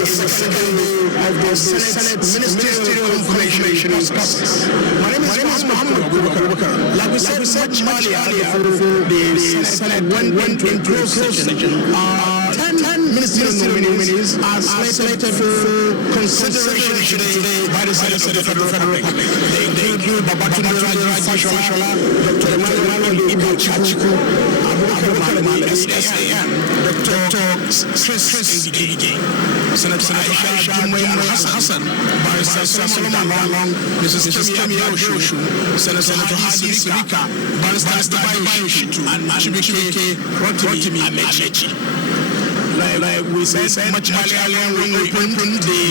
is the second of the Senate Ministerial confirmation process. My name is Abubakar. Like we said much earlier, the Senate went into closed session. 10 ministerial nominees are slated for consideration today by the Senate of the Federal Republic. They include Babatunde, Fashola, Dr. Ibe Kachikwu, Abubakar, Malami, Dr. Ngige, Senator Aisha, Alhassan, Barrister Dalung, Mrs. Sirika, Senator Hadi, Sirika, Barrister Aisha, and Aisha. Like we said much earlier when we opened the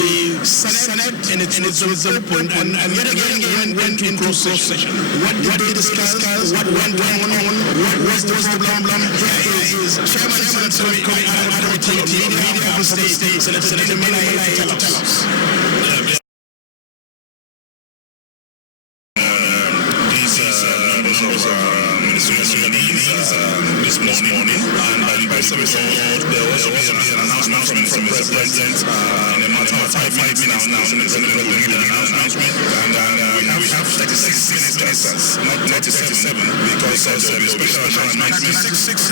Senate and it's open and yet again went into closed session. What did they discuss? What went on? What was the problem? Here is Chairman of the Senate Committee, Media on State, Senator Malami, tell us. This morning, and by some result, there was an announcement from the President in a matter of 5 minutes now. The President will make an announcement, and we have 36 ministers, not 37, because there will be special announcement. 36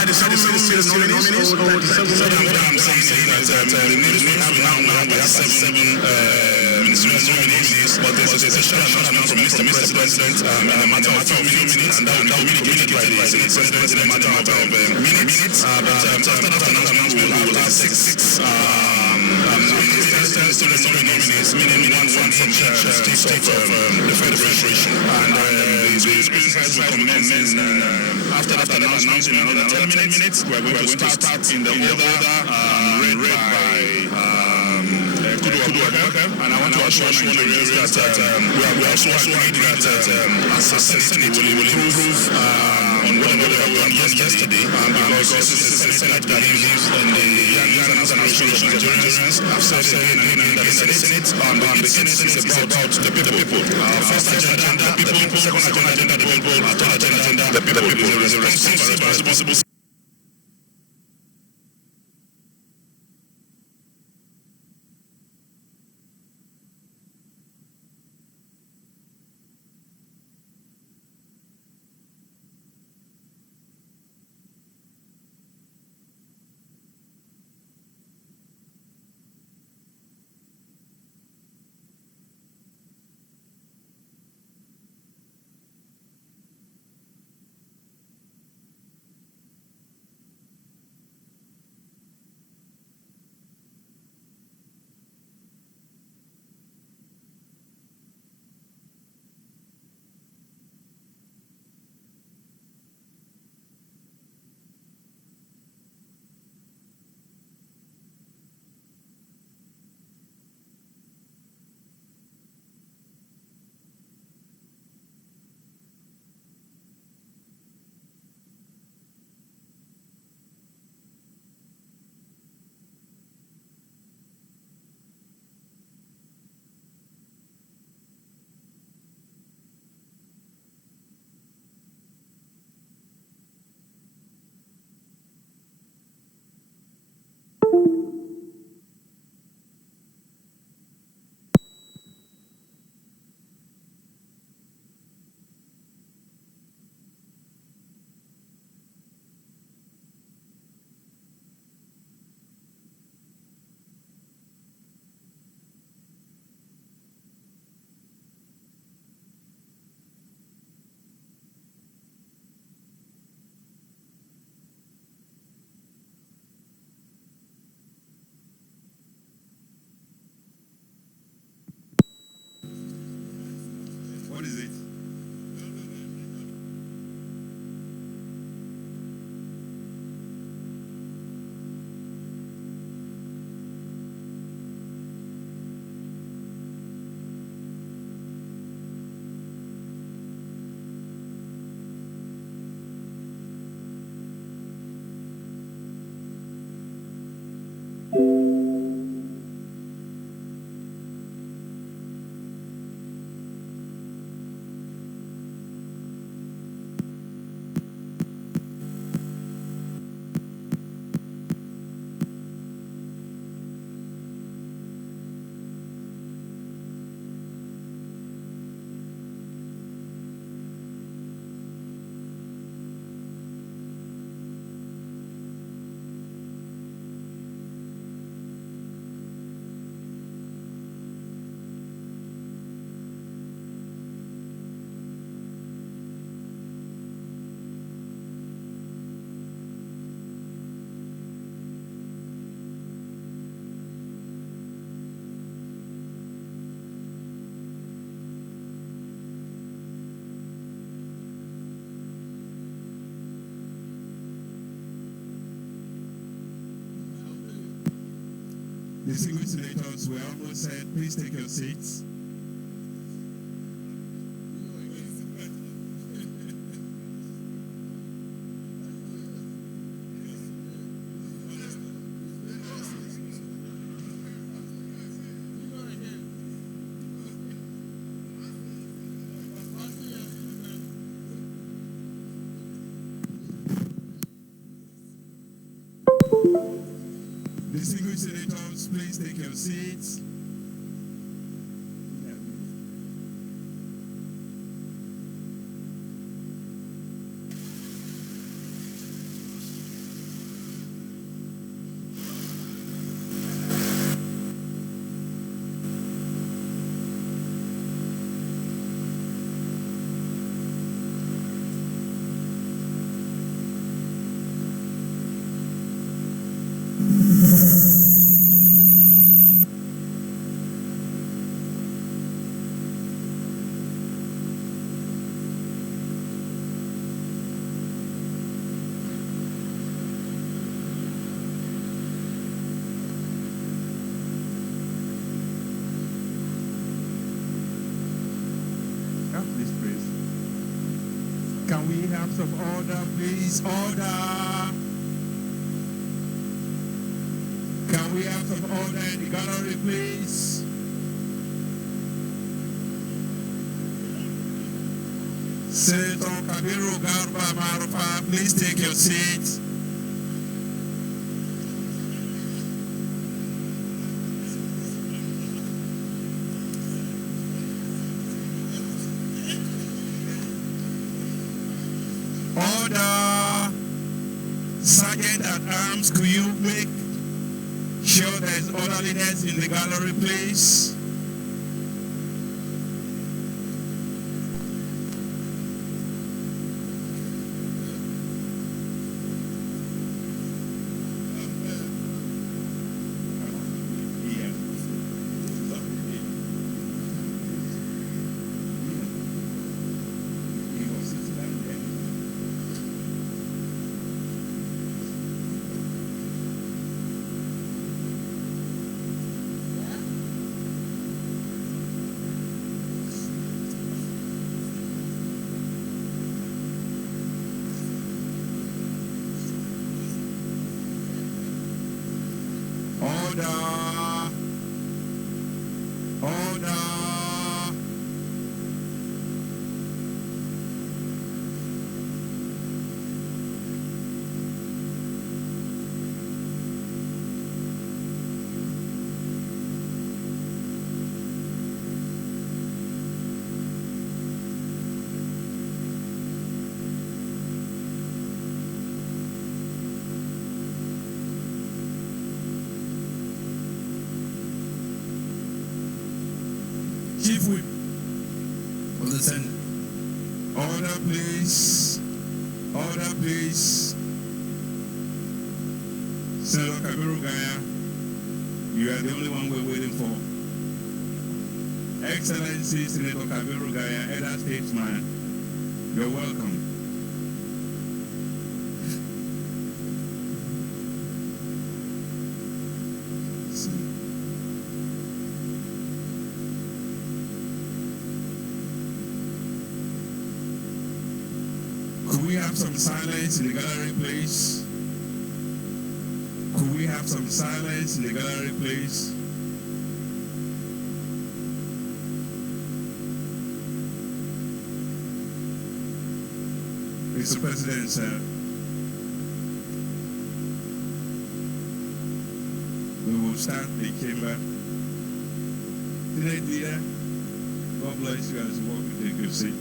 nominees. What I'm saying is that the news we have now we have 37 ministerial nominees, but there's a special announcement from Mr. President in a matter of 5 minutes, and that will be communicated by the Senate President in a matter of minutes. But after that announcement, we will have six nominees, meaning one from each state of the Federation. And the exercise will commence after that announcement in another 10 minutes. We are going to start in the order read by Abubakar, and I want to assure Nigerians that we are also agreed that as a Senate we will improve on whatever we have done yesterday, because this is a Senate that believes in the young and aspirations of Nigerians. I've said again and again that the Senate is about the people. First agenda, the people. Second agenda, the people. Third agenda, the people. There is a responsible. Distinguished senators, we almost said, please take your seats. Distinguished senators, please take your seats. Can we have some order, please? Order! Can we have some order in the gallery, please? Senator Kabiru Garba Marufa, please take your seat. Order! Sergeant at Arms, could you make sure there's orderliness in the gallery, please? Order! Order! Chief Whip of the Senate. Order, please. Order, please. Senator Kabiru Gaya, you are the only one we're waiting for. Excellency Senator Kabiru Gaya, elder statesman, you're welcome. Could we have some silence in the gallery, please? Could we have some silence in the gallery, please? Mr. President, sir, we will start the chamber. Today, dear, God bless you as you walk and take your seat.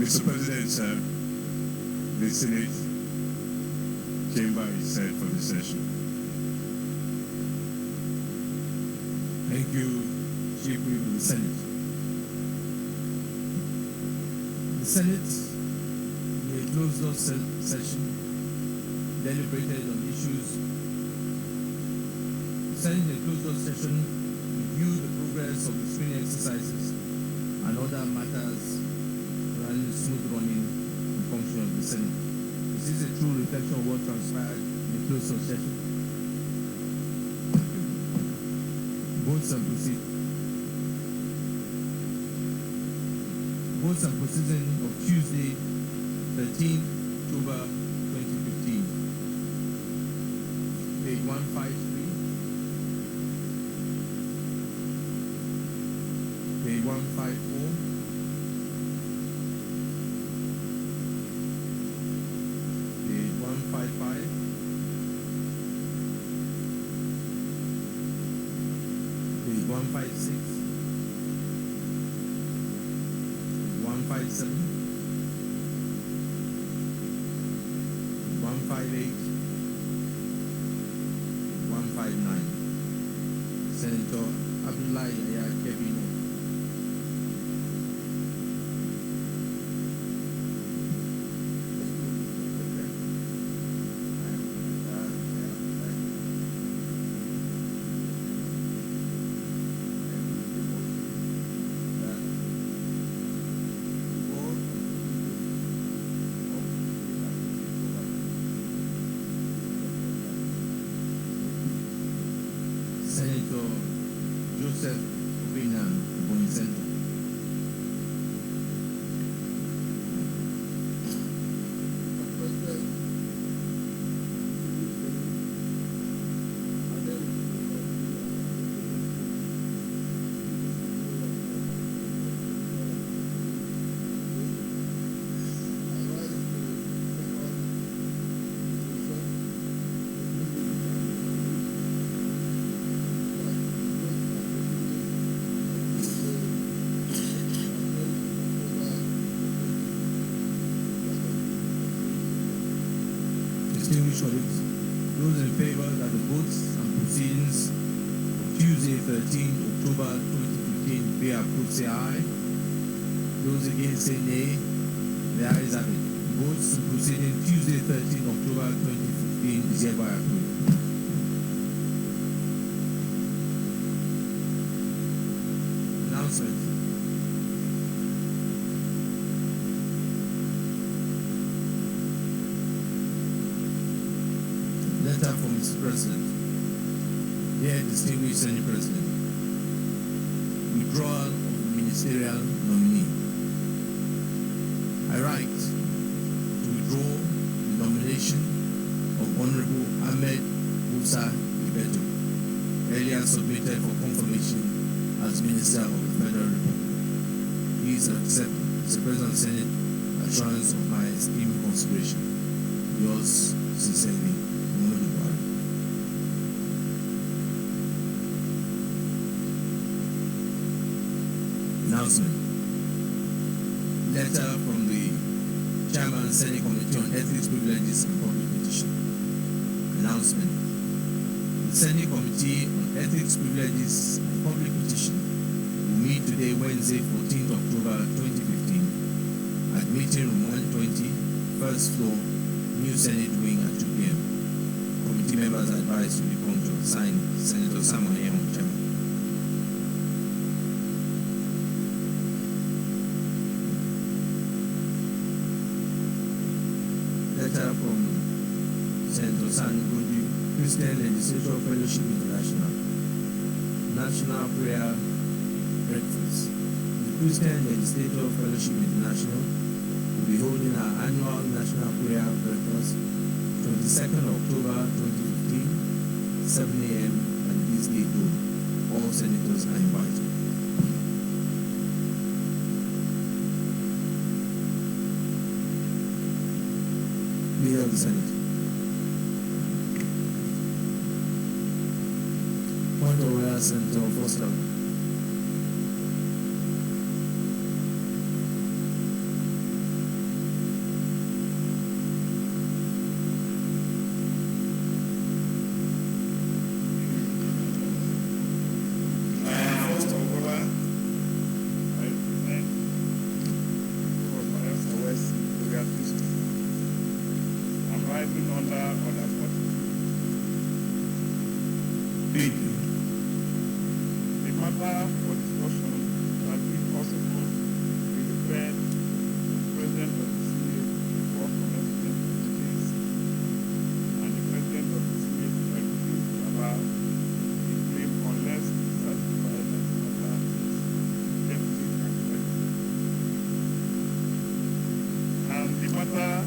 Mr. President, sir, the Senate chamber is set for the session. Thank you, Chief Whip of the Senate. The Senate, in a closed-door session, deliberated on issues Senate in a closed-door session review the progress of the screening exercises and other matters regarding the smooth running and function of the Senate. This is a true reflection of what transpired in the closed-door session. Votes and proceed. Votes and proceeding of Tuesday, 13 October 2015. Page 153. Page 154. Page 155. Page 156. Page 157. 158. 159. Senator Abdullahi Yahya Kebino. Senator Joseph Obinan Bonicento. Distinguished colleagues, those in favor that the votes and proceedings of Tuesday, 13 October 2015 be approved, say aye. Those against, say nay. The ayes have it. Votes and proceeding Tuesday, 13 October 2015 is hereby approved. Announcement. Letter from Mr. President. Dear distinguished Senate President, withdrawal of the ministerial nominee. I write to withdraw the nomination of Honorable Ahmed Musa Ibeto, earlier submitted for confirmation as Minister of the Federal Republic. Please accept, Mr. President of the Senate, assurance of my esteemed consideration. Yours sincerely, Muhammadu Buhari. Announcement. Letter from the Chairman Senate Committee on Ethics, Privileges and Public Petition. Announcement. The Senate Committee on Ethics, Privileges and Public Petition will meet today, Wednesday, 14th October 2015 at meeting room 120, first floor, New Senate Wing at 2 p.m. Committee members are advised to be punctual. Signed, Senator Samuel Yehon, Chairman. Letter from Senator Sanu Godu, Christian Legislature Fellowship International. National Prayer Breakfast. The Christian Legislature Fellowship International will be holding our annual National Prayer Breakfast 22nd October 2015, 7 a.m. at the Disney Dome. All senators are invited. Leader of the Senate. Point of order, Senator Foster. Read. The matter for discussion that if possible be referred to the President of the Senate for commencement of the case, and the President of the Senate agrees to allow the claim unless it is certified that the matter is definitely correct. And the matter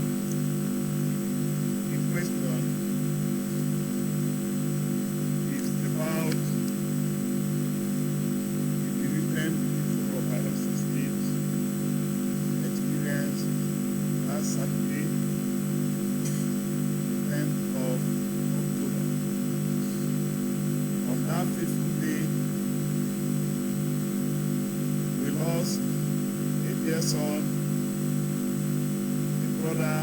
in question is about the bereavement people of Alhassan State experience last Saturday, the 10th of October. On that fateful day, we lost a dear son, a brother,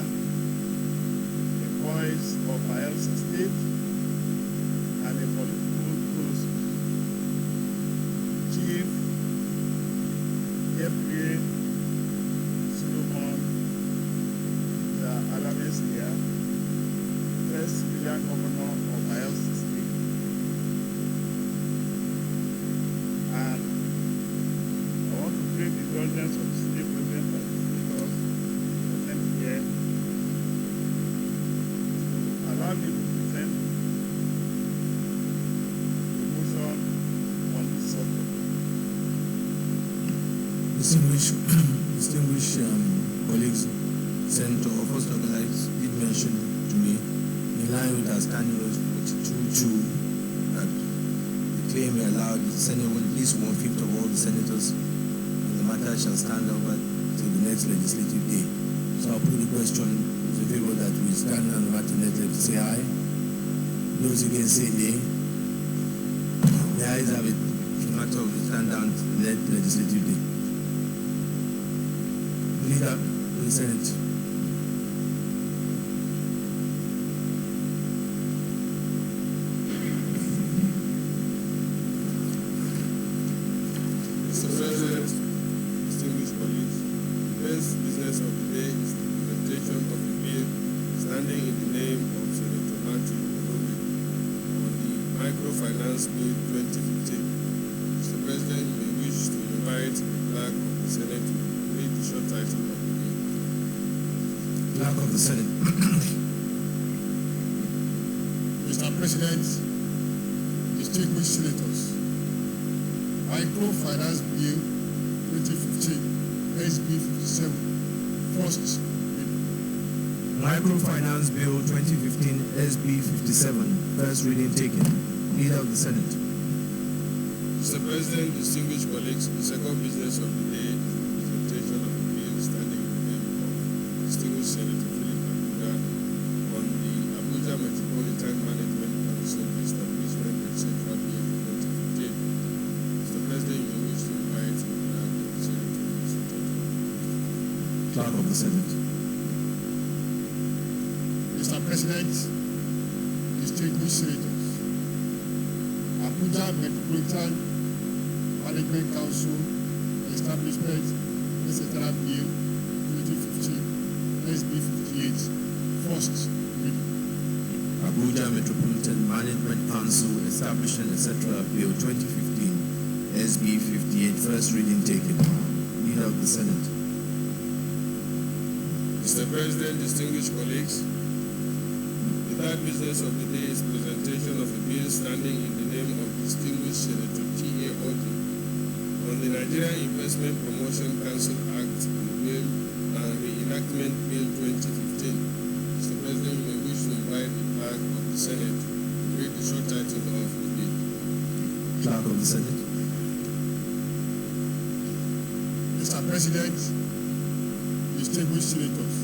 a voice of Alhassan State, and a political close Chief Gabriel Solomon, the Alhassan here, first civilian governor of Alhassan State. And I want to claim the indulgence of the state president that is with us present here to allow me to present the motion on this subject. Distinguished colleagues, Senator First Organized did mention to me, in line with our standing laws 42, that the claim we allowed the Senate at least 1/5 of all the senators, and the matter shall stand over till the next legislative day. So I'll put the question to the people that we stand on the matter next legislative, say aye. Those against say nay. The ayes have it. The matter will stand down to the next legislative day. Leader of the Senate. Mr. President, distinguished colleagues, the first business of the day is the presentation of a bill standing in the name of Senator Matthew Olobi on the Microfinance Bill 2015. Mr. President, you may wish to invite the clerk of the Senate to read the short title of the bill. Clerk of the Senate. Mr. President, distinguished senators, Microfinance Bill 2015, SB 57, first reading. Microfinance Bill 2015 SB 57, first reading taken. Leader of the Senate. Mr. President, distinguished colleagues, the second business of the day is the presentation of a bill standing in the name of distinguished Senator Abuja on the Abuja Metropolitan Management Council Establishment etc. Bill 2015. Mr. President, you may wish to invite the clerk of the Senate to read the title. Clerk of the Senate. Mr. President, distinguished senators, Abuja Metropolitan Management Council Establishment etc. Bill 2015, SB 58, first reading. Abuja Metropolitan Management Council Establishment etc. Bill 2015 SB 58, first reading taken. Leader of the Senate. Mr. President, distinguished colleagues, the third business of the day is presentation of a bill standing in the name of distinguished Senator T.A. Hadi on the Nigerian Investment Promotion Council Act Bill and Reenactment Bill 2015. Mr. President, you may wish to invite the clerk of the Senate to read the short title of the bill. Clerk of the Senate. Mr. President, distinguished senators,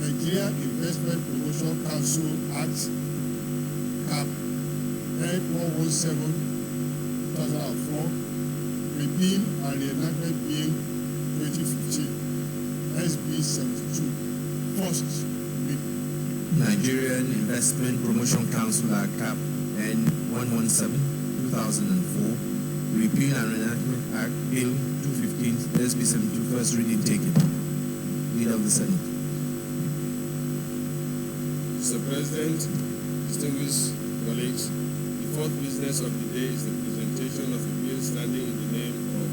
Nigeria Investment Promotion Council Act Cap N117/2004, Repeal and Reenactment Bill 2015, SB 72, first reading. Nigerian Investment Promotion Council Act Cap N117/2004, Repeal and Reenactment Act Bill 215 SB 72, first reading taken. Leader of the Senate. Mr. President, distinguished colleagues, the fourth business of the day is the presentation of a bill standing in the name of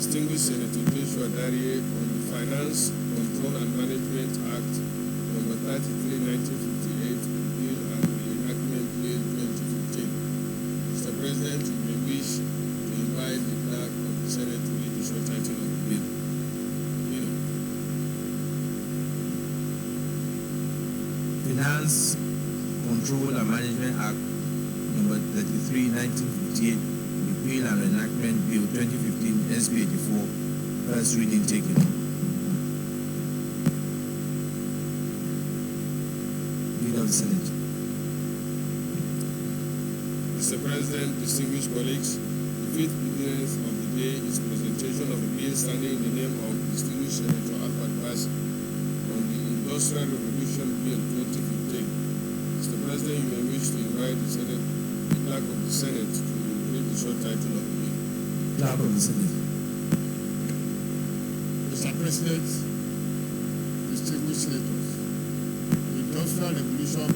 Distinguished Senator Joshua Darie on the Finance, Control and Management Act number 33, 1958, Bill and Reenactment Bill 2015. Mr. President, you may wish to invite the clerk of the Senate to read the short title of the bill. Finance, Control and Management Act number 33, 1958, Repeal and Reenactment Bill 2015, SB 84, first reading taken. Leader of the Senate. Mr. President, distinguished colleagues, the fifth business of the day is presentation of a bill standing in the name of Distinguished Senator Abubakar on the Industrial Revolution Bill 2015. Mr. President, you may wish to invite the clerk of the Senate to read the short title of the bill. Clerk of the Senate. Mr. President, distinguished senators, the Industrial Revolution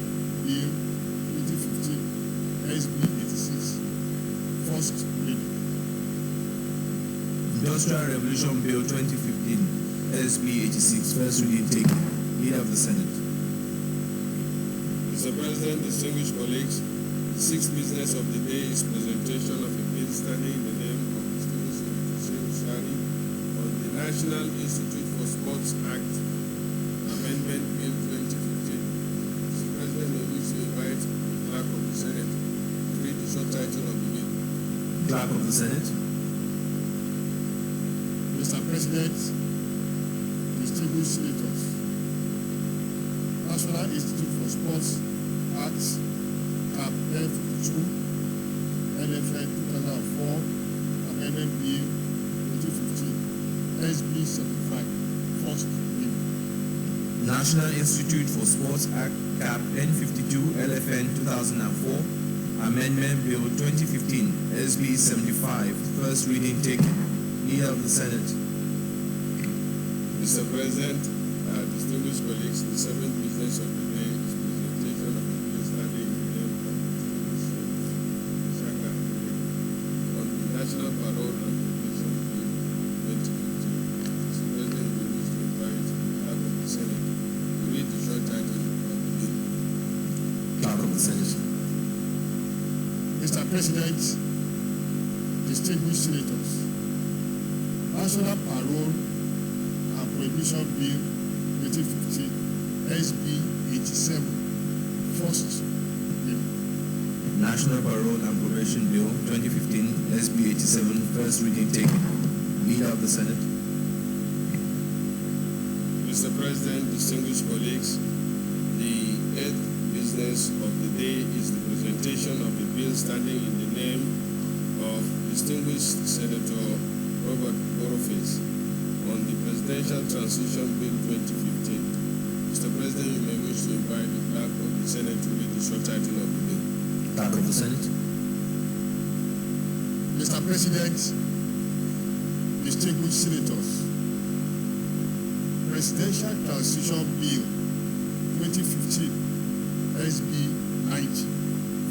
Bill 2015, SB 86, first reading. Industrial Revolution Bill 2015, SB 86, first reading taken. Leader of the Senate. Mr. President, distinguished colleagues, the sixth business of the day is presentation of a bill standing in the name of Distinguished Senator Shari on the National Institute for Sports Act Amendment Bill 2015. Mr. President, may wish to invite the clerk of the Senate to read the short title of the bill. Clerk of the Senate. Mr. President, distinguished senators, National Institute for Sports Act Cap N52, NFN 2004, Amendment Bill 2015, SB 75, first reading. National Institute for Sports Act Cap N52 LFN 2004, Amendment Bill 2015, SB 75, first reading taken. Leader of the Senate. Mr. President, distinguished colleagues, the seventh business of the day is presentation of a bill standing in the name of Distinguished Senator on the National Parole and Probation Bill 2015. Mr. President, we wish to invite the clerk of the Senate to read the short title of the bill. Clerk of the Senate. Mr. President, distinguished senators, National Parole and Prohibition Bill 2015, SB 87, first reading. National Parole and Probation Bill 2015, SB 87, first reading taken. Leader of the Senate. Mr. President, distinguished colleagues, the eighth business of the day is the presentation of a bill standing in the name of Distinguished Senator Robert Boroface on the Presidential Transition Bill 2015. Mr. President, you may wish to invite the clerk of the Senate to read the short title of the bill. Clerk of the Senate. Mr. President, distinguished senators, Presidential Transition Bill 2015, SB 90,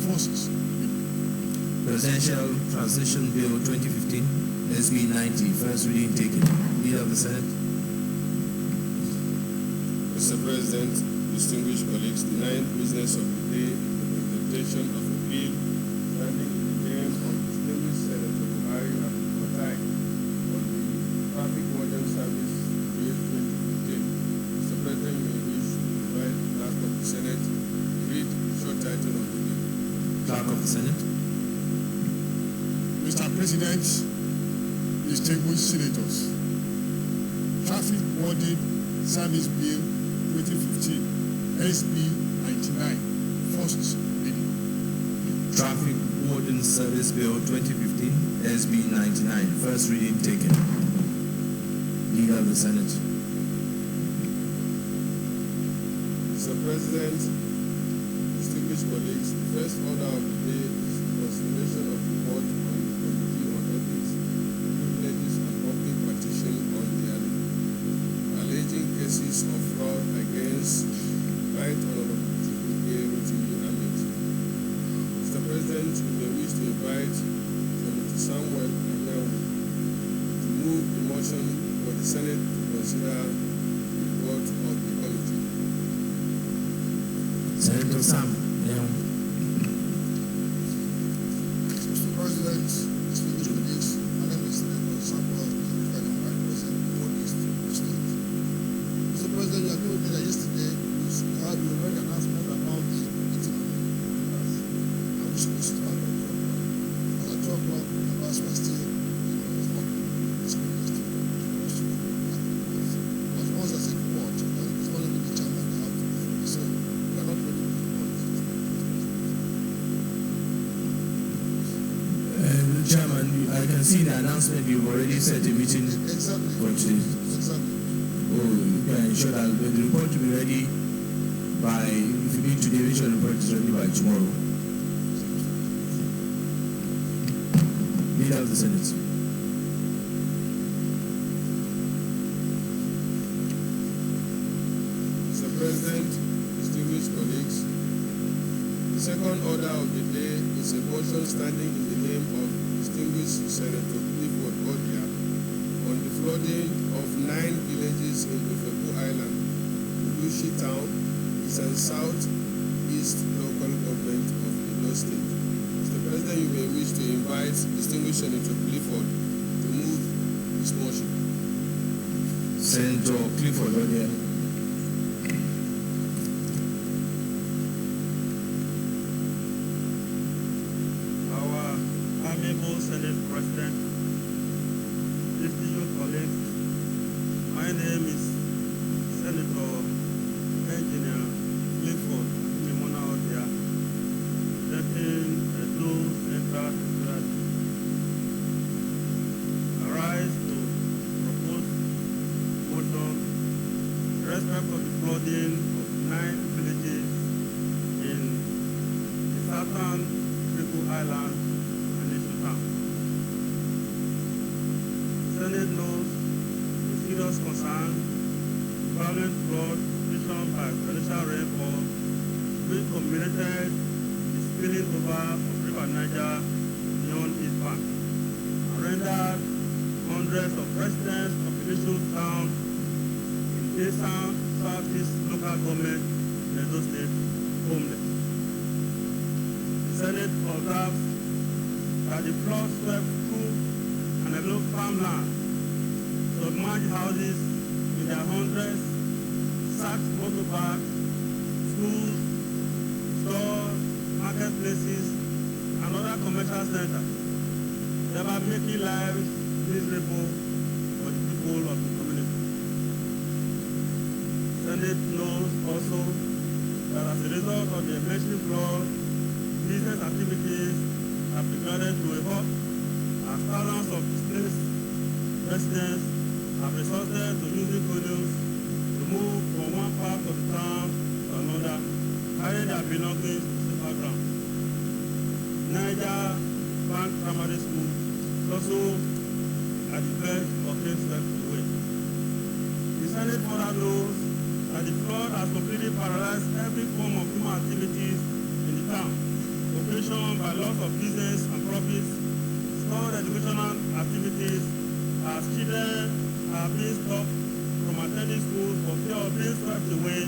first reading. Presidential Transition Bill 2015, SB 90, first reading taken. Leader of the Senate. Mr. President, distinguished colleagues, the ninth business of the day is the presentation of a bill standing in the name of Distinguished Senator Buhari and Kotai on the Traffic Warden Service Bill 2015. Mr. President, you may wish to invite the clerk of the Senate to read the short title of the bill. Clerk of the Senate. Mr. President, distinguished senators, Traffic Warden Service Bill 2015, SB 99, first reading. Traffic Warden Service Bill 2015, SB 99, first reading taken. Leader of the Senate. Mr. President, distinguished colleagues, the first order of the day is the consideration of the report on the Committee on Ethics, Privileges and Public Partition on the alleging cases of fraud against Right Honorable Ngige. Mr. President, President, you may wish to invite Senator Samuel Anyanwu to move the motion for the Senate to consider the report of the committee. Senator Sam Anyanwu. Mr. President, distinguished colleagues, my name is Senator Samuel Anyanwu, I represent the East State. Mr. President, you agreed with me that yesterday you had already announcement about the meeting of members. I wish we should start at 2 o'clock. Because at 2 o'clock, members were still because once there's a report, it's only the chairman that have to be. So we are not ready with the report. Chairman, I can see the announcement you've already set a meeting Exactly. for today. Exactly. Oh, you can ensure that the report will be ready by, if you meet today, make sure the report is ready by tomorrow. Leader of the Senate. Mr. President, distinguished colleagues, the second order of the day is a motion standing in the name of distinguished Senator Clifford Odia on the flooding of 9 villages in Ifebu Island, Ulushi Town, East and South East Local Government of Edo State. Mr. President, you may wish to invite distinguished Senator Clifford to move this motion. Senator Clifford Odia. Senate President, distinguished colleagues, my name is Senator Engineer Clifford Odia, representing Edo Central Secretary. I rise to propose motion in respect of the flooding of 9 villages in the southern Triple Island. The Senate knows the serious concern violent flood occasioned by torrential rainfall which culminated the spilling over of River Niger beyond its bank and rendered hundreds of residents of Initial Town in Eastern Southeast local government in Edo State homeless. The Senate observes that the flood swept through and enveloped farmland, submerged houses in their hundreds, sacked motor parks, schools, stores, marketplaces, and other commercial centers, thereby making lives miserable for the people of the community. The Senate knows also that as a result of the mentioned flood, business activities have begun to a halt as thousands of displaced residents have resorted to using canoes to move from one part of the town to another, carrying their belongings to safer ground. Niger Bank Primary School is also at the verge of being swept away. The Senate further knows that the flood has completely paralyzed every form of human activities in the town, occasioned by loss of business and profits, stalled educational activities, as children are being stopped from attending schools for fear of being swept away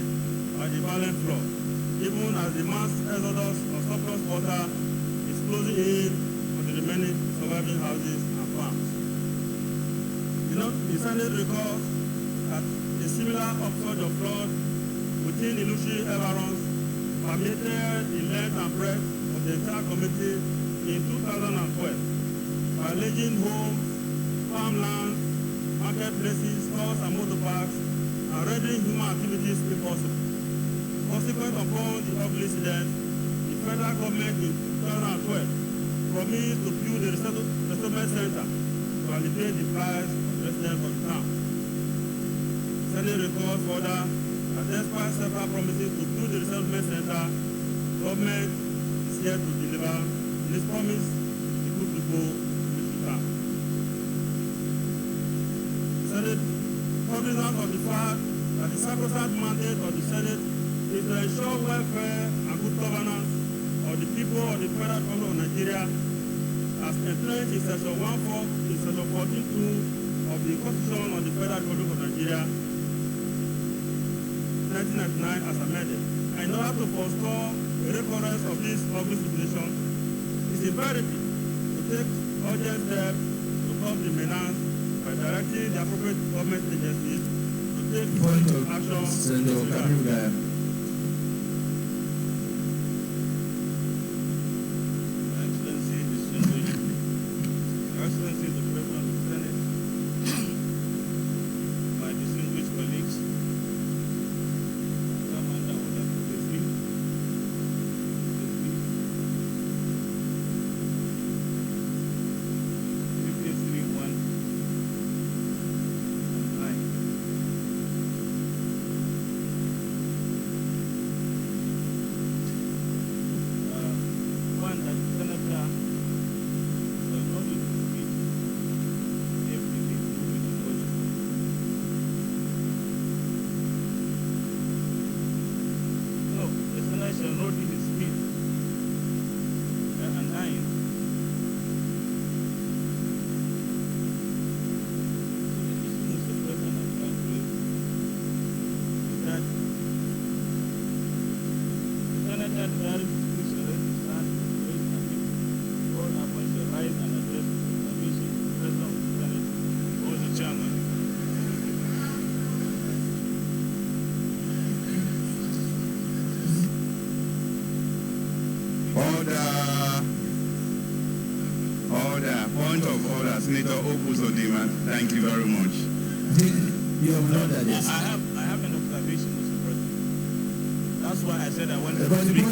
by the violent flood, even as the mass exodus of surplus water is closing in on the remaining surviving houses and farms. The Senate recalls that a similar upsurge of flood within the Lushi environs permeated the length and breadth of the entire community in 2012. By ravaging homes, farmlands, marketplaces, stores, and motor parks, and rendering human activities impossible. Consequent upon the ugly incident, the federal government in 2012 promised to build a resettlement center to alleviate the plight of residents of the town. The Senate recalls further that despite several promises to build the resettlement center, government is yet to deliver on its promise to put people in the town. The Senate, cognizant of the fact that the sacrosanct mandate of the Senate is to ensure welfare and good governance of the people of the Federal Republic of Nigeria as entrenched in Section 14 of the Constitution of the Federal Republic of Nigeria, 1999 as amended. In order to forestall a recurrence of this ugly situation, it is imperative to take urgent steps to curb the menace by directing the appropriate government agencies to take action. Senator Opus Odema, thank you very much. You have not that, yes. I have an observation, Mr. President. That's why I said I wanted to But speak.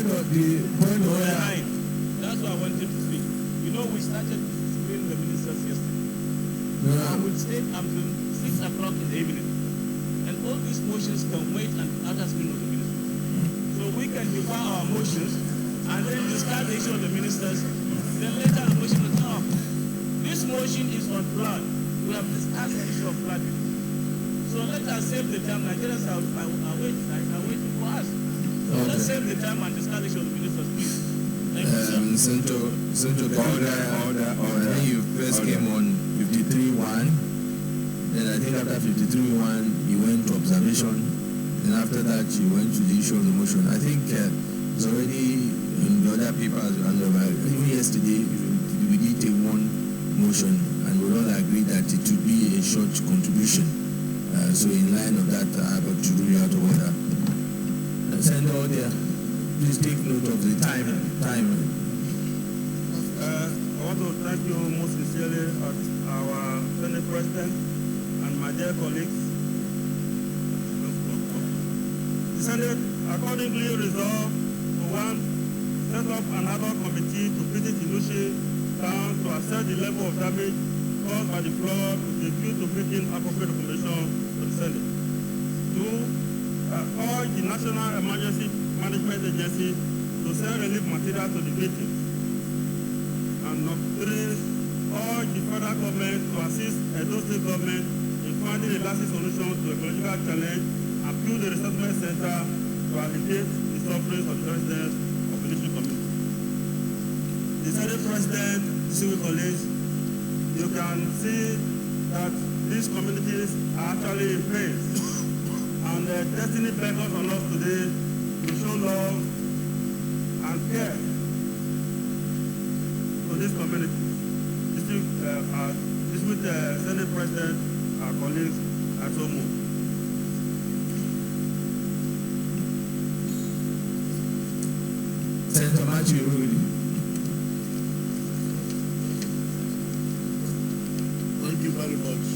That's why I wanted to speak. You know, we started screening the ministers yesterday. I will stay until 6 o'clock in the evening. And all these motions can wait until after screening of the ministers. So we can defer our motions and then discuss the issue of the ministers. Then later the motion will come up. This motion is on flood. We have discussed the issue of flood. So let us save the time. Nigerians are waiting for us. So let's save the time and discuss the issue of the ministers, please. Thank you, sir. Order. When you first came on 53-1, then I think after 53-1, you went to observation. Then after that, you went to the issue of the motion. I think it's already in the other papers. Even yesterday, we did take one motion, and we all agreed that it would be a short contribution. So in line of that, I got to rule out of order. Send order. Please take note of the time. I want to thank you most sincerely as our Senate President and my dear colleagues. The Senate accordingly resolved to set up another committee to visit Inushi down to assess the level of damage caused by the flood with a view to making appropriate recommendation to the Senate. 2. Urge the National Emergency Management Agency to send relief material to the victims. And 3. Urge the federal government to assist Edo State government in finding a lasting solution to the ecological challenge and build a resettlement center to alleviate the suffering of the residents of the Inushi community. The Senate President, civil colleagues, you can see that these communities are actually in pain. And destiny beckons on us today to show love and care to this community. This with the Senate President, our colleagues, and so more. Senator Matthew Rudy. Thank you very much,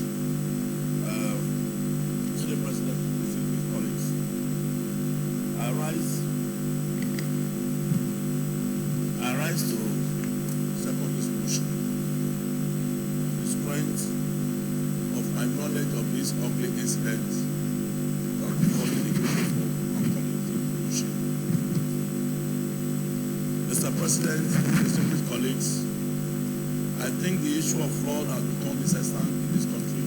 Senate President, distinguished colleagues. I rise to second this motion on the strength of my knowledge of this ugly incident that befallen the people of community pollution. Mr. President, distinguished colleagues, I think the issue of fraud has become incessant in this country,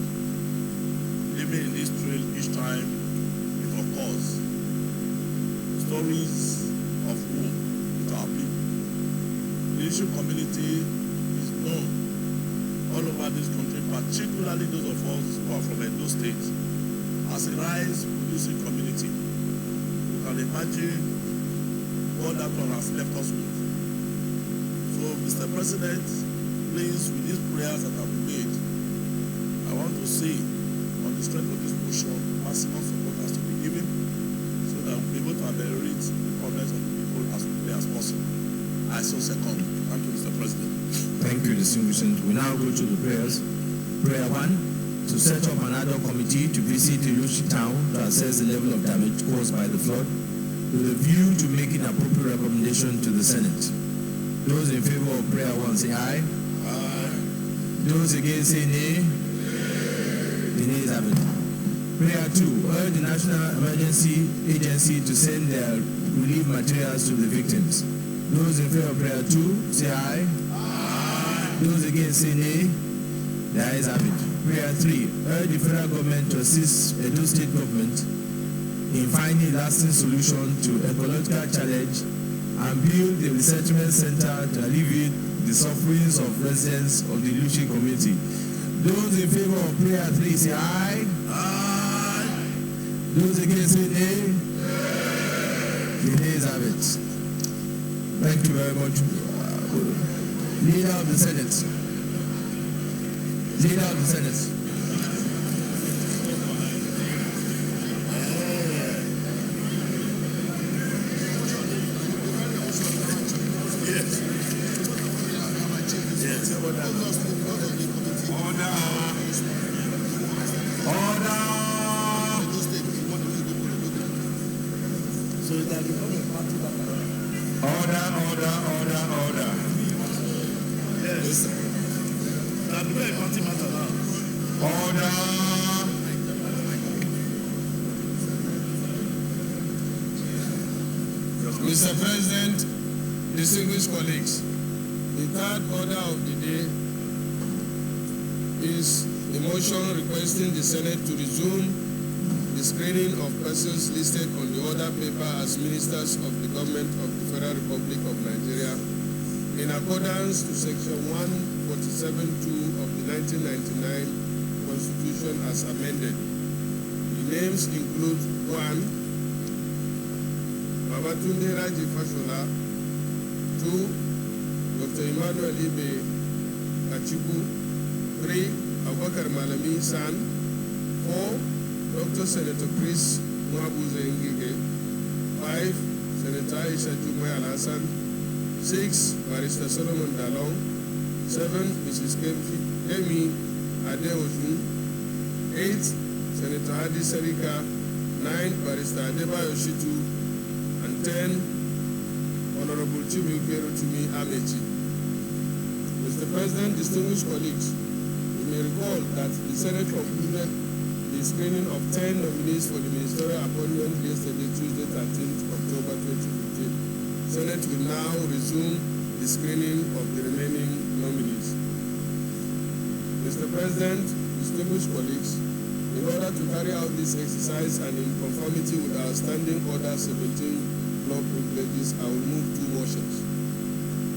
living in this trail each time it occurs. Stories of woe with our people, judicial community is known all over this country, particularly those of us who are from Edo State, as a rice-producing community. You can imagine what that one has left us with. So, Mr. President, please, with these prayers that have been made, I want to say, on the strength of this motion, maximum support has to be given so that we'll be able to ameliorate the comments of the people as quickly as possible. I so second. Thank you, Mr. President. Thank you, distinguished senator. We now go to the prayers. Prayer 1, to set up an ad hoc committee to visit Ilushi town to assess the level of damage caused by the flood, with a view to making appropriate recommendation to the Senate. Those in favor of prayer 1 say aye. Aye. Those against say nay. The nays have it. Prayer 2, urge the National Emergency Agency to send their relief materials to the victims. Those in favor of prayer 2 say aye. Aye. Those against say nay. The ayes have it. Prayer 3, urge the federal government to assist Edo State government in finding lasting solution to ecological challenge and build a resettlement center to alleviate the sufferings of residents of the Ilushi community. Those in favor of prayer 3 say aye. Aye. Those against say nay. The nays have it. Thank you very much. Leader of the Senate. Leader of the Senate. Order. Yes. That will be a party matter now. Order. Mr. President, distinguished colleagues, the third order of the day is a motion requesting the Senate to resume the screening of persons listed on the order paper as ministers of the government of the Federal Republic of Nigeria in accordance to section 147(2) of the 1999 Constitution as amended. The names include 1. Babatunde Fashola, 2. Dr. Ibe Kachikwu, 3. Abubakar Malami San, 4. Dr. Senator Ngige, 5. Senator Aisha Alhassan, 6. Barrister Solomon Dalung, 7. Mrs. Kemi Adeosun, 8. Senator Hadi Sirika, 9. Barrister Shitu, and 10. Honorable Chibukero-Tumi Amechi. Mr. President, distinguished colleagues, you may recall that the Senate concluded the screening of 10 nominees for the ministerial appointment yesterday, Tuesday, 13th October 2015. Senate will now resume the screening of the remaining nominees. Mr. President, distinguished colleagues, in order to carry out this exercise and in conformity with our standing order 17 law privileges, I will move 2 motions.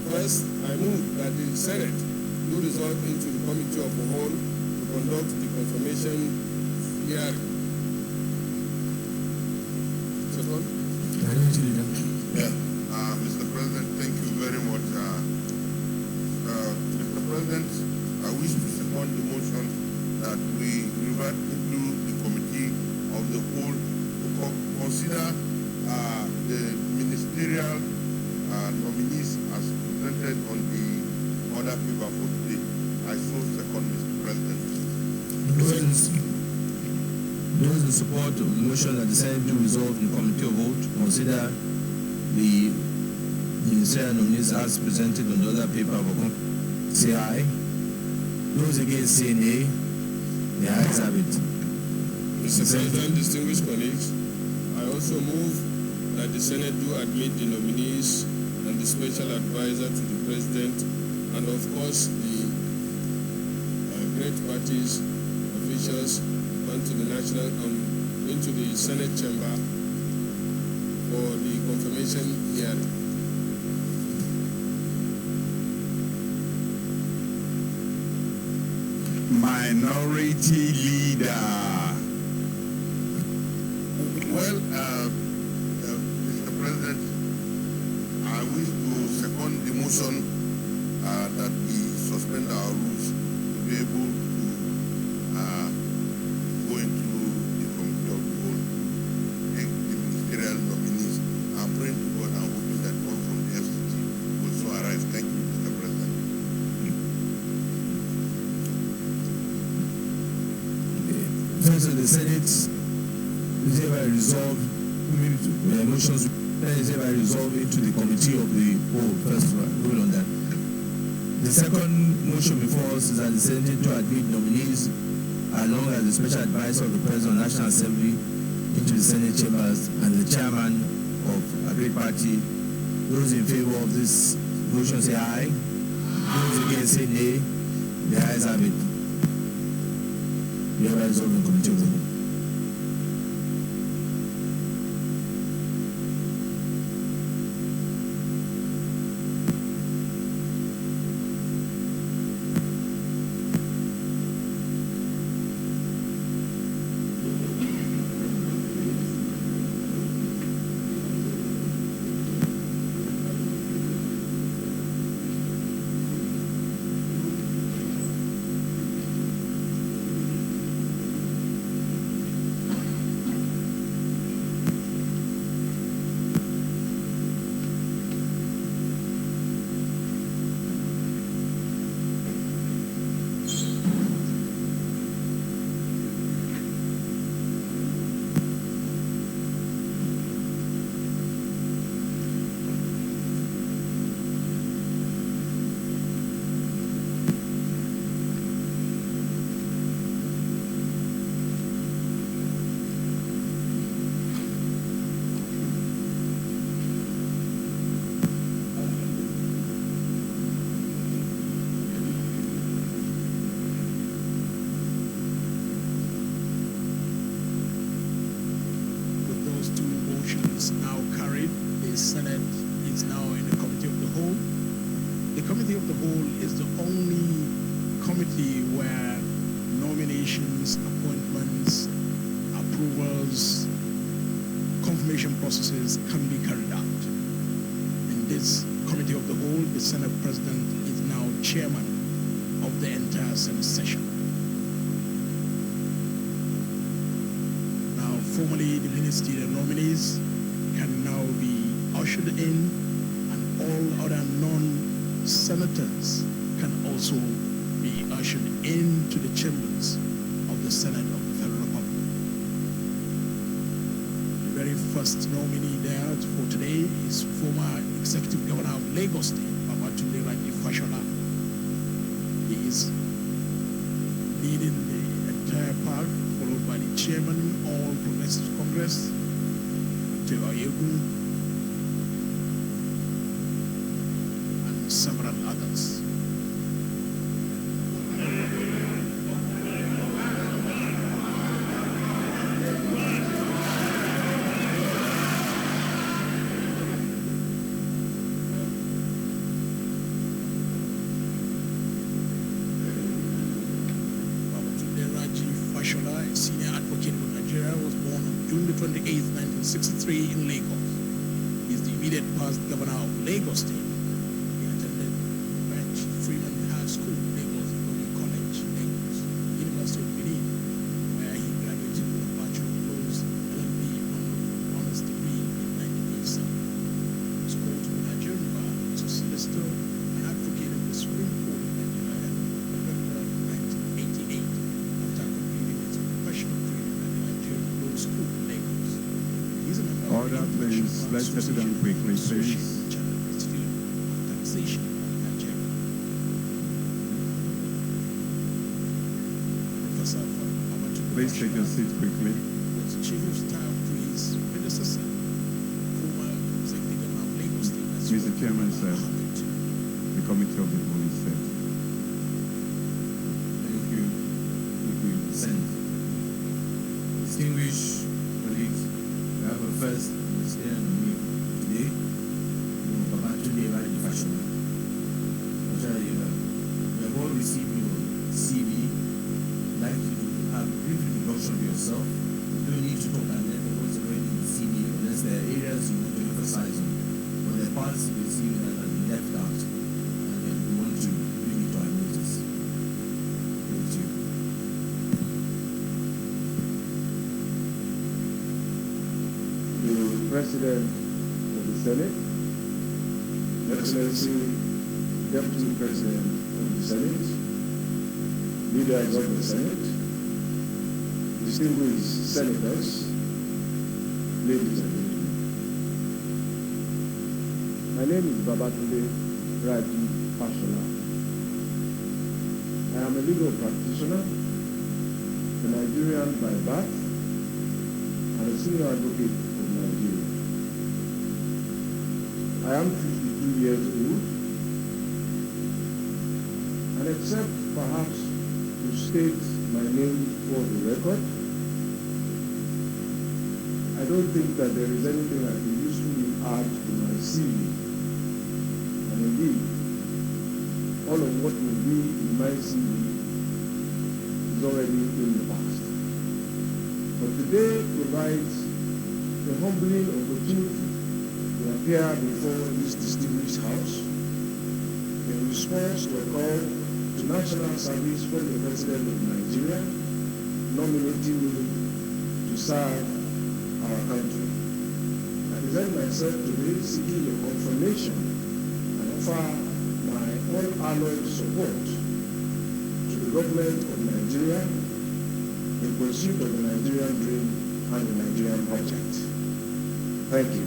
First, I move that the Senate do resolve into the Committee of the Whole to conduct the confirmation hearing. Second? Mr. President, thank you very much. Mr. President, I wish to second the motion that we revert into the Committee of the Whole to consider the ministerial nominees as presented on the order paper for today. I so second, Mr. President. Those in support of the motion that the Senate do resolve in Committee of Vote to consider the ministerial nominees as presented on the order paper say aye. Those against say nay. The ayes have it. Mr. President, distinguished colleagues, I also move that the Senate do admit the nominees and the special advisor to the President and of course the great parties, officials onto the Senate chamber for the confirmation hearing. Minority Leader. Well, Mr. President, I wish to second the motion that we suspend our rules to be able to go into the committee of the whole, take the ministerial nominees. I'm praying to God and hoping that one from the FCT will so arise. Thank you, Mr. President. First of the Senate is hereby resolved, motions is hereby resolved into the committee of the whole. First rule on that. The second motion before us is that the Senate to admit nominees along as the special advisor of the President of the National Assembly into the Senate chambers and the chairman of a great party. Those in favor of this motion say aye. Those against say nay. The ayes have it. We have resolved in the committee of the whole. Processes can be carried out. In this committee of the whole, the Senate President is now chairman of the entire Senate session. Now, formally, the ministerial nominees can now be ushered in, and all other non-senators can also be ushered into the chambers of the Senate of the Federal Republic. Very first nominee there for today is former Executive Governor of Lagos State, Babatunde Fashola. He is leading the entire park, followed by the chairman of All Progressive Congress, and several others. Fashola, a senior advocate of Nigeria, was born on June 28, 1963 in Lagos. He is the immediate past governor of Lagos State. He attended Branch Freeman High School, Lagos, Government College, Lagos, University of Benin, where he graduated with a Bachelor of Laws, LLB, honors degree in 1987. He was called to the Nigerian bar as a solicitor and advocate of the Supreme Court of Nigeria in November 1988. Order, please. Let's settle down quickly, please. Please take your seat quickly. Chief of Staff to his predecessor, former Executive Governor of Lagos State. Mr. Chairman, sir, the committee of the whole is set. Thank you. Thank you. Send. Distinguished colleagues, we have a first ministerial nominee today, Babatunde Fashola. We have all received your CV introduction of yourself. You don't need to talk at length of what's already in the CD unless there are areas you want to emphasize on, or there are parts of the CD that have been left out, and then we want to bring it to our notice. Thank you. The President of the Senate, Excellency Deputy President of the Senate, leaders of the Senate, distinguished senators, ladies and gentlemen. My name is Babatunde Fashola. I am a legal practitioner, a Nigerian by birth, and a senior advocate of Nigeria. I am 52 years old, and except perhaps to state my name for the record, I don't think that there is anything I can usefully add to my CV. And indeed, all of what will be in my CV is already in the past. But today provides a humbling opportunity to appear before this distinguished House in response to a call to national service from the President of Nigeria, nominating me to serve our country. I present myself today seeking your confirmation and offer my unalloyed support to the government of Nigeria in pursuit of the Nigerian dream and the Nigerian project. Thank you.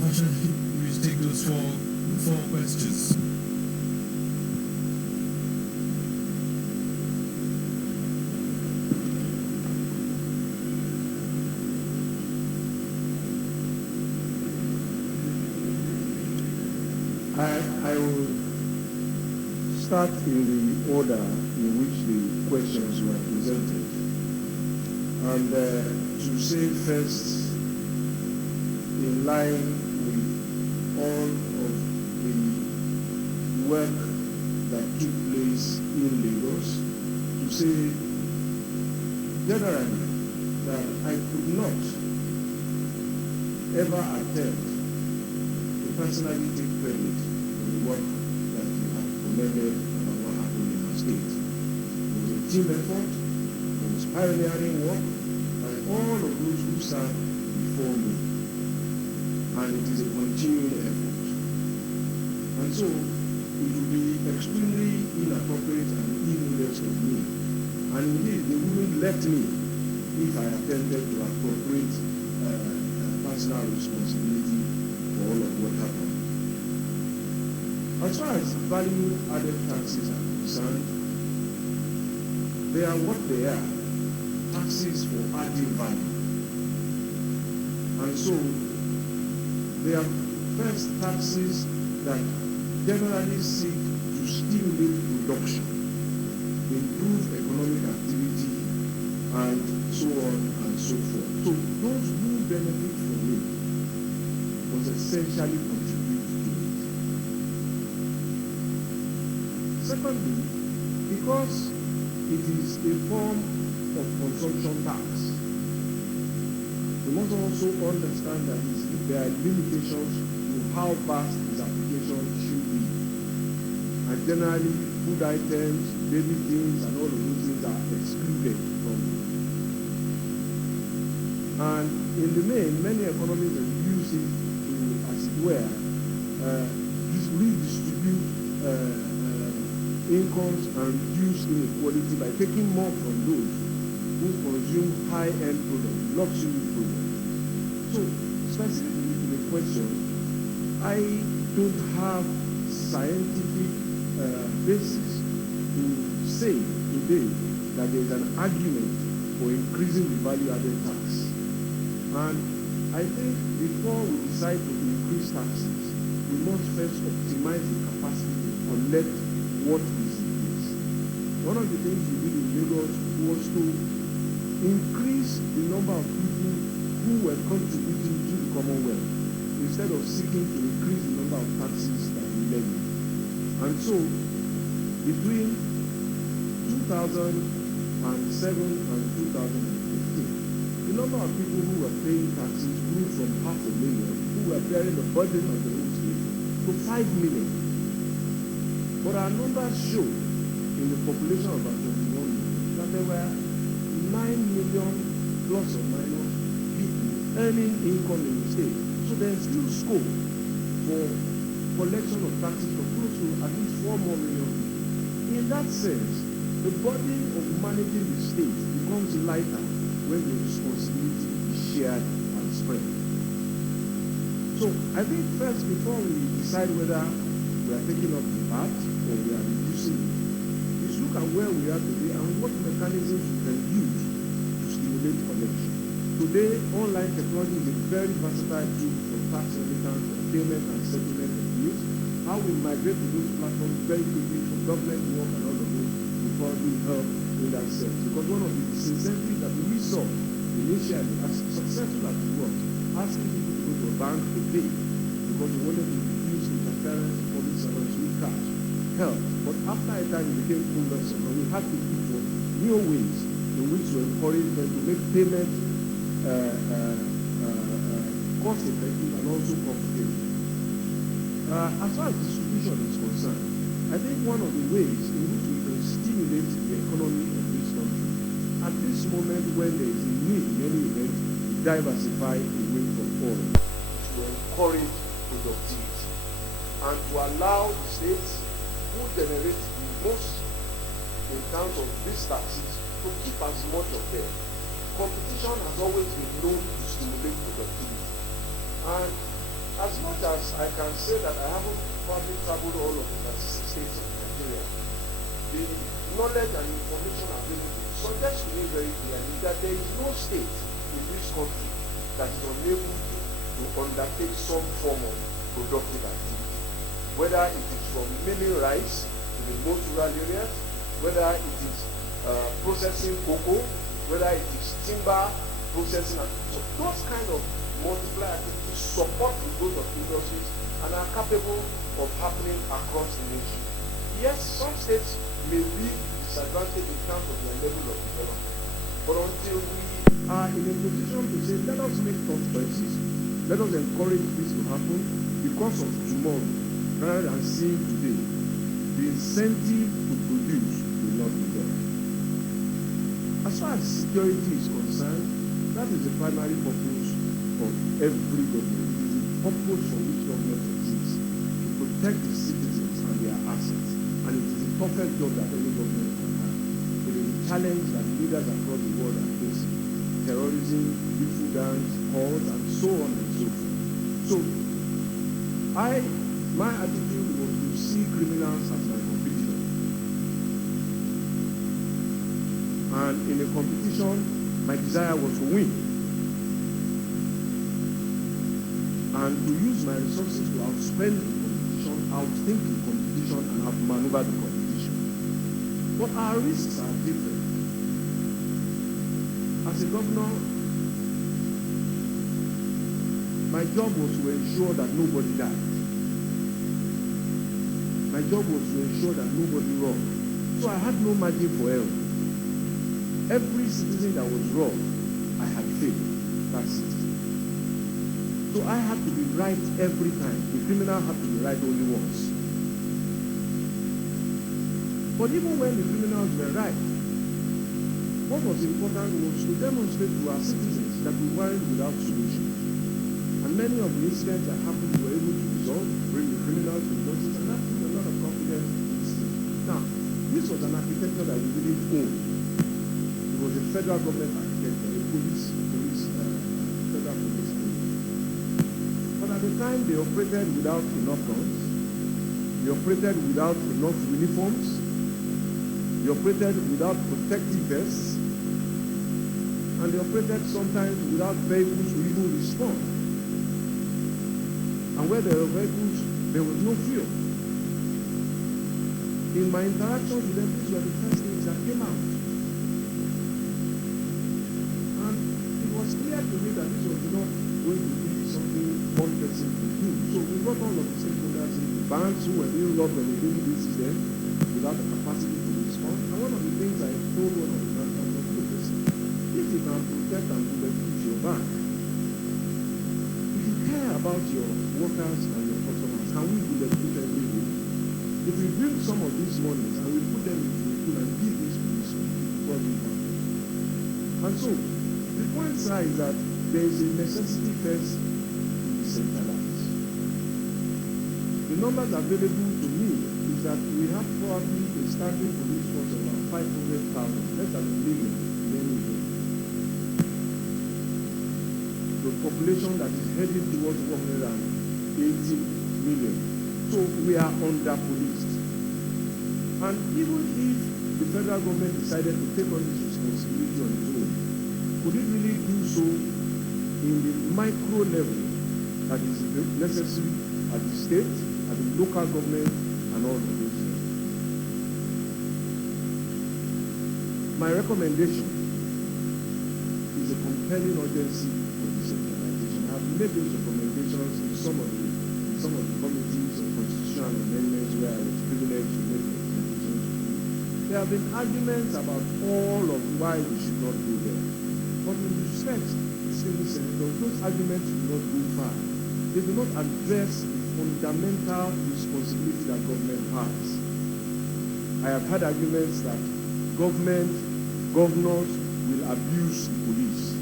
Fashola, we take those four questions. I will start in the order in which the questions were presented. And to say first, in line with all of the work that took place in Lagos, to say generally that I could not ever attempt to personally take credit for the work that you have commended about what happened in our state. It was a team effort, it was pioneering work by all of those who sat before me, and it is a continuing effort. And so it would be extremely inappropriate and immodest of me, and indeed they wouldn't let me if I attempted to appropriate personal responsibility for all of what happened. As far as value-added taxes are concerned, they are what they are, taxes for adding value. And so they are first taxes that generally seek to stimulate production, improve economic activity, and so on and so forth. So those who benefit from it must essentially contribute to it. Secondly, because it is a form of consumption tax, we must also understand that there are limitations to how vast its application should be. And generally, food items, baby things, and all of those things are excluded from it. And in the main, many economies have used it to, as it were, redistribute incomes and reduce inequality by taking more from those who consume high-end products, luxury products. So, specifically to the question, I don't have scientific basis to say today that there is an argument for increasing the value-added tax. And I think before we decide to increase taxes, we must first optimize the capacity to collect what is in place. One of the things we did in Lagos was to increase the number of people who were contributing to the Commonwealth instead of seeking to increase the number of taxes that we levy. And so, between 2007 and 2015, the number of people who were paying taxes grew from 500,000, who were bearing the burden of the whole state, to 5 million. But our numbers show, in the population of about 21 million, that there were 9 million plus or minus people earning income in the state. So there is still scope for collection of taxes for close to at least 4 more million people. In that sense, the burden of managing the state becomes lighter when the responsibility is shared and spread. So I think first, before we decide whether we are taking up the VAT or we are reducing it, is look at where we are today and what mechanisms we can use to stimulate collection. Today, online technology is a very versatile tool for tax remittance, for payment and settlement of bills. How we migrate to those platforms very quickly for government work and all of those will probably help in that sense. Because one of the disincentives that we saw initially, as successful as it was, asking people to go to a bank to pay because we wanted to reduce interference of public servants with cash helped. But after a time, it became cumbersome, and we had to look for new ways in which to encourage them to make payment cost effective and also comfortable. As far as distribution is concerned, I think one of the ways in which we can stimulate the economy of this country at this moment when there is a need in any event to diversify away from oil, to encourage productivity and to allow the states who generate the most in terms of these taxes to keep as much of them. Competition has always been known to stimulate productivity. And as much as I can say that I haven't probably traveled all of the 36 states of Nigeria, the knowledge and information available suggests to me very clearly that there is no state in this country that is unable to undertake some form of productive activity. Whether it is from milling rice in the most rural areas, whether it is processing cocoa, whether it is timber processing, so those kind of multiplier activities support the growth of industries and are capable of happening across the nation. Yes, some states may be disadvantaged in terms of their level of development, but until we are in a position to say, let us make tough choices, let us encourage this to happen because of tomorrow, rather than seeing today, the incentive to produce will not be there. As far as security is concerned, that is the primary purpose of every government. It is the purpose for which government exists, to protect the citizens and their assets. And it is the toughest job that any government can have. It is a challenge that leaders across the world are facing. Terrorism, youthful gangs, cults, and so on and so forth. So, my attitude was to see criminals as my competition. And in a competition, my desire was to win. And to use my resources to outspend the competition, outthink the competition, and outmaneuver the competition. But our risks are different. As a governor, my job was to ensure that nobody died. My job was to ensure that nobody robbed. So I had no margin for error. Every citizen that was robbed, I had failed that citizen. So I had to be right every time. The criminal had to be right only once. But even when the criminals were right, what was important was to demonstrate to our citizens that we weren't without solutions. And many of the incidents that happened we were able to resolve, bring the criminals to justice, and that put a lot of confidence in the system. Now, this was an architecture that we didn't own. It was a federal government architecture, a federal police. But at the time, they operated without enough guns. They operated without enough uniforms. They operated without protective vests. And they operated sometimes without vehicles to even respond. And where there were vehicles, there was no fuel. In my interactions with them, these were the first things that came out. And it was clear to me that this was not going to be something one person could do. So we got all of the stakeholders in the banks who were being robbed on a daily basis then without the capacity to respond. And one of the things I told one of the bankers was, look, listen, if you can protect and bulletproof your bank, if you care about your workers and your customers, can we bulletproof every day? If we bring some of these monies and we put them into a pool and give this to this before we have them. And so, the point is that there is a necessity first to decentralize. The numbers available to me is that we have probably a standing police force of about 500,000, less than 1 million in any way. The population that is heading towards 180 million. So we are under-policed. And even if the federal government decided to take on this responsibility on its own, could it really do so in the micro level that is necessary at the state, at the local government, and all of those things? My recommendation is a compelling urgency for decentralization. I have made those recommendations in some of the committees of constitutional amendments where I was privileged to make recommendations. There have been arguments about all of why we should not go there. But with respect, distinguished senators, those arguments do not go far. They do not address the fundamental responsibility that government has. I have had arguments that governors will abuse the police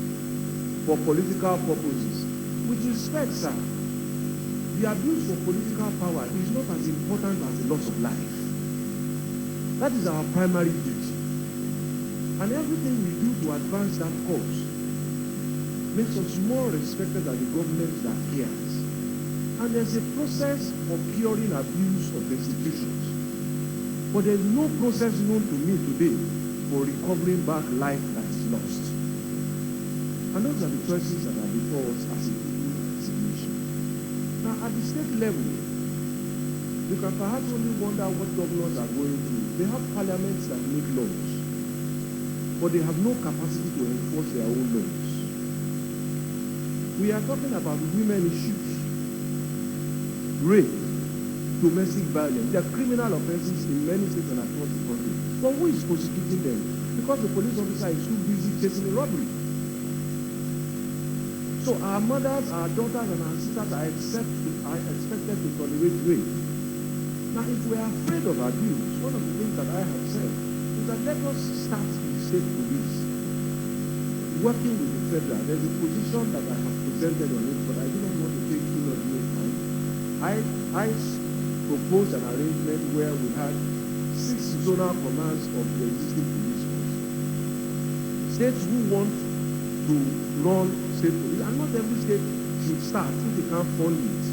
for political purposes. With respect, sir, the abuse for political power is not as important as the loss of life. That is our primary duty. And everything we do to advance that cause makes us more respected as the government that cares. And there's a process for curing abuse of institutions. But there's no process known to me today for recovering back life that is lost. And those are the choices that are before us as a people and as a nation. Now, at the state level, you can perhaps only wonder what governors are going through. They have parliaments that make laws, but they have no capacity to enforce their own laws. We are talking about women issues, rape, domestic violence. They are criminal offenses in many states and across the country. But who is prosecuting them? Because the police officer is too busy chasing a robbery. So our mothers, our daughters, and our sisters are expected to tolerate rape. Now, if we are afraid of abuse, one of the things that I have said is that let us start with the state police, working with the federal. There's a position that I have presented on it, but I do not want to take too much more time. I proposed an arrangement where we had 6 zonal commands of the existing police force. States who want to run state police, and not every state should start if they can't fund it.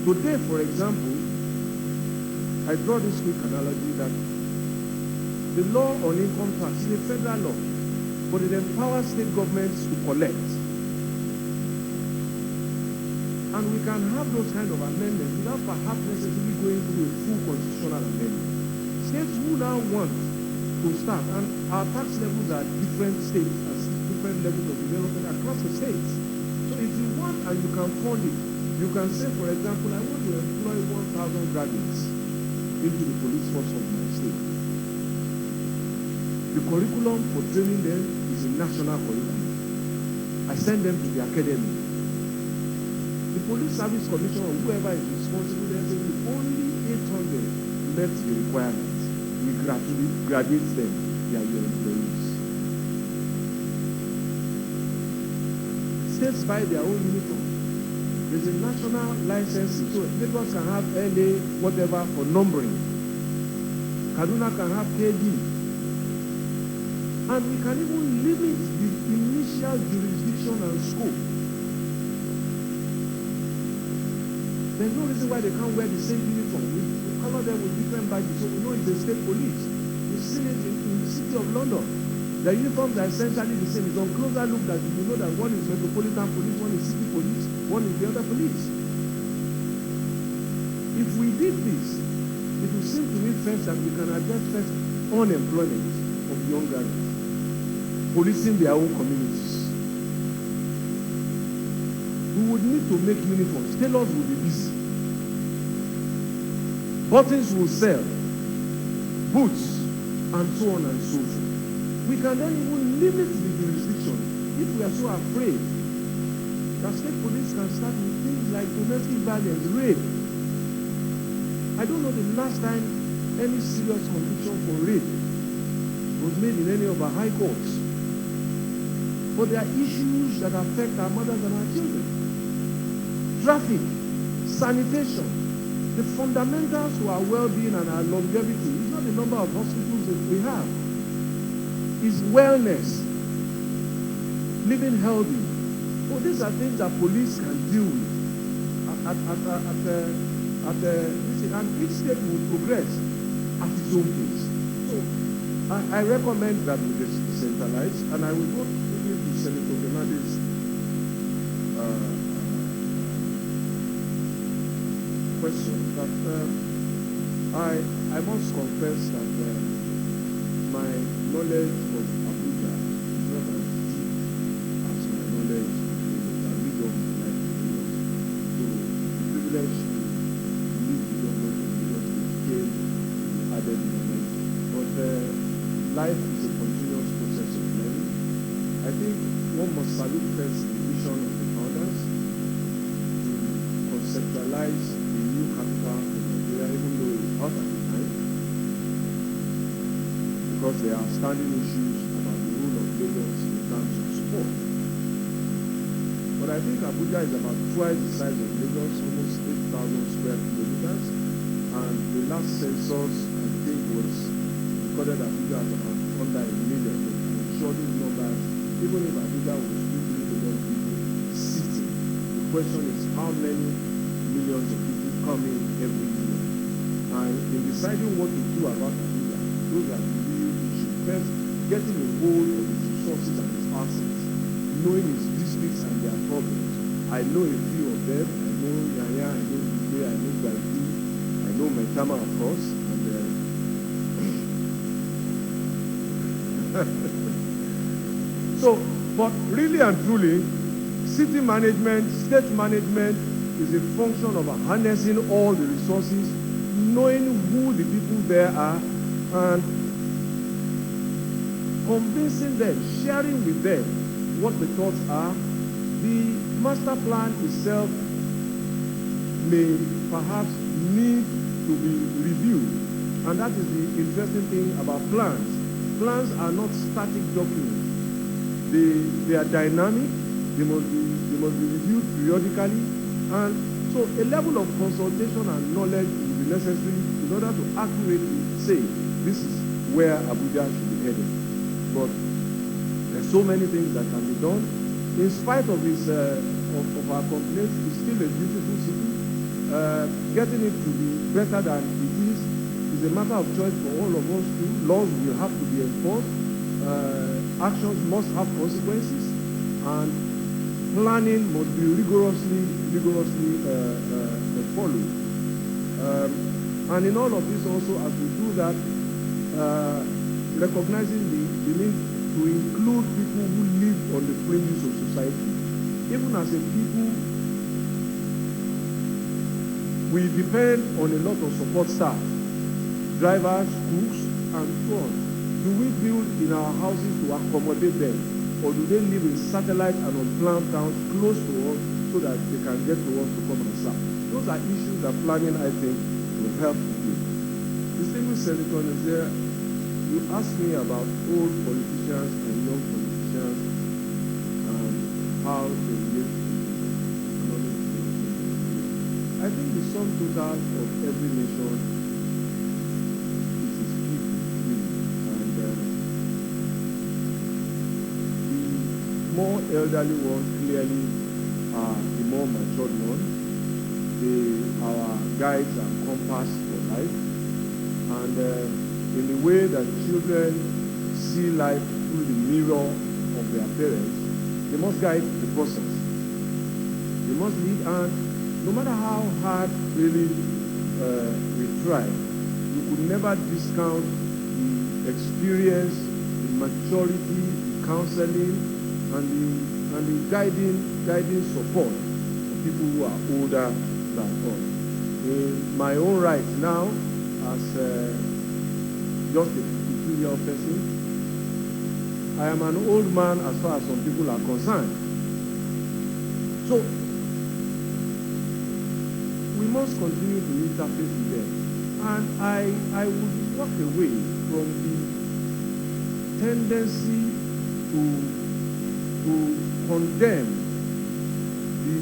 Today, for example, I draw this quick analogy that the law on income tax is a federal law, but it empowers state governments to collect. And we can have those kind of amendments without perhaps necessarily going through a full constitutional amendment. States who now want to start, and our tax levels are different states, as different levels of development across the states. So if you want and you can fund it, you can say, for example, I want to employ 1,000 graduates into the police force of my state. The curriculum for training them is a national curriculum. I send them to the academy. The Police Service Commission or whoever is responsible, they say only 800 met the requirements. We graduate them. They are your employees. States buy their own uniform. There's a national licensing. So Lagos can have LA, whatever, for numbering. Kaduna can have KD. And we can even limit the initial jurisdiction and scope. There's no reason why they can't wear the same uniform. We color them with different badges, so we know it's the state police. We've seen it in the city of London. The uniforms are essentially the same. It's on closer look that you know that one is Metropolitan Police, one is City Police, one is the other police. If we did this, it would seem to me first that we can address first unemployment of young graduates, policing their own communities. We would need to make uniforms. Tailors will be busy. Buttons will sell, boots, and so on and so forth. We can then even limit the jurisdiction if we are so afraid that state police can start with things like domestic violence, rape. I don't know the last time any serious conviction for rape was made in any of our high courts. But there are issues that affect our mothers and our children. Traffic, sanitation, the fundamentals to our well-being and our longevity is not the number of hospitals that we have. It's wellness, living healthy. So these are things that police can deal with and each state will progress at its own pace. So I recommend that we decentralize, and I will go to Senator Bernardi's question that I must confess that my knowledge of Abuja is not as deep as my knowledge of Lagos. I live on my life in Lagos. So the privilege to live the government of Lagos became added knowledge. But life is a continuous process of learning. I think one must salute first the vision of the founders to conceptualize the new capital of Nigeria, even though it was out at the time, because there are standing issues about the role of Lagos in terms of support. But I think Abuja is about twice the size of Lagos, almost 8,000 square kilometers, and the last census, I think, was recorded Abuja as about under 1 million. I'm sure these numbers, even if Abuja was 2 million people sitting, question is how many millions of people come in every year. And in deciding what to do about Abuja, those are the real issues. First, getting a hold of its resources and its assets, knowing its districts and their problems. I know a few of them. I know Yaya, I know Ngige, I know Galati, I know Metama, of course, and so, but really and truly, city management, state management is a function of harnessing all the resources, knowing who the people there are, and convincing them, sharing with them what the thoughts are. The master plan itself may perhaps need to be reviewed, and that is the interesting thing about plans. Plans are not static documents. They are dynamic. They must be reviewed periodically, and so a level of consultation and knowledge will be necessary in order to accurately say this is where Abuja should be headed. But there's so many things that can be done. In spite of our complaints, it's still a beautiful city. Getting it to be better than it is a matter of choice for all of us too. Laws will have to be enforced. Actions must have consequences, and planning must be rigorously followed. And in all of this also, as we do that, recognizing the need to include people who live on the fringes of society. Even as a people, we depend on a lot of support staff, drivers, cooks, and so on. Do we build in our houses to accommodate them, or do they live in satellite and unplanned towns close to us so that they can get to us to come and serve? Those are issues that planning, I think, will help to do. Distinguished Senator is there. You asked me about old politicians and young politicians and how they relate to economic development. I think the sum total of every nation is its people, really. And the more elderly ones clearly are the more matured ones. They are our guides and compass for life. And in the way that children see life through the mirror of their parents, they must guide the process. They must lead, and no matter how hard really we try, you could never discount the experience, the maturity, the counseling, and the guiding support of people who are older than us. In my own right now, as just a peculiar person, I am an old man as far as some people are concerned. So we must continue to interface with them. And I would walk away from the tendency to condemn the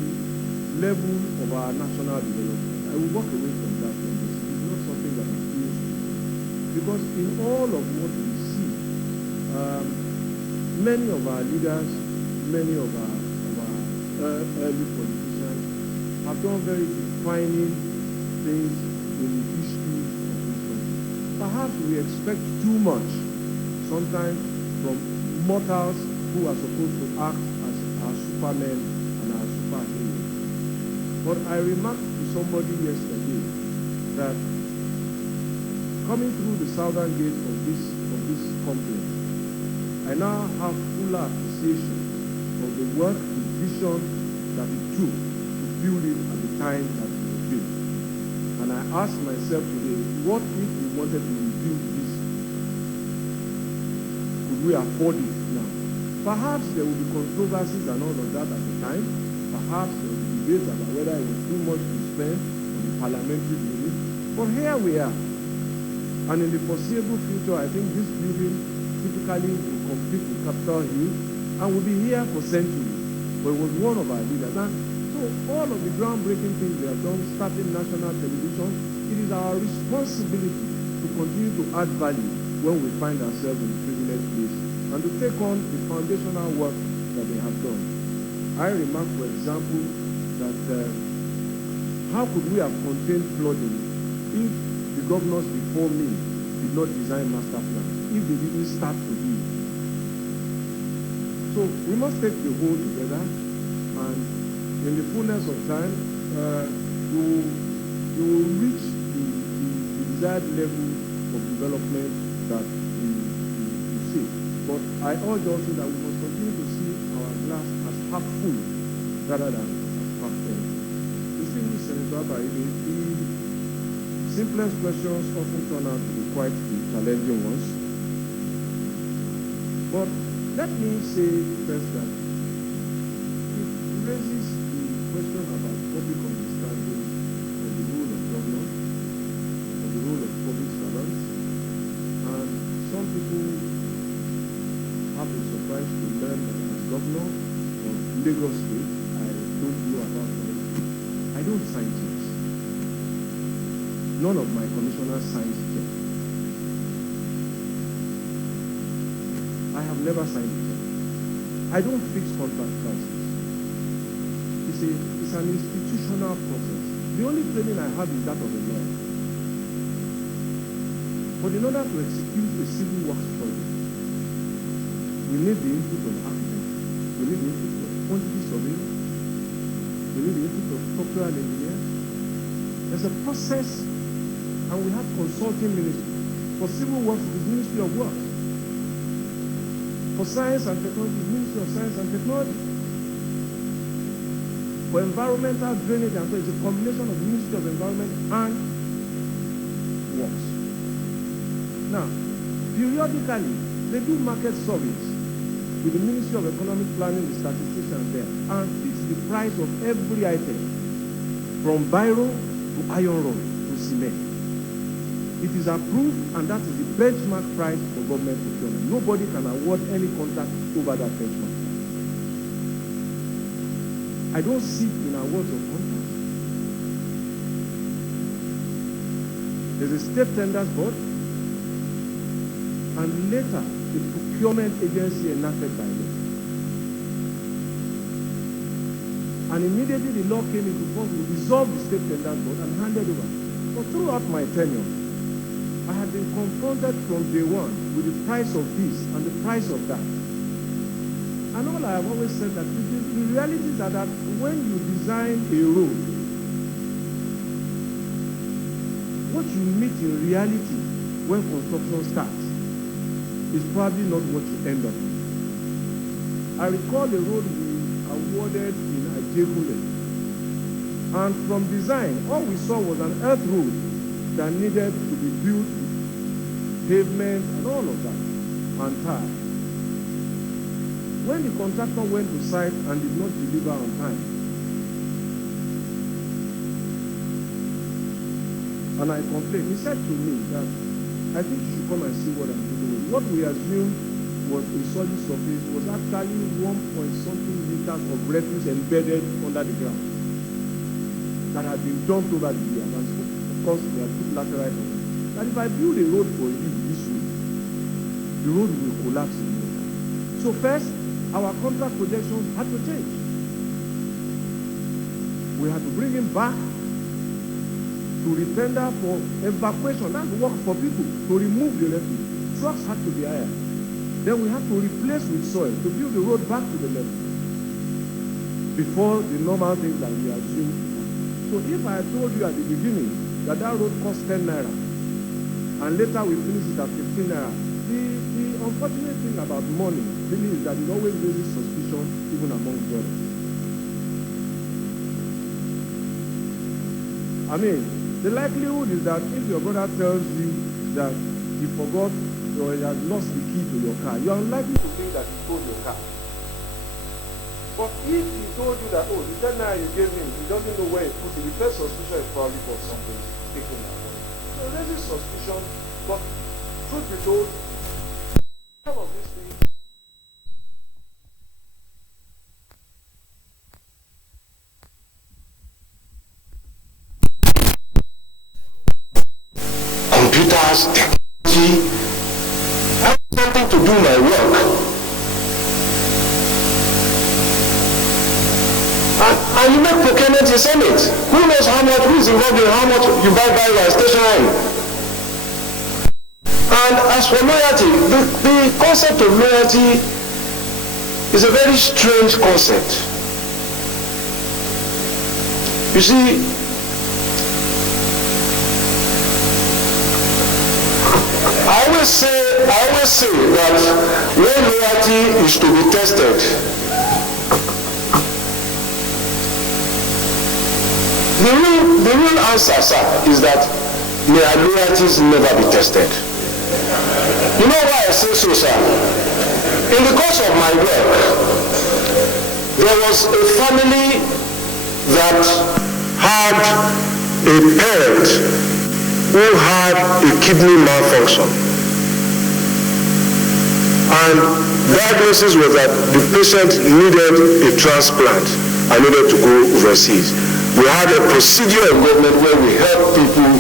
level of our national development. I will walk away from that tendency. It's not something that appeals to me. Because in all of what we see, many of our leaders, many of our early politicians have done very defining things in the history of this country. Perhaps we expect too much sometimes from mortals who are supposed to act as our supermen and our superheroes. But I remarked to somebody yesterday that coming through the southern gate of this complex, I now have fuller appreciation of the work and vision that it took to build it at the time that it was built. And I asked myself today, what if we wanted to rebuild this? Could we afford it now? Perhaps there will be controversies and all of that at the time. Perhaps there will be debates about whether it was too much to spend on the parliamentary building. But here we are. And in the foreseeable future, I think this building typically will compete with Capitol Hill and will be here for centuries. But it was one of our leaders. And so all of the groundbreaking things we have done, starting national television, it is our responsibility to continue to add value when we find ourselves in a privileged place and to take on the foundational work that they have done. I remark, for example, that that how could we have contained flooding if the governors before me did not design master plans, if they didn't start to do it? So we must take the whole together, and in the fullness of time, we will reach the desired level of development that we see. But I urge also that we must continue to see our glass as half full rather than as half empty. Distinguished Senator Ibe, the simplest questions often turn out to be quite the challenging ones. But let me say first that it raises the question about public understanding of the role of government, of the role of public servants, and some people have been surprised to learn that as governor of Lagos State, I don't know about it. I don't sign checks. None of my commissioners signs checks. I have never signed a check. I don't fix contract prices. It's an institutional process. The only training I have is that of a lawyer. But in order to execute a civil works project, we need the input of architects, we need the input of quantity surveyors, we need the input of structural engineers. There's a process, and we have consulting ministry. For civil works, it is Ministry of Works. For science and technology, it is Ministry of Science and Technology. For environmental drainage and so, it's a combination of Ministry of Environment and Works. Now, periodically, they do market surveys with the Ministry of Economic Planning, the statisticians there, and fix the price of every item, from biro to iron rod to cement. It is approved, and that is the benchmark price for government procurement. Nobody can award any contract over that benchmark. I don't sit in awards of contracts. There's a state tenders board, and later the procurement agency enacted by law. And immediately the law came into force, we dissolved the state tenders board and handed over. So throughout my tenure, I had been confronted from day one with the price of this and the price of that. And all I have always said that the realities are that when you design a road, what you meet in reality when construction starts is probably not what you end up with. I recall the road we awarded in Ajegule. And from design, all we saw was an earth road that needed to be built with pavement and all of that, and tar. When the contractor went to site and did not deliver on time, and I complained, he said to me that, I think you should come and see what I'm doing. What we assumed was a solid surface was actually 1-point-something meters of refuse embedded under the ground that had been dumped over the years. And of course, we have put laterite on it. That if I build a road for you this way, the road will collapse in no time. So first, our contract projections had to change. We had to bring him back to retender for evacuation. That's work for people to remove the refuse. Trucks had to be hired. Then we had to replace with soil to build the road back to the level before the normal things that we assume. So if I told you at the beginning that road cost 10 naira and later we finish it at 15 naira, the unfortunate thing about money really is that it always raises suspicion even among journalists. I mean, the likelihood is that if your brother tells you that he forgot or he has lost the key to your car, you are unlikely to think that he stole your car. But if he told you that, oh, the 10 naira you gave him, he doesn't know where he put it, the first suspicion is probably for something taken away. So it raises suspicion, but truth be told, some of these things computers, technology, I have something to do my work. And And you make procurement in Senate. Who knows how much, who is involved in how much you buy stationery? And as for loyalty, the concept of loyalty is a very strange concept. You see, I always say that when loyalty is to be tested, the real answer, sir, is that may our loyalties never be tested. You know why I say so, sir? In the course of my work, there was a family that had a parent who had a kidney malfunction. And diagnosis was that the patient needed a transplant and needed to go overseas. We had a procedure in government where we helped people,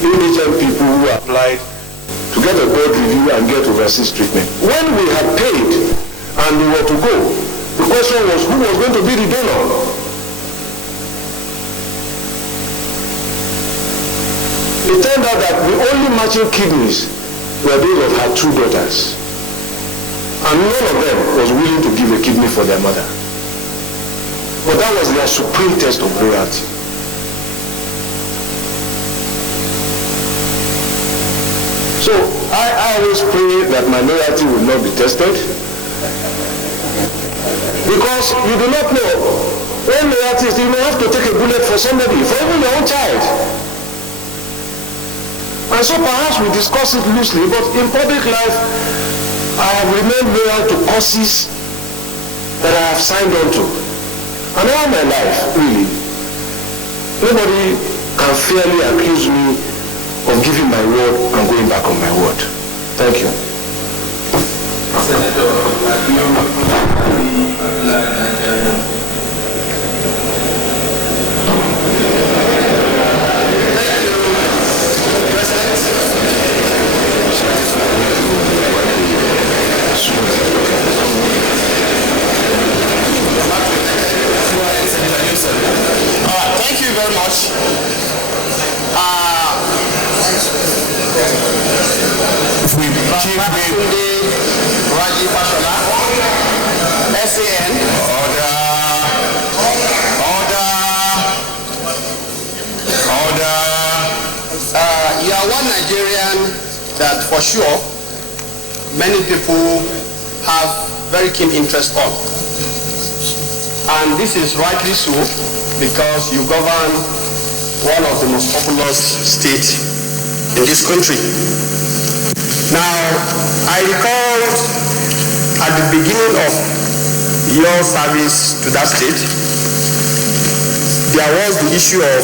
indigent people who applied to get a board review and get overseas treatment. When we had paid and we were to go, the question was who was going to be the donor? It turned out that the only matching kidneys were those of her two daughters. And none of them was willing to give a kidney for their mother. But that was their supreme test of loyalty. So I always pray that my loyalty will not be tested. Because you do not know. When loyalty is, you may have to take a bullet for somebody, for even your own child. And so perhaps we discuss it loosely, but in public life, I have remained loyal to causes that I have signed on to. And all my life, really, nobody can fairly accuse me of giving my word and going back on my word. Thank you. Senator, Thank you very much. Babatunde Fashola, SAN. Order. You are one Nigerian that for sure many people have very keen interest on. And this is rightly so because you govern one of the most populous states in this country. Now, I recall at the beginning of your service to that state, there was the issue of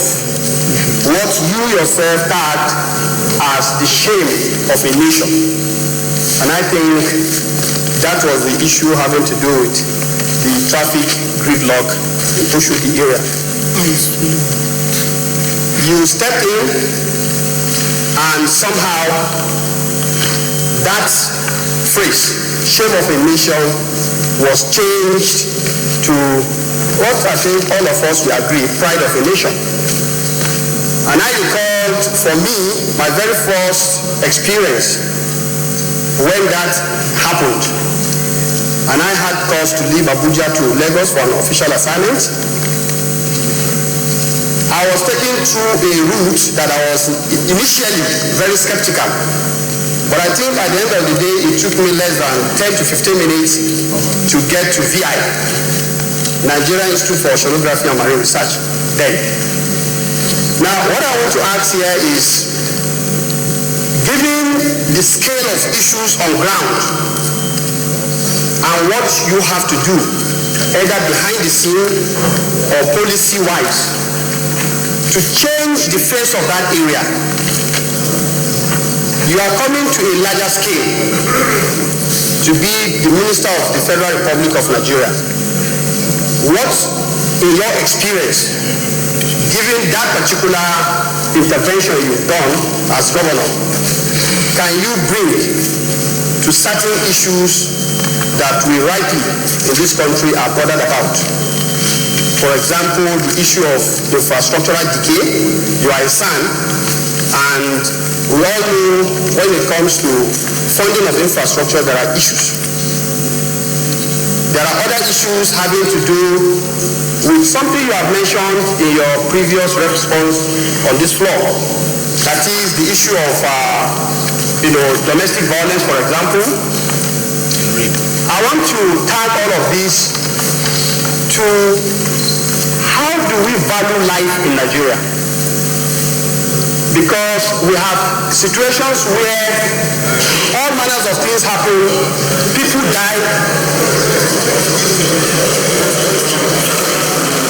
what you yourself tagged as the shame of a nation. And I think that was the issue having to do with the traffic gridlock in Oshodi area. You stepped in and somehow that phrase, shame of a nation, was changed to what I think all of us will agree, pride of a nation. And I recalled, for me, my very first experience when that happened. And I had cause to leave Abuja to Lagos for an official assignment. I was taken through a route that I was initially very skeptical. But I think at the end of the day, it took me less than 10 to 15 minutes to get to VI, Nigerian Institute for Oceanography and Marine Research, then. Now, what I want to ask here is, given the scale of issues on ground and what you have to do, either behind the scene or policy-wise, to change the face of that area, you are coming to a larger scale to be the Minister of the Federal Republic of Nigeria. What, in your experience, given that particular intervention you've done as governor, can you bring to certain issues that we rightly in this country are bothered about? For example, the issue of infrastructural decay. You are a son, and we all know when it comes to funding of infrastructure, there are issues. There are other issues having to do with something you have mentioned in your previous response on this floor. That is the issue of domestic violence, for example. I want to tag all of this to how do we value life in Nigeria? Because we have situations where all manners of things happen, people die.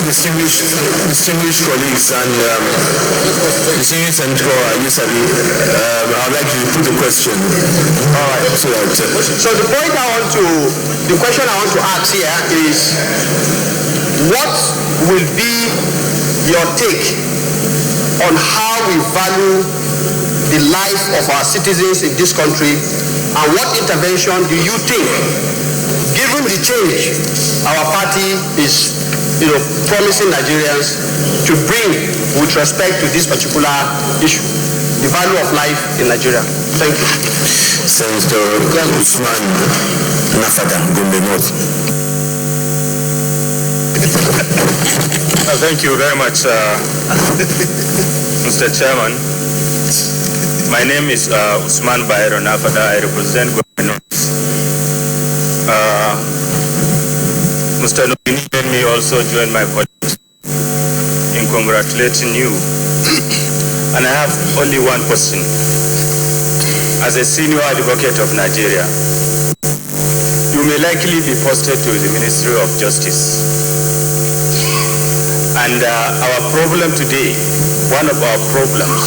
Distinguished colleagues and distinguished Senator Aisha, I'd like to put the question. All right. So the question I want to ask here is, what will be your take on how we value the life of our citizens in this country, and what intervention do you think, given the change our party is promising Nigerians to bring with respect to this particular issue, the value of life in Nigeria? Thank you. Senator Usman Nafada, Gombe North. Thank you very much, Mr. Chairman. My name is Usman Bayero Nafada. I represent Gombe North. Mr. Nominees, let me also join my colleagues in congratulating you. And I have only one question. As a senior advocate of Nigeria, you may likely be posted to the Ministry of Justice. And our problem today, one of our problems,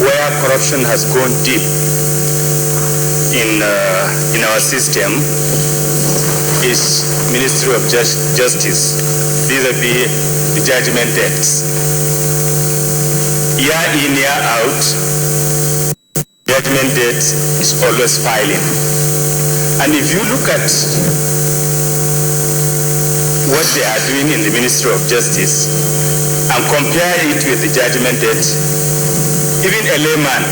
where corruption has gone deep in our system, is Ministry of Justice, vis-a-vis the judgment dates. Year in, year out, judgment date is always filing. And if you look at what they are doing in the Ministry of Justice and compare it with the judgment date, even a layman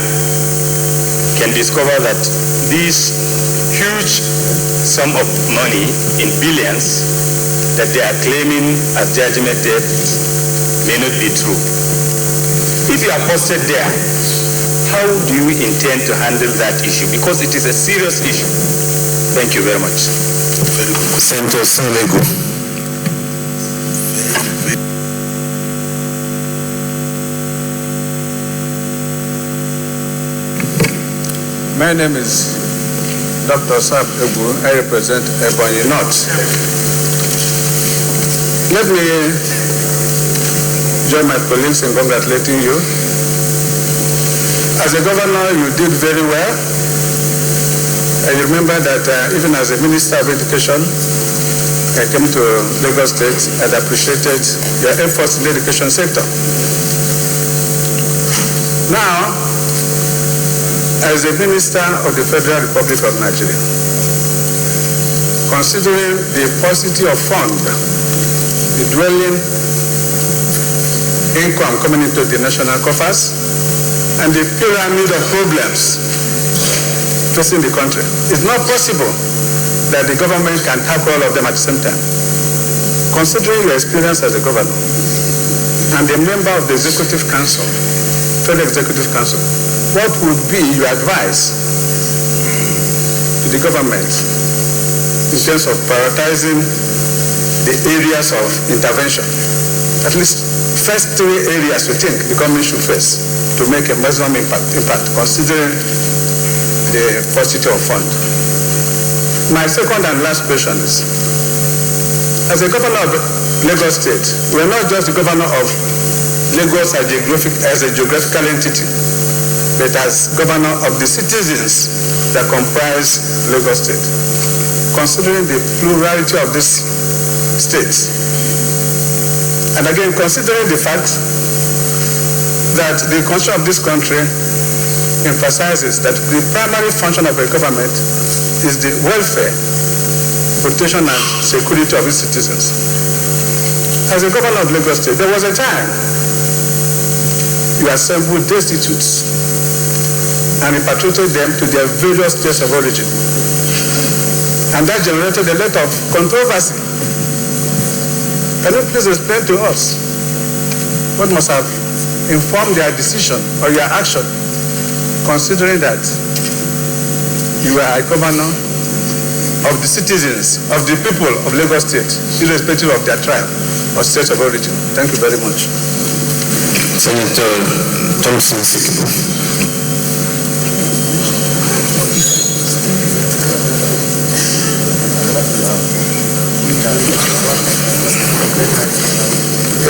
can discover that these huge sum of money in billions that they are claiming as judgment date may not be true. If you are posted there, how do you intend to handle that issue? Because it is a serious issue. Thank you very much. Senator Sanego. My name is Dr. Sab Ebu. I represent Ebonyi North. Let me join my colleagues in congratulating you. As a governor, you did very well. I remember that even as a Minister of Education, I came to Lagos State and appreciated your efforts in the education sector. Now, as a Minister of the Federal Republic of Nigeria, considering the paucity of funds, the dwelling income coming into the national coffers, and the pyramid of problems facing the country, it's not possible that the government can tackle all of them at the same time. Considering your experience as a governor and a member of the Executive Council, Federal Executive Council, what would be your advice to the government in terms of prioritizing the areas of intervention? At least first three areas we think the government should face to make a maximum impact considering the paucity of funds. My second and last question is, as a governor of Lagos State, we are not just the governor of Lagos as a geographical entity, but as governor of the citizens that comprise Lagos State. Considering the plurality of this state, and again considering the fact that the constitution of this country emphasizes that the primary function of a government is the welfare, protection and security of its citizens. As a governor of Lagos State, there was a time you assembled destitutes and repatriated them to their various states of origin. And that generated a lot of controversy. Can you please explain to us what must have informed their decision or your action, considering that you are a governor of the citizens, of the people of Lagos State, irrespective of their tribe or state of origin? Thank you very much. Senator Thompson Sikibu.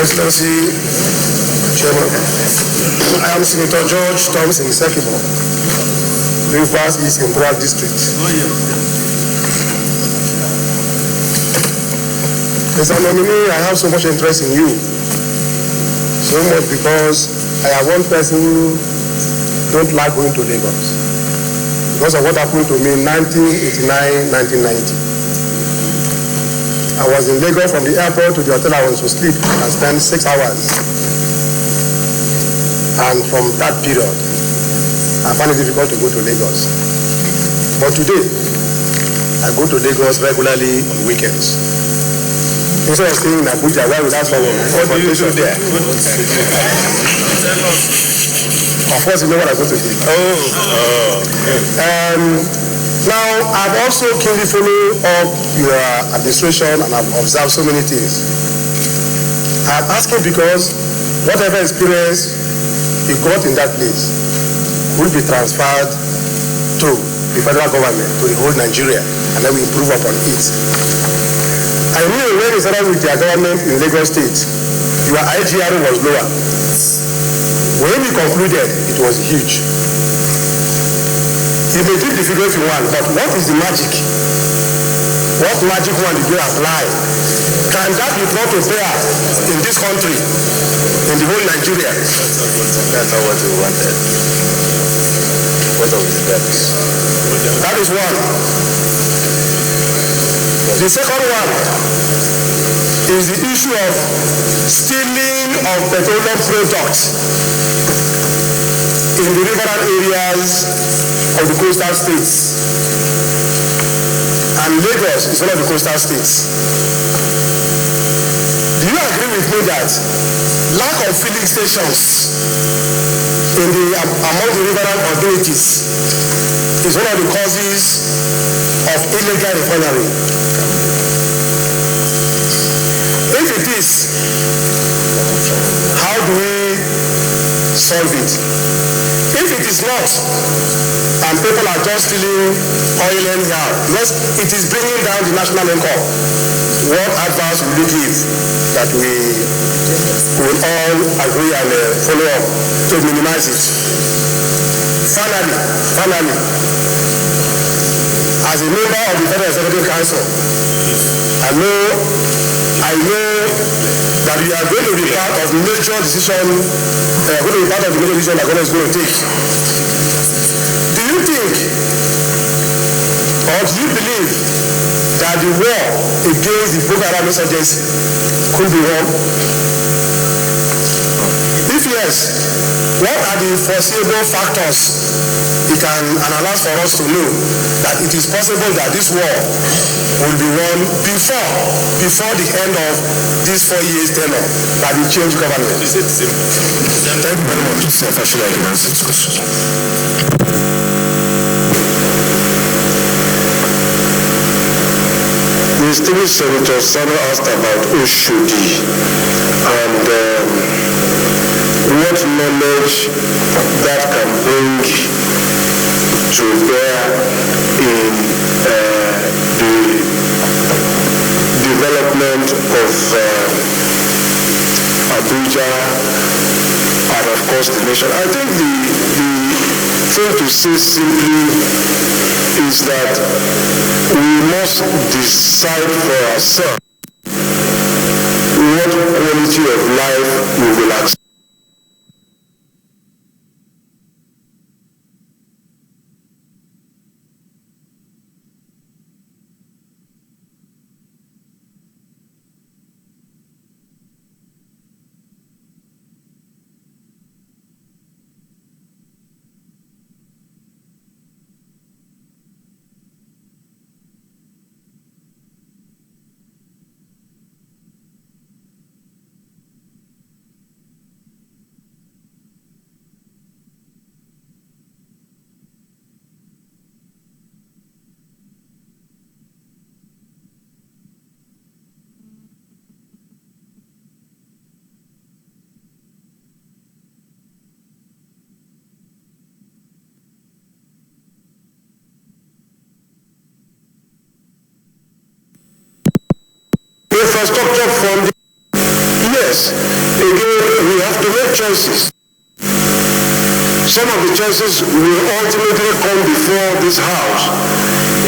Excellency Chairman, I am Senator George Thompson Sikibu, Rivers East Central District. As a nominee, I have so much interest in you. So much because I am one person who don't like going to Lagos because of what happened to me in 1989-1990. I was in Lagos from the airport to the hotel I was to sleep and spend 6 hours. And from that period, I found it difficult to go to Lagos. But today, I go to Lagos regularly on weekends. Instead of staying in Abuja, why would I for what do you do there? Of course, you know what I go to do. Now, I've also keenly followed up your administration and I've observed so many things. I'm asking because whatever experience you got in that place will be transferred to the federal government, to the whole Nigeria, and then we improve upon it. I knew when you started with your government in Lagos State, your IGR was lower. When we concluded, it was huge. It may give difficulty one, but what is the magic? What magic one did you apply? Can that be brought to bear in this country, in the whole Nigeria? That's not what we wanted. What of the steps? That is one. The second one is the issue of stealing of petroleum products in the riverine areas of the coastal states. And Lagos is one of the coastal states. Do you agree with me that lack of filling stations among the riverine authorities is one of the causes of illegal refinery? If it is, how do we solve it? If it is not, and people are just stealing oil anyhow, because it is bringing down the national income, what advice will you give that we will all agree and follow up to minimize it? Finally, as a member of the Federal Executive Council, I know that we are going to be part of major decision, that government is going to take. Do you think, or do you believe that the war against the Boko Haram insurgency could be won? If yes, what are the foreseeable factors you can analyze for us to know that it is possible that this war will be won before the end of this 4 years tenure by the change government? Is it simple? Thank you very much. Sir Fashola, you can answer this question. The distinguished Senator Sano asked about Oshodi and what knowledge that can bring to bear in the development of Abuja and of course the nation. I think the thing to say simply is that we must decide for ourselves what quality of life we will accept. infrastructure funding, yes, again, we have to make choices. Some of the choices will ultimately come before this house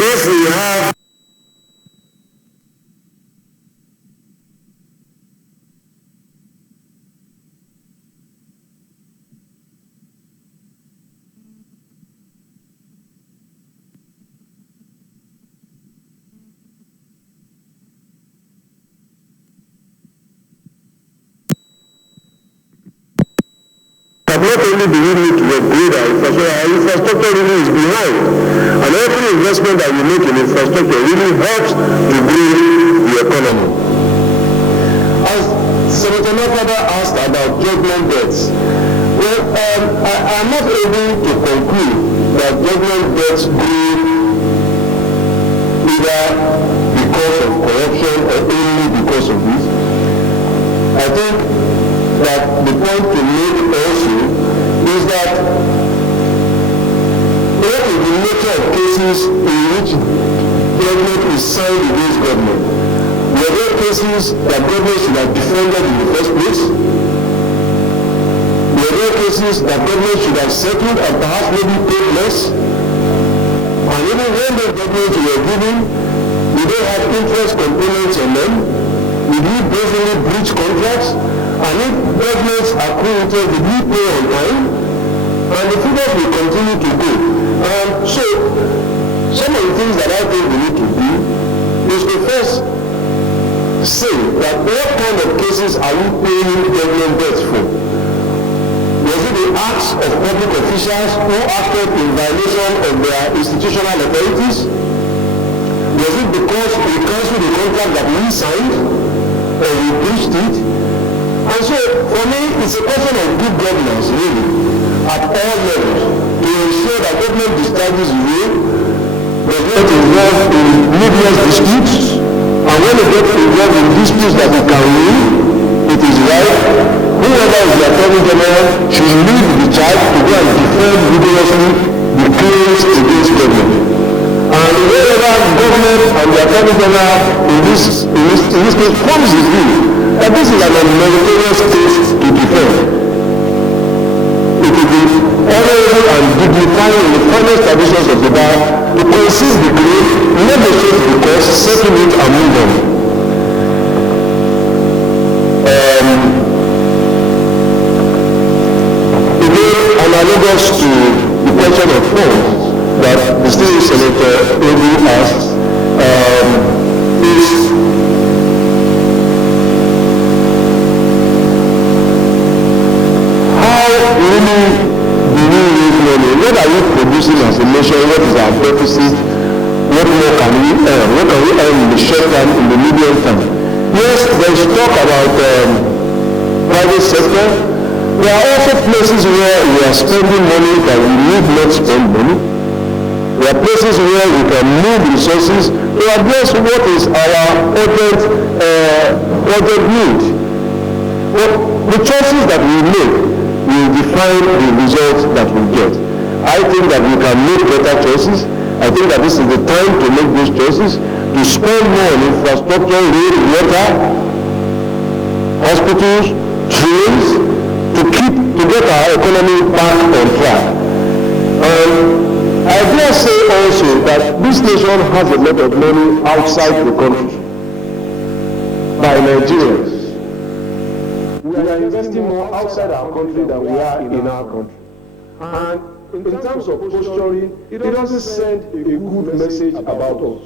if we have not only do we need to upgrade our infrastructure really is behind. And every investment that we make in infrastructure really helps to grow the economy. As Senator Nafada asked about judgment debts, well, I'm not able to conclude that judgment debts grew either because of corruption or only because of this. I think that the point to make also is that what is the nature of cases in which government is signed against government? Were there cases that government should have defended in the first place? Were there cases that government should have settled and perhaps maybe paid less? And even when those governments were given, did they have interest components on them? Did we brazenly breach contracts? And if governments accrue interest, did we pay on time? And the figures will continue to go. So, some of the things that I think we need to do is to first say that what kind of cases are we paying government debts for? Was it the acts of public officials who acted in violation of their institutional authorities? Was it because we cancelled the contract that we signed or we breached it? And so, for me, it's a question of good governance, really, at all levels, to ensure that government discharges will does not involve in needless disputes, and when it gets involved in disputes that it can win, it is right. Whoever is the Attorney General should lead the charge to go and defend vigorously the claims against government. And wherever government and the Attorney General in this case forms the view that this is an unmeritorious case to defend, it will be honorable and dignifying in the finest traditions of the bar to concede the claim, negotiate the cost, settle it and move on. Again, analogous to the question of funds that the state senator Ebu asked, is how really do we raise money? What are we producing as a nation? What is our deficit? What more can we earn? What can we earn in the short term, in the medium term? Yes, there is talk about private sector. There are also places where we are spending money that we need not spend money. There are places where we can move resources to address what is our urgent need. Well, the choices that we make will define the results that we get. I think that we can make better choices. I think that this is the time to make those choices, to spend more on infrastructure, road, water, hospitals, trains, to get our economy back on track. I dare say also that this nation has a lot of money outside the country by Nigerians. We are investing more outside our country than we are in our country. And in terms of posturing, it doesn't send a good message about us.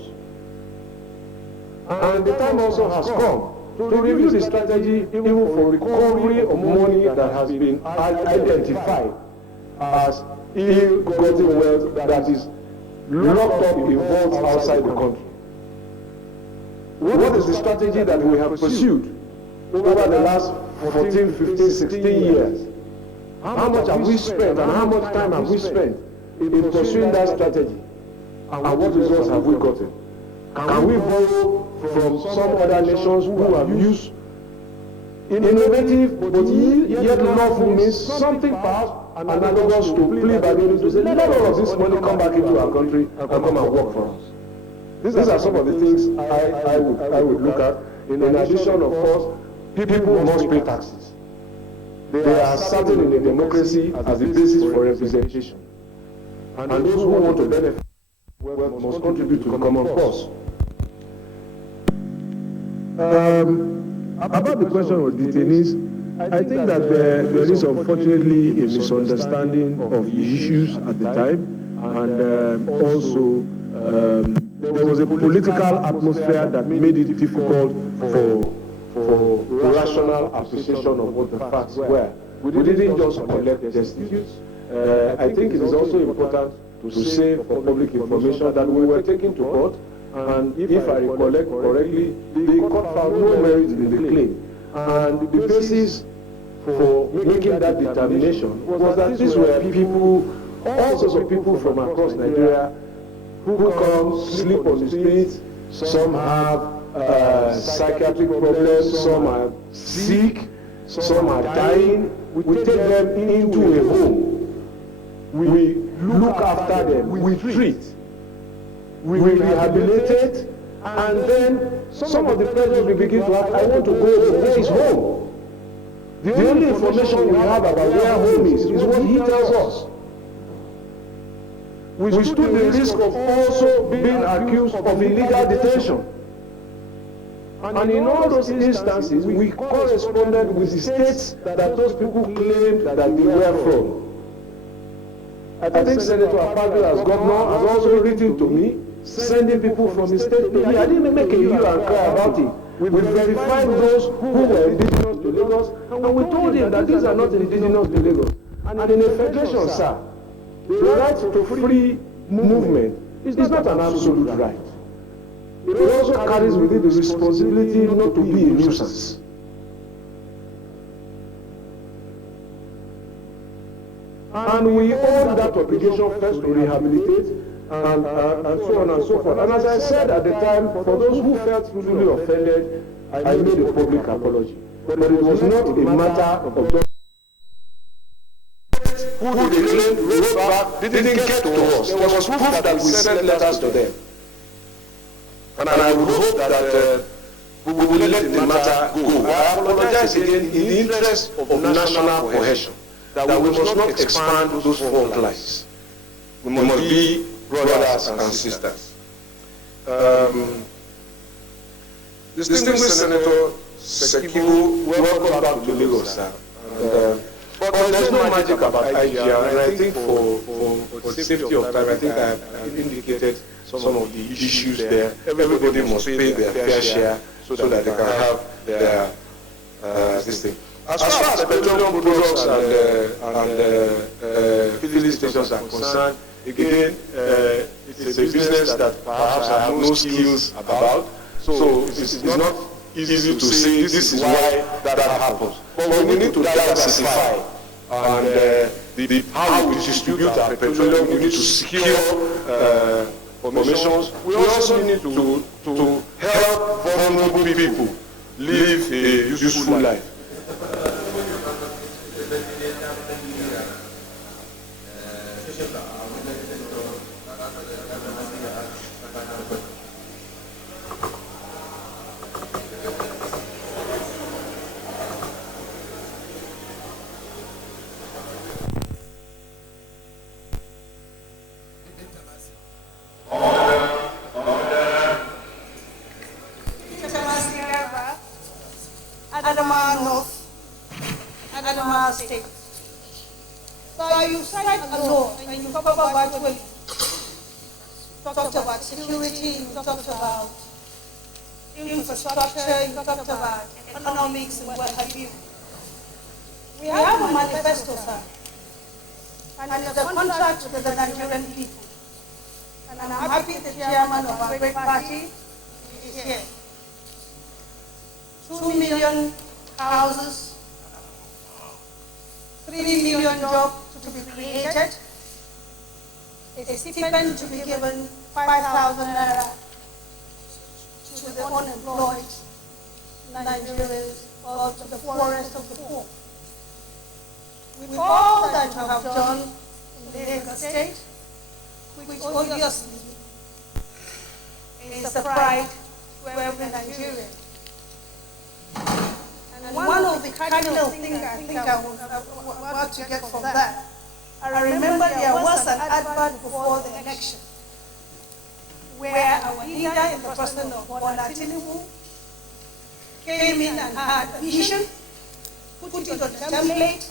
And the time also has come to review the strategy even for recovery of money that has been identified as ill-gotten wealth that is locked up in vaults outside the country. What is the strategy that we have pursued over the last 14, 15, 16 years? How much have we spent and how much time have we spent in pursuing that strategy? And what results have we gotten? Can we borrow from some other nations who have used innovative but yet lawful means, something perhaps analogous to plea bargaining, to say, let all of this money come back into our country and come and work for us? These are some of the things I would look at. In addition, of course, people must pay taxes. They are certain in a democracy as the basis for representation. And those who want to benefit wealth must contribute to the common cause. About the question of detainees, I think that there is unfortunately a misunderstanding of the issues at the time, and also there was a political atmosphere that made it difficult for rational appreciation of what the facts were. We didn't just collect destitutes. I think it is also important to say for public information that we were taken to court, and if I recollect correctly, the court found no merit in the claim. And the basis for making that determination was that these were people, all sorts of people from across Nigeria who come, sleep on the streets. Some have psychiatric problems, some are sick, some are dying. We take them into a home. We look after them, we treat, we rehabilitate, and then some of the persons we begin to ask, I want to go, where is home? The only information we have about where home is what he tells us. We stood the risk of also being accused of illegal detention. And in all those instances, we corresponded with the states that those people claimed that they were from. I think Senator Abubakar as governor has also written to me, sending people from the state to me. I didn't make a hue and cry about it. We verified those who were indigenous to Lagos, and we told him that these are not indigenous to Lagos. And in a federation, sir, the right to free movement is not an absolute right. It also carries with it the responsibility not to be a nuisance. And we owe that obligation first to rehabilitate and so on and so forth. And as I said at the time, for those who felt truly offended, I made a public apology. But it was not a matter of just who they claimed wrote back didn't get to us. There was proof that we sent letters to them. And I would hope that we will let the matter go. I apologize again in the interest of national cohesion, that we must not expand those fault lines. We must be brothers and sisters. Distinguished Senator Kachikwu, welcome back to Lagos, sir. But there's no magic about Aisha, and I think for the safety of time, I think I have indicated some of the issues there. Everybody must pay their fair share so that they can have their this thing. As far as petroleum products and filling stations are concerned, again, it's a business that perhaps I have no skills about. So it's not easy to say this is why that happens. But we need to diversify and how we distribute our petroleum. We need to secure formations. We also need to help vulnerable people live a useful life. So you cite a law and you cover virtually. You talked about security, you talked about infrastructure, you talked about economics and what have you. We have a manifesto, sir, and it's a contract with the Nigerian people. And I'm happy the chairman of our great party is here. 2 million houses, 3 million jobs to be created, a stipend to be given 5,000 naira to the unemployed Nigerians or to the poorest of the poor. With all that you have done in the Lagos State, which obviously is a pride to every Nigerian, one of the cardinal things I think I was about to get from that, I remember there was an advert before the election where our leader in the person of Tinubu came in and had a vision, put it on the template.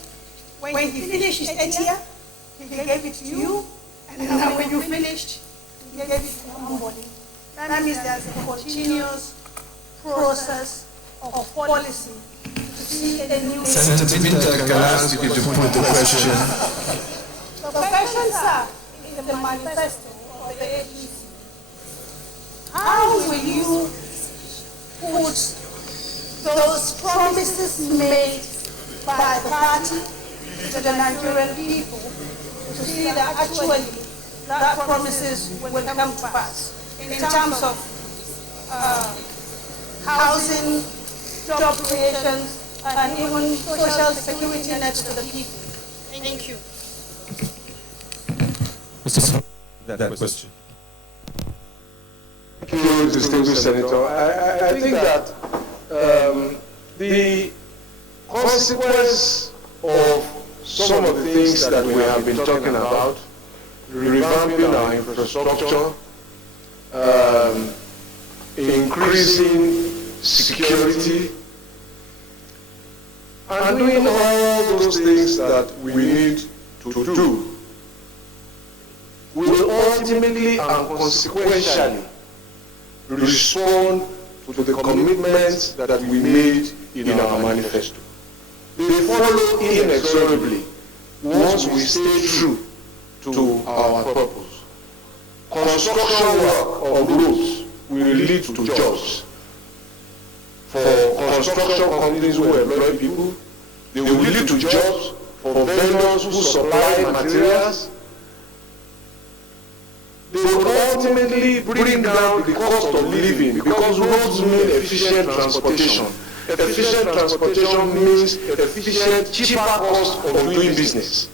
When he finished his 8 year, he gave it to you, and then when you finished, he gave it to somebody. That means there's a continuous process of policy to see a new... Senator Binta, can I ask you to put the question? The questions are in the manifesto of the APC. How will you put those promises made by the party to the Nigerian people to see that actually that promises will come to pass in terms of housing, job creations, and even social security nets to the people? Thank you. That question. Thank you, distinguished Senator. I think that the consequence of some of the things that we have been talking about, revamping our infrastructure, increasing security, and doing all those things that we need to do, will ultimately and consequentially respond to the commitments that we made in our manifesto. They follow inexorably once we stay true to our purpose. Construction work of roads will lead to jobs. For construction companies who employ people, they will lead to jobs for vendors who supply materials. They will ultimately bring down the cost of living because roads mean efficient transportation. Efficient transportation means efficient, cheaper cost of doing business.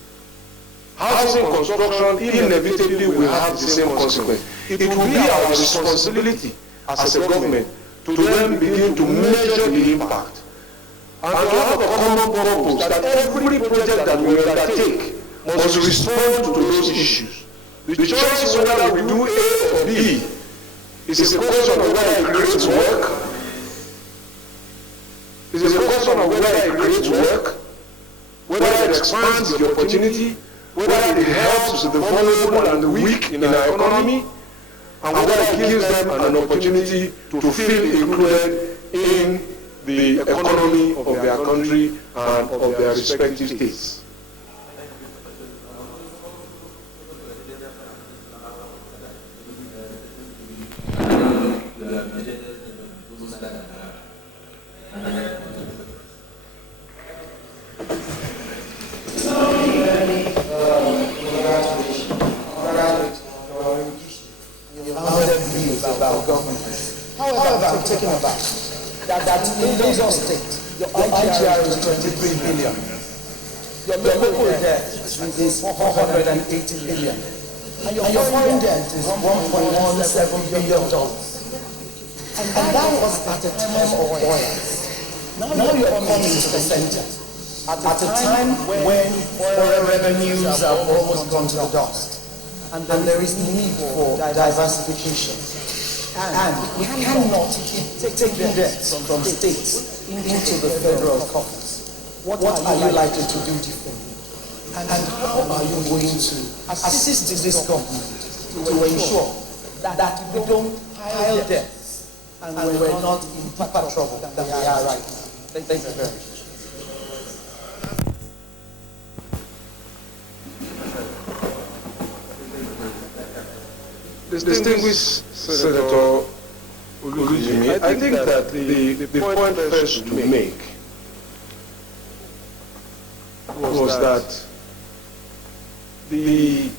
Housing construction inevitably will have the same consequence. It will be our responsibility as a government to then begin to measure the impact and to have a common purpose that every project that we undertake must respond to those issues. The choice whether we do A or B is a question of whether it creates work. It is a question of whether it creates work, whether it expands the opportunity, whether it helps the vulnerable and the weak in our economy, and whether it gives them an opportunity to feel included in the economy of their country and of their respective states. However, I'm taking aback that in Lagos State, your IGR is 23 billion. Your local debt is 480 billion. And your foreign debt is $1.17 billion. And that was at a time of oil. Now you're coming to the center at a time when foreign revenues have almost gone to the dust. And there is need for diversification. And we cannot take debts from states into the federal coffers. What are you likely to do differently? And how are you going to assist this government to ensure that we don't pile debts and we're not in deeper trouble than we are right now? Thank you very much. Distinguished Senator Ulujimi, I think that the point first to make was that the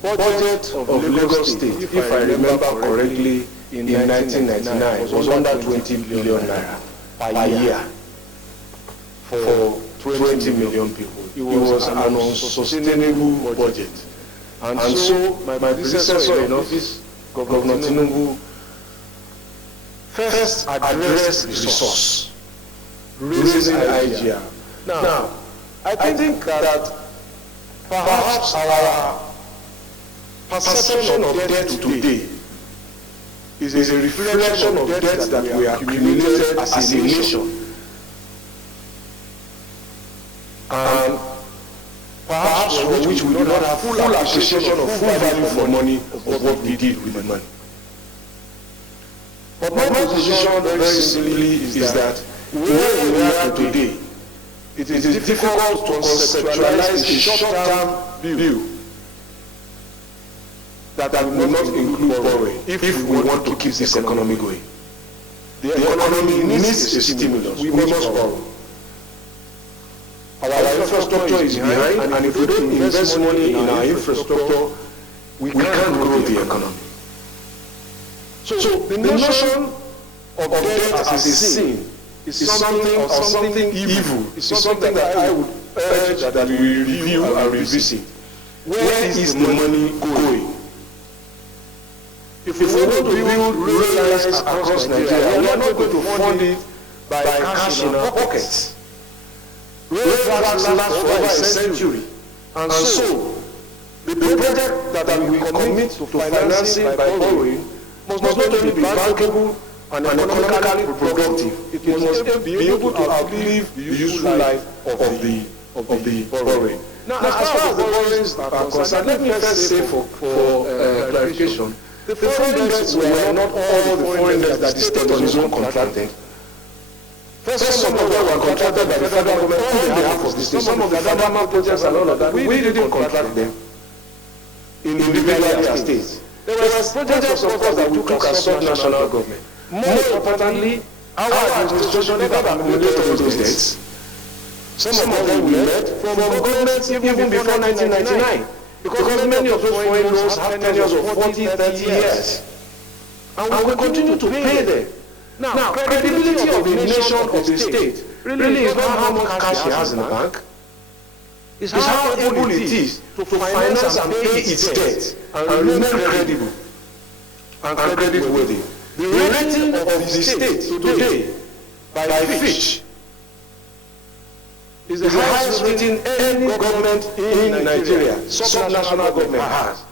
budget of Lagos State, if I remember correctly, in 1999 was under 20 billion naira per year for 20 million people. It was an unsustainable budget. And so my predecessor in office, Governor Tinubu, first addressed the source, raising IGR. Now, I think that perhaps our perception of debt today is a reflection of debt that we accumulated as a nation. And perhaps for which we do not have full appreciation of full value for money of what we did with the money. But my position very simply is that where we are today, it is difficult to conceptualize a short-term view that will not include borrowing if we want to keep this economy going. The economy needs a stimulus. We must borrow. Our infrastructure is behind, and if we don't invest money in our infrastructure, we can't grow the economy. So the notion of debt as a sin is something evil. It's something that I would urge that we review and revisit. Where is the money going? If we want to build rural lines across Nigeria, we are not going to fund it by cash in our pockets. Rail tracks last for over a century, and so the project that we commit to financing by borrowing must not only be bankable and economically productive, it must be able to outlive the useful life of the borrowing. Now, as far as the borrowings are concerned, let me first say for clarification, the foreign debts were not all the foreign debts that the state on its own contracted. First, some of them were contracted by the federal government on behalf of the state. Some of the federal projects and all of that, we didn't contract them individually as states. There were projects, of course, that we took as sub-national government. More importantly, our administration never accumulated those debts. Some of them we led from governments even before 1999. Because many of those foreign loans have tenures of 40, 30 years. And we will continue to pay them. Now, credibility of a nation, of a state, really is not how much cash it has in the bank. It's how able it is to finance and pay its debt and remain credible and credit-worthy. The rating of the state today by Fitch is the highest rating any government in Nigeria, sub-national government, has.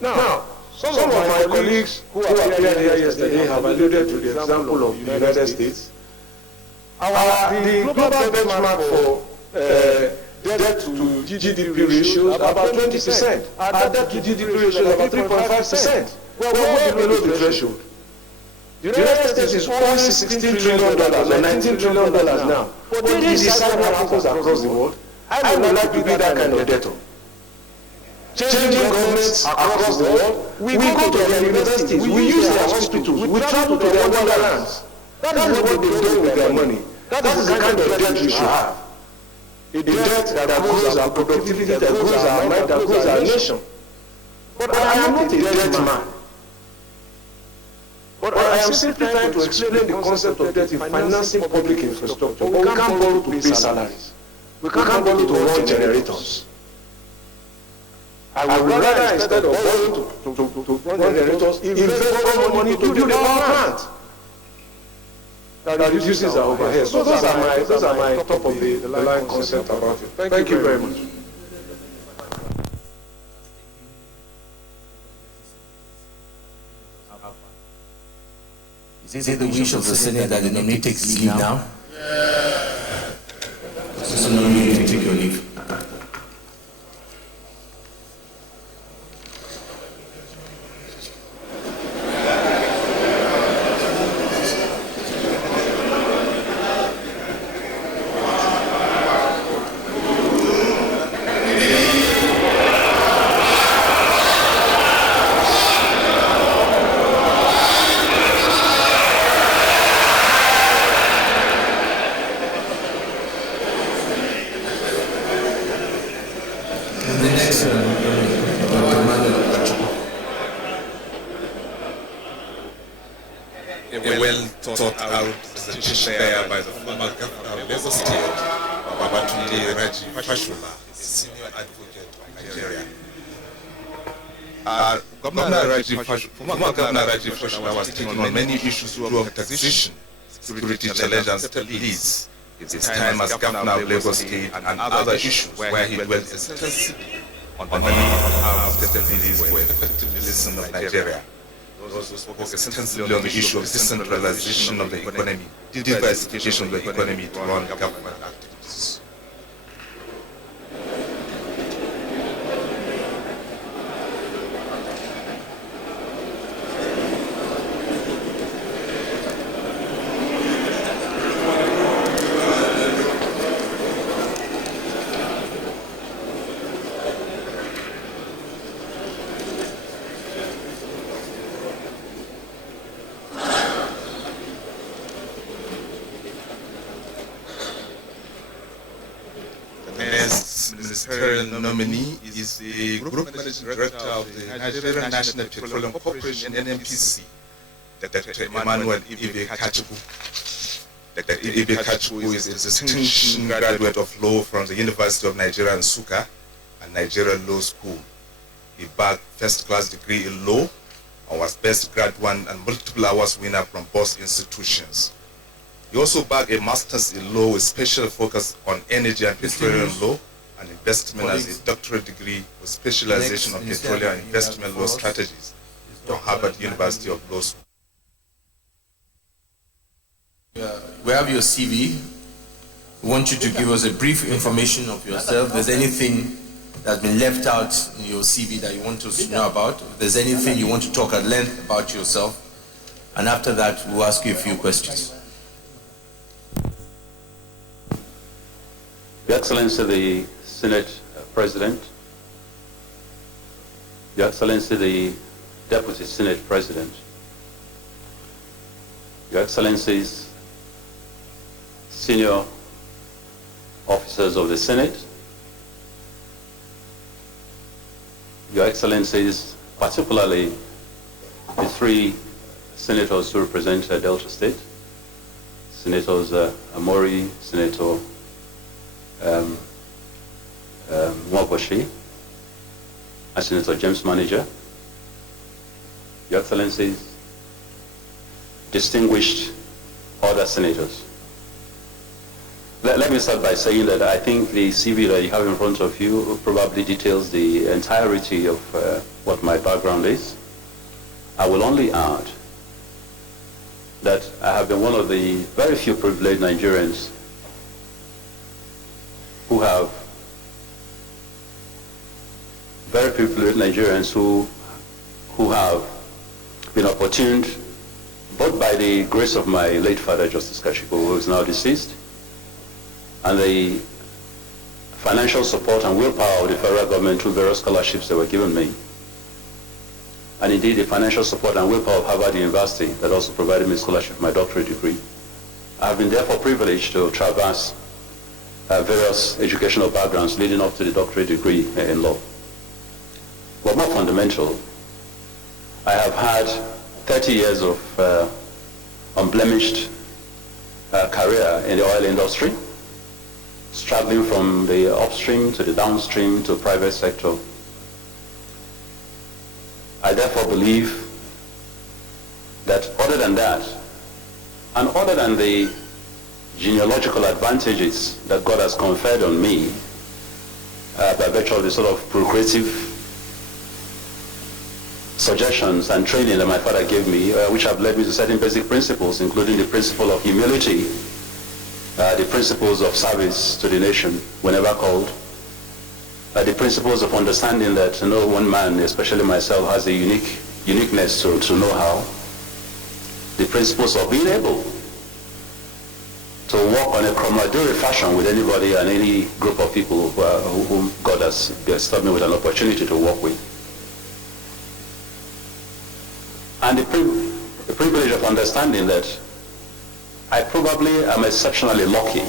Now, some of my colleagues who appeared here yesterday have alluded to the example of the United States. The global benchmark for debt to GDP ratios are about 20%. Our debt to GDP ratios are about 3.5%. We're well below the threshold. The United States is only $16 trillion or $19 trillion now. But they decide what happens across the world. I would like to be that kind of debtor. Changing governments across the world, we go to their universities, we use their hospitals, we travel to their wonderlands. That is what they've done with their money. That is the kind of debt we should have. A debt that grows our productivity, that grows our life, that grows our nation. But I am not a debt man. But I am simply trying to explain the concept of debt in financing public infrastructure. But we can't borrow to pay salaries. We can't borrow to run generators. I would rather, instead of borrowing to run generators, invest more money to build a power plant that reduces our overhead. So those are my top of the line concept about it. Thank you very much. Is it the wish of the Senate that the nominee takes leave now? So nominee, you take your leave. Fashola, senior advocate of Nigeria. Former Governor Fashola was taking on many issues through taxation, security challenge and state leads, his time as governor of Lagos State, and other issues where he dwelt extensively on the need to have state leads for effective citizen of Nigeria. Those spoke extensively on the issue of decentralization of the economy, diversification of the economy to run government activities. Ministerial nominee is the Group Managing Director of the Nigerian National Petroleum Corporation, NNPC, Dr. Emmanuel Ibe Kachikwu. Dr. Ibe Kachikwu is a distinguished graduate of law from the University of Nigeria, Nsukka, and Nigerian Law School. He bagged first-class degree in law and was Best Grad 1 and multiple awards winner from both institutions. He also bagged a master's in law with special focus on energy and petroleum law and investment as a doctorate degree with specialization on petroleum and investment law strategies from Harvard University of Law School. We have your CV. We want you to give us a brief information of yourself. If there's anything that's been left out in your CV that you want us to know about, if there's anything you want to talk at length about yourself, and after that we'll ask you a few questions. Your Excellency the Senate President, Your Excellency the Deputy Senate President, Your Excellencies, senior officers of the Senate, Your Excellencies, particularly the three senators who represent Delta State, Senators Amori, Senator Mwaboshi, and Senator James Manager, Your Excellencies, distinguished other senators. Let me start by saying that I think the CV that you have in front of you probably details the entirety of what my background is. I will only add that I have been one of the very few privileged Nigerians who have been opportuned both by the grace of my late father, Justice Kachikwu, who is now deceased, and the financial support and willpower of the federal government through various scholarships that were given me, and indeed the financial support and willpower of Harvard University that also provided me a scholarship for my doctorate degree. I have been therefore privileged to traverse various educational backgrounds leading up to the doctorate degree in law. But more fundamental, I have had 30 years of unblemished career in the oil industry, straddling from the upstream to the downstream to the private sector. I therefore believe that other than that, and other than the genealogical advantages that God has conferred on me by virtue of the sort of progressive suggestions and training that my father gave me, which have led me to certain basic principles, including the principle of humility, the principles of service to the nation whenever called, the principles of understanding that no one man, especially myself, has a uniqueness to know how, the principles of being able to work on a camaraderie fashion with anybody and any group of people whom God has bestowed me with an opportunity to work with. And the privilege of understanding that I probably am exceptionally lucky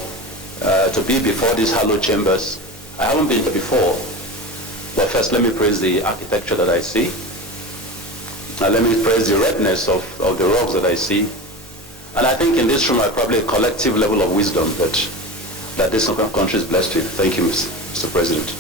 to be before these hallowed chambers. I haven't been here before, but first let me praise the architecture that I see. And let me praise the redness of the rocks that I see. And I think in this room I probably a collective level of wisdom that this country is blessed with. Thank you, Mr. President.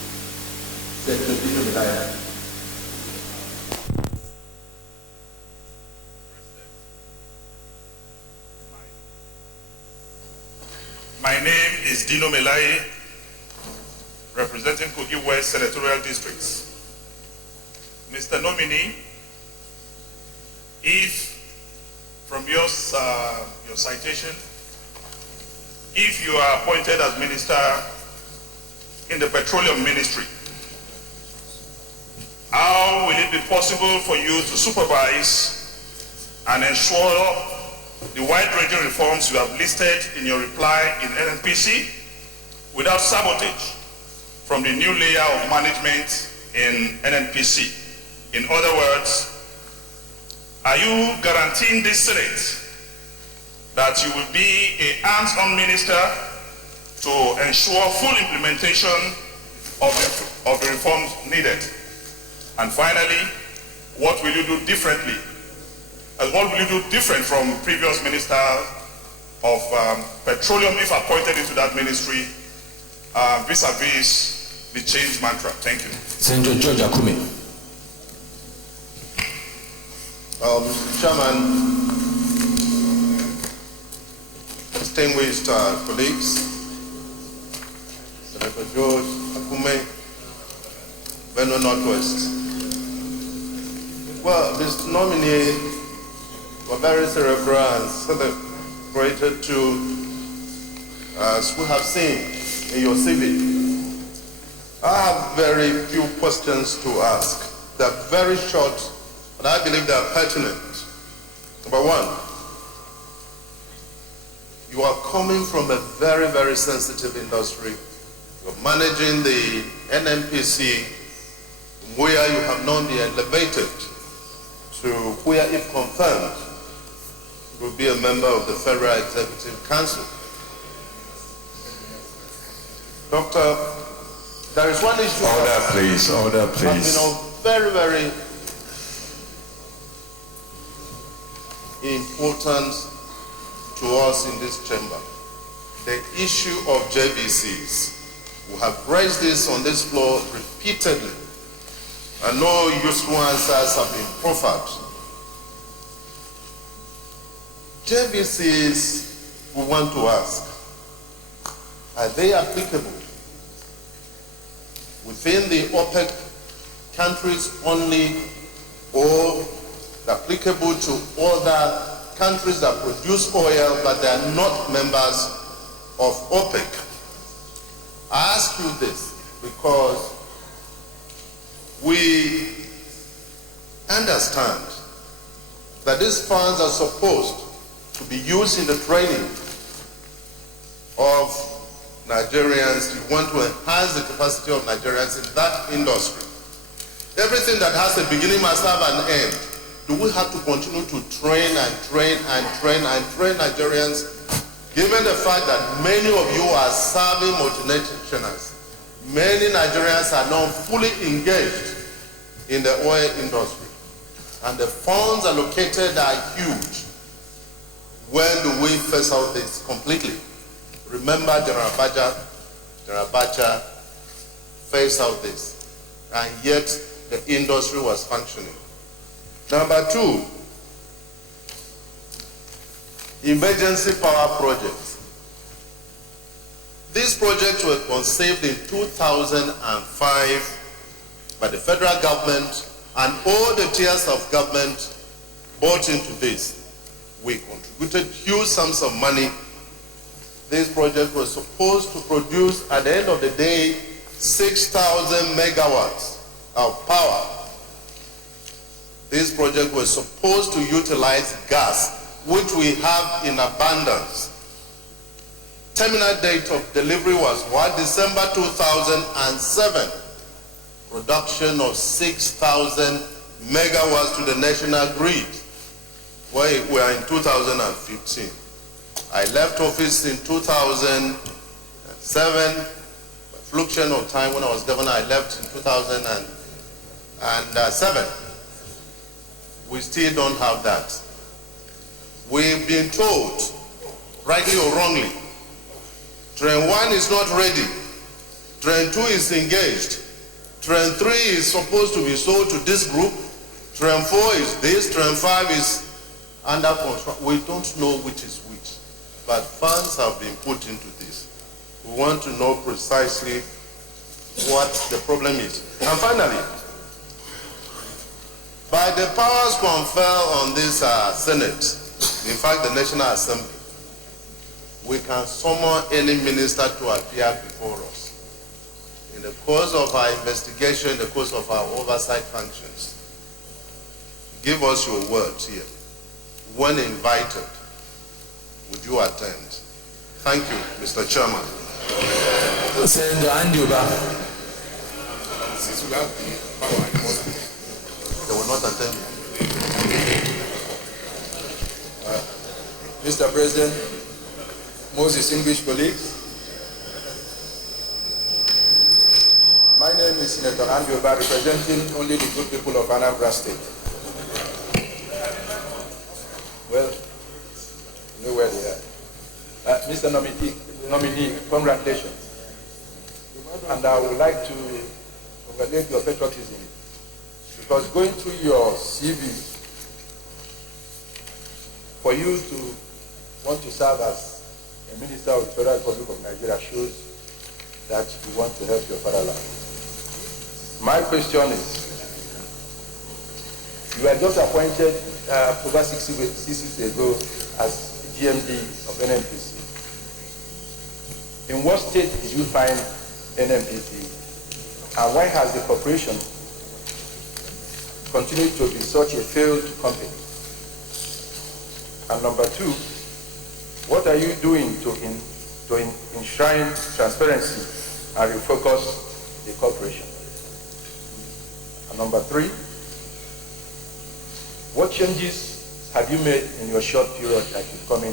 is Dino Melai, representing Kogi West Senatorial Districts. Mr. Nominee, if from your citation, if you are appointed as minister in the Petroleum Ministry, how will it be possible for you to supervise and ensure the wide-ranging reforms you have listed in your reply in NNPC without sabotage from the new layer of management in NNPC? In other words, are you guaranteeing this Senate that you will be a hands-on minister to ensure full implementation of the reforms needed? And finally, what will you do differently? And what will you do different from previous minister of petroleum if appointed into that ministry vis-a-vis the change mantra? Thank you. Senator George Akume. Mr. Chairman, distinguished colleagues, Senator George Akume, Benue Northwest. Well, Mr. Nominee, were very cerebral and celebrated to, as we have seen in your CV. I have very few questions to ask. They're very short, but I believe they are pertinent. Number one, you are coming from a very, very sensitive industry. You're managing the NNPC, where you have not been elevated to where, if confirmed, will be a member of the Federal Executive Council. Doctor, there is one issue. Order, please. Order, please. You know, very, very important to us in this chamber. The issue of JVCs. We have raised this on this floor repeatedly, and no useful answers have been proffered. JVCs, we want to ask, are they applicable within the OPEC countries only, or applicable to other countries that produce oil but they are not members of OPEC? I ask you this because we understand that these funds are supposed to be used in the training of Nigerians. You want to enhance the capacity of Nigerians in that industry. Everything that has a beginning must have an end. Do we have to continue to train and train and train and train Nigerians, given the fact that many of you are serving multinationals? Many Nigerians are now fully engaged in the oil industry, and the funds allocated are huge. When do we phase out this completely? Remember General Abacha phased out this, and yet the industry was functioning. Number two, emergency power projects. These projects were conceived in 2005 by the federal government, and all the tiers of government bought into this. We contributed huge sums of money. This project was supposed to produce, at the end of the day, 6,000 megawatts of power. This project was supposed to utilize gas, which we have in abundance. Terminal date of delivery was what? December 2007. Production of 6,000 megawatts to the national grid. Well, we are in 2015. I left office in 2007. Fluctuation of time when I was governor, I left in 2007. We still don't have that. We've been told, rightly or wrongly, Train 1 is not ready. Train 2 is engaged. Train 3 is supposed to be sold to this group. Train 4 is this. Train 5 is under construction. We don't know which is which. But funds have been put into this. We want to know precisely what the problem is. And finally, by the powers conferred on this Senate, in fact the National Assembly, we can summon any minister to appear before us. In the course of our investigation, in the course of our oversight functions, give us your words here. When invited, would you attend? Thank you, Mr. Chairman. Senator Anduba. They will not attend. Mr. President, most distinguished colleagues, my name is Senator Anduba, representing only the good people of Anambra State. Well, you know where they are. Mr. Nominee, congratulations. And I would like to congratulate your patriotism, because going through your CV, for you to want to serve as a Minister of the Federal Republic of Nigeria shows that you want to help your fatherland. My question is, you were just appointed over 6 weeks ago as GMD of NNPC. In what state did you find NNPC, and why has the corporation continued to be such a failed company? And number two, what are you doing to enshrine transparency and refocus the corporation? And number three, what changes have you made in your short period that you came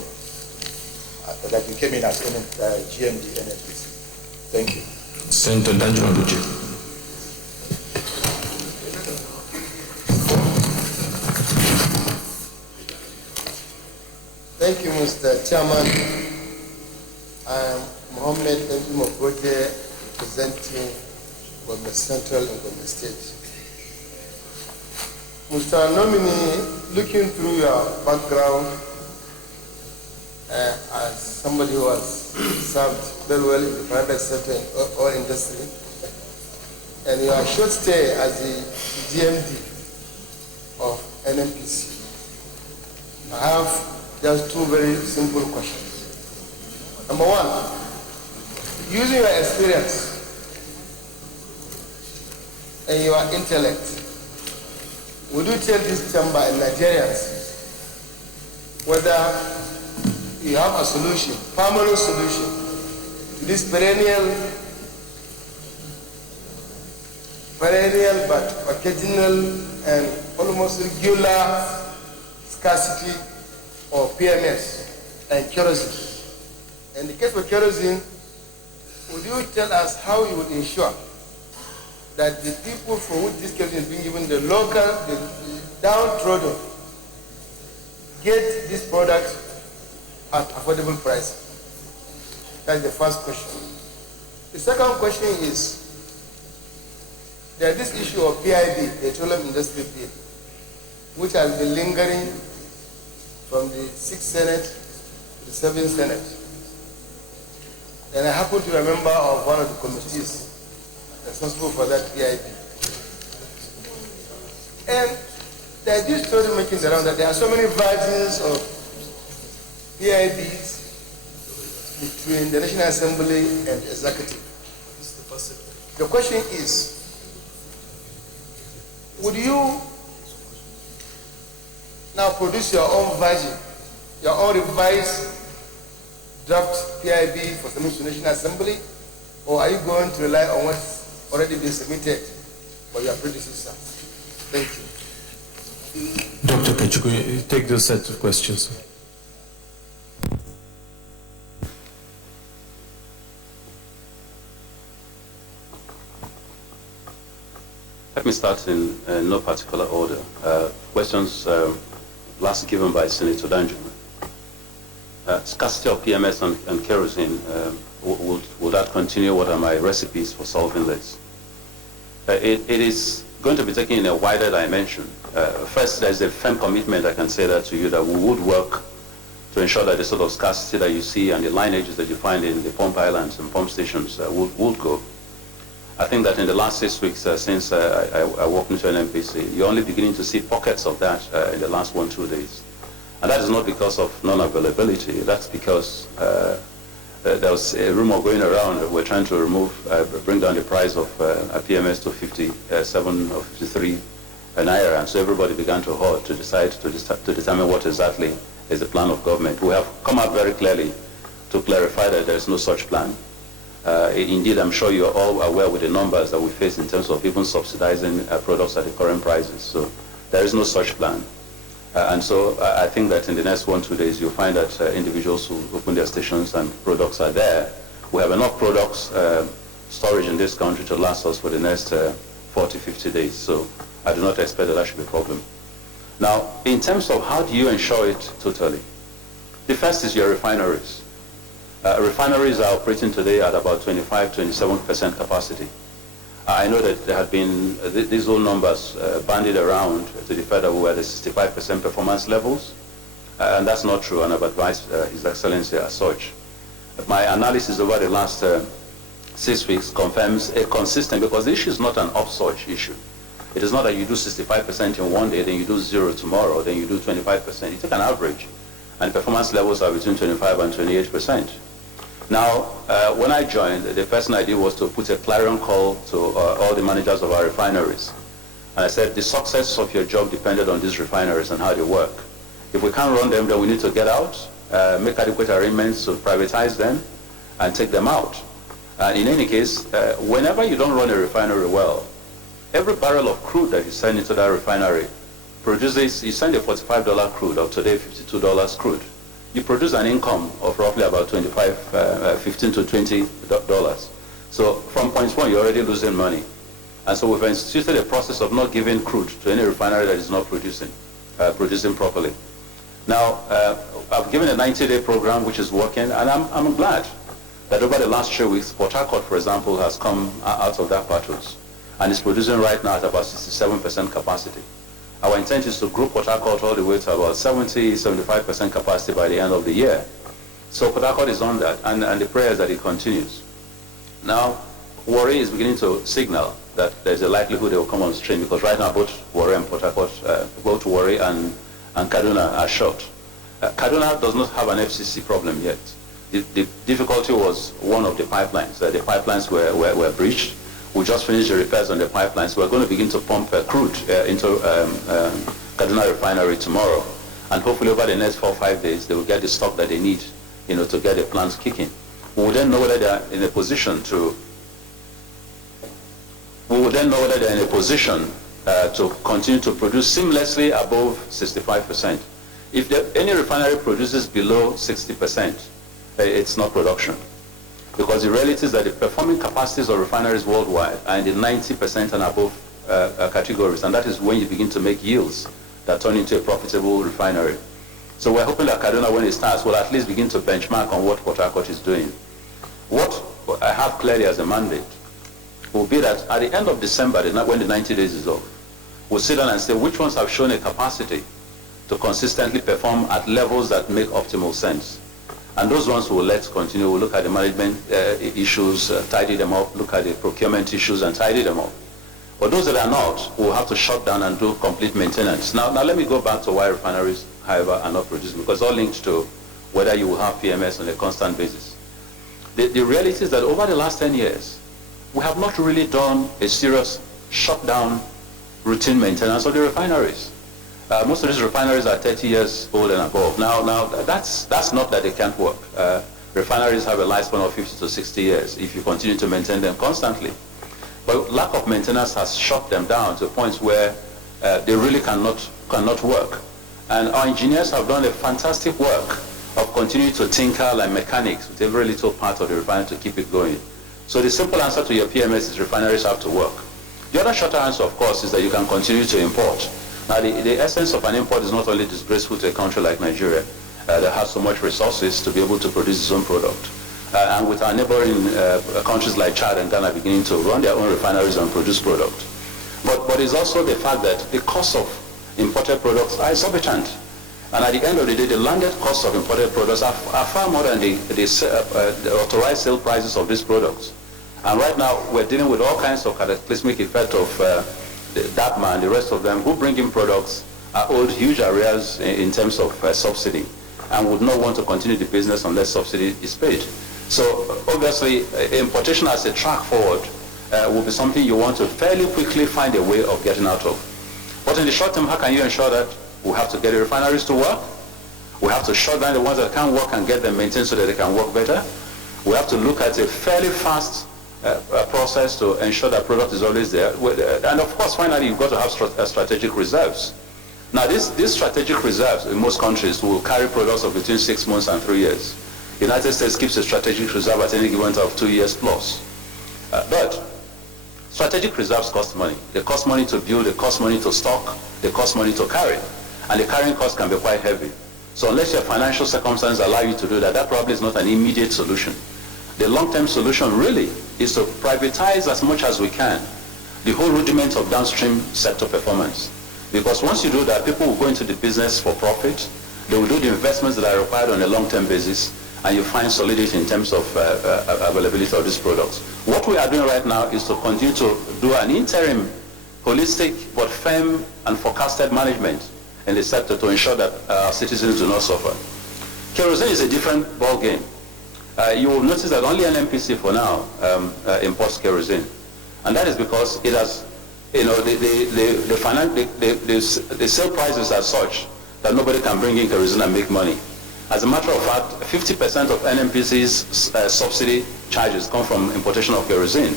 in as GMD NNPC? Thank you. Senator Dalung. Thank you, Mr. Chairman. I am Mohammed Mokote, representing Government Central and Government State. Mr. Nominee, looking through your background as somebody who has served very well in the private sector and oil industry, and your short stay as the GMD of NNPC, I have just two very simple questions. Number one, using your experience and your intellect, would you tell this chamber and Nigerians whether you have a solution, permanent solution to this perennial but occasional and almost regular scarcity of PMS and kerosene? In the case of kerosene, would you tell us how you would ensure that the people for which this kerosene is being given, the local, the downtrodden, get this product at affordable price? That's the first question. The second question is, there's this issue of PIB, the Petroleum Industry Bill, which has been lingering from the 6th Senate to the 7th Senate. And I happen to be a member of one of the committees responsible for that PIB. And there's this story making around that there are so many versions of PIBs between the National Assembly and the Executive. The question is, would you now produce your own version, your own revised draft PIB for submission to the National Assembly, or are you going to rely on what's already been submitted by your predecessor? Thank you. Dr. Kachikwu, you take those sets of questions. Let me start in no particular order. Questions last given by Senator Dalung. Scarcity of PMS and kerosene, will that continue? What are my recipes for solving this? It is going to be taken in a wider dimension. First, there's a firm commitment, I can say that to you, that we would work to ensure that the sort of scarcity that you see and the lineages that you find in the pump islands and pump stations would go. I think that in the last 6 weeks since I walked into an MPC, you're only beginning to see pockets of that in the last 1-2 days. And that is not because of non-availability. That's because there was a rumor going around that we're trying to bring down the price of PMS to 57 or 53 naira. And so everybody began to hoard to decide to determine what exactly is the plan of government. We have come out very clearly to clarify that there is no such plan. Indeed, I'm sure you're all aware with the numbers that we face in terms of even subsidizing products at the current prices. So there is no such plan. And so I think that in the next 1-2 days, you'll find that individuals who open their stations and products are there. We have enough products storage in this country to last us for the next 40-50 days. So I do not expect that should be a problem. Now, in terms of how do you ensure it totally? The first is your refineries. Refineries are operating today at about 25-27% capacity. I know that there have been these old numbers bandied around to the fact that we were at the 65% performance levels, and that's not true, and I've advised His Excellency as such. My analysis over the last 6 weeks confirms a consistent, because the issue is not an upsurge issue. It is not that you do 65% in one day, then you do 0 tomorrow, then you do 25%. You take an average, and performance levels are between 25 and 28%. Now, when I joined, the first thing I did was to put a clarion call to all the managers of our refineries. And I said, the success of your job depended on these refineries and how they work. If we can't run them, then we need to get out, make adequate arrangements to privatize them, and take them out. And in any case, whenever you don't run a refinery well, every barrel of crude that you send into that refinery produces, you send a $45 crude, or today $52 crude. You produce an income of roughly about $15 to $20. So from point one, you're already losing money. And so we've instituted a process of not giving crude to any refinery that is not producing properly. Now, I've given a 90-day program which is working, and I'm glad that over the last 3 weeks, Port Harcourt, for example, has come out of that pathos and is producing right now at about 67% capacity. Our intent is to grow Port Harcourt all the way to about 70-75% capacity by the end of the year. So Port Harcourt is on that, and the prayer is that it continues. Now, Warri is beginning to signal that there's a likelihood they will come on stream, because right now both Warri and Port Harcourt, both Warri and Kaduna are short. Kaduna does not have an FCC problem yet. The difficulty was one of the pipelines. The pipelines were breached. We just finished the repairs on the pipelines. We're going to begin to pump crude into Kaduna refinery tomorrow. And hopefully over the next 4 or 5 days, they will get the stock that they need, to get the plants kicking. We will then know whether they're in a position to continue to produce seamlessly above 65%. If any refinery produces below 60%, it's not production. Because the reality is that the performing capacities of refineries worldwide are in the 90% and above categories, and that is when you begin to make yields that turn into a profitable refinery. So we're hoping that Kaduna, when it starts, will at least begin to benchmark on what Port Harcourt is doing. What I have clearly as a mandate will be that at the end of December, when the 90 days is up, we'll sit down and say which ones have shown a capacity to consistently perform at levels that make optimal sense. And those ones will let's continue. We'll look at the management issues, tidy them up, look at the procurement issues and tidy them up. But those that are not, we'll have to shut down and do complete maintenance. Now let me go back to why refineries, however, are not producing, because all linked to whether you will have PMS on a constant basis. The reality is that over the last 10 years, we have not really done a serious shutdown routine maintenance of the refineries. Most of these refineries are 30 years old and above. Now that's not that they can't work. Refineries have a lifespan of 50 to 60 years if you continue to maintain them constantly. But lack of maintenance has shut them down to points where they really cannot work. And our engineers have done a fantastic work of continuing to tinker like mechanics with every little part of the refinery to keep it going. So the simple answer to your PMS is refineries have to work. The other shorter answer, of course, is that you can continue to import. Now, the essence of an import is not only disgraceful to a country like Nigeria that has so much resources to be able to produce its own product. And with our neighboring countries like Chad and Ghana beginning to run their own refineries and produce product. But it's also the fact that the cost of imported products are exorbitant. And at the end of the day, the landed costs of imported products are far more than the authorized sale prices of these products. And right now, we're dealing with all kinds of cataclysmic effect of DAPMA and the rest of them who bring in products are owed huge arrears in terms of subsidy and would not want to continue the business unless subsidy is paid. So obviously, importation as a track forward will be something you want to fairly quickly find a way of getting out of. But in the short term, how can you ensure that? We have to get the refineries to work. We have to shut down the ones that can't work and get them maintained so that they can work better. We have to look at a fairly fast process to ensure that product is always there. And of course, finally, you've got to have strategic reserves. Now, these strategic reserves in most countries will carry products of between 6 months and 3 years. The United States keeps a strategic reserve at any given time of 2 years plus. But strategic reserves cost money. They cost money to build, they cost money to stock, they cost money to carry. And the carrying cost can be quite heavy. So unless your financial circumstances allow you to do that, that probably is not an immediate solution. The long-term solution really is to privatize as much as we can the whole rudiment of downstream sector performance. Because once you do that, people will go into the business for profit. They will do the investments that are required on a long-term basis, and you find solidity in terms of availability of these products. What we are doing right now is to continue to do an interim, holistic, but firm and forecasted management in the sector to ensure that our citizens do not suffer. Kerosene is a different ballgame. You will notice that only NNPC for now imports kerosene. And that is because it has, you know, the sale prices are such that nobody can bring in kerosene and make money. As a matter of fact, 50% of NNPC's subsidy charges come from importation of kerosene.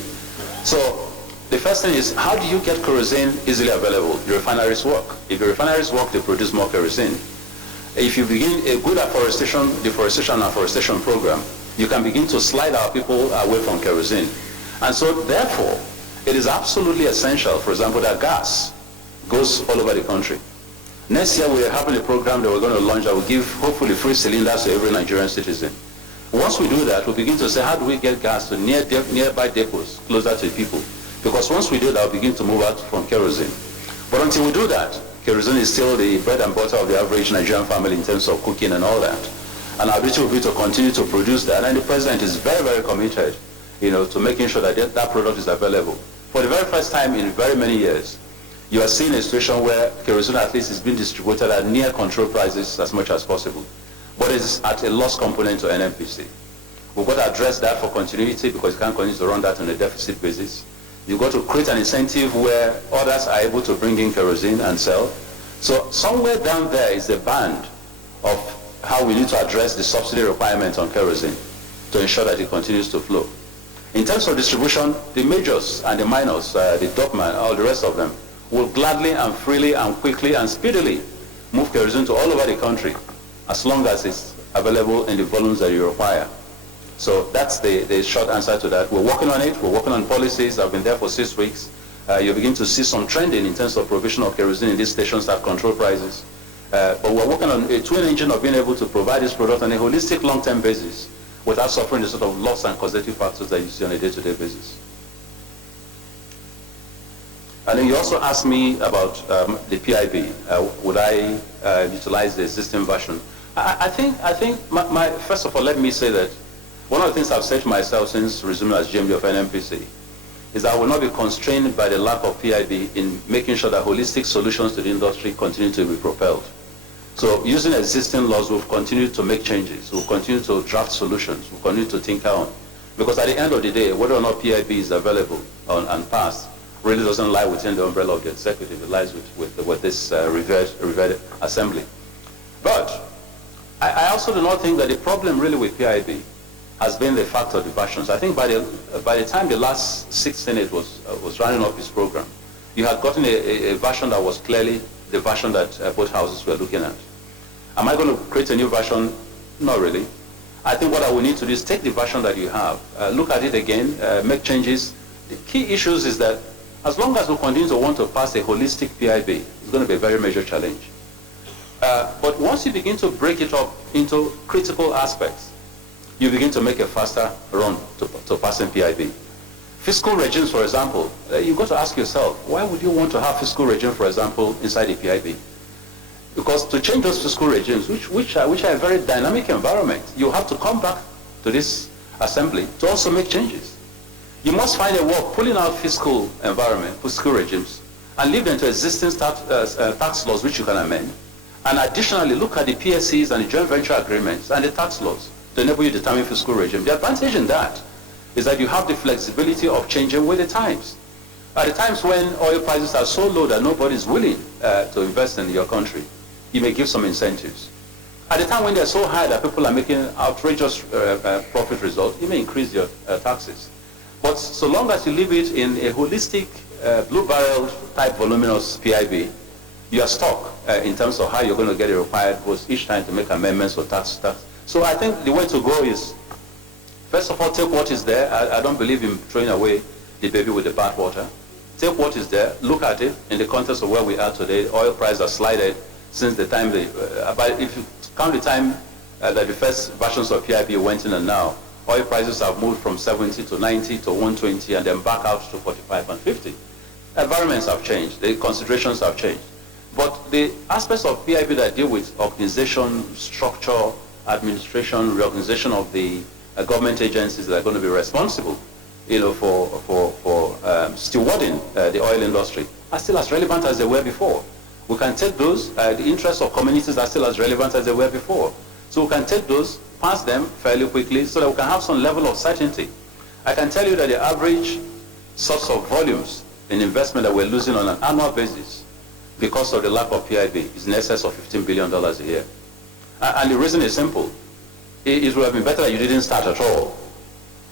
So the first thing is, how do you get kerosene easily available? The refineries work. If the refineries work, they produce more kerosene. If you begin a good deforestation and afforestation program, you can begin to slide our people away from kerosene. And so therefore, it is absolutely essential, for example, that gas goes all over the country. Next year, we are having a program that we're going to launch that will give, hopefully, free cylinders to every Nigerian citizen. Once we do that, we'll begin to say, how do we get gas to nearby depots, closer to the people? Because once we do that, we'll begin to move out from kerosene. But until we do that, kerosene is still the bread and butter of the average Nigerian family in terms of cooking and all that. And our duty will be to continue to produce that. And the president is very, very committed, you know, to making sure that that product is available. For the very first time in very many years, you are seeing a situation where kerosene at least is being distributed at near control prices as much as possible. But it's at a loss component to NNPC. We've got to address that for continuity because you can't continue to run that on a deficit basis. You've got to create an incentive where others are able to bring in kerosene and sell. So somewhere down there is the band of how we need to address the subsidy requirement on kerosene to ensure that it continues to flow. In terms of distribution, the majors and the minors, the Dogman, all the rest of them, will gladly and freely and quickly and speedily move kerosene to all over the country as long as it's available in the volumes that you require. So that's the short answer to that. We're working on it. We're working on policies. I've been there for 6 weeks. You begin to see some trending in terms of provision of kerosene in these stations that control prices. But we're working on a twin engine of being able to provide this product on a holistic long-term basis without suffering the sort of loss and causative factors that you see on a day-to-day basis. And then you also asked me about the PIB. Would I utilize the existing version? I think first of all, let me say that one of the things I've said to myself since resuming as GMD of NNPC is that I will not be constrained by the lack of PIB in making sure that holistic solutions to the industry continue to be propelled. So using existing laws, we'll continue to make changes. We'll continue to draft solutions. We'll continue to tinker on. Because at the end of the day, whether or not PIB is available and passed really doesn't lie within the umbrella of the executive. It lies with this revered assembly. But I also do not think that the problem really with PIB has been the fact of the versions. I think by the time the last 6th Senate was running up its program, you had gotten a version that was clearly the version that both houses were looking at. Am I going to create a new version? Not really. I think what I will need to do is take the version that you have, look at it again, make changes. The key issues is that as long as we continue to want to pass a holistic PIB, it's going to be a very major challenge. But once you begin to break it up into critical aspects, you begin to make a faster run to passing PIB. Fiscal regimes, for example, you've got to ask yourself, why would you want to have fiscal regime, for example, inside the PIB? Because to change those fiscal regimes, which are a very dynamic environment, you have to come back to this assembly to also make changes. You must find a way of pulling out fiscal environment, fiscal regimes, and leave them to existing tax laws which you can amend. And additionally, look at the PSCs and the joint venture agreements and the tax laws to enable you to determine fiscal regime. The advantage in that is that you have the flexibility of changing with the times. At the times when oil prices are so low that nobody is willing to invest in your country, you may give some incentives. At the time when they're so high that people are making outrageous profit results, you may increase your taxes. But so long as you leave it in a holistic, blue barrel type voluminous PIB, you are stuck in terms of how you're going to get a required votes each time to make amendments or tax. So I think the way to go is, first of all, take what is there. I don't believe in throwing away the baby with the bathwater. Take what is there, look at it in the context of where we are today. Oil prices are slided since the time but if you count the time that the first versions of PIB went in and now, oil prices have moved from 70 to 90 to 120 and then back out to 45 and 50. Environments have changed, the considerations have changed. But the aspects of PIB that deal with organization, structure, administration, reorganization of the government agencies that are going to be responsible, for stewarding the oil industry are still as relevant as they were before. We can take those, the interests of communities are still as relevant as they were before. So we can take those, pass them fairly quickly so that we can have some level of certainty. I can tell you that the average source of volumes in investment that we're losing on an annual basis because of the lack of PIB is in excess of $15 billion a year. And the reason is simple. It would have been better that you didn't start at all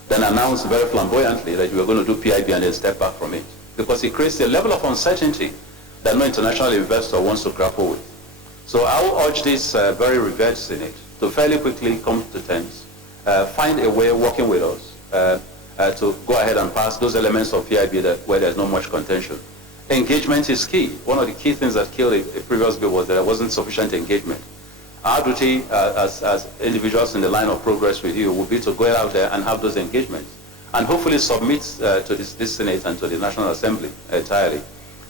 than announce very flamboyantly that you were going to do PIB and then step back from it. Because it creates a level of uncertainty that no international investor wants to grapple with. So I will urge this very revered Senate to fairly quickly come to terms, find a way working with us to go ahead and pass those elements of PIB where there's not much contention. Engagement is key. One of the key things that killed a previous bill was that there wasn't sufficient engagement. Our duty as individuals in the line of progress with you will be to go out there and have those engagements and hopefully submit to this Senate and to the National Assembly entirely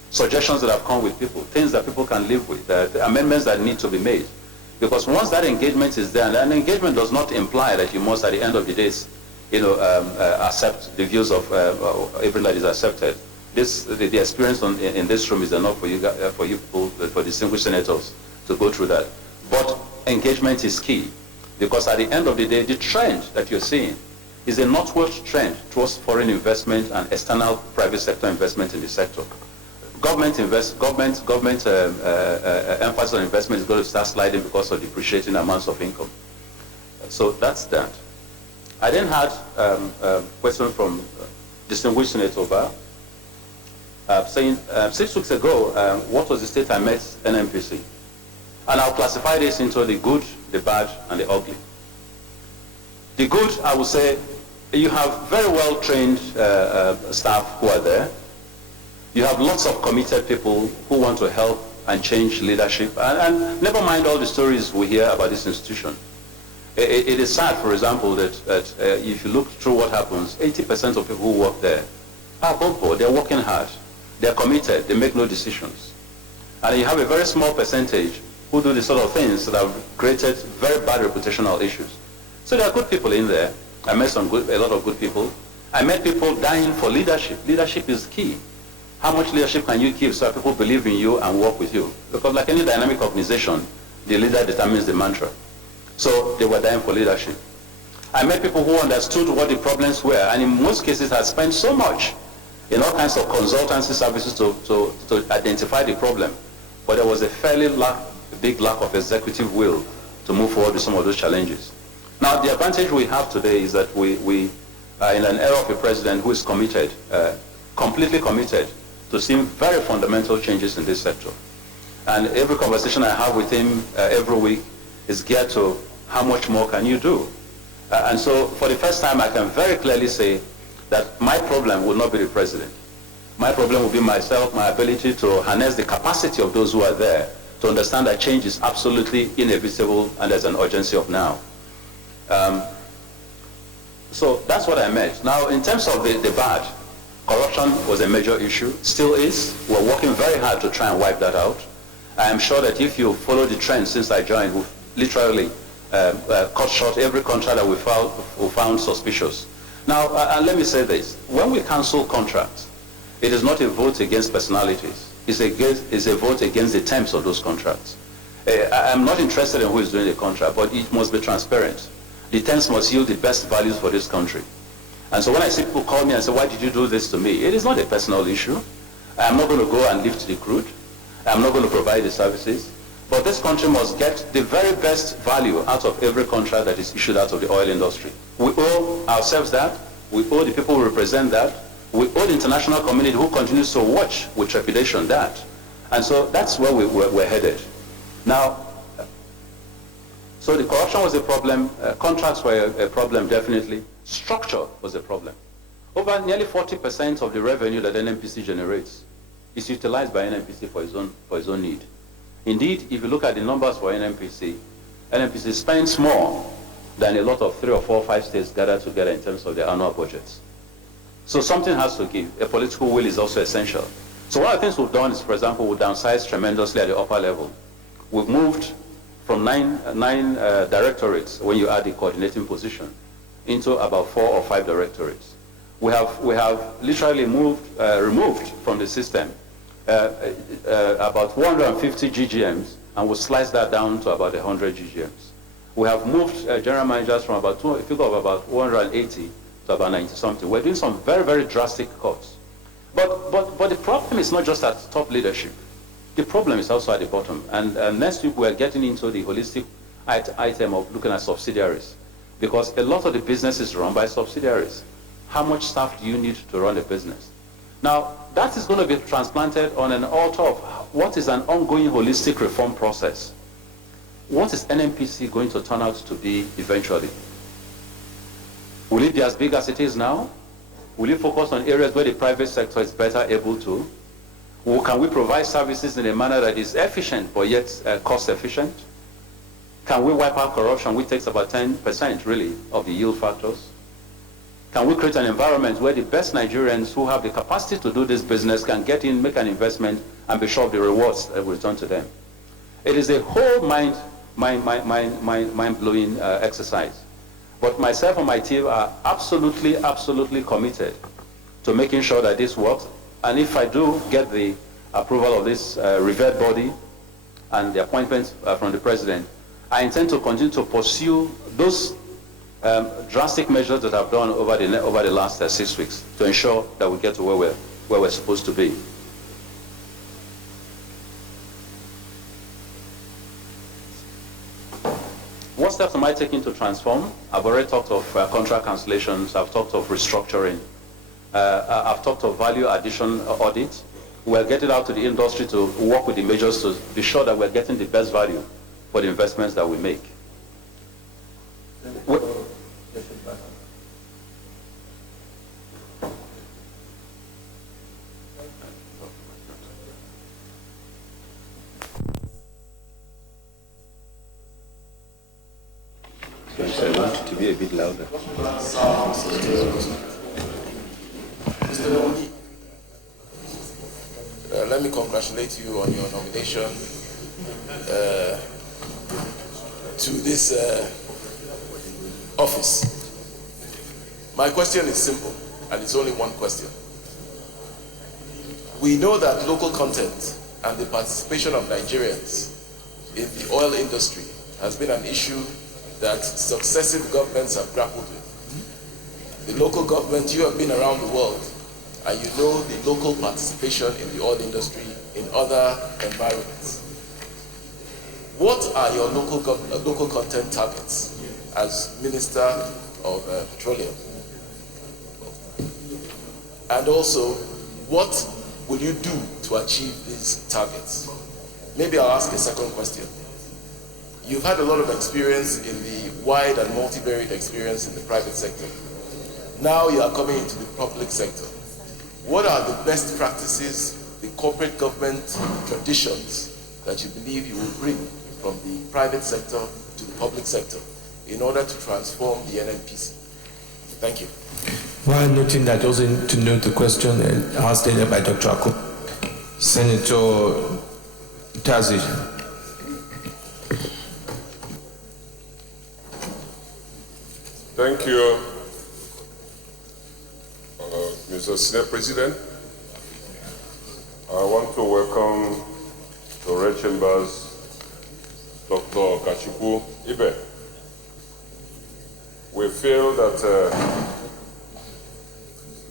suggestions that have come with people, things that people can live with, amendments that need to be made. Because once that engagement is there, and engagement does not imply that you must at the end of the days accept the views of everyone that is accepted. The experience in this room is enough for you people, for distinguished senators to go through that. But engagement is key, because at the end of the day, the trend that you're seeing is a northward trend towards foreign investment and external private sector investment in the sector. Government emphasis on investment is going to start sliding because of depreciating amounts of income. So that's that. I then had a question from distinguished Senator Ba, saying 6 weeks ago, what was the state I met NNPC? And I'll classify this into the good, the bad, and the ugly. The good, I would say, you have very well-trained staff who are there. You have lots of committed people who want to help and change leadership. And never mind all the stories we hear about this institution. It is sad, for example, that if you look through what happens, 80% of people who work there are above board. They're working hard. They're committed. They make no decisions. And you have a very small percentage who do the sort of things that have created very bad reputational issues. So there are good people in there. I met a lot of good people. I met people dying for leadership. Leadership is key. How much leadership can you give so that people believe in you and work with you? Because like any dynamic organization, the leader determines the mantra. So they were dying for leadership. I met people who understood what the problems were, and in most cases had spent so much in all kinds of consultancy services to identify the problem. But there was a fairly big lack of executive will to move forward with some of those challenges. Now, the advantage we have today is that we are in an era of a president who is committed, completely committed, to seeing very fundamental changes in this sector. And every conversation I have with him every week is geared to how much more can you do? And so for the first time, I can very clearly say that my problem will not be the president. My problem will be myself, my ability to harness the capacity of those who are there to understand that change is absolutely inevitable and there's an urgency of now. So that's what I meant. Now, in terms of the bad, corruption was a major issue, still is. We're working very hard to try and wipe that out. I am sure that if you follow the trend since I joined, we've literally cut short every contract that we found suspicious. Now, and let me say this. When we cancel contracts, it is not a vote against personalities. It's a vote against the terms of those contracts. I'm not interested in who is doing the contract, but it must be transparent. The terms must yield the best values for this country. And so when I see people call me and say, why did you do this to me? It is not a personal issue. I'm not going to go and lift the crude. I'm not going to provide the services. But this country must get the very best value out of every contract that is issued out of the oil industry. We owe ourselves that. We owe the people who represent that. We owe the international community who continues to watch with trepidation that. And so that's where we're headed. Now, so the corruption was a problem. Contracts were a problem, definitely. Structure was a problem. Over nearly 40% of the revenue that NNPC generates is utilized by NNPC for its own need. Indeed, if you look at the numbers for NNPC spends more than a lot of 3 or 4 or 5 states gathered together in terms of their annual budgets. So something has to give. A political will is also essential. So one of the things we've done is, for example, we've downsized tremendously at the upper level. We've moved from nine directorates, when you add the coordinating position, into about 4 or 5 directorates. We have literally removed from the system about 150 GGMs, and we'll slice that down to about 100 GGMs. We have moved general managers from about 180 to about 90 something. We're doing some very, very drastic cuts. But the problem is not just at top leadership. The problem is also at the bottom. And next week we're getting into the holistic item of looking at subsidiaries, because a lot of the business is run by subsidiaries. How much staff do you need to run a business? Now, that is going to be transplanted on an altar of what is an ongoing holistic reform process. What is NNPC going to turn out to be eventually? Will it be as big as it is now? Will it focus on areas where the private sector is better able to? Or can we provide services in a manner that is efficient but yet cost efficient? Can we wipe out corruption, which takes about 10% really of the yield factors? Can we create an environment where the best Nigerians who have the capacity to do this business can get in, make an investment, and be sure of the rewards that will return to them? It is a whole mind-blowing exercise. But myself and my team are absolutely, absolutely committed to making sure that this works. And if I do get the approval of this revered body and the appointment from the president, I intend to continue to pursue those drastic measures that I've done over the last 6 weeks to ensure that we get to where we're supposed to be. What steps am I taking to transform? I've already talked of contract cancellations. I've talked of restructuring. I've talked of value addition audit. We're getting out to the industry to work with the majors to be sure that we're getting the best value for the investments that we make. I want it to be a bit louder. Let me congratulate you on your nomination to this office. My question is simple, and it's only one question. We know that local content and the participation of Nigerians in the oil industry has been an issue that successive governments have grappled with. The local government, you have been around the world, and you know the local participation in the oil industry in other environments. What are your local content targets as Minister of Petroleum? And also, what will you do to achieve these targets? Maybe I'll ask a second question. You've had a lot of experience in the wide and multivariate experience in the private sector. Now you are coming into the public sector. What are the best practices, the corporate government traditions that you believe you will bring from the private sector to the public sector in order to transform the NNPC? Thank you. While noting that, also to note the question asked earlier by Dr. Akko, Senator Tazi. Thank you, Mr. Senate President. I want to welcome the Red Chambers, Dr. Kachikwu Ibe. We feel that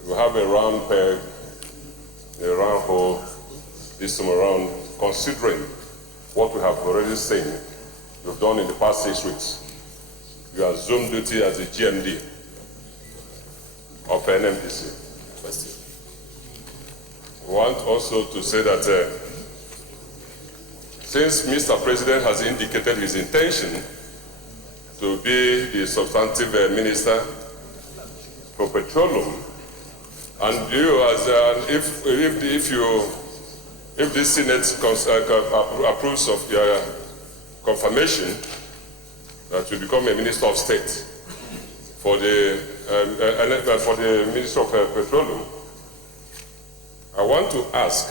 we have a round peg, a round hole this time around, considering what we have already seen you've done in the past 6 weeks. You assumed duty as the GMD of NMPC. We want also to say that since Mr. President has indicated his intention to be the substantive minister for petroleum, and you, as if the Senate approves of your confirmation that you become a minister of state for the Ministry of Petroleum, I want to ask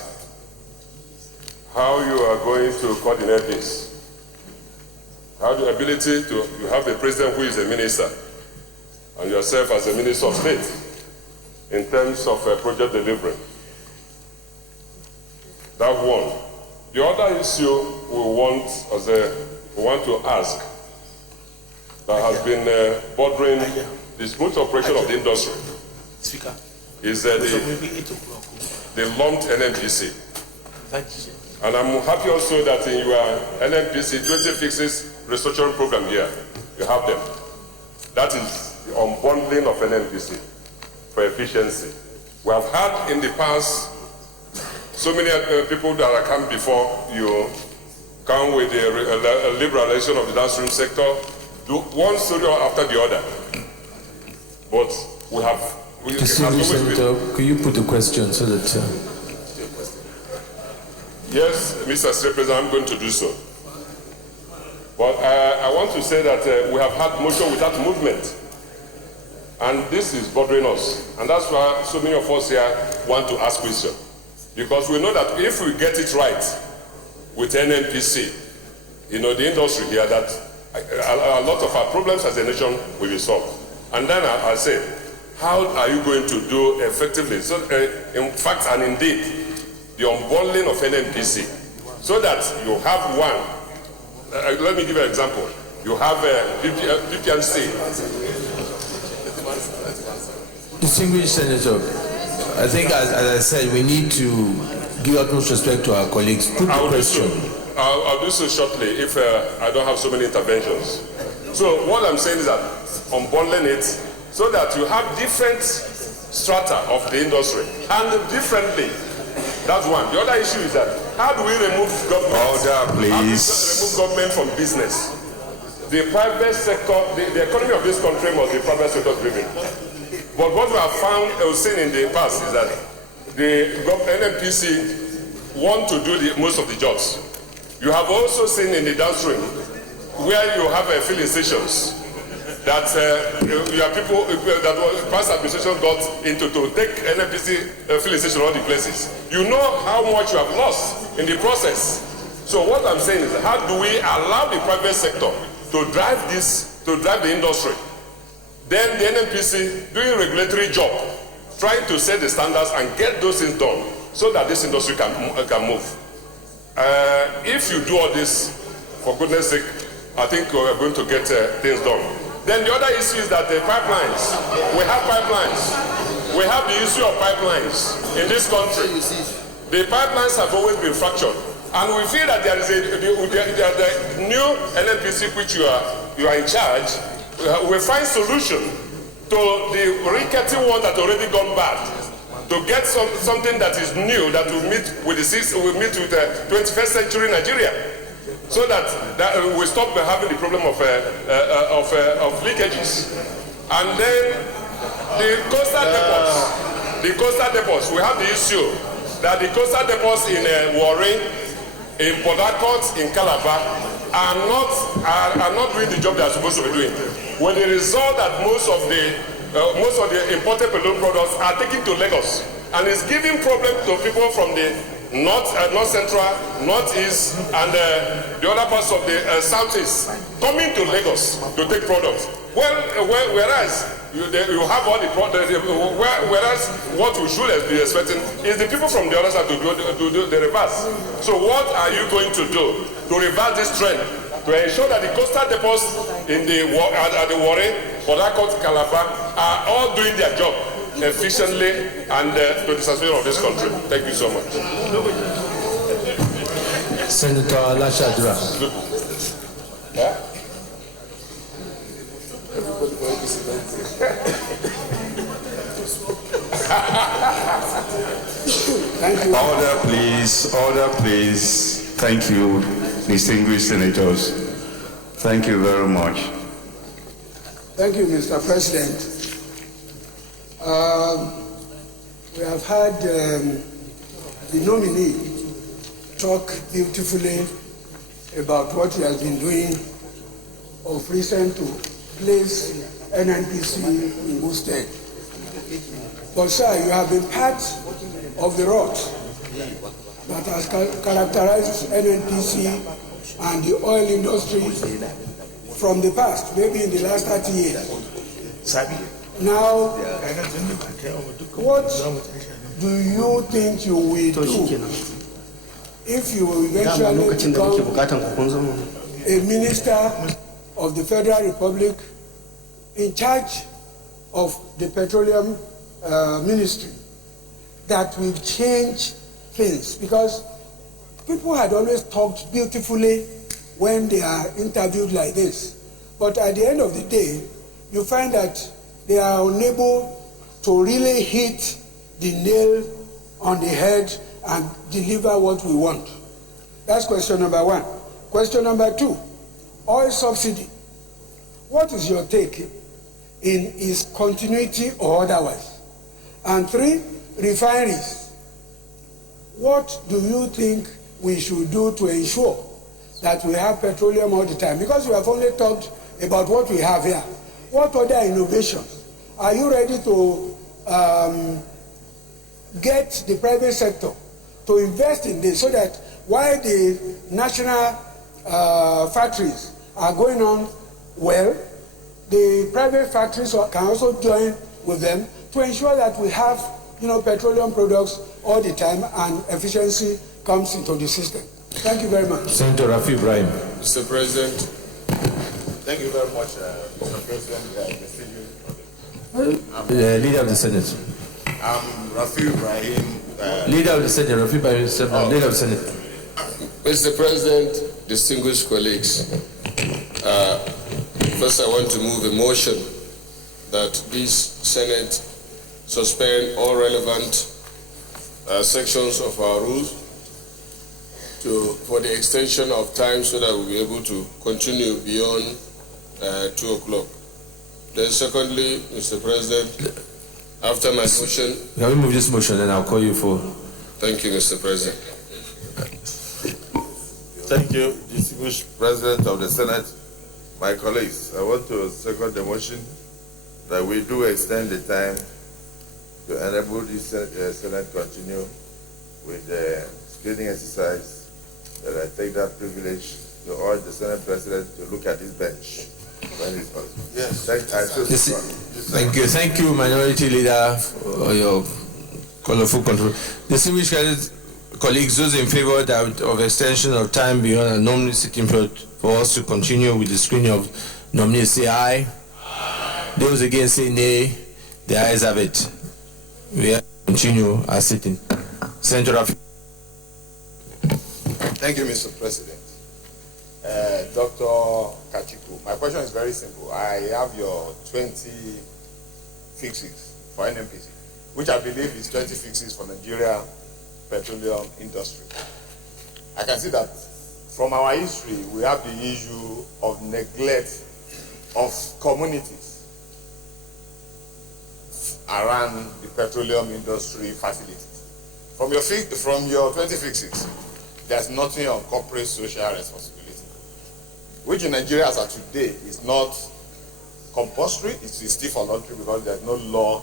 how you are going to coordinate this. How the ability to you have a president who is a minister and yourself as a minister of state in terms of project delivery. That one. The other issue we want to ask that has been bothering the smooth operation of the industry is the lumped NMPC. And I'm happy also that in your NMPC 20 fixes restructuring program here, you have them. That is the unbundling of NMPC for efficiency. We have had in the past so many people that have come before you come with the liberalization of the downstream sector, do one story after the other. But we have... Distinguished Senator, could you put the question so that... Yes, Mr. State President, I'm going to do so. But I want to say that we have had motion without movement. And this is bothering us. And that's why so many of us here want to ask questions. Because we know that if we get it right with NMPC, the industry here, that a lot of our problems as a nation will be solved. And then I say, how are you going to do effectively? So, in fact and indeed, the unbundling of NMPC, so that you have one. Let me give you an example. You have PPMC. Distinguished Senator, I think, as I said, we need to give utmost respect to our colleagues. Put the question. I'll do so shortly if I don't have so many interventions. So what I'm saying is that unbundling it so that you have different strata of the industry and differently. That's one. The other issue is that how do we remove government? Order, please. Remove government from business. The private sector, the economy of this country must be private sector driven. But what we have found or seen in the past is that the NMPC want to do most of the jobs. You have also seen in the downstream where you have filling stations that you have people that past administration got into to take NMPC filling station all the places. You know how much you have lost in the process. So what I'm saying is, how do we allow the private sector to drive the industry? Then the NMPC doing regulatory job, trying to set the standards and get those things done so that this industry can move. If you do all this, for goodness sake, I think we're going to get things done. Then the other issue is that the pipelines, we have pipelines. We have the issue of pipelines in this country. The pipelines have always been fractured. And we feel that there is the new NMPC which you are in charge, we find solution to the rickety one that already gone bad, to get something that is new that will meet with the 21st century Nigeria, so that we stop having the problem of leakages. And then the coastal depots, we have the issue that the coastal depots in Warri, in Port Harcourt, in Calabar are not doing the job they are supposed to be doing. With the result that most of the imported petroleum products are taken to Lagos, and it's giving problem to people from the North Central, Northeast, and the other parts of the Southeast coming to Lagos to take products. Whereas you have all the products, whereas what we should be expecting is the people from the other side to do the reverse. So what are you going to do to reverse this trend, to ensure that the coastal depots in at the Warri, Port Harcourt, Calabar are all doing their job efficiently and to the success of this country? Thank you so much. Senator Alhassan. Yeah? Order, please. Order, please. Thank you, distinguished senators. Thank you very much. Thank you, Mr. President. We have had the nominee talk beautifully about what he has been doing of recent to place NNPC in good stead. But sir, you have been part of the rot that has characterized NNPC and the oil industry from the past, maybe in the last 30 years. Now, what do you think you will do if you will eventually become a minister of the Federal Republic in charge of the petroleum ministry that will change things? Because people had always talked beautifully when they are interviewed like this, but at the end of the day, you find that they are unable to really hit the nail on the head and deliver what we want. That's question number one. Question number two, oil subsidy. What is your take in its continuity or otherwise? And three, refineries. What do you think we should do to ensure that we have petroleum all the time? Because we have only talked about what we have here. What other innovations? Are you ready to get the private sector to invest in this so that while the national factories are going on well, the private factories can also join with them to ensure that we have, petroleum products all the time and efficiency comes into the system? Thank you very much. Senator Rafi Ibrahim. Mr. President, thank you very much, Mr. President. Leader of the Senate. I'm Rafi Ibrahim. Leader of the Senate, Rafi Ibrahim, Leader of the Senate. Mr. President, distinguished colleagues, first I want to move a motion that this Senate suspend all relevant sections of our rules for the extension of time so that we'll be able to continue beyond 2 o'clock. Then secondly, Mr. President, after my motion... Can we move this motion and I'll call you for... Thank you, Mr. President. Thank you, distinguished President of the Senate. My colleagues, I want to second the motion that we do extend the time to enable the Senate continue with the screening exercise, that I take that privilege to urge the Senate President to look at this bench when it's possible. Yes, thank you, Minority Leader, for your colorful control. Distinguished colleagues, those in favor of extension of time beyond a nominee sitting period for us to continue with the screening of nominees, say aye. Those against say nay. The ayes have it. We have to continue our sitting. Senator Rafi. Thank you, Mr. President. Dr. Kachikwu, my question is very simple. I have your 20 fixes for NNPC, which I believe is 20 fixes for Nigeria petroleum industry. I can see that from our history, we have the issue of neglect of communities around the petroleum industry facilities. From your 20 fixes, there's nothing on corporate social responsibility, which in Nigeria as of today is not compulsory, it's still voluntary because there's no law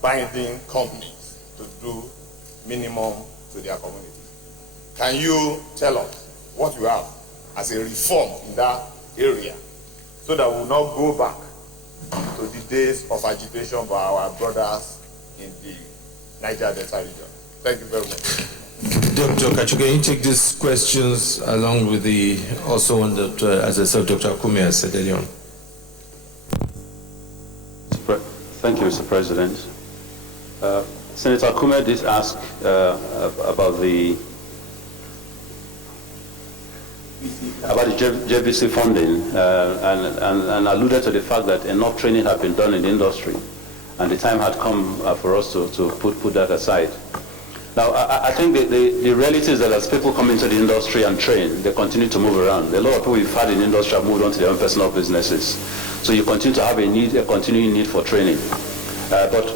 binding companies to do minimum to their communities. Can you tell us what you have as a reform in that area so that we will not go back to the days of agitation by our brothers in the Niger Delta region? Thank you very much. Dr. Kachikwu, can you take these questions along with the also one that, as I said, Dr. Akume has said earlier on? Thank you, Mr. President. Senator Akume did ask about the JVC funding and alluded to the fact that enough training had been done in the industry and the time had come for us to put that aside. Now, I think the reality is that as people come into the industry and train, they continue to move around. A lot of people we've had in the industry have moved on to their own personal businesses. So you continue to have a continuing need for training. But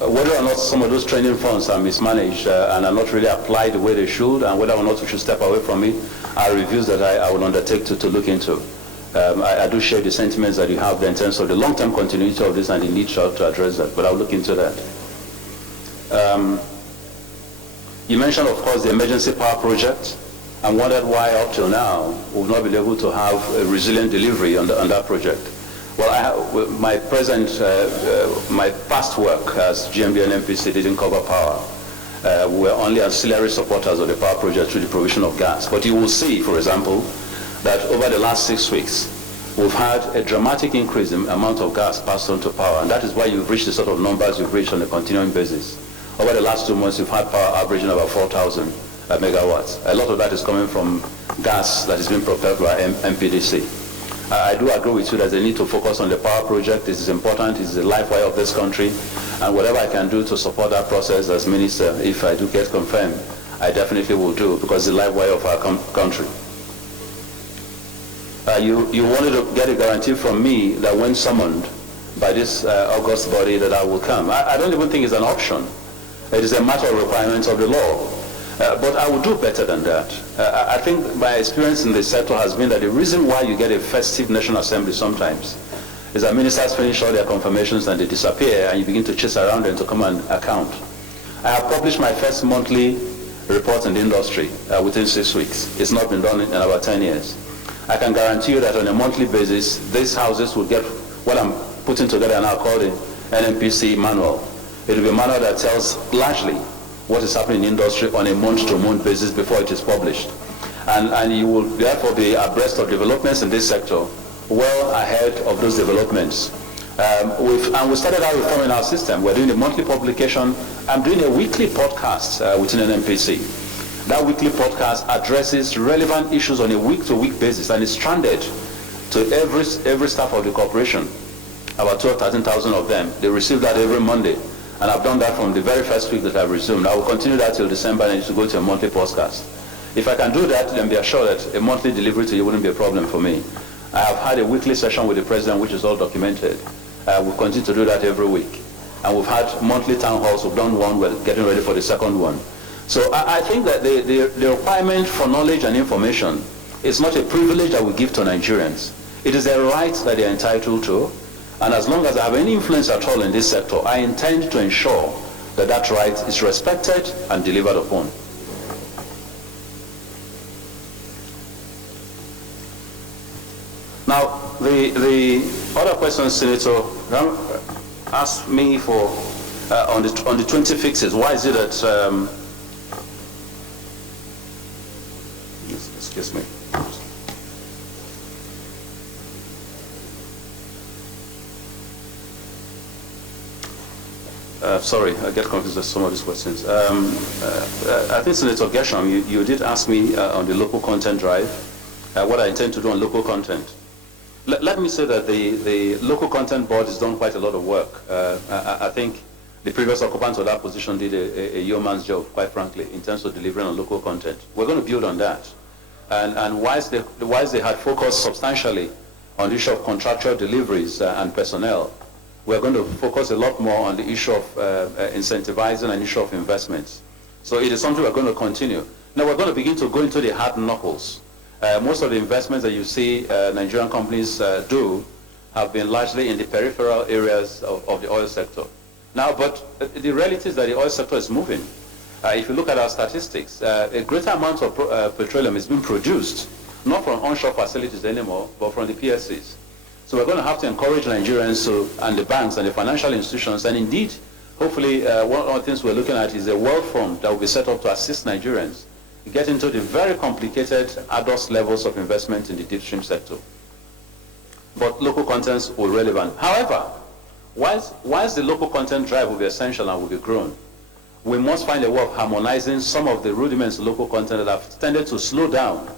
whether or not some of those training funds are mismanaged and are not really applied the way they should, and whether or not we should step away from it, are reviews that I will undertake to look into. I do share the sentiments that you have there in terms of the long-term continuity of this and the need to address that, but I'll look into that. You mentioned, of course, the emergency power project and wondered why up till now we've not been able to have a resilient delivery on that project. Well, my past work as GMB and MPC didn't cover power. We were only ancillary supporters of the power project through the provision of gas. But you will see, for example, that over the last 6 weeks, we've had a dramatic increase in the amount of gas passed on to power, and that is why you've reached the sort of numbers you've reached on a continuing basis. Over the last 2 months, you've had power averaging about 4,000 megawatts. A lot of that is coming from gas that is being propelled by MPDC. I do agree with you that they need to focus on the power project. This is important. It's the life wire of this country. And whatever I can do to support that process as minister, if I do get confirmed, I definitely will do, because it's the life wire of our country. You wanted to get a guarantee from me that when summoned by this August body that I will come. I don't even think it's an option. It is a matter of requirements of the law. But I will do better than that. I think my experience in the sector has been that the reason why you get a festive National Assembly sometimes is that ministers finish all their confirmations and they disappear, and you begin to chase around them to come and account. I have published my first monthly report in the industry within 6 weeks. It's not been done in about 10 years. I can guarantee you that on a monthly basis, these houses will get what I'm putting together now called the NMPC manual. It will be a manual that tells largely what is happening in the industry on a month-to-month basis before it is published. And you will therefore be abreast of developments in this sector well ahead of those developments. And we started out reforming our system. We're doing a monthly publication. I'm doing a weekly podcast within NMPC. That weekly podcast addresses relevant issues on a week-to-week basis, and is stranded to every staff of the corporation, about 12,000, 13,000 of them. They receive that every Monday. And I've done that from the very first week that I've resumed. I will continue that till December, and to go to a monthly podcast. If I can do that, then be assured that a monthly delivery to you wouldn't be a problem for me. I have had a weekly session with the president, which is all documented. We'll continue to do that every week. And we've had monthly town halls. We've done one. We're getting ready for the second one. So I think that the requirement for knowledge and information is not a privilege that we give to Nigerians. It is a right that they're entitled to. And as long as I have any influence at all in this sector, I intend to ensure that that right is respected and delivered upon. Now, the other question, Senator, asked me for on the 20 fixes. Why is it that excuse me. Sorry, I get confused with some of these questions. I think, Senator Gershom, you did ask me on the local content drive what I intend to do on local content. Let me say that the local content board has done quite a lot of work. I think the previous occupants of that position did a yeoman's job, quite frankly, in terms of delivering on local content. We're going to build on that. And whilst they had focused substantially on the issue of contractual deliveries and personnel, we're going to focus a lot more on the issue of incentivizing and issue of investments. So it is something we're going to continue. Now we're going to begin to go into the hard knuckles. Most of the investments that you see Nigerian companies do have been largely in the peripheral areas of the oil sector. Now, but the reality is that the oil sector is moving. If you look at our statistics, a greater amount of petroleum is being produced, not from onshore facilities anymore, but from the PSCs. So we're going to have to encourage Nigerians and the banks and the financial institutions, and indeed, hopefully, one of the things we're looking at is a world fund that will be set up to assist Nigerians get into the very complicated adult levels of investment in the deep stream sector. But local contents will be relevant. However, whilst the local content drive will be essential and will be grown, we must find a way of harmonizing some of the rudiments of local content that have tended to slow down,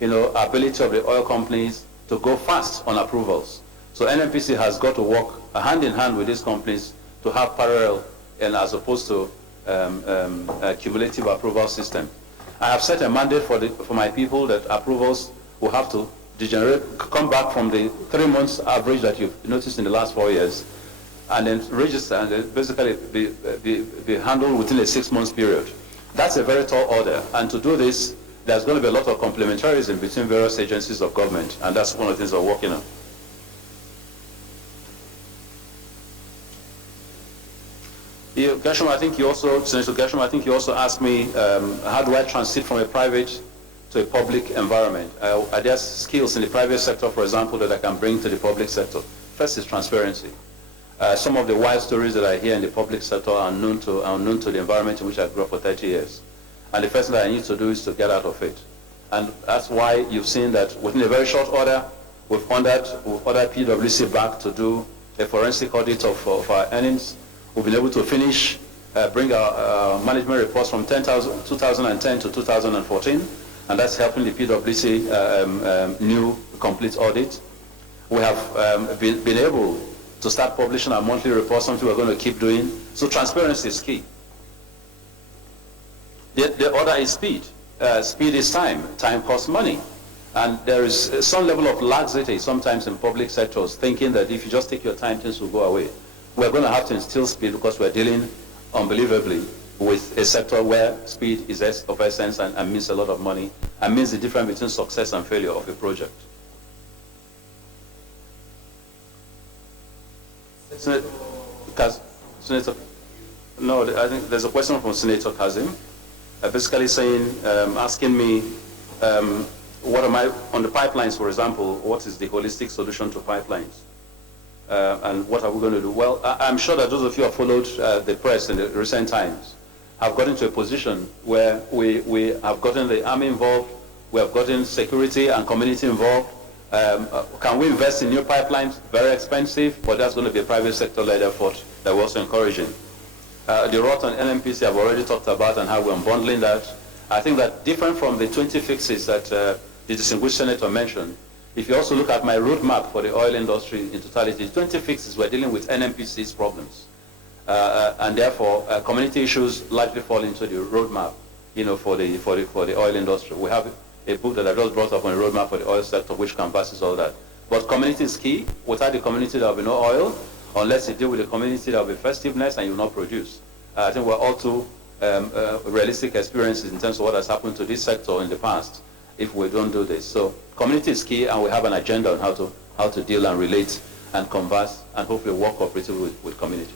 ability of the oil companies to go fast on approvals. So NNPC has got to work hand in hand with these companies to have parallel and as opposed to a cumulative approval system. I have set a mandate for my people that approvals will have to come back from the 3 months average that you've noticed in the last 4 years, and then register and then basically be handled within a 6 months period. That's a very tall order, and to do this, there's going to be a lot of complementarism between various agencies of government, and that's one of the things we're working on. Gershom, I think you also, Senator Gershom, I think you also asked me, how do I transit from a private to a public environment? Are there skills in the private sector, for example, that I can bring to the public sector? First is transparency. Some of the wild stories that I hear in the public sector are known to the environment in which I grew up for 30 years. And the first thing that I need to do is to get out of it. And that's why you've seen that within a very short order, we've ordered PwC back to do a forensic audit of our earnings. We've been able to bring our management reports from 2010 to 2014, and that's helping the PwC new complete audit. We have been able to start publishing our monthly reports, something we're going to keep doing. So transparency is key. The other is speed. Speed is time. Time costs money. And there is some level of laxity sometimes in public sectors, thinking that if you just take your time, things will go away. We're going to have to instill speed because we're dealing unbelievably with a sector where speed is of essence and means a lot of money and means the difference between success and failure of a project. Senator, no, I think there's a question from Senator Kazim, basically saying, asking me, what am I, on the pipelines, for example, what is the holistic solution to pipelines? And what are we going to do? Well, I'm sure that those of you who have followed the press in the recent times have gotten to a position where we have gotten the army involved, we have gotten security and community involved. Can we invest in new pipelines? Very expensive, but that's going to be a private sector-led effort that we're also encouraging. The ROT and NNPC I've already talked about and how we're unbundling that. I think that different from the 20 fixes that the distinguished senator mentioned, if you also look at my roadmap for the oil industry in totality, 20 fixes we're dealing with NNPC's problems. And therefore, community issues likely fall into the roadmap, for the oil industry. We have a book that I just brought up on the roadmap for the oil sector, which canvasses all that. But community is key. Without the community, there will be no oil. Unless you deal with the community, there will be festiveness and you will not produce. I think we're all too realistic experiences in terms of what has happened to this sector in the past if we don't do this. So community is key, and we have an agenda on how to deal and relate and converse and hopefully work cooperatively with community.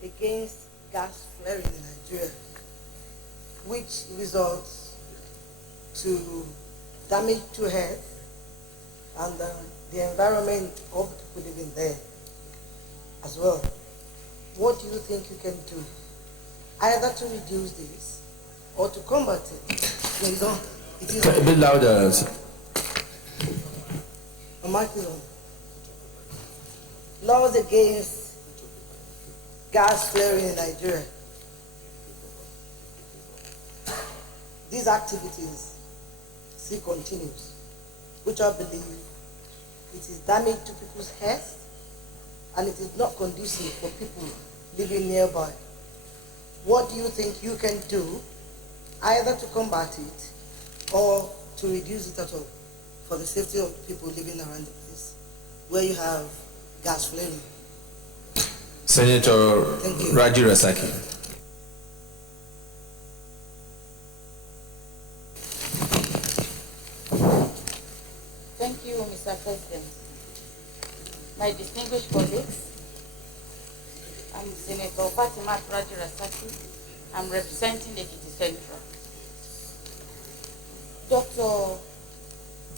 Against gas flaring in Nigeria, which results to damage to health and the environment of the people living there as well. What do you think you can do, either to reduce this or to combat it? It is a bit louder. A microphone. Laws against gas flaring in Nigeria. These activities still continues, which I believe it is damage to people's health and it is not conducive for people living nearby. What do you think you can do, either to combat it or to reduce it at all, for the safety of people living around the place where you have gas flaring? Senator Raji Rasaki. Thank you, Mr. President. My distinguished colleagues, I'm Senator Fatima Rasaki. I'm representing Ekiti Central. Dr.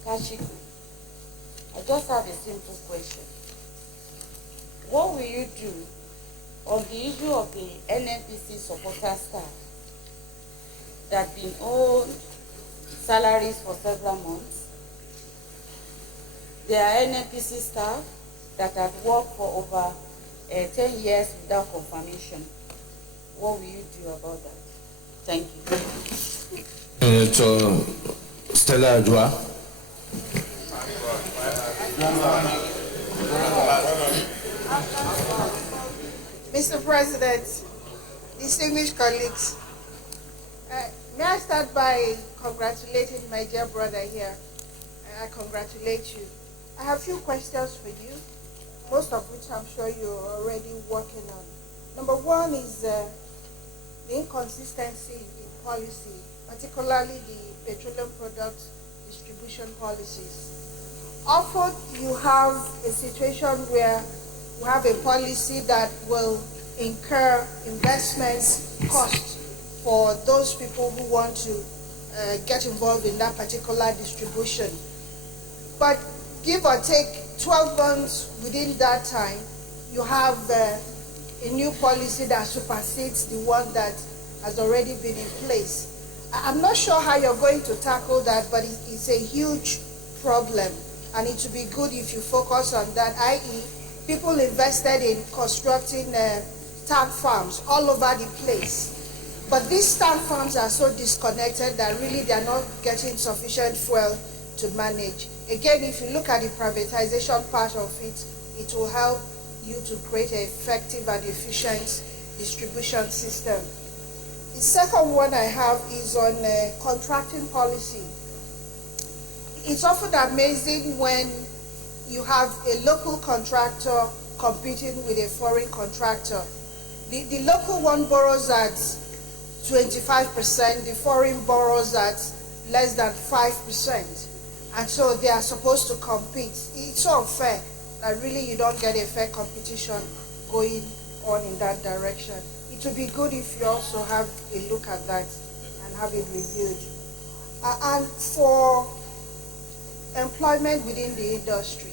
Kachikwu, I just have a simple question. What will you do on the issue of the NNPC supporter staff that have been owed salaries for several months? There are NNPC staff that have worked for over 10 years without confirmation. What will you do about that? Thank you. Stella Adwa. Mr. President, distinguished colleagues, may I start by congratulating my dear brother here. I congratulate you. I have a few questions for you, most of which I'm sure you're already working on. Number one is the inconsistency in policy, particularly the petroleum product distribution policies. Often you have a situation where we have a policy that will incur investments cost for those people who want to get involved in that particular distribution. But give or take 12 months within that time, you have a new policy that supersedes the one that has already been in place. I'm not sure how you're going to tackle that, but it's a huge problem, and it would be good if you focus on that, i.e., people invested in constructing tank farms all over the place. But these tank farms are so disconnected that really they're not getting sufficient fuel to manage. Again, if you look at the privatization part of it, it will help you to create an effective and efficient distribution system. The second one I have is on contracting policy. It's often amazing when you have a local contractor competing with a foreign contractor. The local one borrows at 25%, the foreign borrows at less than 5%. And so they are supposed to compete. It's so unfair that really you don't get a fair competition going on in that direction. It would be good if you also have a look at that and have it reviewed. And for employment within the industry,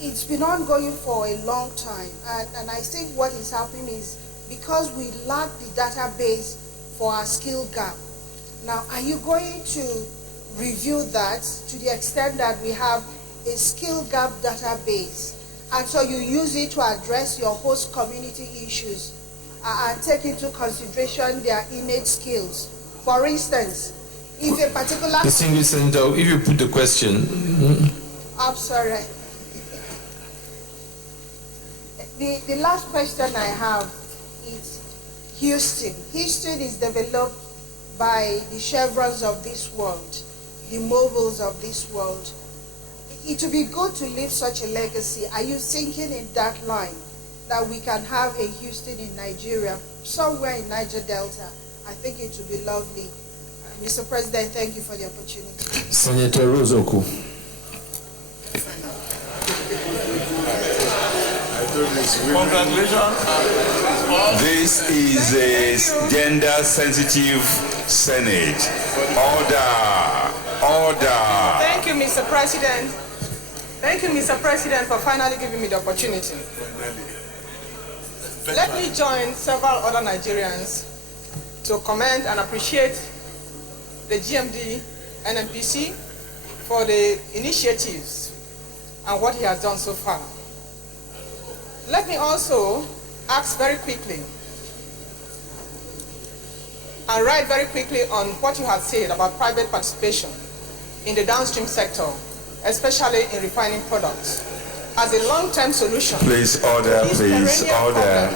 it's been ongoing for a long time. And I think what is happening is because we lack the database for our skill gap. Now, are you going to review that to the extent that we have a skill gap database, and so you use it to address your host community issues and take into consideration their innate skills? For instance, if a particular... Distinguished Senator, if you put the question... I'm sorry. The last question I have is Houston. Houston is developed by the Chevrons of this world, the mobiles of this world. It would be good to leave such a legacy. Are you thinking in that line that we can have a Houston in Nigeria, somewhere in Niger Delta? I think it would be lovely. Mr. President, thank you for the opportunity. Senator Rozoku. Congratulations. This is a gender-sensitive Senate. Order. Order. Thank you, Mr. President. Thank you, Mr. President, for finally giving me the opportunity. Let me join several other Nigerians to commend and appreciate the GMD NNPC for the initiatives and what he has done so far. Let me also ask very quickly and write very quickly on what you have said about private participation in the downstream sector, especially in refining products, as a long-term solution. Please order, please order.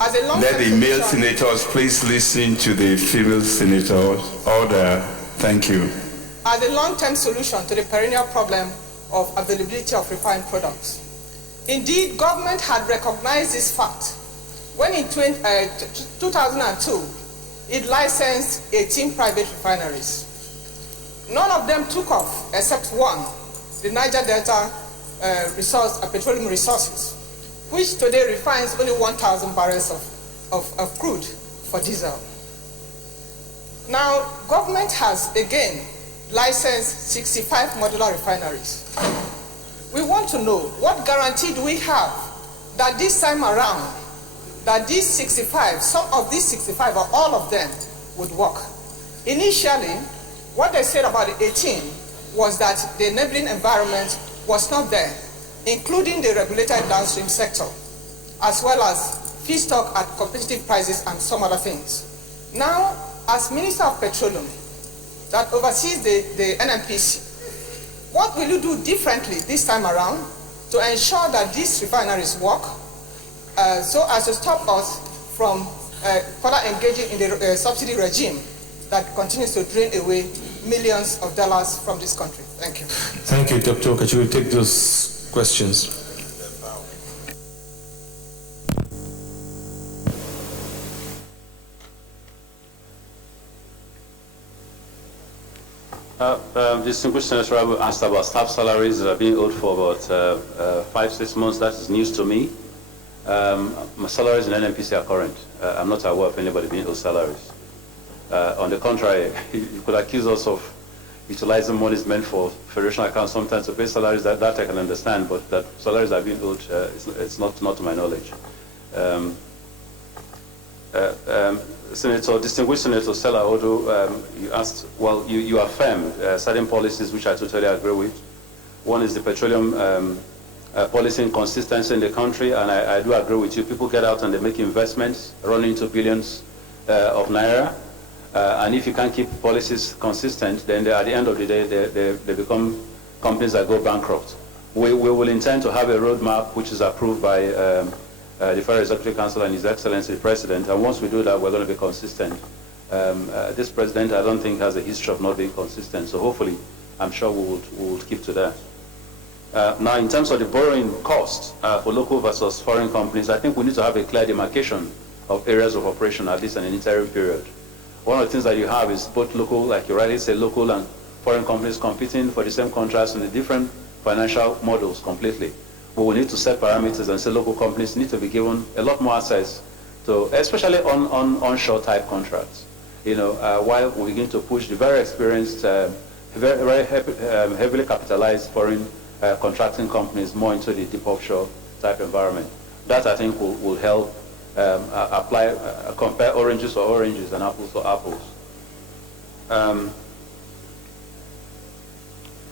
Let the male senators please listen to the female senators. Order. Thank you. As a long-term solution to the perennial problem of availability of refined products. Indeed, government had recognized this fact when in 2002, it licensed 18 private refineries. None of them took off except one, the Niger Delta petroleum resources, which today refines only 1,000 barrels of crude for diesel. Now, government has again licensed 65 modular refineries. We want to know, what guarantee do we have that this time around, that these 65, some of these 65 or all of them would work? Initially, what they said about the 18 was that the enabling environment was not there, including the regulated downstream sector, as well as feedstock at competitive prices and some other things. Now, as Minister of Petroleum that oversees the NNPC, what will you do differently this time around to ensure that these refineries work so as to stop us from further engaging in the subsidy regime that continues to drain away millions of dollars from this country? Thank you. Thank you, Dr. Kachikwu. We'll take those questions. Distinguished Senator Abu asked about staff salaries that are being owed for about 5-6 months. That is news to me. My salaries in NNPC are current. I'm not aware of anybody being owed salaries. On the contrary, you could accuse us of utilizing monies meant for federation accounts sometimes to pay salaries. That I can understand, but that salaries are being owed, it's not to my knowledge. Distinguished Senator Stella Odo, you asked, well, you affirmed certain policies which I totally agree with. One is the petroleum policy inconsistency in the country, and I do agree with you. People get out and they make investments, run into billions of naira, and if you can't keep policies consistent, then at the end of the day, they become companies that go bankrupt. We will intend to have a roadmap which is approved by the Federal Executive Council and His Excellency the President, and once we do that, we're going to be consistent. This President, I don't think, has a history of not being consistent, so hopefully, I'm sure we will keep to that. Now, in terms of the borrowing cost for local versus foreign companies, I think we need to have a clear demarcation of areas of operation, at least in an interim period. One of the things that you have is both local, like you rightly say, local and foreign companies competing for the same contracts in the different financial models completely. But we need to set parameters and say local companies need to be given a lot more access to, especially on onshore type contracts. You know, while we begin to push the very experienced, very heavily capitalized foreign contracting companies more into the deep offshore type environment. That I think will help compare oranges for oranges and apples for apples.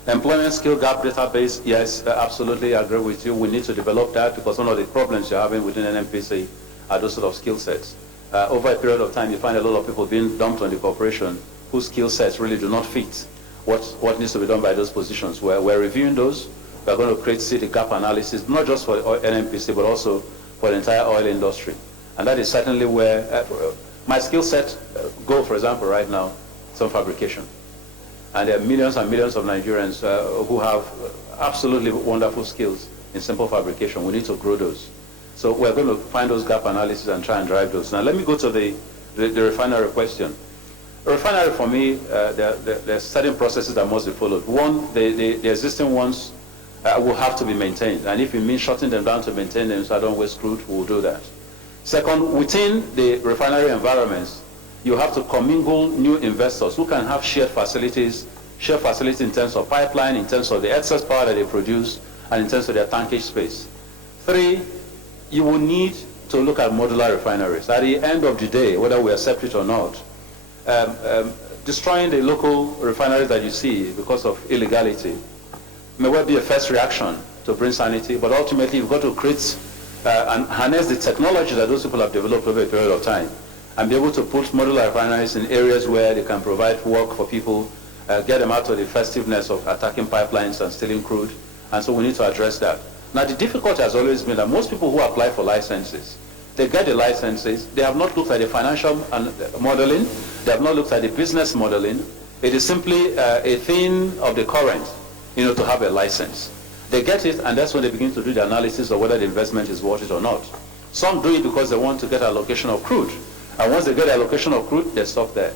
Employment skill gap database, yes, absolutely, I agree with you. We need to develop that because one of the problems you're having within NNPC are those sort of skill sets. Over a period of time, you find a lot of people being dumped on the corporation whose skill sets really do not fit what needs to be done by those positions. We're reviewing those. We're going to create the gap analysis, not just for NNPC, but also for the entire oil industry. And that is certainly where my skill set go, for example, right now, some fabrication. And there are millions and millions of Nigerians who have absolutely wonderful skills in simple fabrication. We need to grow those. So we're going to find those gap analysis and try and drive those. Now let me go to the refinery question. A refinery, for me, there are certain processes that must be followed. One, the existing ones will have to be maintained. And if it means shutting them down to maintain them so I don't waste crude, we'll do that. Second, within the refinery environments, you have to commingle new investors who can have shared facilities in terms of pipeline, in terms of the excess power that they produce, and in terms of their tankage space. Three, you will need to look at modular refineries. At the end of the day, whether we accept it or not, destroying the local refineries that you see because of illegality may well be a first reaction to bring sanity, but ultimately you've got to create and harness the technology that those people have developed over a period of time and be able to put modular refineries in areas where they can provide work for people, get them out of the festiveness of attacking pipelines and stealing crude, and so we need to address that. Now the difficulty has always been that most people who apply for licenses, they get the licenses, they have not looked at the financial modeling, they have not looked at the business modeling. It is simply a thing of the current, you know, to have a license. They get it, and that's when they begin to do the analysis of whether the investment is worth it or not. Some do it because they want to get allocation of crude. And once they get allocation of crude, they stop there.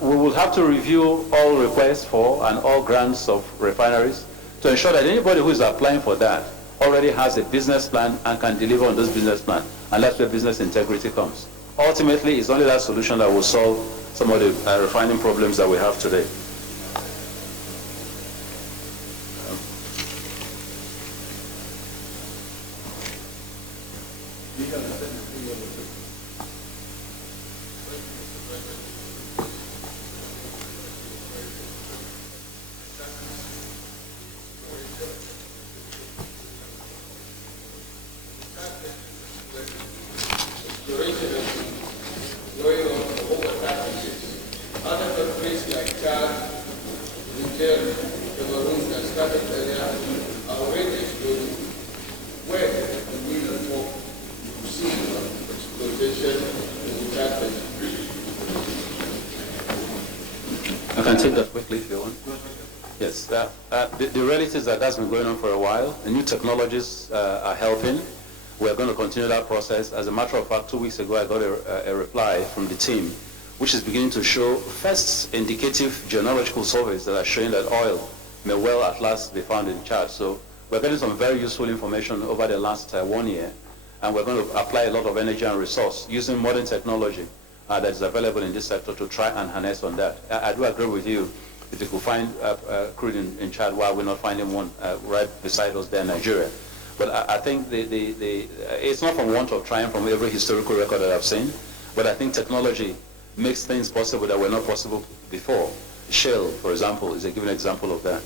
We will have to review all requests for and all grants of refineries to to ensure that anybody who is applying for that already has a business plan and can deliver on this business plan. And that's where business integrity comes. Ultimately, it's only that solution that will solve some of the refining problems that we have today. I can take that quickly if you want. Yes, the reality is that that's been going on for a while. The new technologies are helping. We're going to continue that process. As a matter of fact, 2 weeks ago, I got a reply from the team, which is beginning to show first indicative geological surveys that are showing that oil may well at last be found in Chad. So we're getting some very useful information over the last 1 year, and we're going to apply a lot of energy and resource using modern technology that is available in this sector to try and harness on that. I do agree with you. If we could find crude in Chad, why we're not finding one right beside us there in Nigeria. But I think it's not from want of trying from every historical record that I've seen, but I think technology makes things possible that were not possible before. Shale, for example, is a given example of that.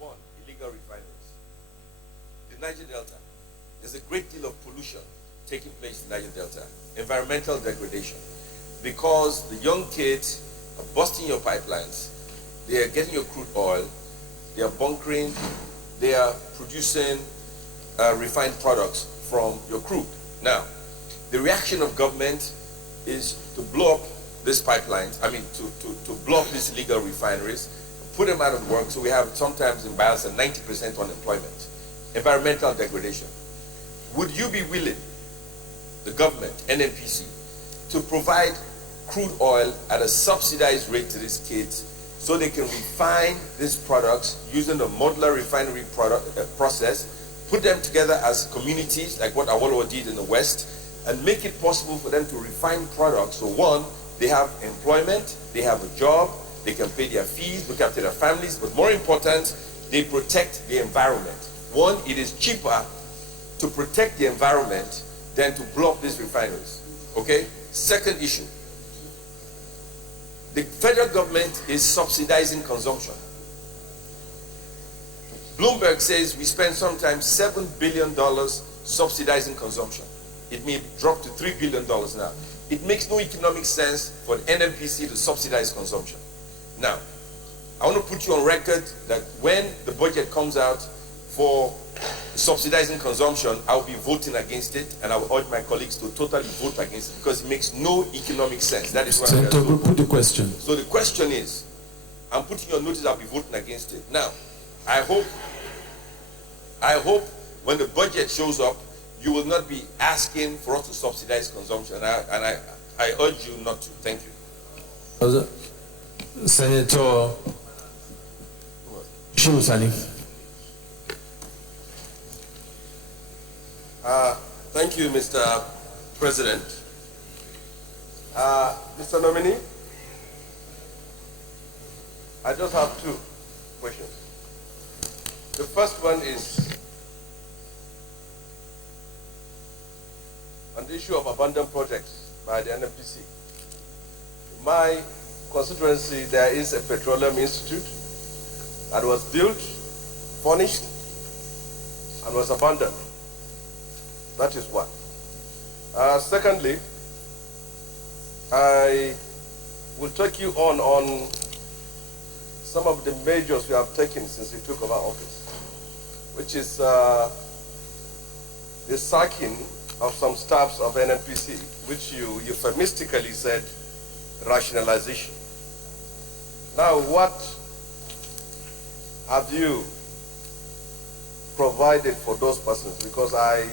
One, illegal refineries. The Niger Delta, there's a great deal of pollution taking place in the Niger Delta, environmental degradation, because the young kids are busting your pipelines, they are getting your crude oil, they are bunkering, they are producing refined products from your crude. Now, the reaction of government is to blow up these pipelines, to blow up these illegal refineries, put them out of work, so we have sometimes in Bayelsa 90% unemployment, environmental degradation. Would you be willing, the government, NNPC, to provide crude oil at a subsidized rate to these kids so they can refine these products using the modular refinery process, put them together as communities like what Awolowo did in the West, and make it possible for them to refine products? So one, they have employment, they have a job, they can pay their fees, look after their families, but more important, they protect the environment. One, it is cheaper to protect the environment than to blow up these refineries. Okay? Second issue. The federal government is subsidizing consumption. Bloomberg says we spend sometimes $7 billion subsidizing consumption. It may drop to $3 billion now. It makes no economic sense for the NNPC to subsidize consumption. Now, I want to put you on record that when the budget comes out for subsidizing consumption, I'll be voting against it, and I will urge my colleagues to totally vote against it because it makes no economic sense. That is why Senator, put the question. So the question is, I'm putting your notice, I'll be voting against it. Now, I hope when the budget shows up, you will not be asking for us to subsidize consumption, and I urge you not to. Thank you. Senator Shimusani. Thank you, Mr. President. Mr. Nominee, I just have two questions. The first one is on the issue of abandoned projects by the NNPC. In my constituency, there is a petroleum institute that was built, furnished, and was abandoned. That is one. Secondly, I will take you on some of the measures we have taken since we took over office, which is the sacking of some staffs of NNPC, which you euphemistically said rationalization. Now, what have you provided for those persons? Because I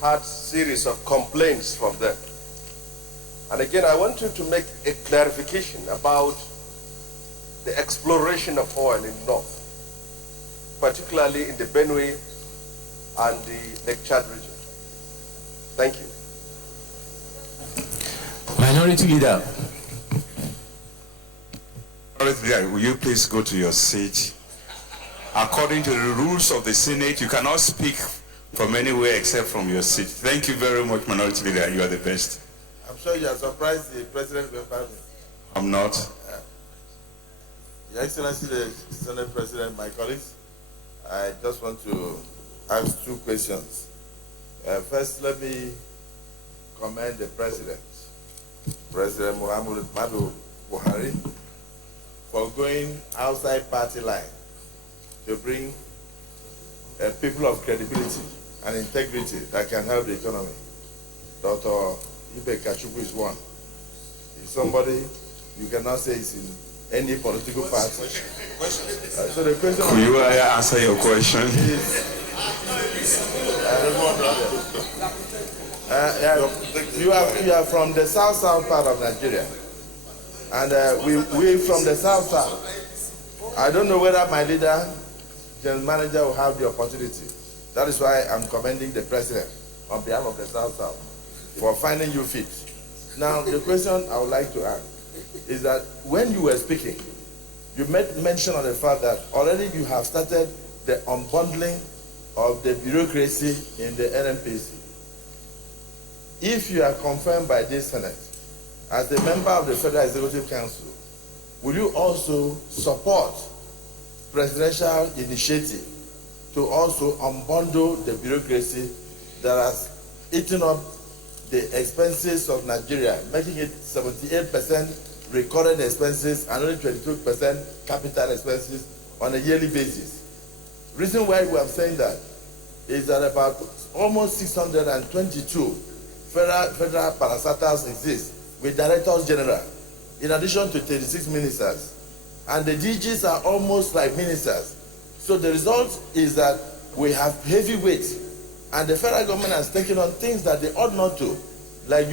had series of complaints from them. And again, I want you to make a clarification about the exploration of oil in the north, particularly in the Benue and the Lake Chad region. Thank you. Minority Leader. Minority Leader, will you please go to your seat? According to the rules of the Senate, you cannot speak from anywhere except from your seat. Thank you very much, Minority Leader. You are the best. I'm sure you are surprised the President will find me. I'm not. Your Excellency, the Senate President, my colleagues, I just want to ask two questions. First, let me commend the President, President Muhammadu Buhari, for going outside party line to bring people of credibility and integrity that can help the economy. Dr. Ibe Kachikwu is one. He's somebody you cannot say is in any political party. So the question... Could you answer your question? You are from the south part of Nigeria. And we from the south. I don't know whether my leader, General Manager, will have the opportunity. That is why I'm commending the President on behalf of the south for finding you fit. Now, the question I would like to ask is that when you were speaking, you made mention of the fact that already you have started the unbundling of the bureaucracy in the NNPC. If you are confirmed by this Senate as a member of the Federal Executive Council, will you also support presidential initiative to also unbundle the bureaucracy that has eaten up the expenses of Nigeria, making it 78% recorded expenses and only 22% capital expenses on a yearly basis? Reason why we are saying that is that about almost 622 federal parastatals exist with directors general, in addition to 36 ministers. And the DGs are almost like ministers. So the result is that we have heavy weight, and the federal government has taken on things that they ought not to, like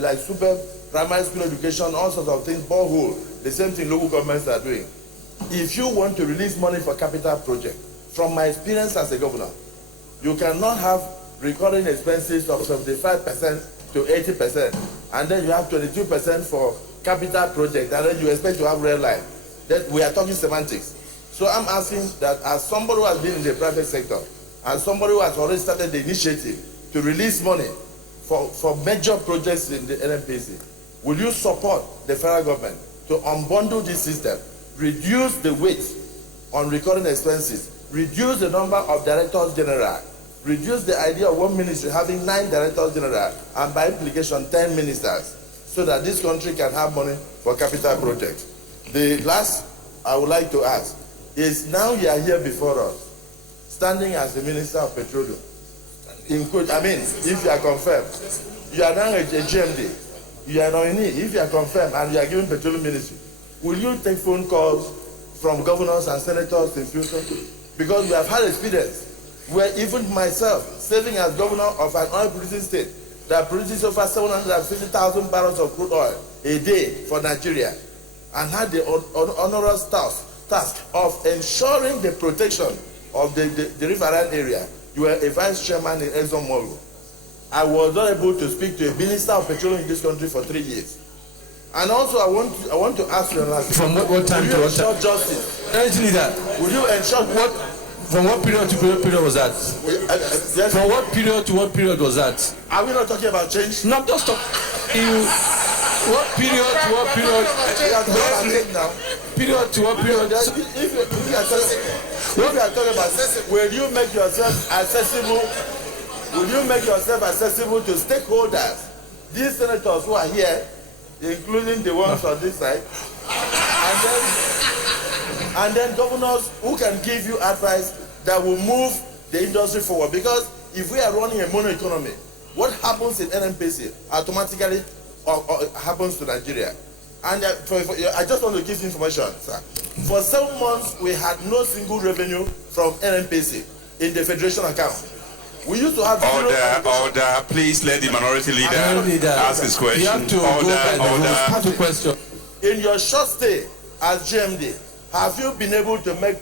like super primary school education, all sorts of things, borehole, the same thing local governments are doing. If you want to release money for capital project, from my experience as a governor, you cannot have recurring expenses of 75% to 80%, and then you have 22% for capital project, and then you expect to have real life. That we are talking semantics. So I'm asking that as somebody who has been in the private sector, and somebody who has already started the initiative to release money for major projects in the NNPC, will you support the federal government to unbundle this system, reduce the weight on recurring expenses, reduce the number of directors general, reduce the idea of one ministry having 9 directors general, and by implication 10 ministers, so that this country can have money for capital projects? The last I would like to ask is, now you are here before us, standing as the Minister of Petroleum. If you are confirmed, you are now a GMD, you are nominee. If you are confirmed and you are given Petroleum Ministry, will you take phone calls from governors and senators in future? Because we have had experience where even myself, serving as governor of an oil producing state that produces over 750,000 barrels of crude oil a day for Nigeria, and had the onerous task of ensuring the protection of the riverine area. You were a vice chairman in ExxonMobil. I was not able to speak to a minister of petroleum in this country for 3 years. And also, I want to ask you last. From what time to what time? Justice. Actually, that. Will you ensure what? From what period to what period was that? Yes. From what period to what period was that? Are we not talking about change? No, I'm just talking. What period to what period? Period to what period? If you are talking about, will you make yourself accessible? Will you make yourself accessible to stakeholders? These senators who are here, including the ones on this side, and then governors who can give you advice that will move the industry forward. Because if we are running a mono economy, what happens in NNPC automatically happens to Nigeria. And I just want to give information, sir. For 7 months, we had no single revenue from NNPC. in the federation account. We used to have Order, please let the minority leader ask his question. You have to Order. question. In your short stay as GMD, have you been able to make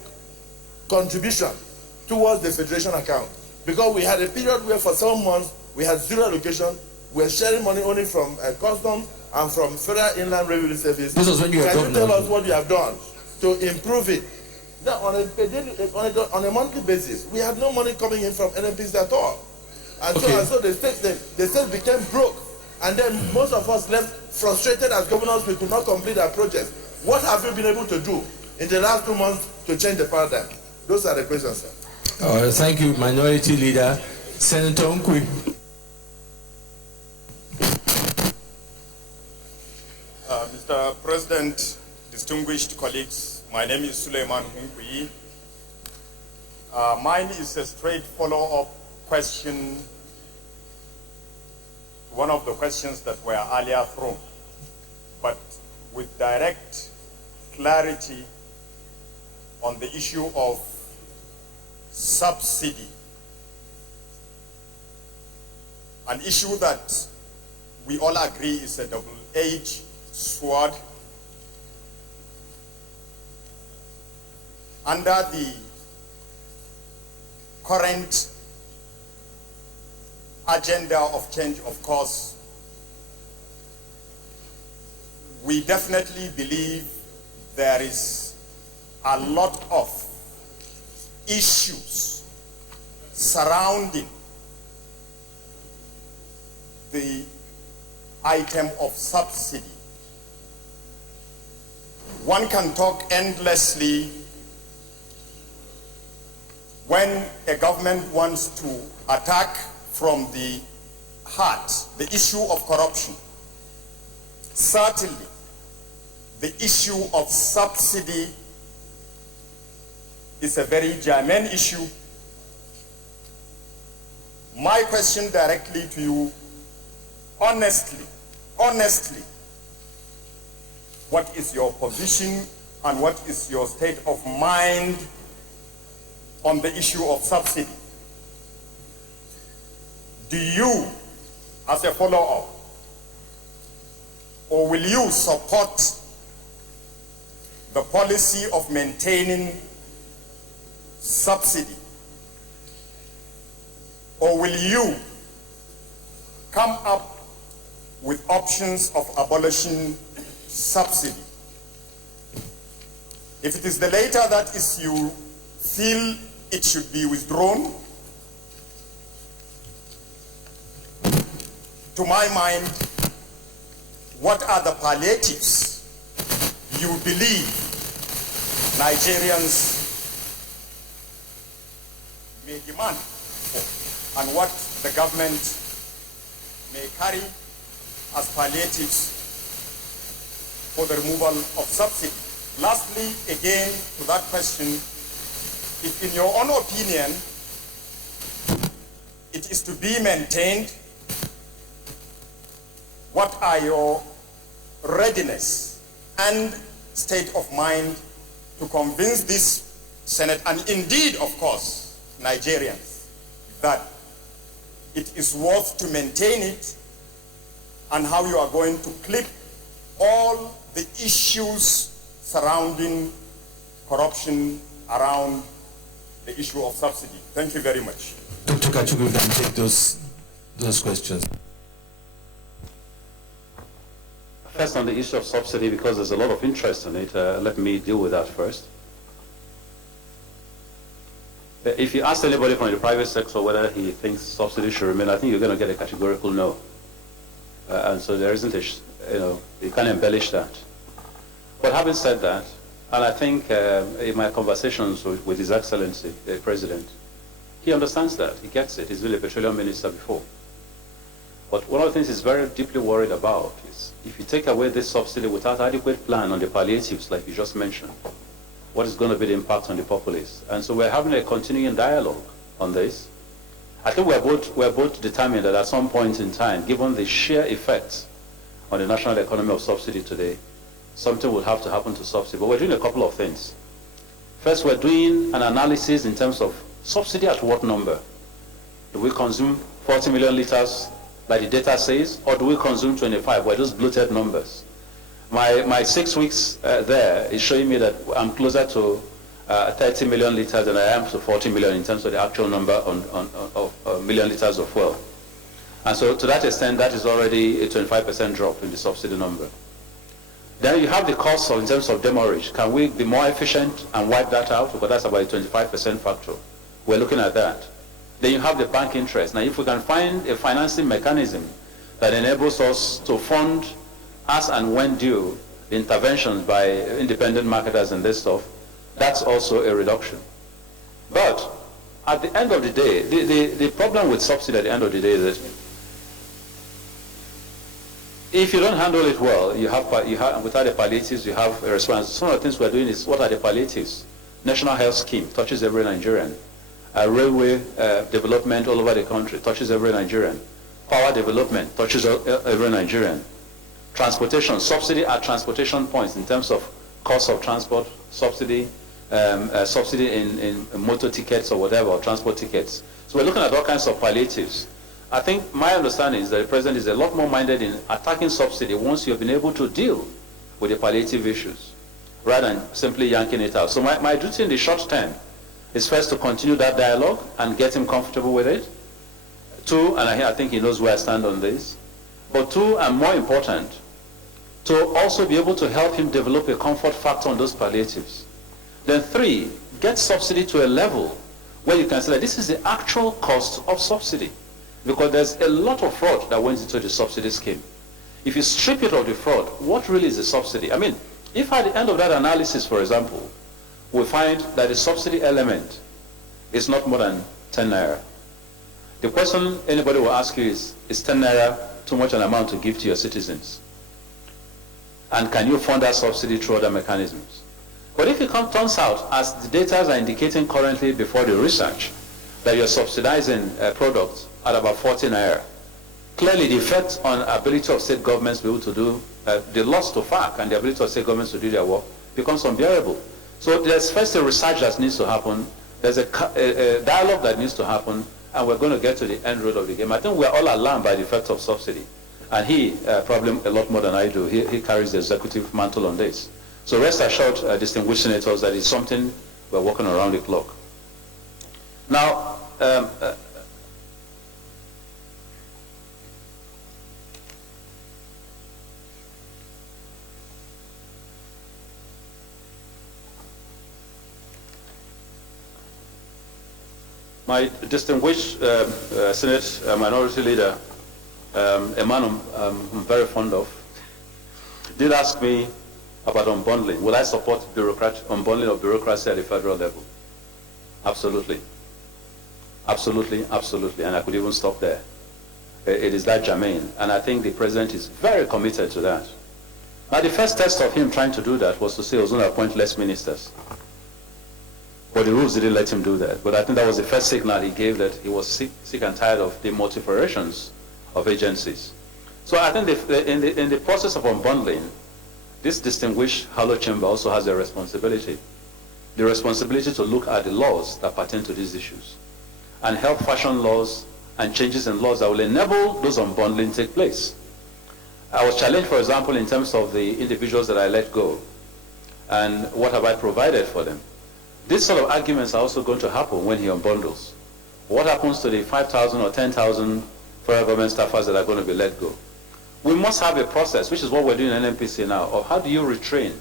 contribution towards the federation account? Because we had a period where for 7 months we had zero allocation. We were sharing money only from customs and from Federal Inland Revenue Service. This was when you were Can you governor. tell us what you have done to improve it? Now, on a monthly basis, we had no money coming in from NNPC at all. And so the state became broke. And then most of us left frustrated as governors. We could not complete our project. What have you been able to do in the last 2 months to change the paradigm? Those are the questions, sir. Thank you, Minority Leader. Senator Nkwi. Mr. President, distinguished colleagues, my name is Suleiman Nkwi. Mine is a straight follow-up question to one of the questions that were earlier thrown, but with direct clarity on the issue of subsidy, an issue that we all agree is a double-edged sword. Under the current agenda of change, of course, we definitely believe there is a lot of issues surrounding the item of subsidy. One can talk endlessly when a government wants to attack from the heart the issue of corruption. Certainly, the issue of subsidy is a very germane issue. My question directly to you, honestly, what is your position and what is your state of mind on the issue of subsidy? Do you, as a follow-up, or will you support the policy of maintaining subsidy? Or will you come up with options of abolishing subsidy? If it is the later, that is, you feel it should be withdrawn, to my mind, what are the palliatives you believe Nigerians may demand for, and what the government may carry as palliatives for the removal of subsidy? Lastly, again, to that question, if in your own opinion it is to be maintained, what are your readiness and state of mind to convince this Senate, and indeed, of course, Nigerians, that it is worth to maintain it, and how you are going to clip all the issues surrounding corruption around the issue of subsidy? Thank you very much. Dr. Kachikwu can take those questions. First, on the issue of subsidy, because there's a lot of interest in it, let me deal with that first. If you ask anybody from the private sector whether he thinks subsidy should remain, I think you're going to get a categorical no. And so there isn't you can't embellish that. But having said that, and I think in my conversations with His Excellency, the President, he understands that, he gets it. He's been a petroleum minister before. But one of the things he's very deeply worried about is if you take away this subsidy without adequate plan on the palliatives, like you just mentioned, what is going to be the impact on the populace? And so we're having a continuing dialogue on this. I think we're both determined that at some point in time, given the sheer effects on the national economy of subsidy today, something will have to happen to subsidy. But we're doing a couple of things. First, we're doing an analysis in terms of Subsidy at what number? Do we consume 40 million liters like the data says, or do we consume 25? Were those bloated numbers? My 6 weeks there is showing me that I'm closer to 30 million liters than I am to 40 million in terms of the actual number of million liters of fuel. And so to that extent, that is already a 25% drop in the subsidy number. Then you have the cost in terms of demurrage. Can we be more efficient and wipe that out? Because that's about a 25% factor. We're looking at that. Then you have the bank interest. Now, if we can find a financing mechanism that enables us to fund as and when due the interventions by independent marketers and this stuff, that's also a reduction. But at the end of the day, the problem with subsidy at the end of the day is that if you don't handle it well, you have without the palliatives, you have a response. Some of the things we're doing is, what are the palliatives? National health scheme touches every Nigerian. Railway development all over the country touches every Nigerian. Power development touches every Nigerian. Transportation, subsidy at transportation points in terms of cost of transport, subsidy, subsidy in motor tickets or whatever, or transport tickets. So we're looking at all kinds of palliatives. I think my understanding is that the President is a lot more minded in attacking subsidy once you've been able to deal with the palliative issues, rather than simply yanking it out. So my duty in the short term is first to continue that dialogue and get him comfortable with it. Two, and I think he knows where I stand on this, but two, and more important, to also be able to help him develop a comfort factor on those palliatives. Then three, get subsidy to a level where you can say that this is the actual cost of subsidy. Because there's a lot of fraud that went into the subsidy scheme. If you strip it of the fraud, what really is the subsidy? I mean, if at the end of that analysis, for example, we find that the subsidy element is not more than 10 naira, the question anybody will ask you is 10 naira too much an amount to give to your citizens? And can you fund that subsidy through other mechanisms? But if it turns out, as the data are indicating currently before the research, that you're subsidizing products at about 40 naira, clearly the effect on ability of state governments to be able to do, the loss to FAC and the ability of state governments to do their work becomes unbearable. So there's first a research that needs to happen, there's a dialogue that needs to happen, and we're going to get to the end road of the game. I think we're all alarmed by the effect of subsidy. And he, probably a lot more than I do, he carries the executive mantle on this. So rest assured, distinguished senators, that it's something we're working around the clock. Now, my distinguished Senate Minority Leader, a man I'm very fond of, did ask me about unbundling. Will I support unbundling of bureaucracy at the federal level? Absolutely. Absolutely, absolutely. And I could even stop there. It is that germane. And I think the President is very committed to that. Now, the first test of him trying to do that was to say he was going to appoint less ministers. But the rules didn't let him do that. But I think that was the first signal he gave that he was sick and tired of the multifariations of agencies. So I think in the process of unbundling, this distinguished hollow chamber also has a responsibility. The responsibility to look at the laws that pertain to these issues and help fashion laws and changes in laws that will enable those unbundling take place. I was challenged, for example, in terms of the individuals that I let go and what have I provided for them. These sort of arguments are also going to happen when he unbundles. What happens to the 5,000 or 10,000 federal government staffers that are going to be let go? We must have a process, which is what we're doing in NNPC now, of how do you retrain,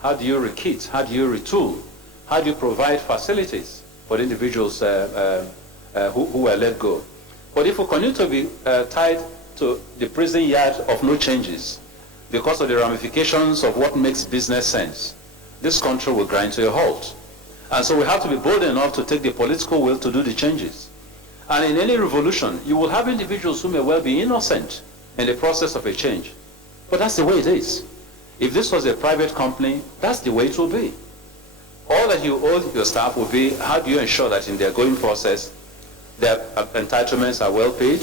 how do you rekit, how do you retool, how do you provide facilities for the individuals who were let go. But if we continue to be tied to the prison yard of no changes because of the ramifications of what makes business sense, this country will grind to a halt. And so we have to be bold enough to take the political will to do the changes. And in any revolution, you will have individuals who may well be innocent in the process of a change. But that's the way it is. If this was a private company, that's the way it will be. All that you owe your staff will be, how do you ensure that in their going process, their entitlements are well paid,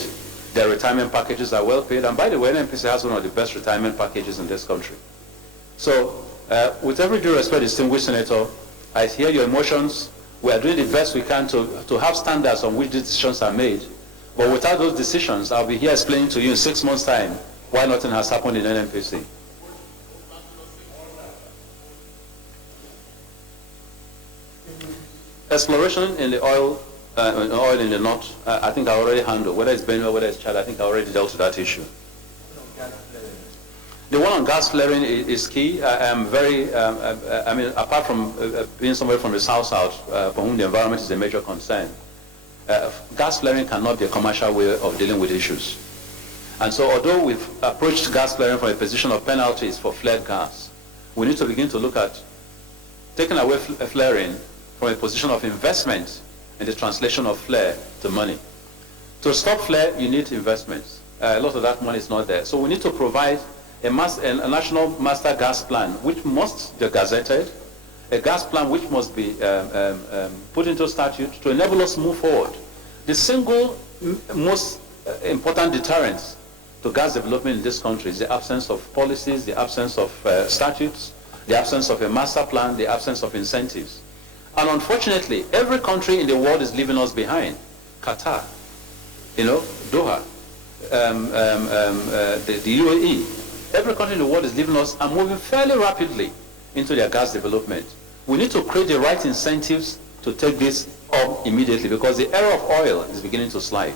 their retirement packages are well paid, and by the way, NNPC has one of the best retirement packages in this country. So, with every due respect, distinguished Senator, I hear your emotions, We are doing the best we can to have standards on which these decisions are made. But without those decisions, I'll be here explaining to you in 6 months' time why nothing has happened in NNPC. Exploration in the oil in the north, I think I already handled. Whether it's Benue, whether it's Chad, I think I already dealt with that issue. The one on gas flaring is key. I am very, I mean, apart from being somebody from the south-south, for whom the environment is a major concern, gas flaring cannot be a commercial way of dealing with issues. And so although we've approached gas flaring from a position of penalties for flared gas, we need to begin to look at taking away flaring from a position of investment in the translation of flare to money. To stop flare, you need investments. A lot of that money is not there. So we need to provide a national master gas plan, which must be gazetted, a gas plan which must be put into statute to enable us to move forward. The single most important deterrent to gas development in this country is the absence of policies, the absence of statutes, the absence of a master plan, the absence of incentives. And unfortunately, every country in the world is leaving us behind. Qatar, Doha, the UAE. Every country in the world is leaving us and moving fairly rapidly into their gas development. We need to create the right incentives to take this up immediately, because the era of oil is beginning to slide.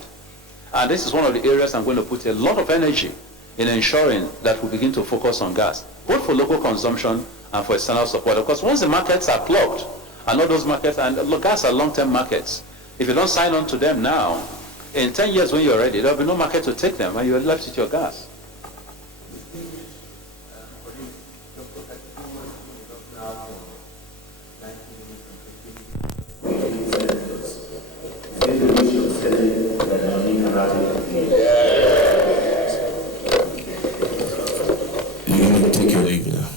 And this is one of the areas I'm going to put a lot of energy in ensuring that we begin to focus on gas, both for local consumption and for external support. Because once the markets are clogged, and all those markets, and look, gas are long-term markets. If you don't sign on to them now, in 10 years when you're ready, there'll be no market to take them, and you're left with your gas. You can take your leave now.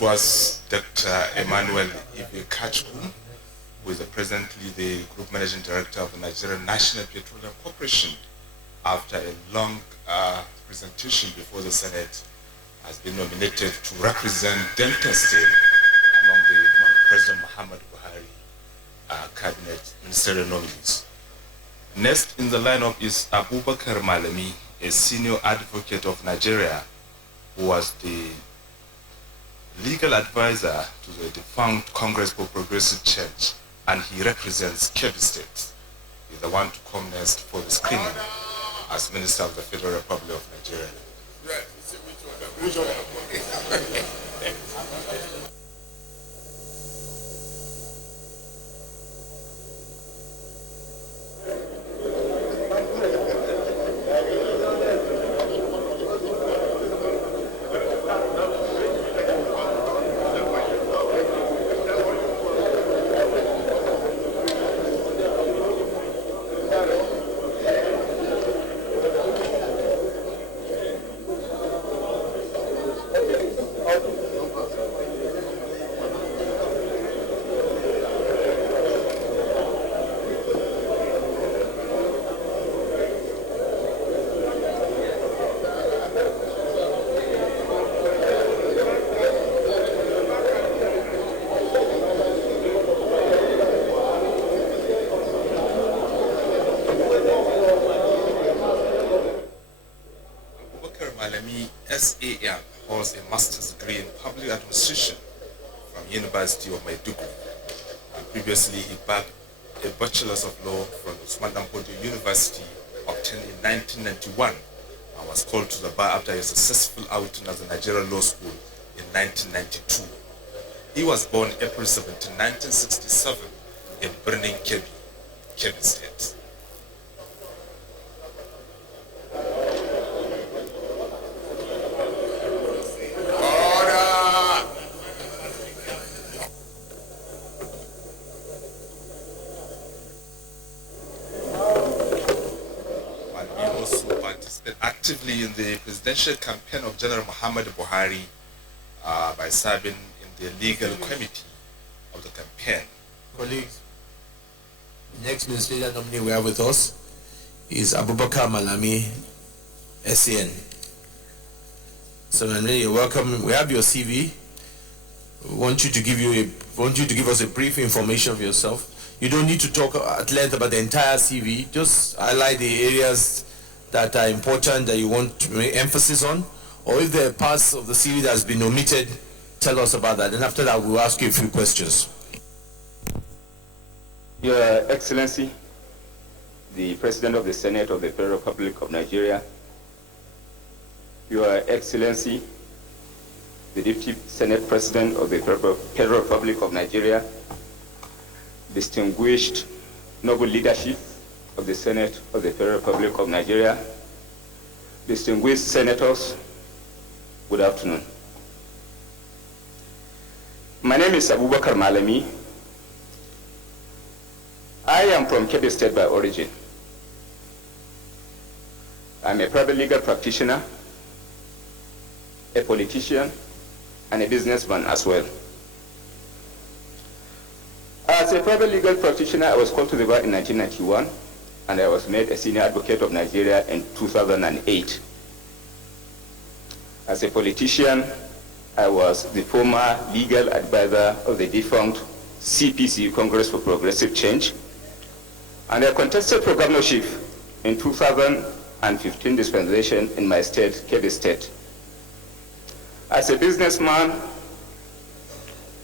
Was Dr. Ibe Kachikwu, who is presently the Group Managing Director of the Nigerian National Petroleum Corporation, after a long presentation before the Senate, has been nominated to represent Delta State among the President Muhammad Buhari cabinet ministerial nominees. Next in the lineup is Abubakar Malami, a senior advocate of Nigeria, who was the legal advisor to the defunct Congress for Progressive Change, and he represents Kebbi State. He's the one to come next for the screening as Minister of the Federal Republic of Nigeria. SAM holds a master's degree in public administration from University of Maiduguri. And previously he bagged a bachelor's of law from Usman Danfodio University, obtained in 1991, and was called to the bar after a successful outing at the Nigerian Law School in 1992. He was born April 17, 1967 in Birnin Kebbi, Kebbi State. Malami also participated actively in the presidential campaign of General Muhammad Buhari by serving in the legal committee of the campaign. Colleagues, the next ministerial nominee we have with us is Abubakar Malami, SAN. So Malami, you're welcome. We have your CV. We want you to give us a brief information of yourself. You don't need to talk at length about the entire CV. Just highlight the areas that are important that you want to make emphasis on, or if there are parts of the CV that has been omitted, tell us about that. And after that, we'll ask you a few questions. Your Excellency, the President of the Senate of the Federal Republic of Nigeria, Your Excellency, the Deputy Senate President of the Federal Republic of Nigeria, distinguished noble leadership of the Senate of the Federal Republic of Nigeria, distinguished senators, good afternoon. My name is Abubakar Malami. I am from Kebbi State by origin. I'm a private legal practitioner, a politician, and a businessman as well. As a private legal practitioner, I was called to the bar in 1991, and I was made a senior advocate of Nigeria in 2008. As a politician, I was the former legal advisor of the defunct CPC, Congress for Progressive Change, and I contested for governorship in 2015 dispensation in my state, Kebbi State. As a businessman,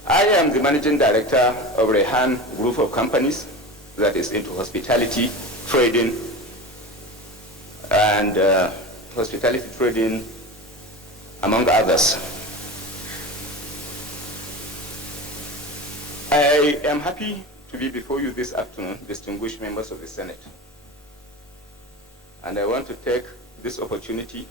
I am the managing director of Rehan Group of companies that is into hospitality, trading, and among others. I am happy to be before you this afternoon, distinguished members of the Senate. And I want to take this opportunity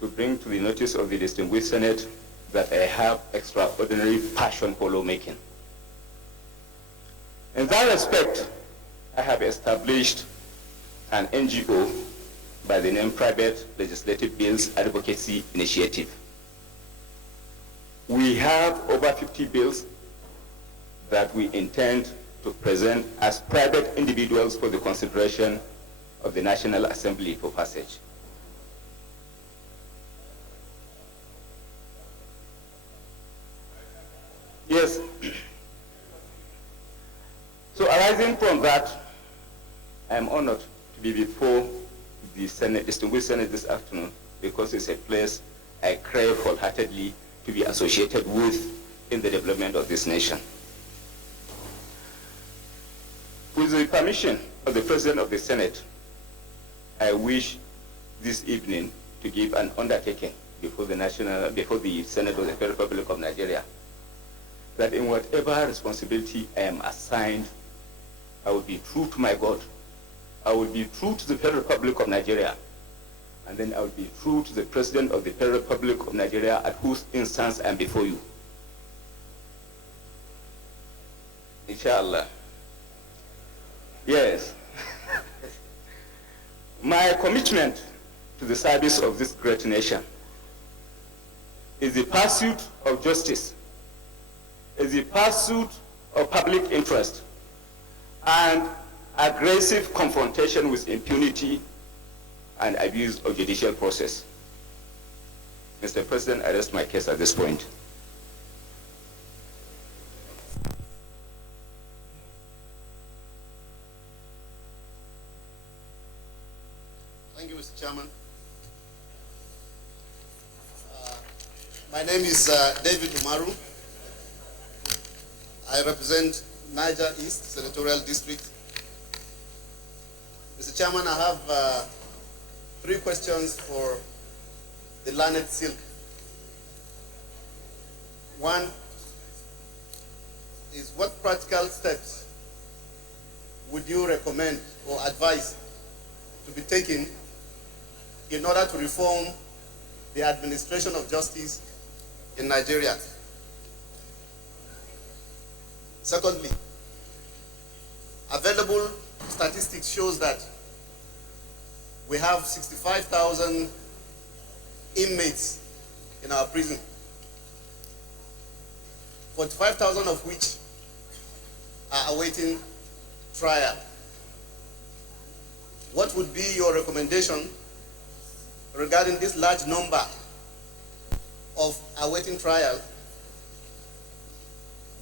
to bring to the notice of the distinguished Senate that I have extraordinary passion for lawmaking. In that respect, I have established an NGO by the name Private Legislative Bills Advocacy Initiative. We have over 50 bills that we intend to present as private individuals for the consideration of the National Assembly for passage. Yes. So arising from that, I am honored to be before the Senate, distinguished Senate this afternoon, because it's a place I crave wholeheartedly to be associated with in the development of this nation. With the permission of the President of the Senate, I wish this evening to give an undertaking before the Senate of the Federal Republic of Nigeria that in whatever responsibility I am assigned, I will be true to my God. I will be true to the Federal Republic of Nigeria, and then I will be true to the President of the Federal Republic of Nigeria, at whose instance I am before you. Inshallah. Yes. My commitment to the service of this great nation is the pursuit of justice, is the pursuit of public interest, and aggressive confrontation with impunity and abuse of judicial process. Mr. President, I rest my case at this point. Thank you, Mr. Chairman. My name is David Umaru. I represent Niger East Senatorial District. Mr. Chairman, I have 3 questions for the learned silk. One is, what practical steps would you recommend or advise to be taken in order to reform the administration of justice in Nigeria? Secondly, available statistics shows that we have 65,000 inmates in our prison, 45,000 of which are awaiting trial. What would be your recommendation regarding this large number of awaiting trial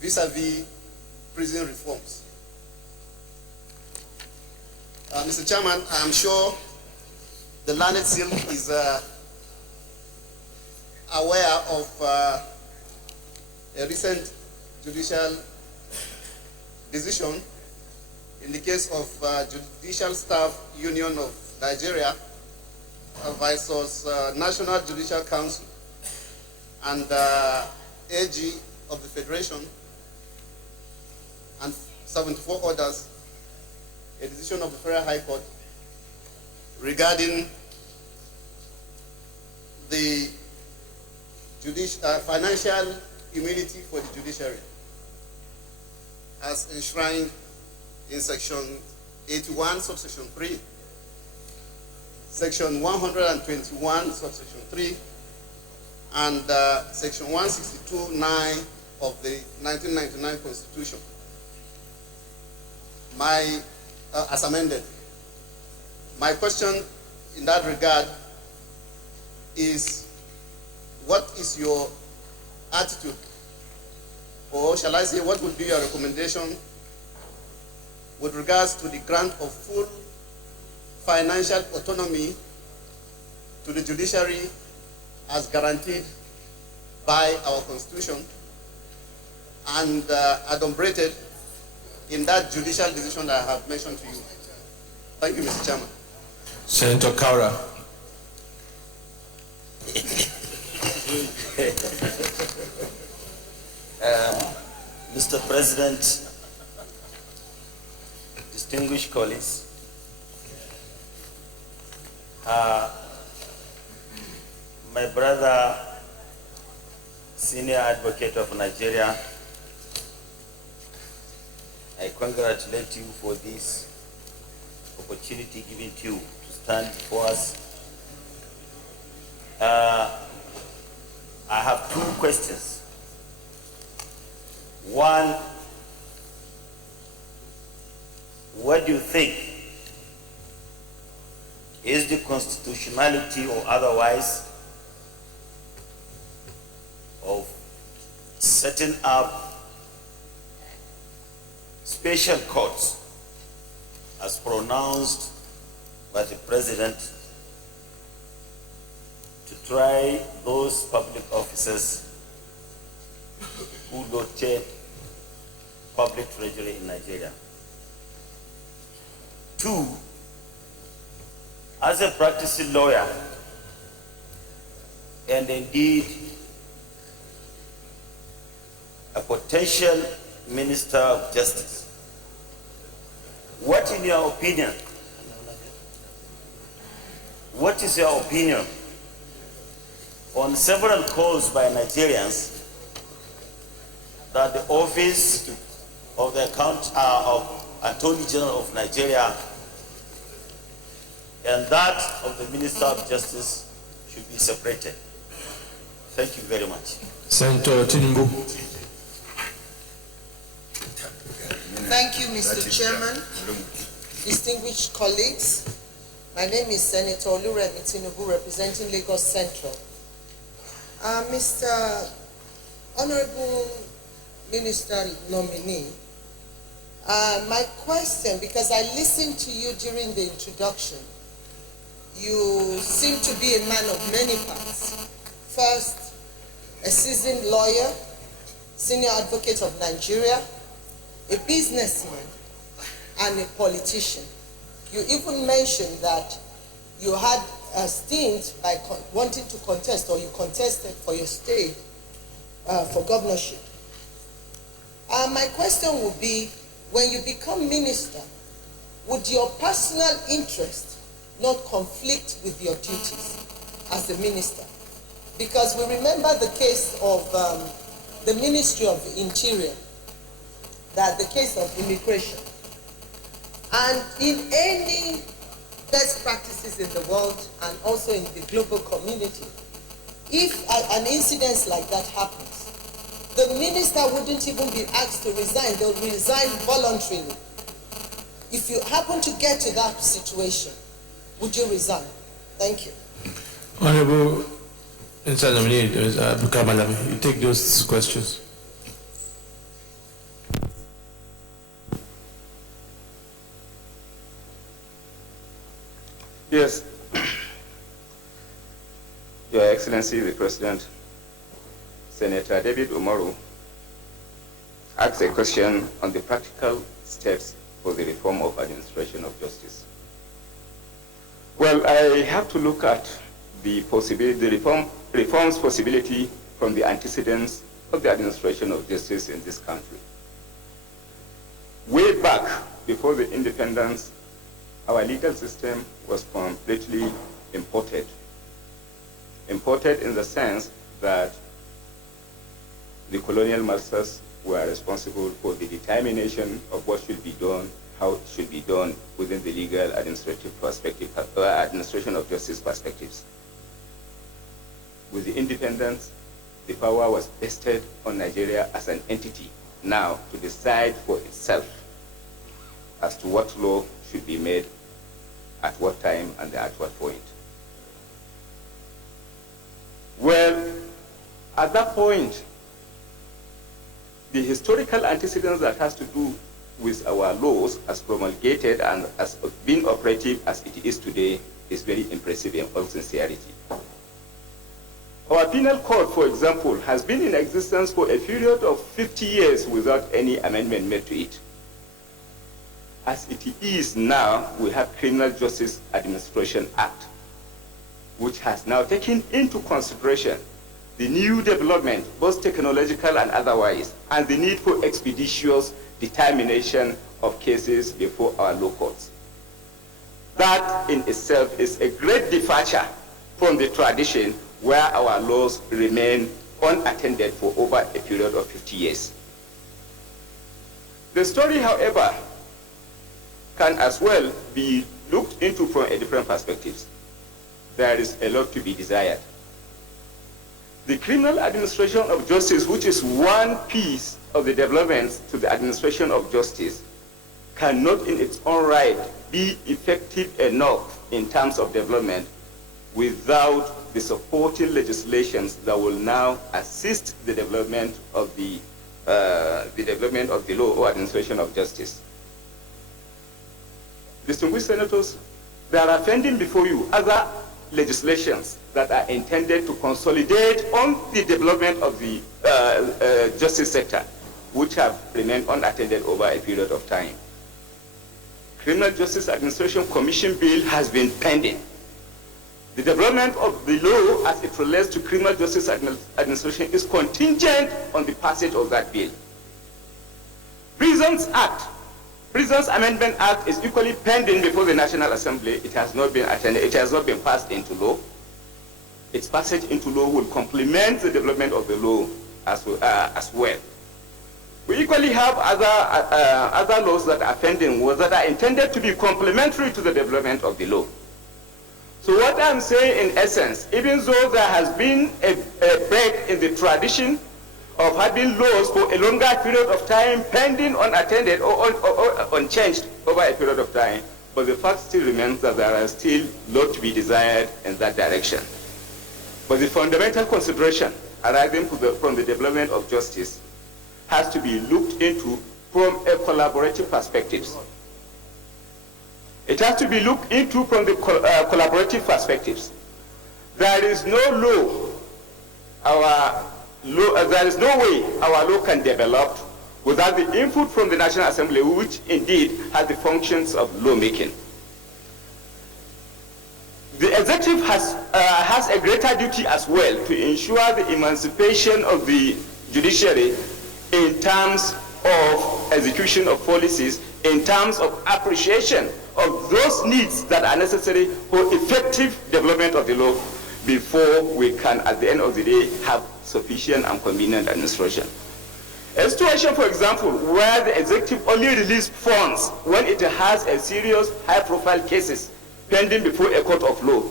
vis-a-vis prison reforms? Mr. Chairman, I am sure the learned silk is aware of a recent judicial decision in the case of Judicial Staff Union of Nigeria versus National Judicial Council and AG of the Federation and 74 others, a decision of the Federal High Court regarding the financial immunity for the judiciary as enshrined in section 81 subsection 3, section 121 subsection 3, and section 162(9) of the 1999 Constitution, as amended. My question in that regard is, what is your attitude, or shall I say, what would be your recommendation with regards to the grant of full financial autonomy to the judiciary as guaranteed by our Constitution and adumbrated in that judicial decision that I have mentioned to you? Thank you, Mr. Chairman. Senator Kaura. Mr. President, distinguished colleagues, my brother, senior advocate of Nigeria, I congratulate you for this opportunity given to you to stand before us. I have two questions. One, what do you think is the constitutionality or otherwise of setting up special courts as pronounced by the President to try those public officers who looted public treasury in Nigeria? Two, as a practicing lawyer and indeed a potential Minister of Justice, what in your opinion, what is your opinion on several calls by Nigerians that the office of the of Attorney General of Nigeria and that of the Minister of Justice should be separated? Thank you very much. Senator Tinubu. Thank you, Mr. Chairman. Distinguished colleagues, my name is Senator Oluremi Tinubu, representing Lagos Central. Mr. Honorable Minister nominee, my question, because I listened to you during the introduction, you seem to be a man of many parts. First, a seasoned lawyer, senior advocate of Nigeria, a businessman, and a politician. You even mentioned that you had a stint by wanting to contest, or you contested for your state for governorship. My question would be, when you become minister, would your personal interest not conflict with your duties as a minister? Because we remember the case of the Ministry of the Interior, that the case of immigration. And in any best practices in the world and also in the global community. If an incident like that happens, the minister wouldn't even be asked to resign. They'll resign voluntarily. If you happen to get to that situation, would you resign? Thank you. Honorable Minister nominee, Abubakar Malami, you take those questions. Yes. Your Excellency, the President, Senator David Umaru asked a question on the practical steps for the reform of administration of justice. Well, I have to look at the possibility, the reform's possibility from the antecedents of the administration of justice in this country. Way back before the independence, our legal system was completely imported. Imported in the sense that the colonial masters were responsible for the determination of what should be done, how it should be done within the legal administrative perspective, administration of justice perspectives. With the independence, the power was vested on Nigeria as an entity now to decide for itself as to what law should be made at what time and at what point. Well, at that point, the historical antecedents that has to do with our laws as promulgated and as being operative as it is today is very impressive in all sincerity. Our penal code, for example, has been in existence for a period of 50 years without any amendment made to it. As it is now, we have Criminal Justice Administration Act, which has now taken into consideration the new development, both technological and otherwise, and the need for expeditious determination of cases before our law courts. That in itself is a great departure from the tradition where our laws remain unattended for over a period of 50 years. The story, however, can as well be looked into from a different perspective. There is a lot to be desired. The criminal administration of justice, which is one piece of the developments to the administration of justice, cannot in its own right be effective enough in terms of development without the supporting legislations that will now assist the development of the law or administration of justice. Distinguished senators, there are pending before you other legislations that are intended to consolidate on the development of the justice sector, which have remained unattended over a period of time. Criminal Justice Administration Commission Bill has been pending. The development of the law as it relates to criminal justice administration is contingent on the passage of that bill. Prisons Amendment Act is equally pending before the National Assembly. It has not been attended. It has not been passed into law. Its passage into law will complement the development of the law as well. We equally have other laws that are pending, that are intended to be complementary to the development of the law. So what I'm saying in essence, even though there has been a break in the tradition of having laws for a longer period of time pending unattended or unchanged over a period of time, but the fact still remains that there are still a lot to be desired in that direction. But the fundamental consideration arising from the development of justice has to be looked into from a collaborative perspective. It has to be looked into from the collaborative perspectives. There is no there is no way our law can develop without the input from the National Assembly, which indeed has the functions of lawmaking. The executive has a greater duty as well to ensure the emancipation of the judiciary in terms of execution of policies, in terms of appreciation of those needs that are necessary for effective development of the law before we can, at the end of the day, have sufficient and convenient administration. A situation, for example, where the executive only releases funds when it has a serious high-profile cases pending before a court of law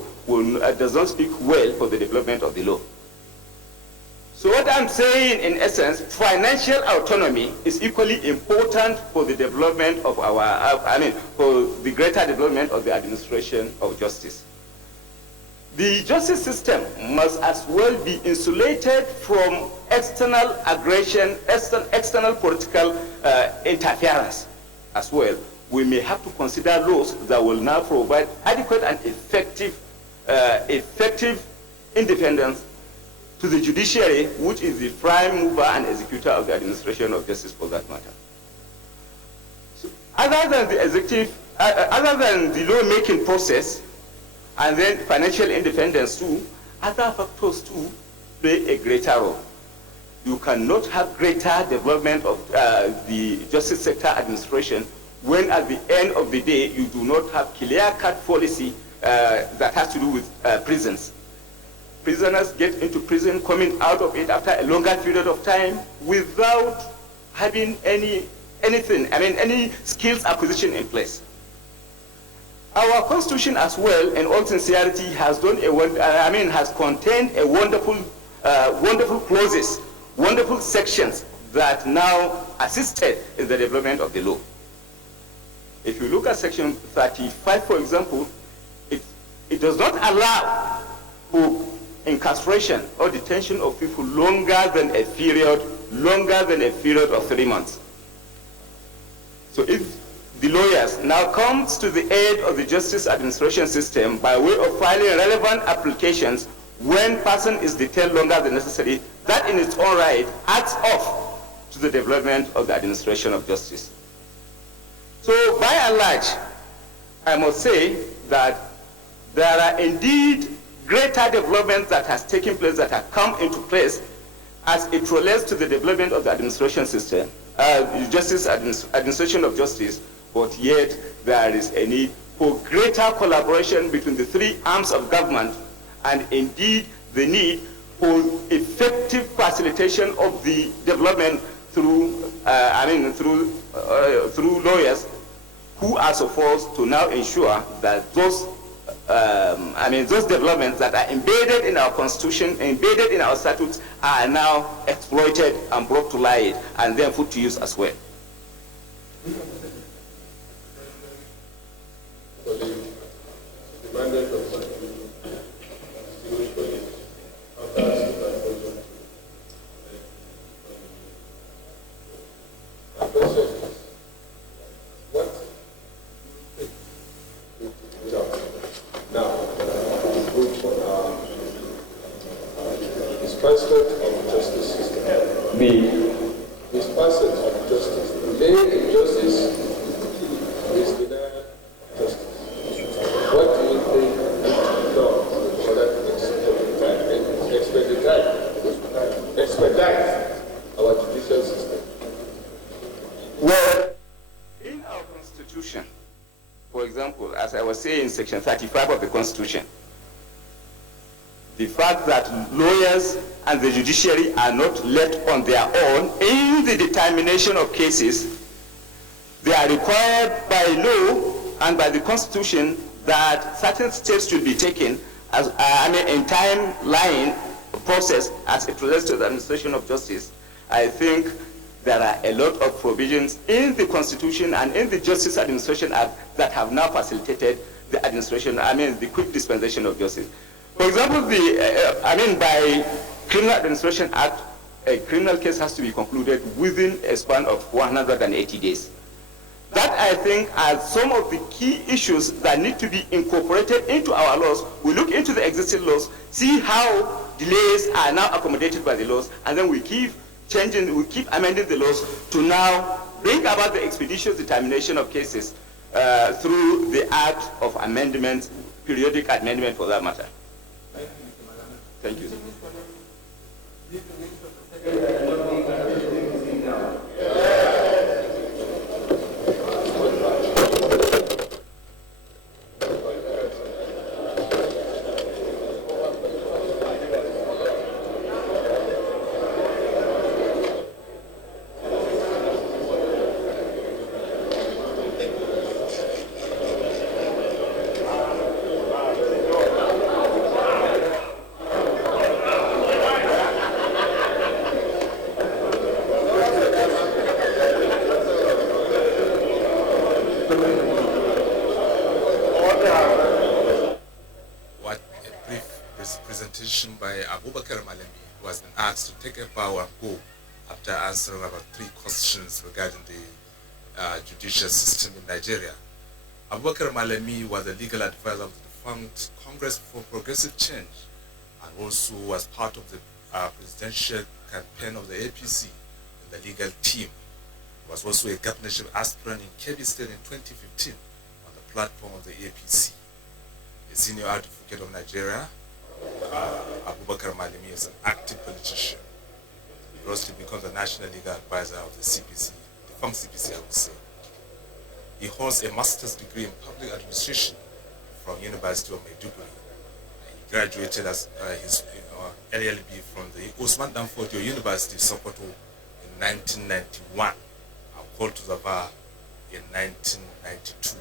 does not speak well for the development of the law. So what I'm saying, in essence, financial autonomy is equally important for the development of for the greater development of the administration of justice. The justice system must as well be insulated from external aggression, external political interference as well. We may have to consider laws that will now provide adequate and effective independence to the judiciary, which is the prime mover and executor of the administration of justice for that matter. So, other than the executive, other than the law-making process, and then financial independence too, other factors too play a greater role. You cannot have greater development of the justice sector administration when at the end of the day you do not have clear-cut policy that has to do with prisons. Prisoners get into prison, coming out of it after a longer period of time without having any skills acquisition in place. Our constitution as well, in all sincerity, has done has contained a wonderful clauses, wonderful sections that now assisted in the development of the law. If you look at section 35, for example, it does not allow for incarceration or detention of people longer than a period of 3 months. So if the lawyers now comes to the aid of the justice administration system by way of filing relevant applications when person is detained longer than necessary, that in its own right adds off to the development of the administration of justice. So by and large, I must say that there are indeed greater developments that has taken place, that have come into place as it relates to the development of the administration system, administration of justice, but yet there is a need for greater collaboration between the three arms of government, and indeed the need for effective facilitation of the development through through lawyers who are supposed to now ensure that those those developments that are embedded in our constitution, embedded in our statutes, are now exploited and brought to light and then put to use as well. In section 35 of the Constitution, the fact that lawyers and the judiciary are not left on their own in the determination of cases, they are required by law and by the Constitution that certain steps should be taken as in timeline process as it relates to the administration of justice. I think there are a lot of provisions in the Constitution and in the Justice Administration Act that have now facilitated the administration, the quick dispensation of justice. For example, by Criminal Administration Act, a criminal case has to be concluded within a span of 180 days. That, I think, are some of the key issues that need to be incorporated into our laws. We look into the existing laws, see how delays are now accommodated by the laws, and then we keep changing, we keep amending the laws to now bring about the expeditious determination of cases through the act of amendment, periodic amendment for that matter. Thank you. presentation by Abubakar Malami, who has been asked to take a bow and go after answering about 3 questions regarding the judicial system in Nigeria. Abubakar Malami was a legal advisor of the defunct Congress for Progressive Change and also was part of the presidential campaign of the APC in the legal team. He was also a governorship aspirant in Kebbi State in 2015 on the platform of the APC. A senior advocate of Nigeria, Abubakar Malami is an active politician. He rose to become the national legal advisor of the CPC, defunct CPC I would say. He holds a master's degree in public administration from University of Maiduguri. He graduated as his LLB from the Usman Danfodio University, Sokoto in 1991 and called to the bar in 1992.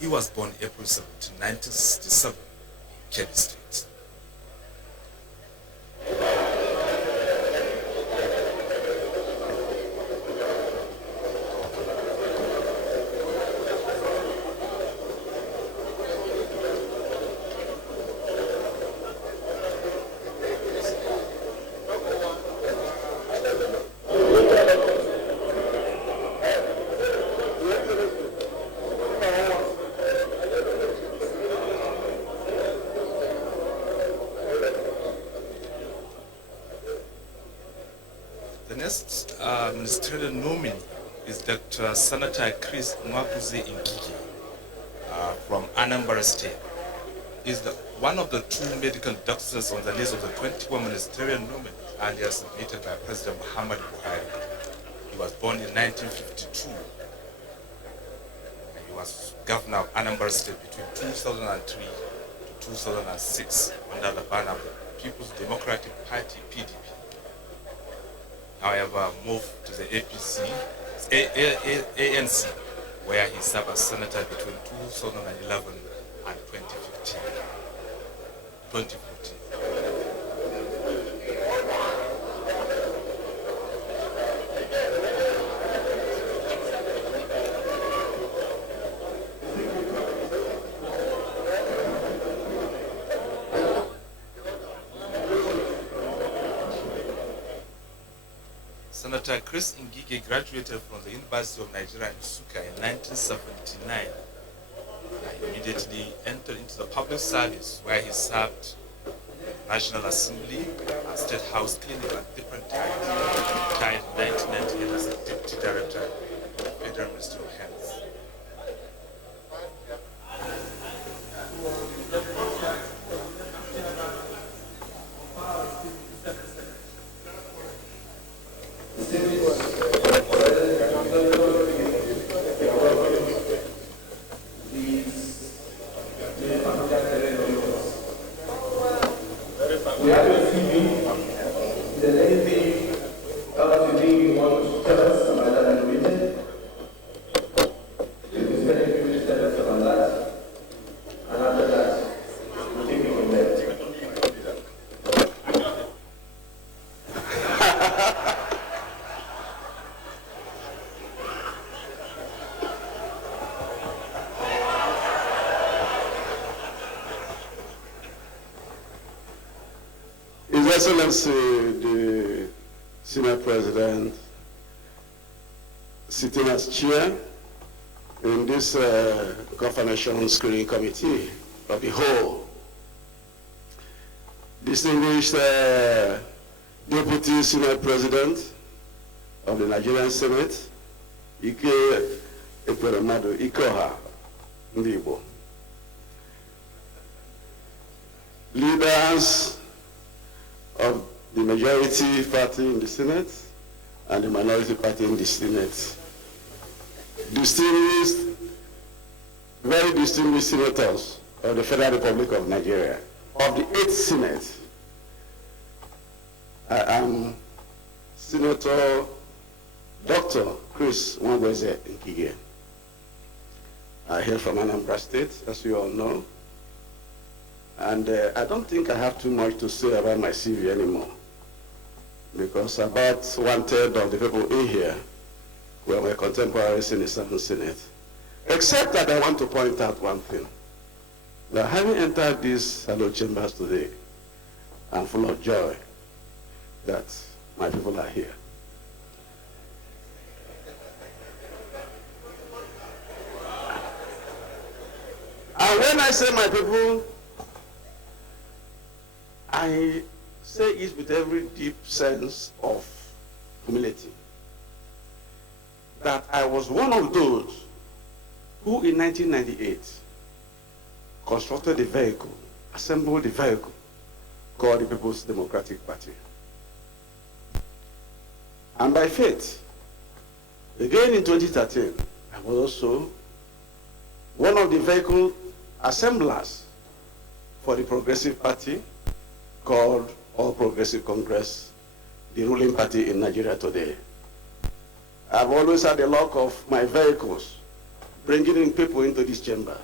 He was born April 17, 1967 in Kebbi State. Ministerial nominee is Dr. Senator Chris Ngige from Anambra State. He is one of the 2 medical doctors on the list of the 21 ministerial nominees earlier submitted by President Muhammad Buhari. He was born in 1952 and he was governor of Anambra State between 2003 to 2006 under the banner of the People's Democratic Party, PDP. However, moved to the ANC, where he served as senator between 2011 and 2014. Senator Chris Ngige graduated from the University of Nigeria in Nsukka in 1979 and immediately entered into the public service where he served National Assembly and State House Clinic at different times. He retired in 1998 as the Deputy Director of the Federal Ministry of Health. Excellency, the Senior President, sitting as chair in this Confirmation Screening Committee of the whole, distinguished Deputy Senior President of the Nigerian Senate, Ike Ekweremadu Ikoha Ndibo, leaders of the majority party in the Senate and the minority party in the Senate. Distinguished, very distinguished senators of the Federal Republic of Nigeria. Of the 8th Senate, I am Senator Dr. Chris Ngige. I hail from Anambra State, as you all know. And I don't think I have too much to say about my CV anymore, because about 1/3 of the people in here were my contemporaries in the 7th Senate. Except that I want to point out one thing. That having entered these hallowed chambers today, and full of joy that my people are here. And when I say my people, I say it with every deep sense of humility. That I was one of those who in 1998 constructed a vehicle, assembled a vehicle called the People's Democratic Party. And by faith, again in 2013, I was also one of the vehicle assemblers for the Progressive Party called All Progressive Congress, the ruling party in Nigeria today. I've always had the luck of my vehicles bringing in people into this chamber.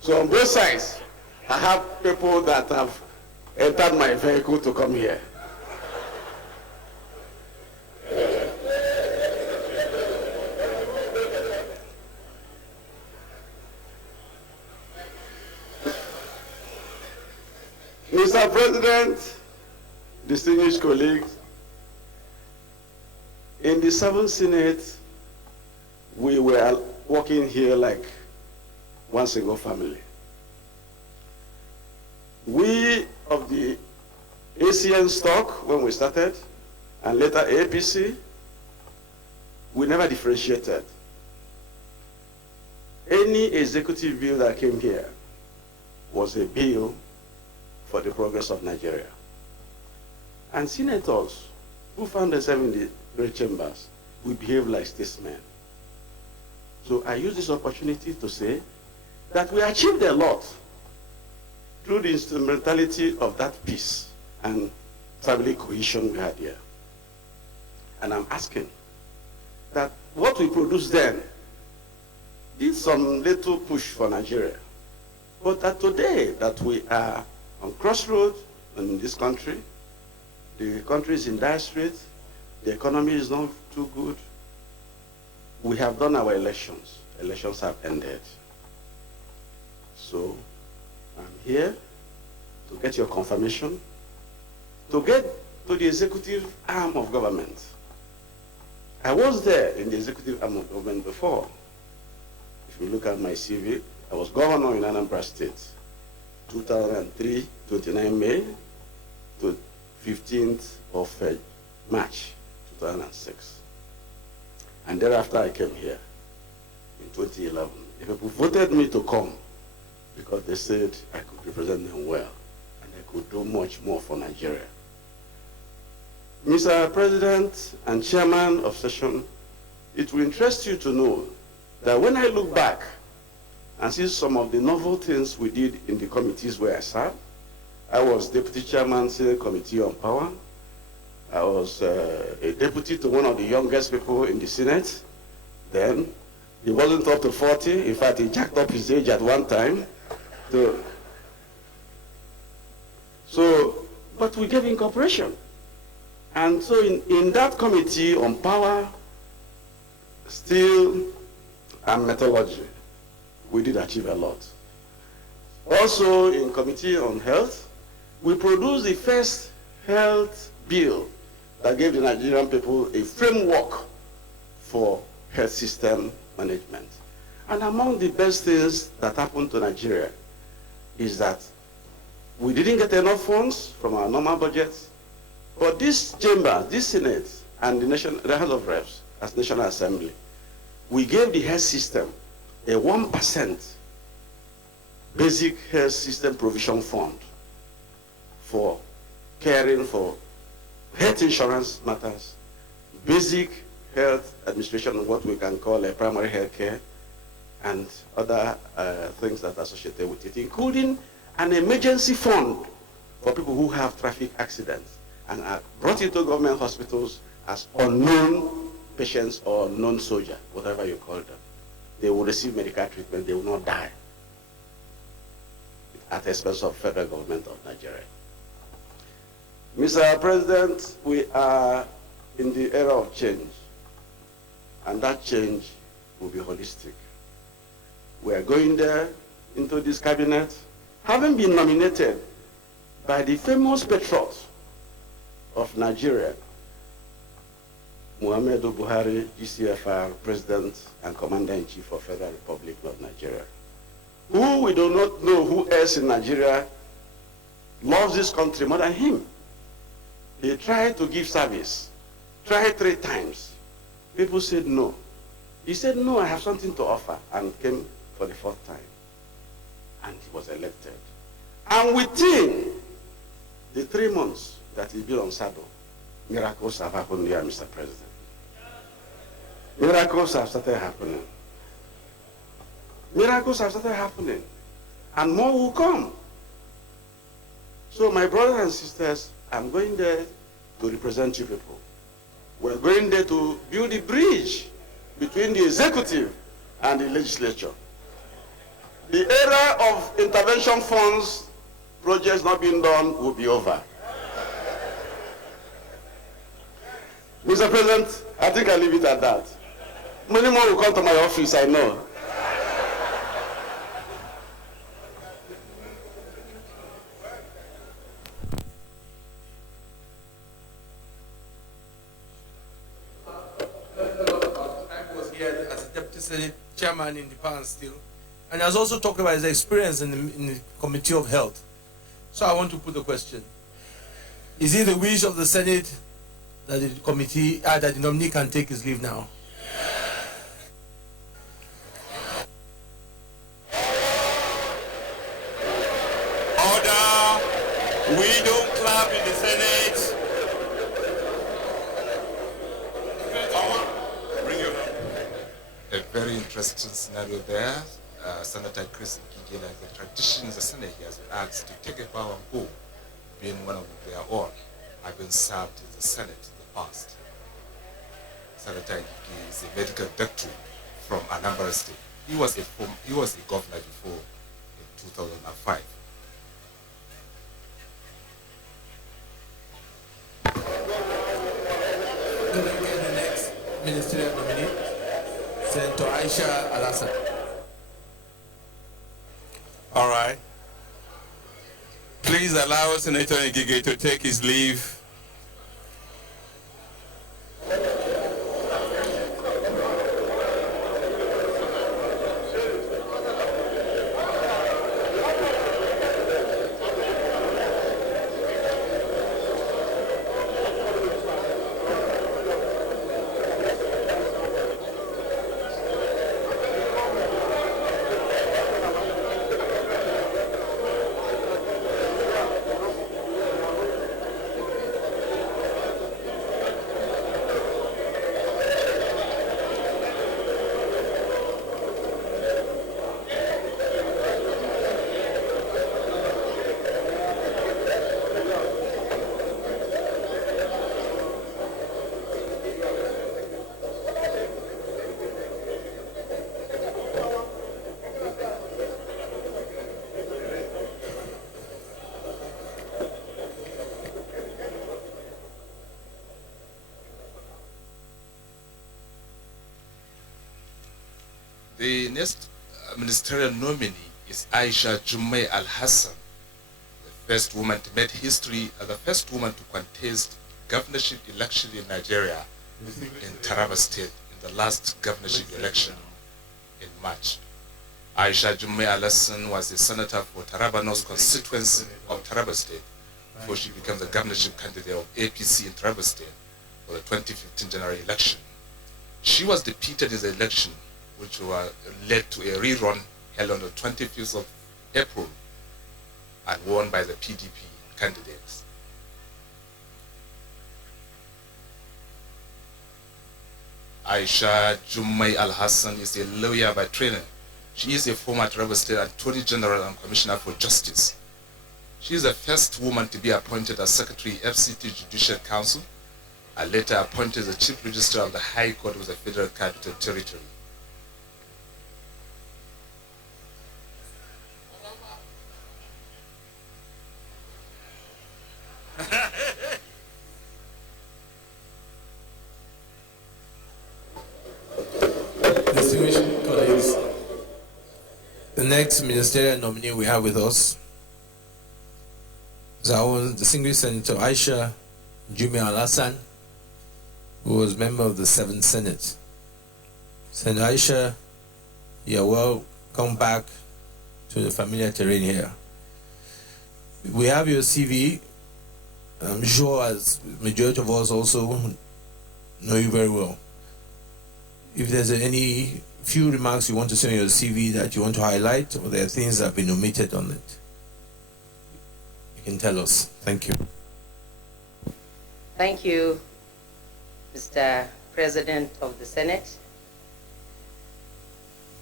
So on both sides, I have people that have entered my vehicle to come here. Mr. President, distinguished colleagues, in the 7th Senate, we were working here like one single family. We of the ACN stock, when we started, and later APC, we never differentiated. Any executive bill that came here was a bill for the progress of Nigeria. And senators who found themselves in the great chambers, we behave like statesmen. So I use this opportunity to say that we achieved a lot through the instrumentality of that peace and family cohesion we had here. And I'm asking that what we produced then did some little push for Nigeria. But that today that we are on crossroads in this country, the country is in dire straits, the economy is not too good. We have done our elections. Elections have ended. So I'm here to get your confirmation, to get to the executive arm of government. I was there in the executive arm of government before. If you look at my CV, I was governor in Anambra State, 2003, 29 May to 15th of March, 2006. And thereafter I came here in 2011. The people voted me to come because they said I could represent them well and I could do much more for Nigeria. Mr. President and Chairman of Session, it will interest you to know that when I look back and see some of the novel things we did in the committees where I served, I was Deputy Chairman, Senate Committee on Power. I was a deputy to one of the youngest people in the Senate. Then he wasn't up to 40. In fact, he jacked up his age at one time. But we gave him cooperation. And so in that committee on power, steel, and metallurgy, we did achieve a lot. Also in committee on health, we produced the first health bill that gave the Nigerian people a framework for health system management. And among the best things that happened to Nigeria is that we didn't get enough funds from our normal budgets, but this chamber, this Senate, and the House of Reps, as National Assembly, we gave the health system a 1% basic health system provision fund for caring for health insurance matters, basic health administration, what we can call a primary health care, and other things that are associated with it, including an emergency fund for people who have traffic accidents and are brought into government hospitals as unknown patients or non-soldier, whatever you call them. They will receive medical treatment, they will not die at the expense of federal government of Nigeria. Mr. President, we are in the era of change, and that change will be holistic. We are going there into this cabinet, having been nominated by the famous patriot of Nigeria, Muhammadu Buhari, GCFR, President and Commander-in-Chief of Federal Republic of Nigeria, who we do not know who else in Nigeria loves this country more than him. He tried to give service, tried 3 times. People said no. He said, no, I have something to offer, and came for the 4th time. And he was elected. And within the 3 months that he's been on saddle, miracles have happened here, Mr. President. Miracles have started happening. Miracles have started happening. And more will come. So my brothers and sisters, I'm going there to represent you people. We're going there to build a bridge between the executive and the legislature. The era of intervention funds, projects not being done, will be over. Mr. President, I think I'll leave it at that. Many more will come to my office, I know. I was here as a Deputy Senate Chairman in the past still, and has also talked about his experience in the Committee of Health. So I want to put a question. Is it the wish of the Senate that the committee, that the nominee can take his leave now? Order! We don't clap in the Senate. Bring your hand. A very interesting scenario there. Senator Chris Ngige, like the tradition in the Senate, he has been asked to take a bow and go, being one of their own, having served in the Senate in the past. Senator Ngige is a medical doctor from Anambra State. He was a governor before in 2005. The next ministerial nominee, Senator Aisha Alhassan. All right. Please allow Senator Ngige to take his leave. The next ministerial nominee is Aisha Jummai Alhassan, the first woman to make history as the first woman to contest governorship election in Nigeria in Taraba State in the last governorship election in March. Aisha Jummai Alhassan was a senator for Taraba North constituency of Taraba State before she became the governorship candidate of APC in Taraba State for the 2015 general election. She was defeated in the election, which led to a rerun held on the 25th of April and won by the PDP candidates. Aisha Jummai Alhassan is a lawyer by training. She is a former Taraba State Attorney General and Commissioner for Justice. She is the first woman to be appointed as Secretary FCT Judicial Council and later appointed as the Chief Registrar of the High Court of the Federal Capital Territory. Distinguished colleagues, the next ministerial nominee we have with us is our distinguished Senator Aisha Alhassan, who was member of the 7th Senate. Senator Aisha, you're welcome back to the familiar terrain here. We have your CV. I'm sure as majority of us also know you very well. If there's any few remarks you want to say on your CV that you want to highlight, or there are things that have been omitted on it, you can tell us. Thank you. Thank you, Mr. President of the Senate.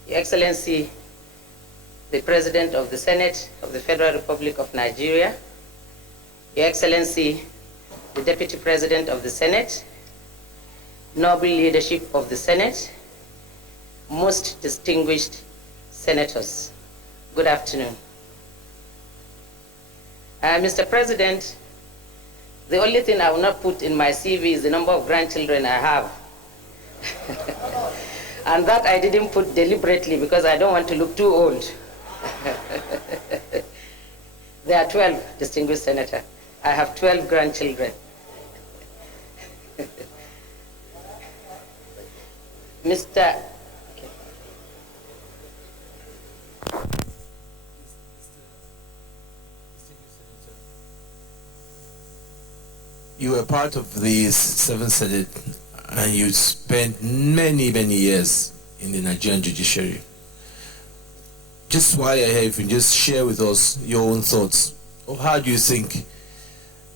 Your Excellency, the President of the Senate of the Federal Republic of Nigeria, Your Excellency, the Deputy President of the Senate, noble leadership of the Senate, most distinguished senators, good afternoon. Mr. President, the only thing I will not put in my CV is the number of grandchildren I have. And that I didn't put deliberately because I don't want to look too old. There are 12, distinguished senator. I have 12 grandchildren. Mr. Okay. You were part of the 7th Senate and you spent many, many years in the Nigerian judiciary. Just while you're here, if you just share with us your own thoughts of how do you think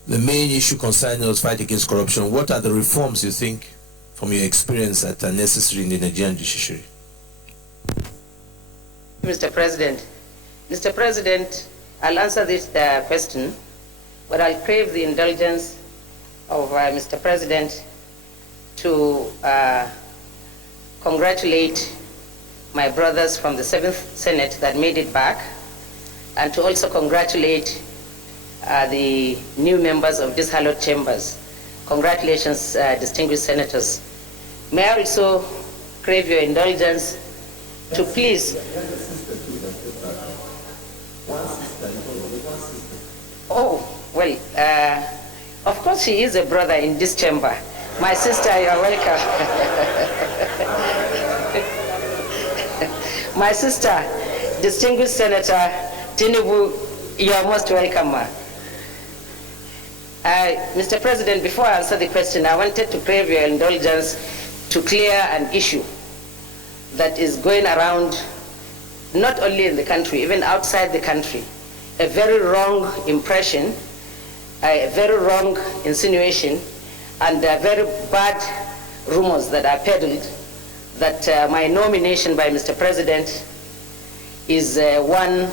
the main issue concerning us fight against corruption, what are the reforms you think from your experience that are necessary in the Nigerian judiciary? Mr. President, I'll answer this question, but I'll crave the indulgence of Mr. President to congratulate my brothers from the 7th Senate that made it back, and to also congratulate the new members of these hallowed chambers. Congratulations, distinguished senators. May I also crave your indulgence to please... Oh, well, of course she is a brother in this chamber. My sister, you are welcome. My sister, distinguished Senator Tinubu, you are most welcome, ma. Mr. President, before I answer the question, I wanted to crave your indulgence to clear an issue that is going around not only in the country, even outside the country. A very wrong impression, a very wrong insinuation, and very bad rumors that are peddled that my nomination by Mr. President is one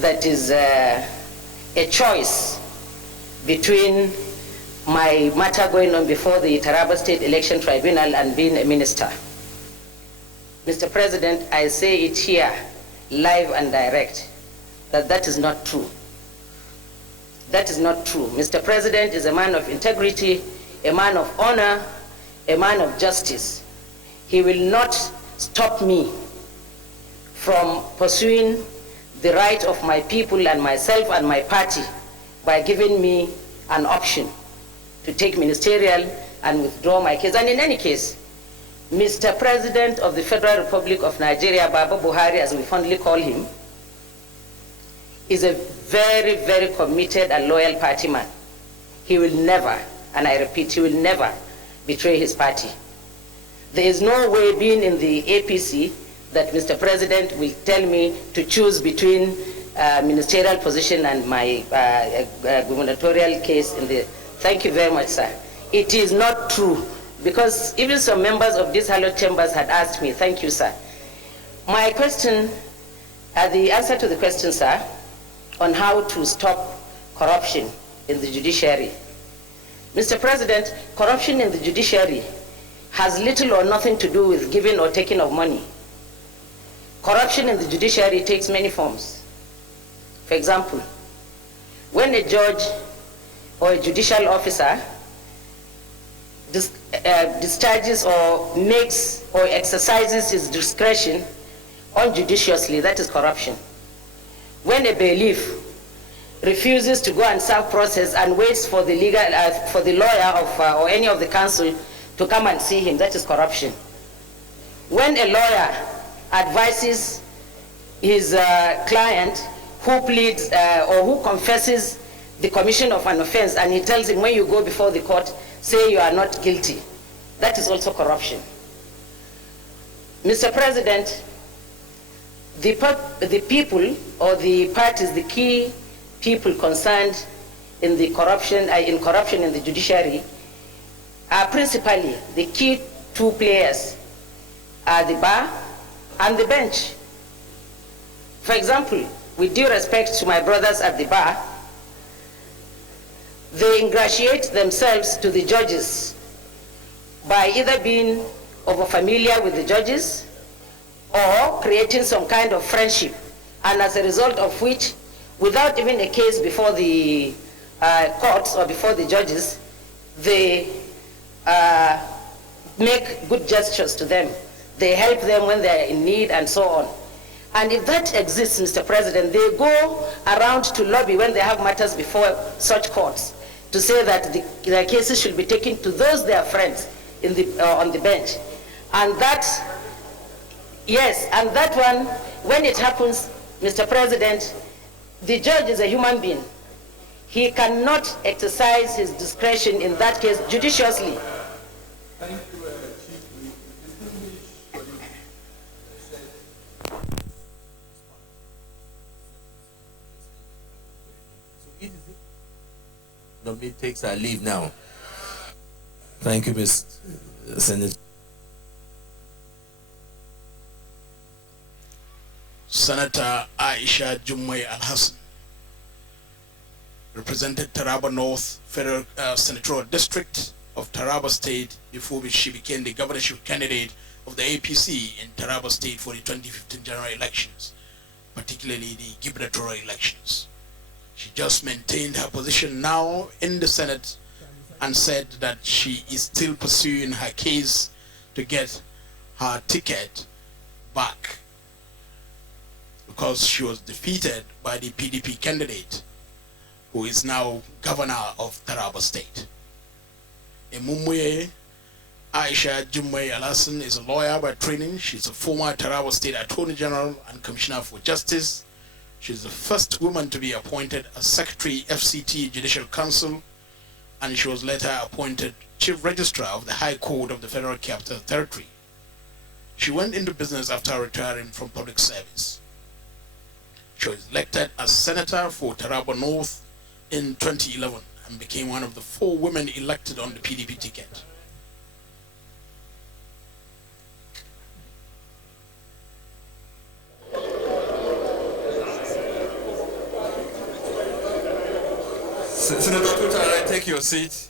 that is a choice between my matter going on before the Taraba State Election Tribunal and being a minister. Mr. President, I say it here, live and direct, that is not true. That is not true. Mr. President is a man of integrity, a man of honor, a man of justice. He will not stop me from pursuing the right of my people and myself and my party by giving me an option to take ministerial and withdraw my case. And in any case, Mr. President of the Federal Republic of Nigeria, Baba Buhari, as we fondly call him, is a very, very committed and loyal party man. He will never, and I repeat, he will never betray his party. There is no way, being in the APC, that Mr. President will tell me to choose between ministerial position and my gubernatorial case in the... Thank you very much, sir. It is not true, because even some members of these hallowed chambers had asked me. Thank you, sir. My question, the answer to the question, sir, on how to stop corruption in the judiciary. Mr. President, corruption in the judiciary has little or nothing to do with giving or taking of money. Corruption in the judiciary takes many forms. For example, when a judge or a judicial officer discharges or makes or exercises his discretion unjudiciously, that is corruption. When a bailiff refuses to go and serve process and waits for the legal, for the lawyer of, or any of the counsel to come and see him, that is corruption. When a lawyer advises his client who pleads or who confesses the commission of an offense, and he tells him, when you go before the court, say you are not guilty, that is also corruption. Mr. President, the people or the parties, the key people concerned in the corruption in the judiciary are principally the key two players are the bar and the bench. For example, with due respect to my brothers at the bar, they ingratiate themselves to the judges by either being over-familiar with the judges or creating some kind of friendship, and as a result of which, without even a case before the courts or before the judges, they make good gestures to them. They help them when they are in need and so on. And if that exists, Mr. President, they go around to lobby when they have matters before such courts to say that their cases should be taken to those their friends in on the bench. And that, yes, and that one, when it happens, Mr. President, the judge is a human being. He cannot exercise his discretion in that case judiciously. Thank you, Chief. Nominee takes her leave now. Thank you, Ms. Senator. Senator Aisha Jummai Alhassan represented Taraba North Federal Senatorial District of Taraba State before which she became the governorship candidate of the APC in Taraba State for the 2015 general elections, particularly the gubernatorial elections. She just maintained her position now in the Senate and said that she is still pursuing her case to get her ticket back because she was defeated by the PDP candidate who is now governor of Taraba State. Emumwe Aisha Jummai Alhassan is a lawyer by training. She's a former Taraba State Attorney General and Commissioner for Justice. She's the first woman to be appointed as Secretary FCT Judicial Council, and she was later appointed Chief Registrar of the High Court of the Federal Capital Territory. She went into business after retiring from public service. She was elected as Senator for Taraba North in 2011 and became one of the 4 women elected on the PDP ticket. Senator Tutara, take your seat.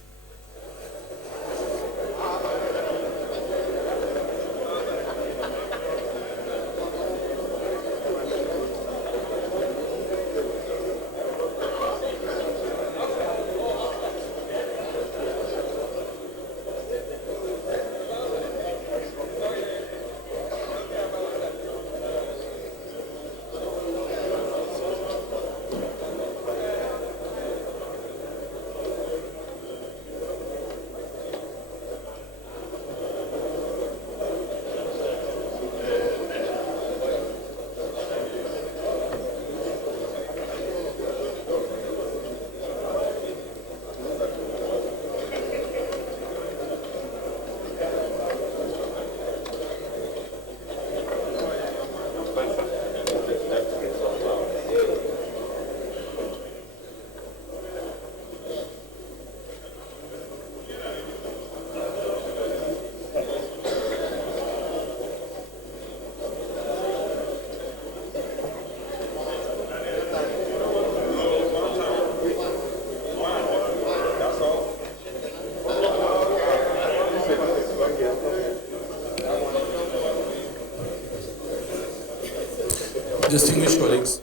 Distinguished colleagues,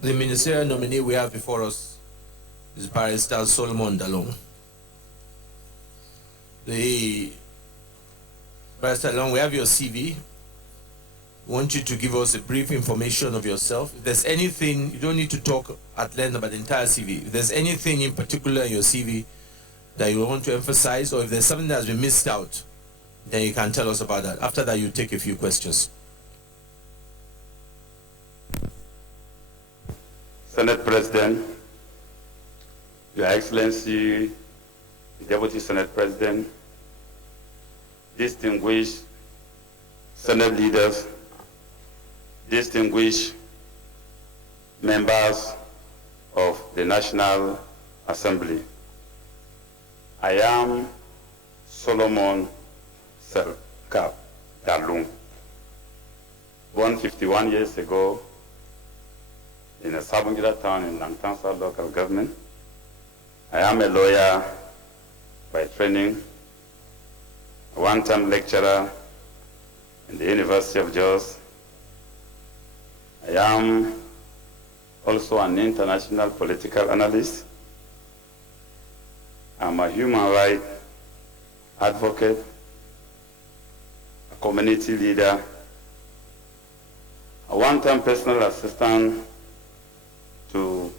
the ministerial nominee we have before us is Barrister Solomon Dalung. Barrister Dalung, we have your CV. We want you to give us a brief information of yourself. If there's anything, you don't need to talk at length about the entire CV. If there's anything in particular in your CV that you want to emphasize, or if there's something that has been missed out, then you can tell us about that. After that, you take a few questions. Senate President, Your Excellency, the Deputy Senate President, distinguished Senate leaders, distinguished members of the National Assembly. I am Solomon Sirika Dalung, born 51 years ago in a Sabungira town in Langtansa local government. I am a lawyer by training, a one-time lecturer in the University of Jos. I am also an international political analyst. I'm a human rights advocate, a community leader, a one-time personal assistant to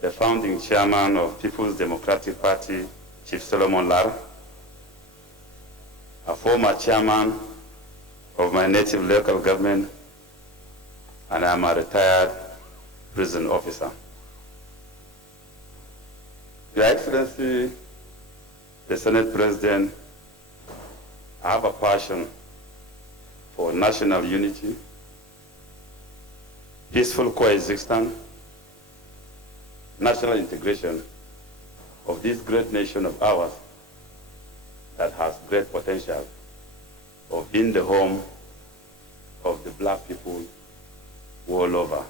the founding chairman of People's Democratic Party, Chief Solomon Lar, a former chairman of my native local government, and I'm a retired prison officer. Your Excellency, the Senate President, I have a passion for national unity, peaceful coexistence, national integration of this great nation of ours that has great potential of being the home of the black people all over.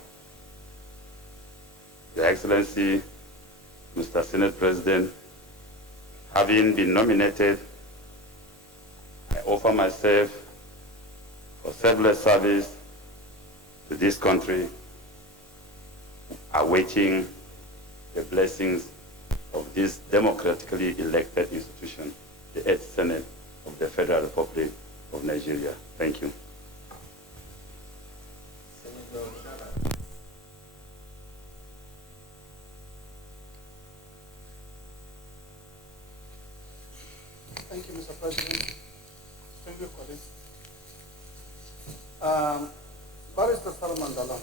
Your Excellency, Mr. Senate President, having been nominated, I offer myself for selfless service to this country, awaiting the blessings of this democratically elected institution, the 8th Senate of the Federal Republic of Nigeria. Thank you. Thank you, Mr. President. Thank you, colleagues. Barrister Solomon Dalung,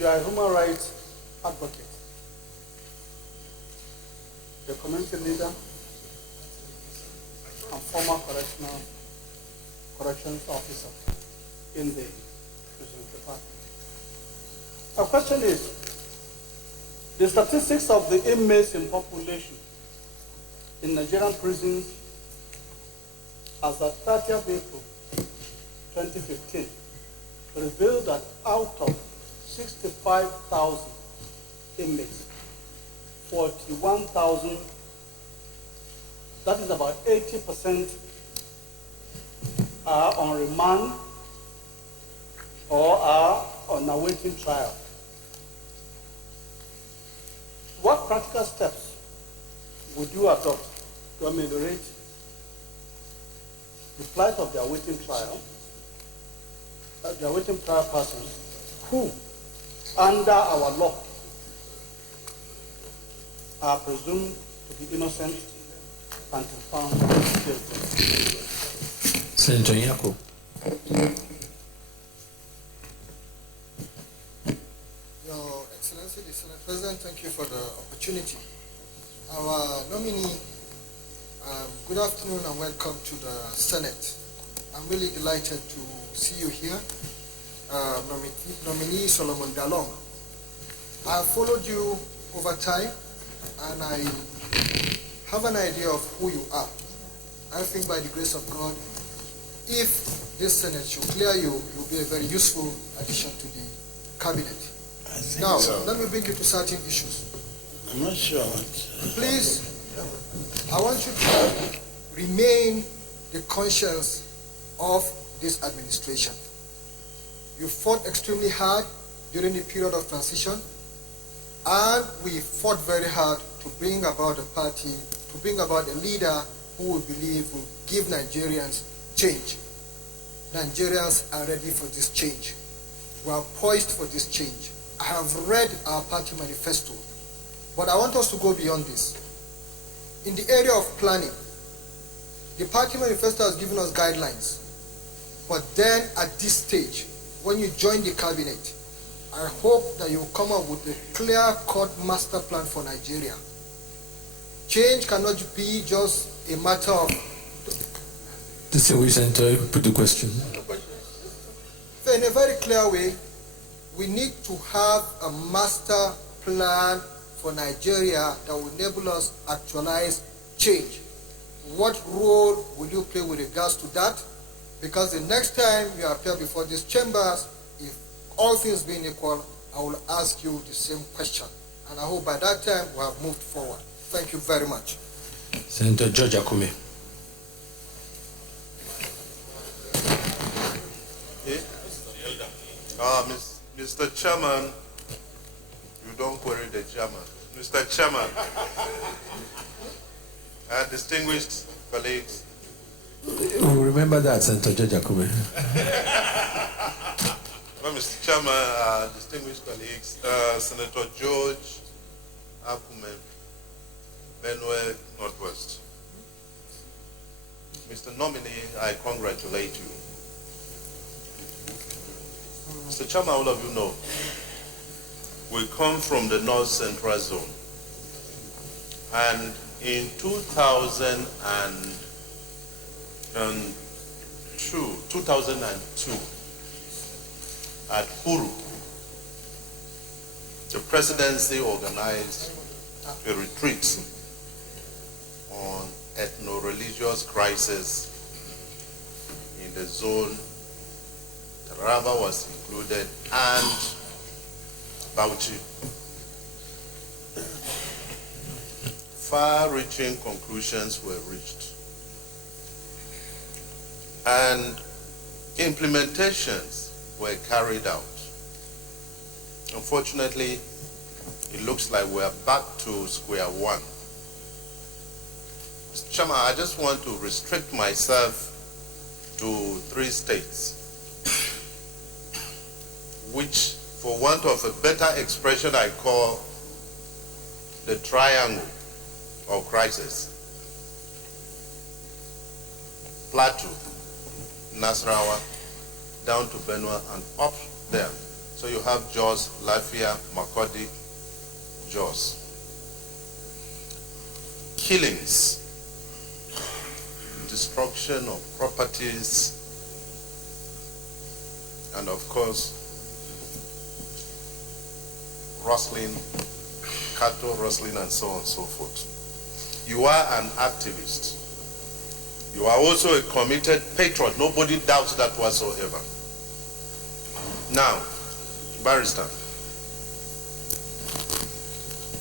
you are a human rights advocate, the community leader, and former corrections officer in the prison department. Our question is, the statistics of the inmates in population in Nigerian prisons as of 30th April 2015 revealed that out of 65,000 inmates, 41,000, that is about 80%, are on remand or are on awaiting trial. What practical steps would you adopt to ameliorate the plight of the awaiting trial persons who, under our law, are presumed to be innocent until found guilty? Senator Yako. Your Excellency, the Senate President, thank you for the opportunity. Our nominee, good afternoon and welcome to the Senate. I'm really delighted to see you here. Nominee Solomon Dalung. I have followed you over time and I have an idea of who you are. I think by the grace of God, if this Senate should clear you, you'll be a very useful addition to the cabinet. Now, let me bring you to certain issues. I'm not sure. Please, I want you to remain the conscience of this administration. You fought extremely hard during the period of transition, and we fought very hard to bring about a party, to bring about a leader who we believe will give Nigerians change. Nigerians are ready for this change. We are poised for this change. I have read our party manifesto, but I want us to go beyond this. In the area of planning, the party manifesto has given us guidelines, but then at this stage, when you join the cabinet, I hope that you will come up with a clear-cut master plan for Nigeria. Change cannot be just a matter of... Distinguished Senator, put the question. So in a very clear way, we need to have a master plan for Nigeria that will enable us to actualize change. What role will you play with regards to that? Because the next time you appear before these chambers, if all things being equal, I will ask you the same question. And I hope by that time we have moved forward. Thank you very much. Senator George Akume. Mr. Chairman, you don't query the chairman. Mr. Chairman, distinguished colleagues. Remember that, Senator George Akume. Well, Mr. Chairman, distinguished colleagues, Senator George Akume, Benue Northwest. Mr. Nominee, I congratulate you. Mr. Chairman, all of you know, we come from the North Central Zone. And in 2002, at Huru, the presidency organized a retreat on ethno-religious crisis in the zone. Taraba was included, and Bauchi. Far-reaching conclusions were reached, and implementations were carried out. Unfortunately, it looks like we're back to square one. Mr. Chairman, I just want to restrict myself to 3 states, which, for want of a better expression, I call the triangle of crisis. Plateau, Nasarawa, down to Benue and up there. So you have Jos, Lafia, Makurdi, Jos. Killings, destruction of properties, and of course, rustling, cattle rustling, and so on and so forth. You are an activist. You are also a committed patriot. Nobody doubts that whatsoever. Now, Barrister,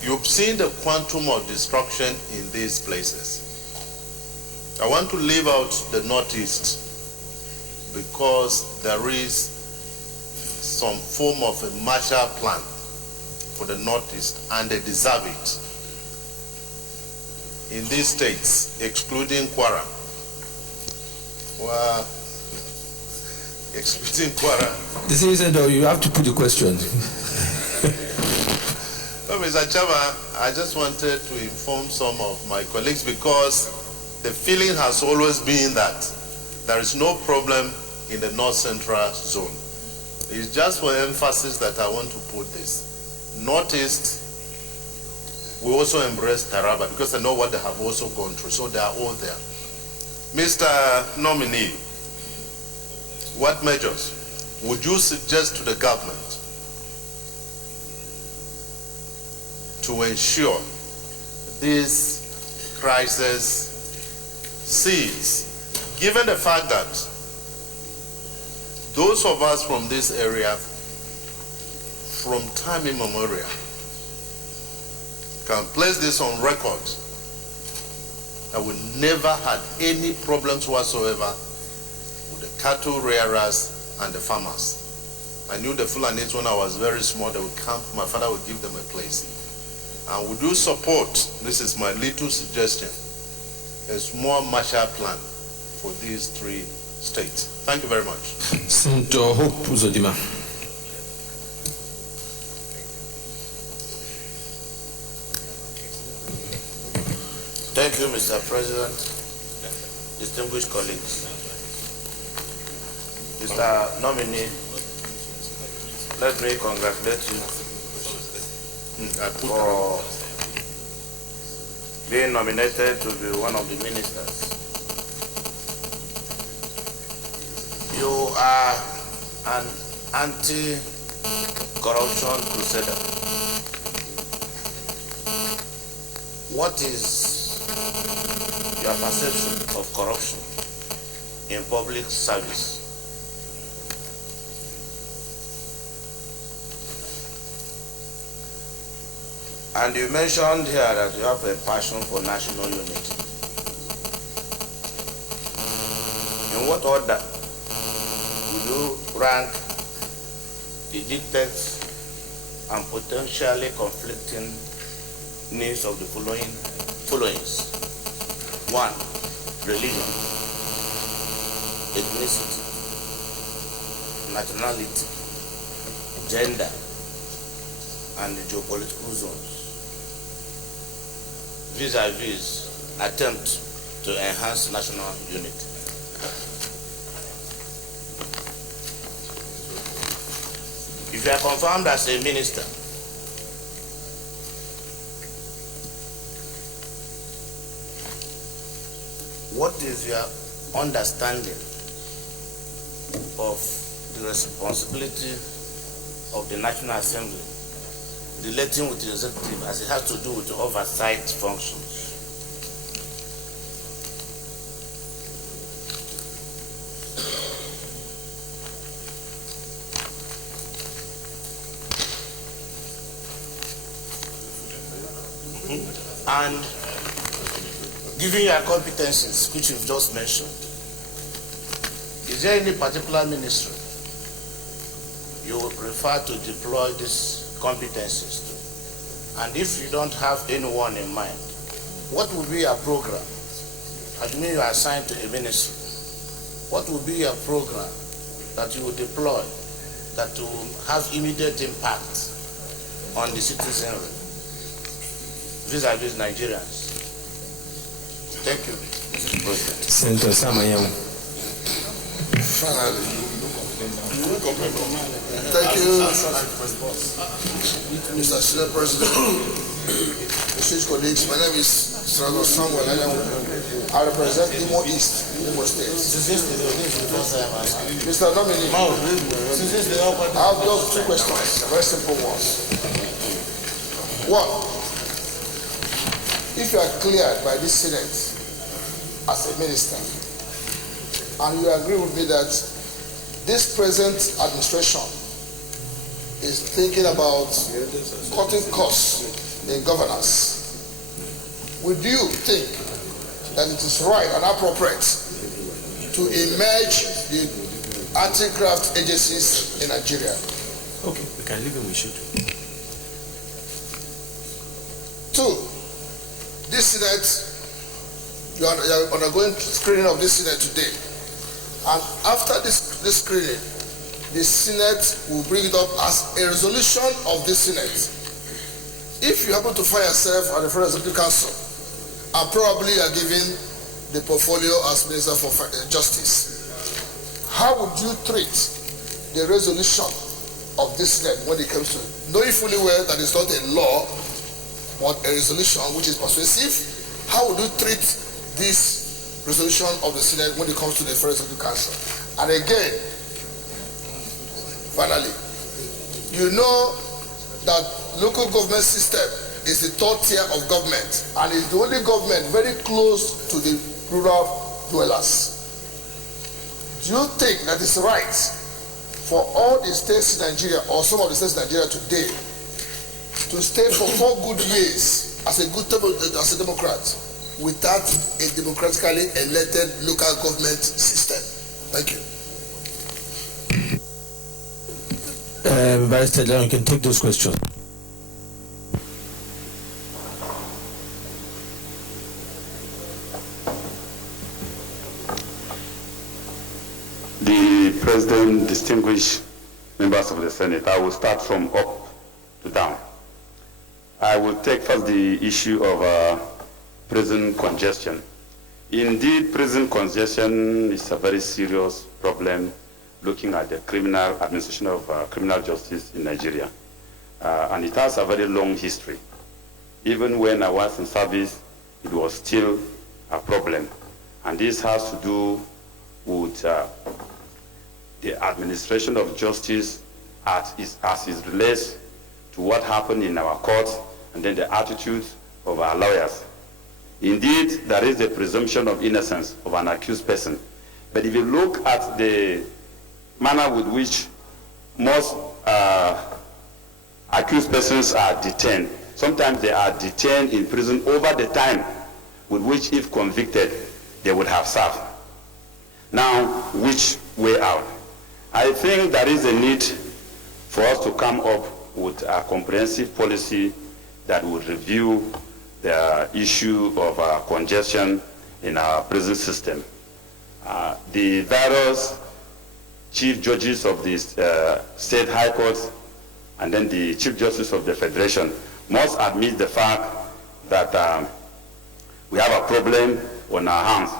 you've seen the quantum of destruction in these places. I want to leave out the Northeast because there is some form of a Marshall Plan for the Northeast, and they deserve it. In these states, excluding Kwara, well, excluding Kwara. This is though you have to put the question. No, Mr. Chairman, I just wanted to inform some of my colleagues because the feeling has always been that there is no problem in the North Central Zone. It's just for emphasis that I want to put this. Northeast, we also embrace Taraba because I know what they have also gone through, so they are all there. Mr. Nominee, what measures would you suggest to the government to ensure this crisis cease, given the fact that those of us from this area, from time immemorial, can place this on record that we never had any problems whatsoever with the cattle rearers and the farmers. I knew the Fulanis when I was very small. They would camp, my father would give them a place. And we do support, this is my little suggestion, a small Marshall Plan for these 3 state. Thank you very much. Senator Hope Uzodima. Thank you, Mr. President, distinguished colleagues. Mr. Nominee, let me congratulate you for being nominated to be one of the ministers. You are an anti-corruption crusader. What is your perception of corruption in public service? And you mentioned here that you have a passion for national unity. In what order would you rank the dictates and potentially conflicting needs of the followings? 1. Religion, ethnicity, nationality, gender, and the geopolitical zones, vis-a-vis attempt to enhance national unity. If you are confirmed as a minister, what is your understanding of the responsibility of the National Assembly relating with the executive as it has to do with the oversight functions? And given your competencies, which you've just mentioned, is there any particular ministry you would prefer to deploy these competencies to? And if you don't have anyone in mind, what would be your program? I mean, you are assigned to a ministry. What would be your program that you would deploy that will have immediate impact on the citizenry vis-a-vis Nigerians? Thank you, Mr. President. Senator Samayam. Finally. Thank you, Mr. Senate President, distinguished colleagues. My name is Senator Samuel. I represent Imo East, Imo State. Mr. Nominee, I have just 2 questions, very simple ones. 1, if you are cleared by this Senate as a minister, and you agree with me that this present administration is thinking about cutting costs in governance, would you think that it is right and appropriate to emerge the anti-graft agencies in Nigeria? Okay, we can leave him, we should. 2, this Senate, you are undergoing screening of this Senate today. And after this screening, the Senate will bring it up as a resolution of the Senate. If you happen to find yourself at the Federal Executive Council, and probably you are given the portfolio as Minister for Justice, how would you treat the resolution of this Senate when it comes to it? Knowing fully well that it's not a law, but a resolution which is persuasive, how would you treat this resolution of the Senate when it comes to the Federal Executive Council? And again, finally, you know that local government system is the 3rd tier of government and is the only government very close to the rural dwellers. Do you think that it's right for all the states in Nigeria, or some of the states in Nigeria today, to stay for 4 good years as a Democrat without a democratically elected local government system? Thank you. Vice Dalung, you can take those questions. President, distinguished members of the Senate, I will start from up to down. I will take first the issue of prison congestion. Indeed, prison congestion is a very serious problem looking at the criminal administration of criminal justice in Nigeria. And it has a very long history. Even when I was in service, it was still a problem. And this has to do with the administration of justice as it relates to what happened in our courts and then the attitude of our lawyers. Indeed, there is a presumption of innocence of an accused person. But if you look at the manner with which most accused persons are detained, sometimes they are detained in prison over the time with which, if convicted, they would have served. Now, which way out? I think there is a need for us to come up with a comprehensive policy that would review the issue of congestion in our prison system. The various chief judges of the state high courts and then the chief justice of the federation must admit the fact that we have a problem on our hands.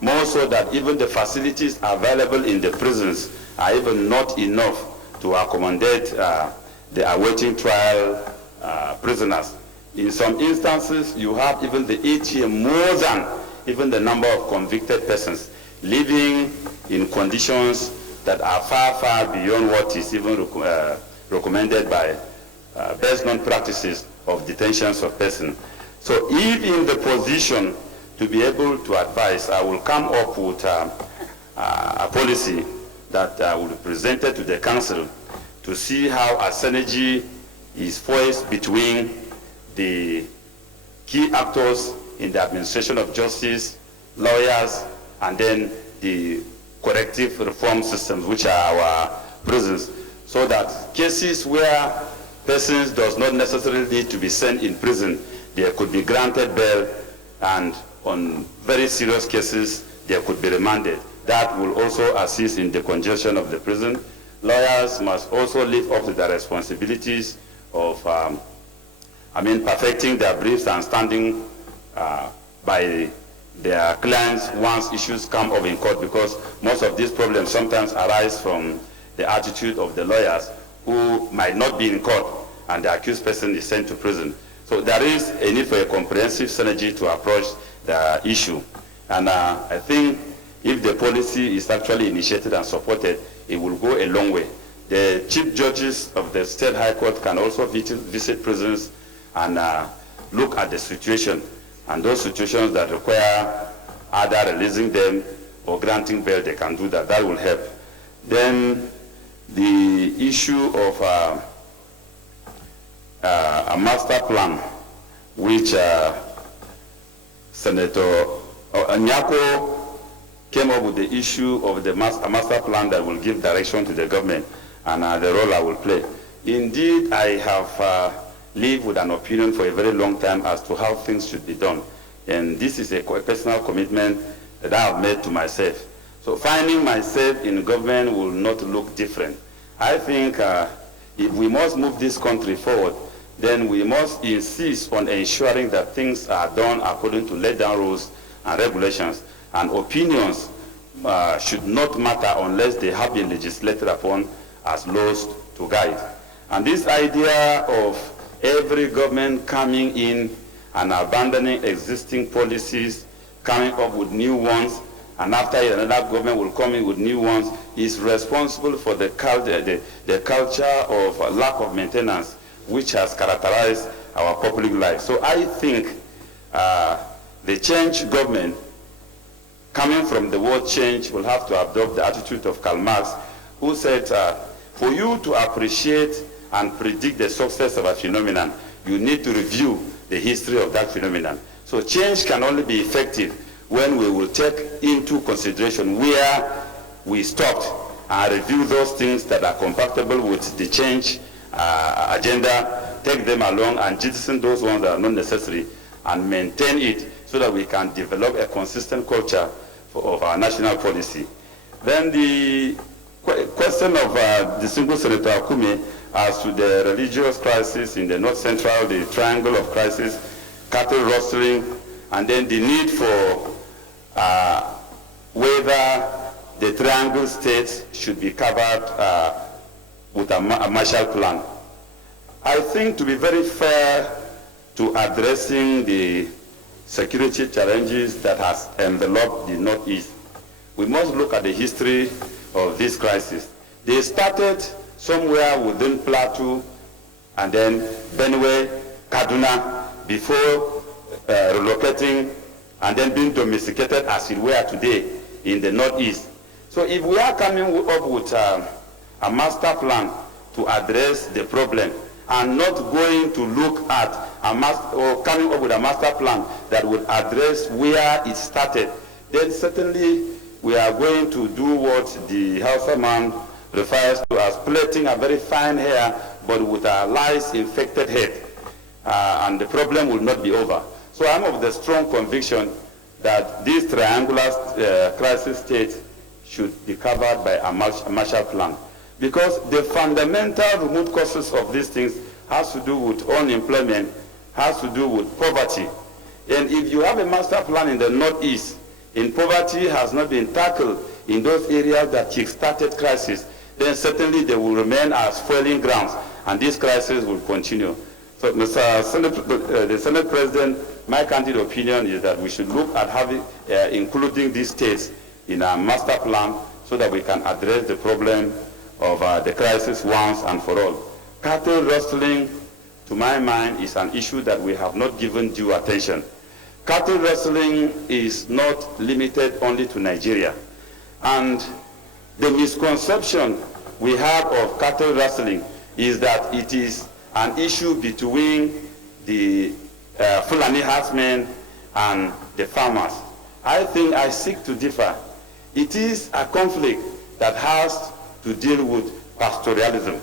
More so that even the facilities available in the prisons are even not enough to accommodate the awaiting trial prisoners. In some instances, you have even the ATM more than even the number of convicted persons living in conditions that are far, far beyond what is even recommended by best known practices of detentions of persons. So if in the position to be able to advise, I will come up with a policy that will be presented to the council to see how a synergy is forged between the key actors in the administration of justice, lawyers, and then the corrective reform systems, which are our prisons, so that cases where persons does not necessarily need to be sent in prison, they could be granted bail, and on very serious cases, they could be remanded. That will also assist in the congestion of the prison. Lawyers must also live up to their responsibilities of perfecting their briefs and standing by their clients once issues come up in court, because most of these problems sometimes arise from the attitude of the lawyers who might not be in court and the accused person is sent to prison. So there is a need for a comprehensive synergy to approach the issue. And I think if the policy is actually initiated and supported, it will go a long way. The chief judges of the state high court can also visit prisons and look at the situation, and those situations that require either releasing them or granting bail, they can do that. That will help. Then the issue of a master plan, which Senator Nyako came up with the issue of a master plan that will give direction to the government and the role I will play. Indeed, I have lived with an opinion for a very long time as to how things should be done. And this is a personal commitment that I have made to myself. So finding myself in government will not look different. I think if we must move this country forward, then we must insist on ensuring that things are done according to laid down rules and regulations. And opinions should not matter unless they have been legislated upon as laws to guide. And this idea of every government coming in and abandoning existing policies, coming up with new ones, and after it, another government will come in with new ones, is responsible for the culture of lack of maintenance, which has characterized our public life. So I think the change government, coming from the word change, will have to adopt the attitude of Karl Marx, who said, for you to appreciate and predict the success of a phenomenon, you need to review the history of that phenomenon. So change can only be effective when we will take into consideration where we stopped and review those things that are compatible with the change agenda, take them along and jettison those ones that are not necessary and maintain it so that we can develop a consistent culture of our national policy. Then the question of distinguished Senator Akume as to the religious crisis in the North Central, the triangle of crisis, cattle rustling, and then the need for whether the triangle states should be covered with a Marshall Plan. I think, to be very fair to addressing the security challenges that has enveloped the Northeast, we must look at the history of this crisis. They started somewhere within Plateau and then Benue, Kaduna, before relocating and then being domesticated as it were today in the Northeast. So if we are coming up with a master plan to address the problem and not going to look at or coming up with a master plan that would address where it started, then certainly we are going to do what the Hausa man refers to as plaiting a very fine hair but with a lice-infected head, and the problem will not be over. So I'm of the strong conviction that these triangular crisis states should be covered by a Marshall Plan, because the fundamental root causes of these things has to do with unemployment, has to do with poverty. And if you have a master plan in the Northeast, and poverty has not been tackled in those areas that kick-started crisis, then certainly they will remain as fueling grounds, and this crisis will continue. So, the Senate President, my candid opinion is that we should look at having, including these states in a master plan so that we can address the problem of the crisis once and for all. Cattle rustling, to my mind, is an issue that we have not given due attention. Cattle rustling is not limited only to Nigeria. And the misconception we have of cattle rustling is that it is an issue between the Fulani herdsmen and the farmers. I think I seek to differ. It is a conflict that has to deal with pastoralism.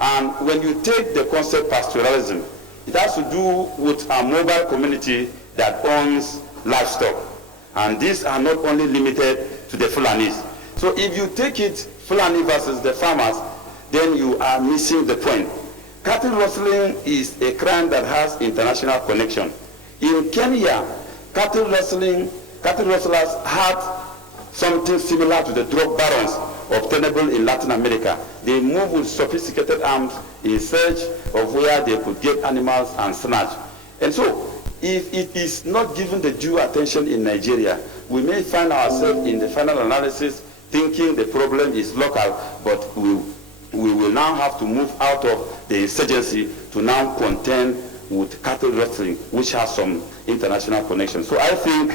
And when you take the concept pastoralism, it has to do with a mobile community that owns livestock. And these are not only limited to the Fulanis. So if you take it Fulani versus the farmers, then you are missing the point. Cattle rustling is a crime that has international connection. In Kenya, cattle rustlers had something similar to the drug barons obtainable in Latin America. They move with sophisticated arms in search of where they could get animals and snatch. And so, if it is not given the due attention in Nigeria, we may find ourselves in the final analysis thinking the problem is local, but we will now have to move out of the insurgency to now contend with cattle rustling, which has some international connection. So I think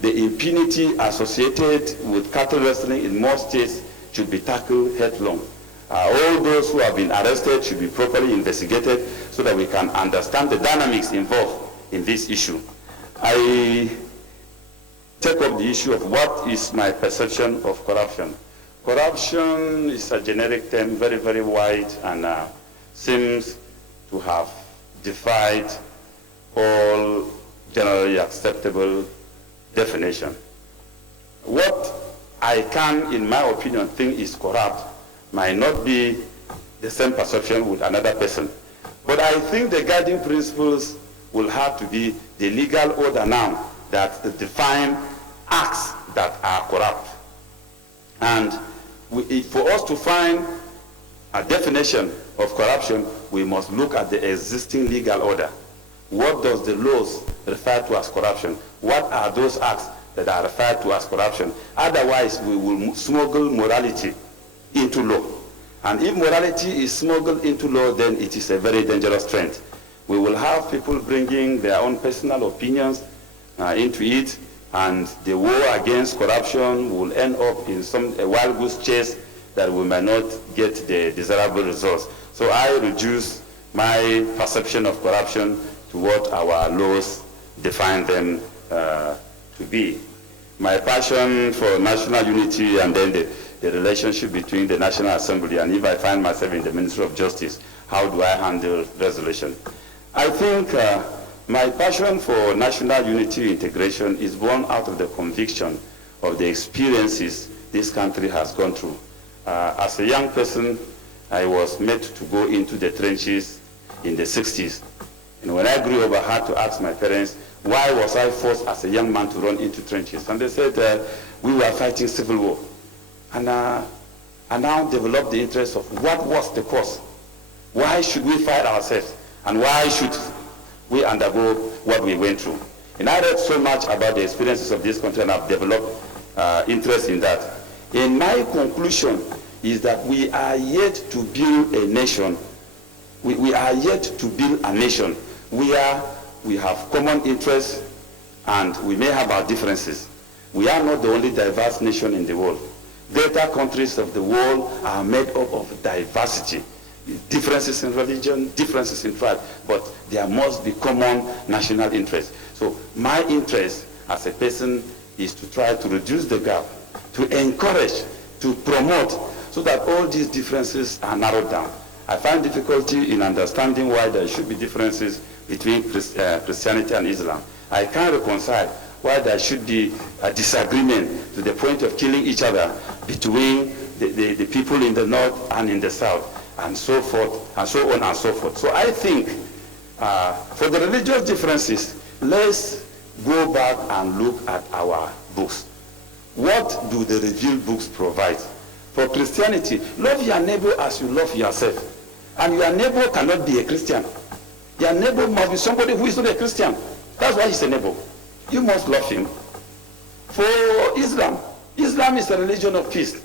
the impunity associated with cattle rustling in most states should be tackled headlong. All those who have been arrested should be properly investigated so that we can understand the dynamics involved in this issue. I take up the issue of what is my perception of corruption. Corruption is a generic term, very, very wide, and seems to have defied all generally acceptable definition. What I can, in my opinion, think is corrupt might not be the same perception with another person. But I think the guiding principles will have to be the legal order now that define acts that are corrupt. And for us to find a definition of corruption, we must look at the existing legal order. What does the laws refer to as corruption? What are those acts that are referred to as corruption? Otherwise, we will smuggle morality into law. And if morality is smuggled into law, then it is a very dangerous trend. We will have people bringing their own personal opinions into it, and the war against corruption will end up in a wild goose chase that we might not get the desirable results. So I reduce my perception of corruption to what our laws define them to be. My passion for national unity and then the relationship between the National Assembly, and if I find myself in the Ministry of Justice, how do I handle resolution? I think my passion for national unity integration is born out of the conviction of the experiences this country has gone through. As a young person, I was made to go into the trenches in the 60s. And when I grew up, I had to ask my parents, why was I forced as a young man to run into trenches? And they said, we were fighting civil war. And I now developed the interest of what was the cause? Why should we fight ourselves? And why should we undergo what we went through? And I read so much about the experiences of this country, and I've developed interest in that. And my conclusion is that we are yet to build a nation. We are yet to build a nation where we have common interests and we may have our differences. We are not the only diverse nation in the world. Greater countries of the world are made up of diversity. Differences in religion, differences in tribe, but there must be common national interests. So my interest as a person is to try to reduce the gap, to encourage, to promote, so that all these differences are narrowed down. I find difficulty in understanding why there should be differences between Christianity and Islam. I can't reconcile why there should be a disagreement to the point of killing each other between the people in the north and in the south, and so forth, and so on and so forth. So I think for the religious differences, let's go back and look at our books. What do the revealed books provide? For Christianity, love your neighbor as you love yourself. And your neighbor cannot be a Christian. Your neighbor must be somebody who is not a Christian. That's why he's a neighbor. You must love him. For Islam, Islam is a religion of peace.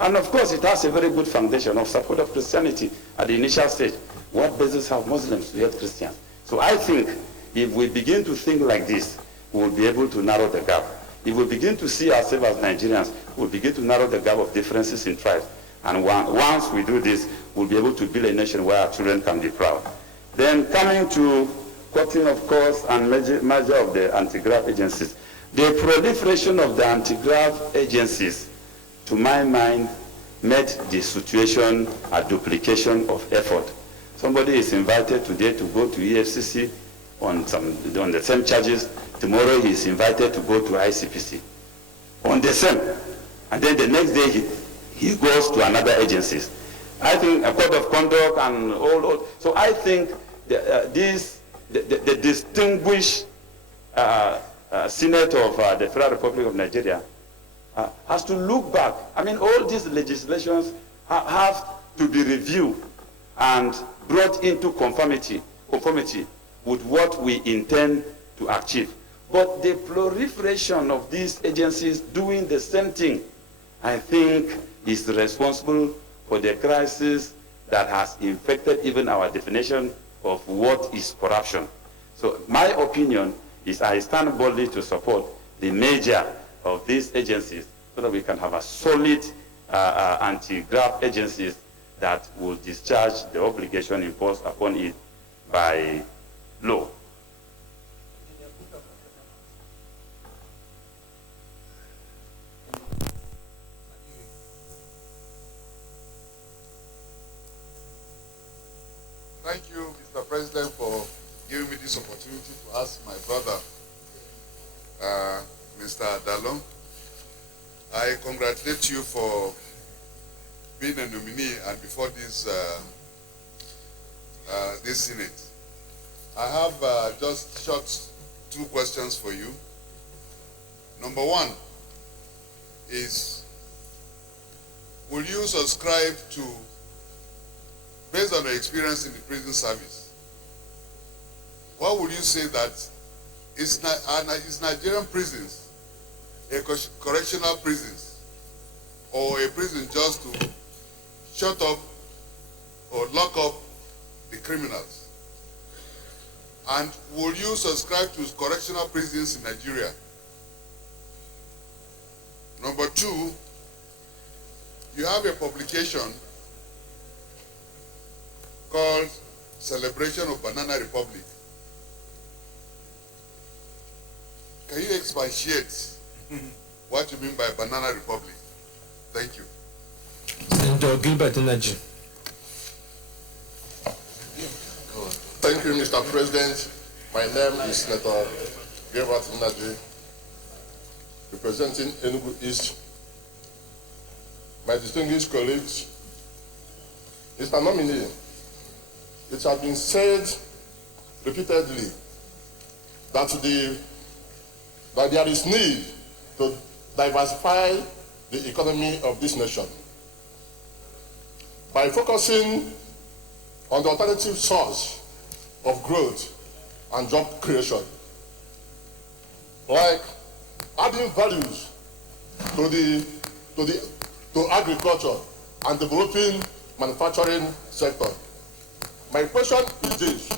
And of course, it has a very good foundation of support of Christianity at the initial stage. What basis have Muslims to hate Christians? So I think if we begin to think like this, we will be able to narrow the gap. If we begin to see ourselves as Nigerians, we'll begin to narrow the gap of differences in tribes. And once we do this, we'll be able to build a nation where our children can be proud. Then coming to cutting of course and merger of the anti-graft agencies. The proliferation of the anti-graft agencies, to my mind, made the situation a duplication of effort. Somebody is invited today to go to EFCC on the same charges. Tomorrow he is invited to go to ICPC on the same. And then the next day he goes to another agencies. I think a code of conduct and all. So I think the distinguished Senate of the Federal Republic of Nigeria has to look back. I mean, all these legislations have to be reviewed and brought into conformity with what we intend to achieve. But the proliferation of these agencies doing the same thing, I think, is responsible for the crisis that has infected even our definition of what is corruption. So my opinion is I stand boldly to support the merger of these agencies so that we can have a solid anti-graft agencies that will discharge the obligation imposed upon it by law. Thank you, Mr. President, for giving me this opportunity to ask my brother, Mr. Dalung. I congratulate you for being a nominee and before this this Senate. I have just short 2 questions for you. Number 1 is, will you subscribe to, based on your experience in the prison service, what would you say that is Nigerian prisons a correctional prisons or a prison just to shut up or lock up the criminals? And will you subscribe to correctional prisons in Nigeria? Number 2, you have a publication called Celebration of Banana Republic. Can you expatiate what you mean by Banana Republic? Thank you. Senator Gilbert Energy. Thank you, Mr. President. My name is Senator Gilbert Energy, representing Enugu East. my distinguished colleagues, Mr. Nominee, it has been said repeatedly that there is need to diversify the economy of this nation by focusing on the alternative source of growth and job creation, like adding values to agriculture and developing manufacturing sector. My question is this: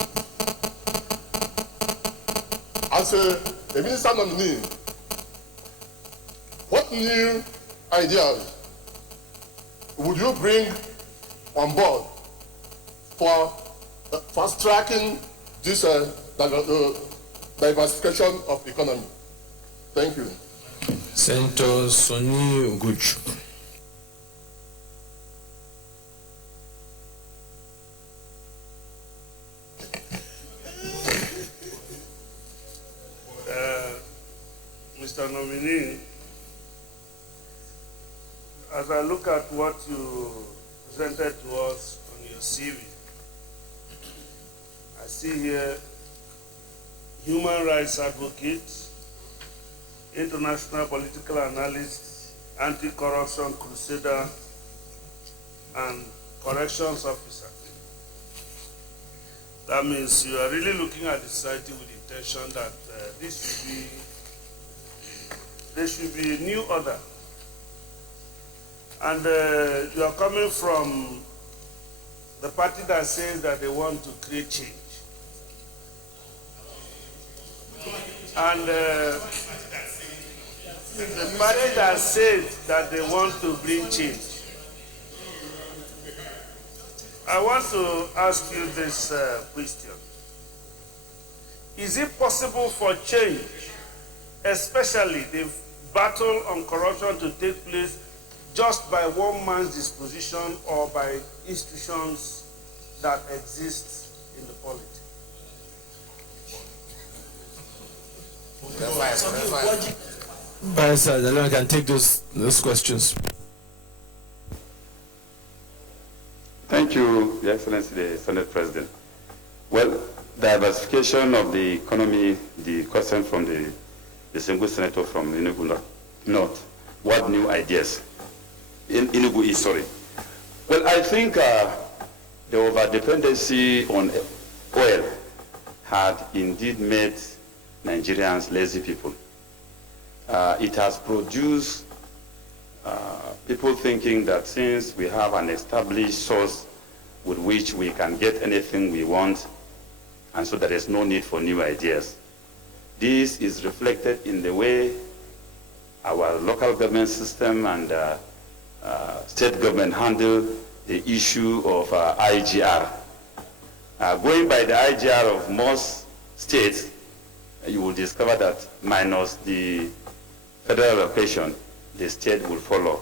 as a minister nominee, what new ideas would you bring on board for fast-tracking this diversification of economy? Thank you. Senator Sonny Uguch. Mr. Nominee, as I look at what you presented to us on your CV, I see here human rights advocate, international political analyst, anti-corruption crusader, and corrections officer. That means you are really looking at the society with the intention that there should be a new order. And you are coming from the party that says that they want to create change. And the party that says that they want to bring change. I want to ask you this question. Is it possible for change, especially the battle on corruption, to take place just by one man's disposition or by institutions that exist in the polity? Vice Dalung can take those questions. Thank you, Your Excellency, the Senate President. Well, diversification of the economy, the question from the distinguished senator from Enugu North. What new ideas? In Enugu East, sorry. Well, I think the over-dependency on oil had indeed made Nigerians lazy people. It has produced people thinking that since we have an established source with which we can get anything we want, and so there is no need for new ideas. This is reflected in the way our local government system and state government handle the issue of IGR. Going by the IGR of most states, you will discover that minus the federal allocation, the state will follow.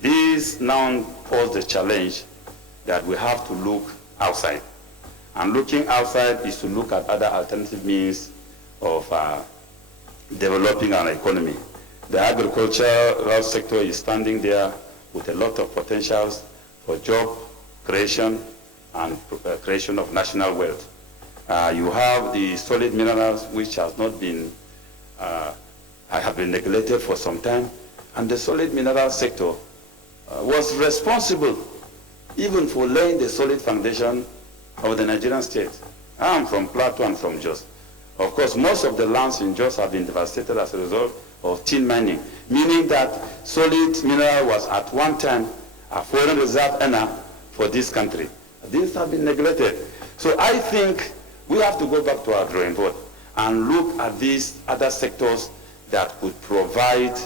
This now poses the challenge that we have to look outside. And looking outside is to look at other alternative means of developing our economy. The agricultural sector is standing there with a lot of potentials for job creation and creation of national wealth. You have the solid minerals, which has not been, have been neglected for some time, and the solid mineral sector was responsible even for laying the solid foundation of the Nigerian state. I am from Plateau and from Jos. Of course, most of the lands in Jos have been devastated as a result of tin mining, meaning that solid mineral was at one time a foreign reserve earner for this country. These have been neglected. So I think we have to go back to our drawing board and look at these other sectors that could provide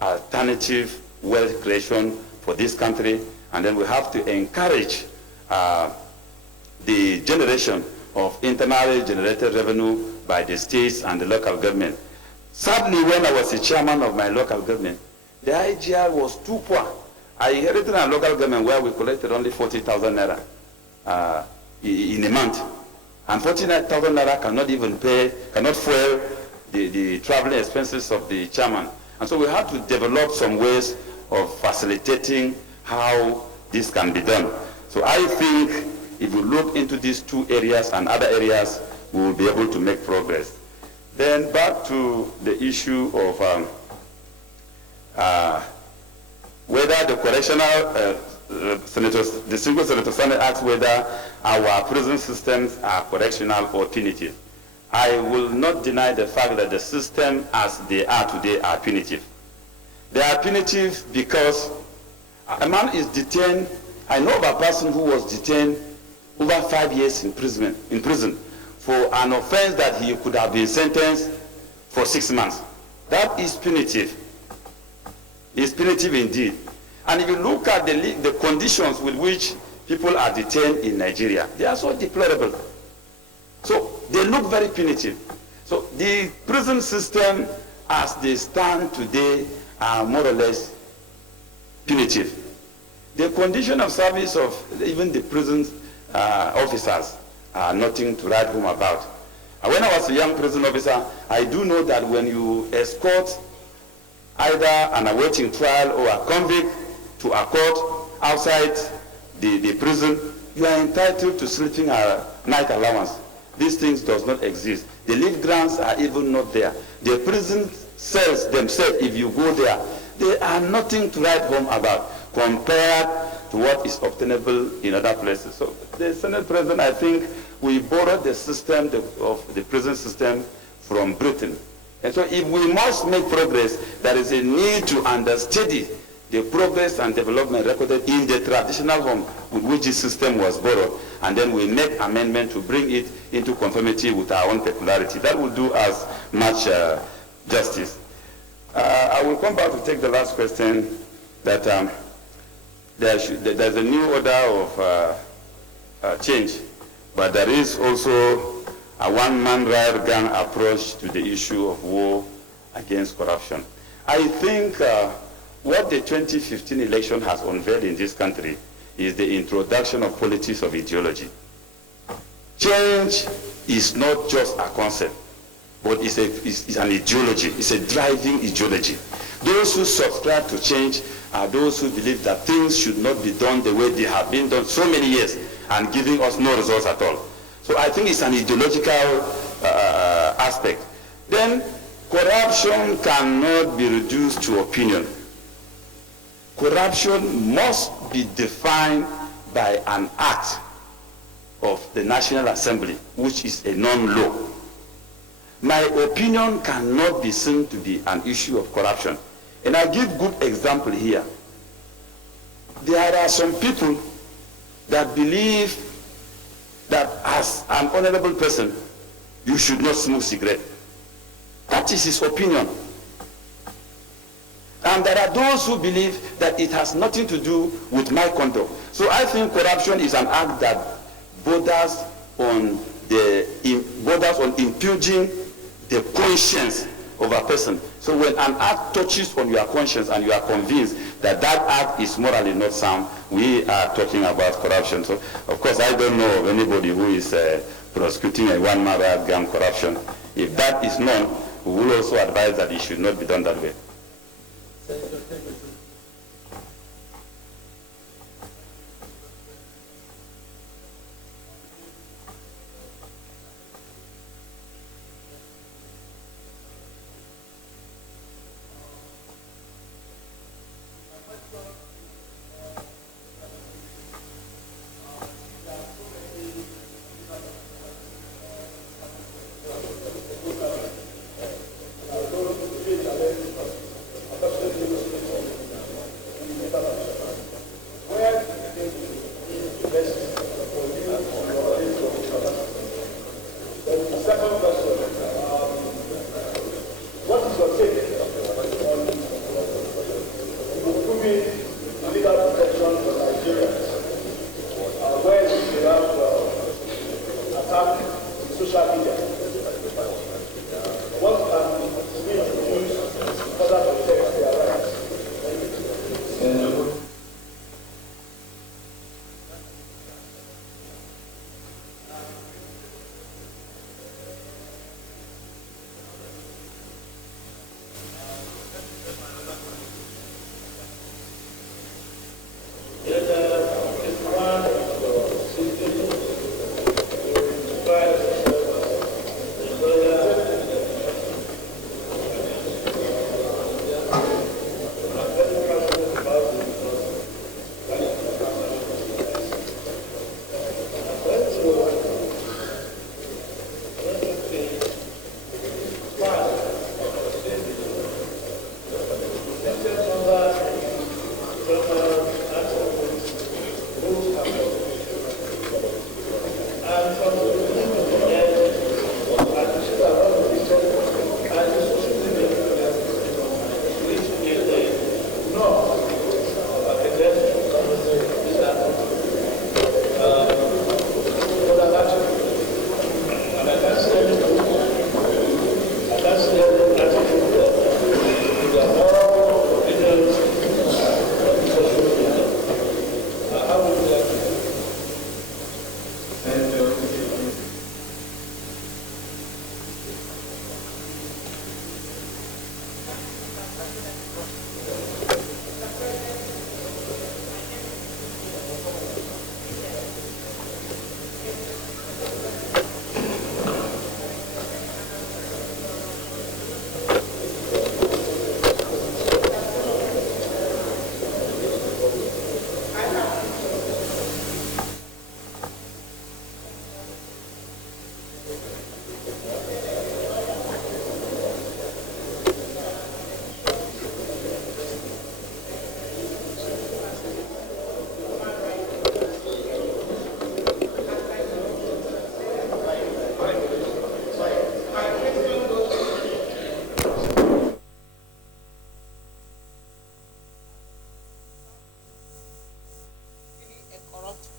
alternative wealth creation for this country, and then we have to encourage the generation of internally generated revenue by the states and the local government. Sadly, when I was the chairman of my local government, the IGR was too poor. I inherited a local government where we collected only 40,000 naira in a month. And 49,000 naira cannot even pay, cannot fuel the traveling expenses of the chairman. And so we had to develop some ways of facilitating how this can be done. So I think if we look into these two areas and other areas, we will be able to make progress. Then back to the issue of whether the correctional the single Senator Senate asked whether our prison systems are correctional or punitive. I will not deny the fact that the system as they are today are punitive. They are punitive because a man is detained. I know of a person who was detained over 5 years in prison for an offense that he could have been sentenced for 6 months. That is punitive. It's punitive indeed. And if you look at the conditions with which people are detained in Nigeria, they are so deplorable. So they look very punitive. So the prison system as they stand today are more or less punitive. The condition of service of even the prison officers are nothing to write home about. When I was a young prison officer, I do know that when you escort either an awaiting trial or a convict to a court outside the prison, you are entitled to sleeping night allowance. These things does not exist. The leave grants are even not there. The prison cells themselves, if you go there, they are nothing to write home about compared to what is obtainable in other places. So the Senate President, I think we borrowed the system of the prison system from Britain. And so if we must make progress, there is a need to understudy the progress and development recorded in the traditional home with which this system was borrowed, and then we make amendment to bring it into conformity with our own peculiarity. That will do us much justice. I will come back to take the last question that there's a new order of change, but there is also a one-man riot gang approach to the issue of war against corruption. I think what the 2015 election has unveiled in this country is the introduction of politics of ideology. Change is not just a concept, but it's an ideology. It's a driving ideology. Those who subscribe to change are those who believe that things should not be done the way they have been done so many years and giving us no results at all. So I think it's an ideological aspect. Then corruption cannot be reduced to opinion. Corruption must be defined by an act of the National Assembly, which is a non-law. My opinion cannot be seen to be an issue of corruption. And I give good example here. There are some people that believe that as an honorable person, you should not smoke cigarette. That is his opinion. And there are those who believe that it has nothing to do with my conduct. So I think corruption is an act that borders on impugning the conscience of a person. So when an act touches on your conscience and you are convinced that that act is morally not sound, we are talking about corruption. So of course I don't know of anybody who is prosecuting a one-man riot gang corruption. If that is known, we will also advise that it should not be done that way.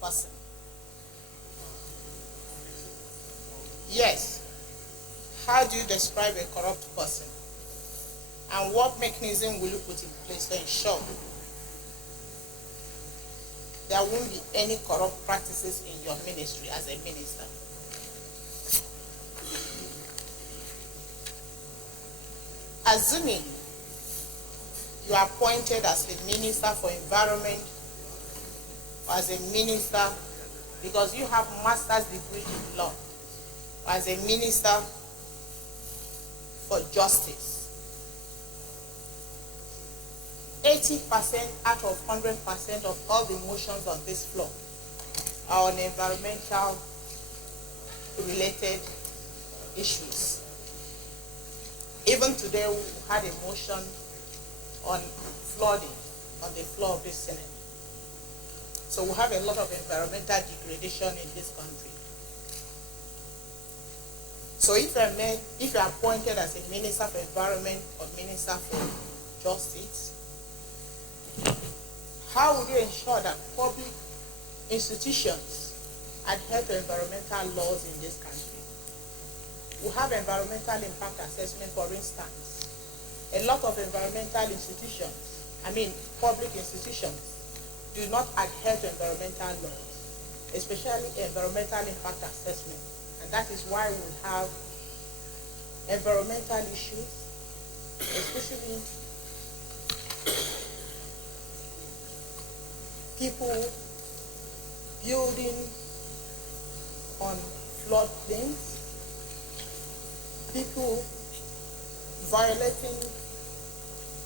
Person. Yes. How do you describe a corrupt person? And what mechanism will you put in place to ensure there won't be any corrupt practices in your ministry as a minister? Assuming you are appointed as the Minister for Environment, as a minister, because you have master's degree in law, as a minister for justice, 80% out of 100% of all the motions on this floor are on environmental related issues. Even today we had a motion on flooding on the floor of the Senate. So we have a lot of environmental degradation in this country. So if you're appointed as a Minister for Environment or Minister for Justice, how would you ensure that public institutions adhere to environmental laws in this country? We have environmental impact assessment, for instance. A lot of environmental institutions, public institutions, do not adhere to environmental laws, especially environmental impact assessment. And that is why we have environmental issues, especially people building on floodplains, people violating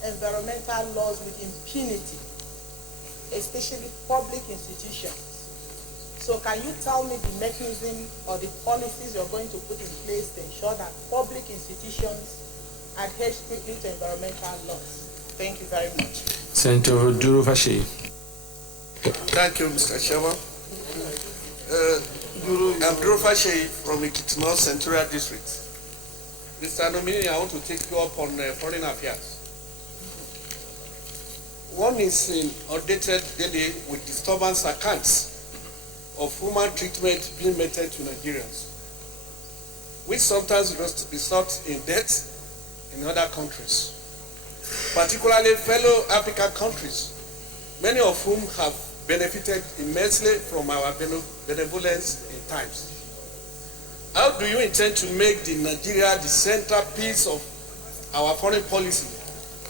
environmental laws with impunity, especially public institutions. So can you tell me the mechanism or the policies you're going to put in place to ensure that public institutions adhere strictly to environmental laws? Thank you very much. Senator Duru Fashe. Thank you, Mr. Chairman. I'm Duru Fashe from Ikiti North Central District. Mr. Nominee, I want to take you up on foreign affairs. One is in updated daily with disturbance accounts of human treatment being meted to Nigerians, which sometimes result in death in other countries, particularly fellow African countries, many of whom have benefited immensely from our benevolence in times. How do you intend to make Nigeria the centerpiece of our foreign policy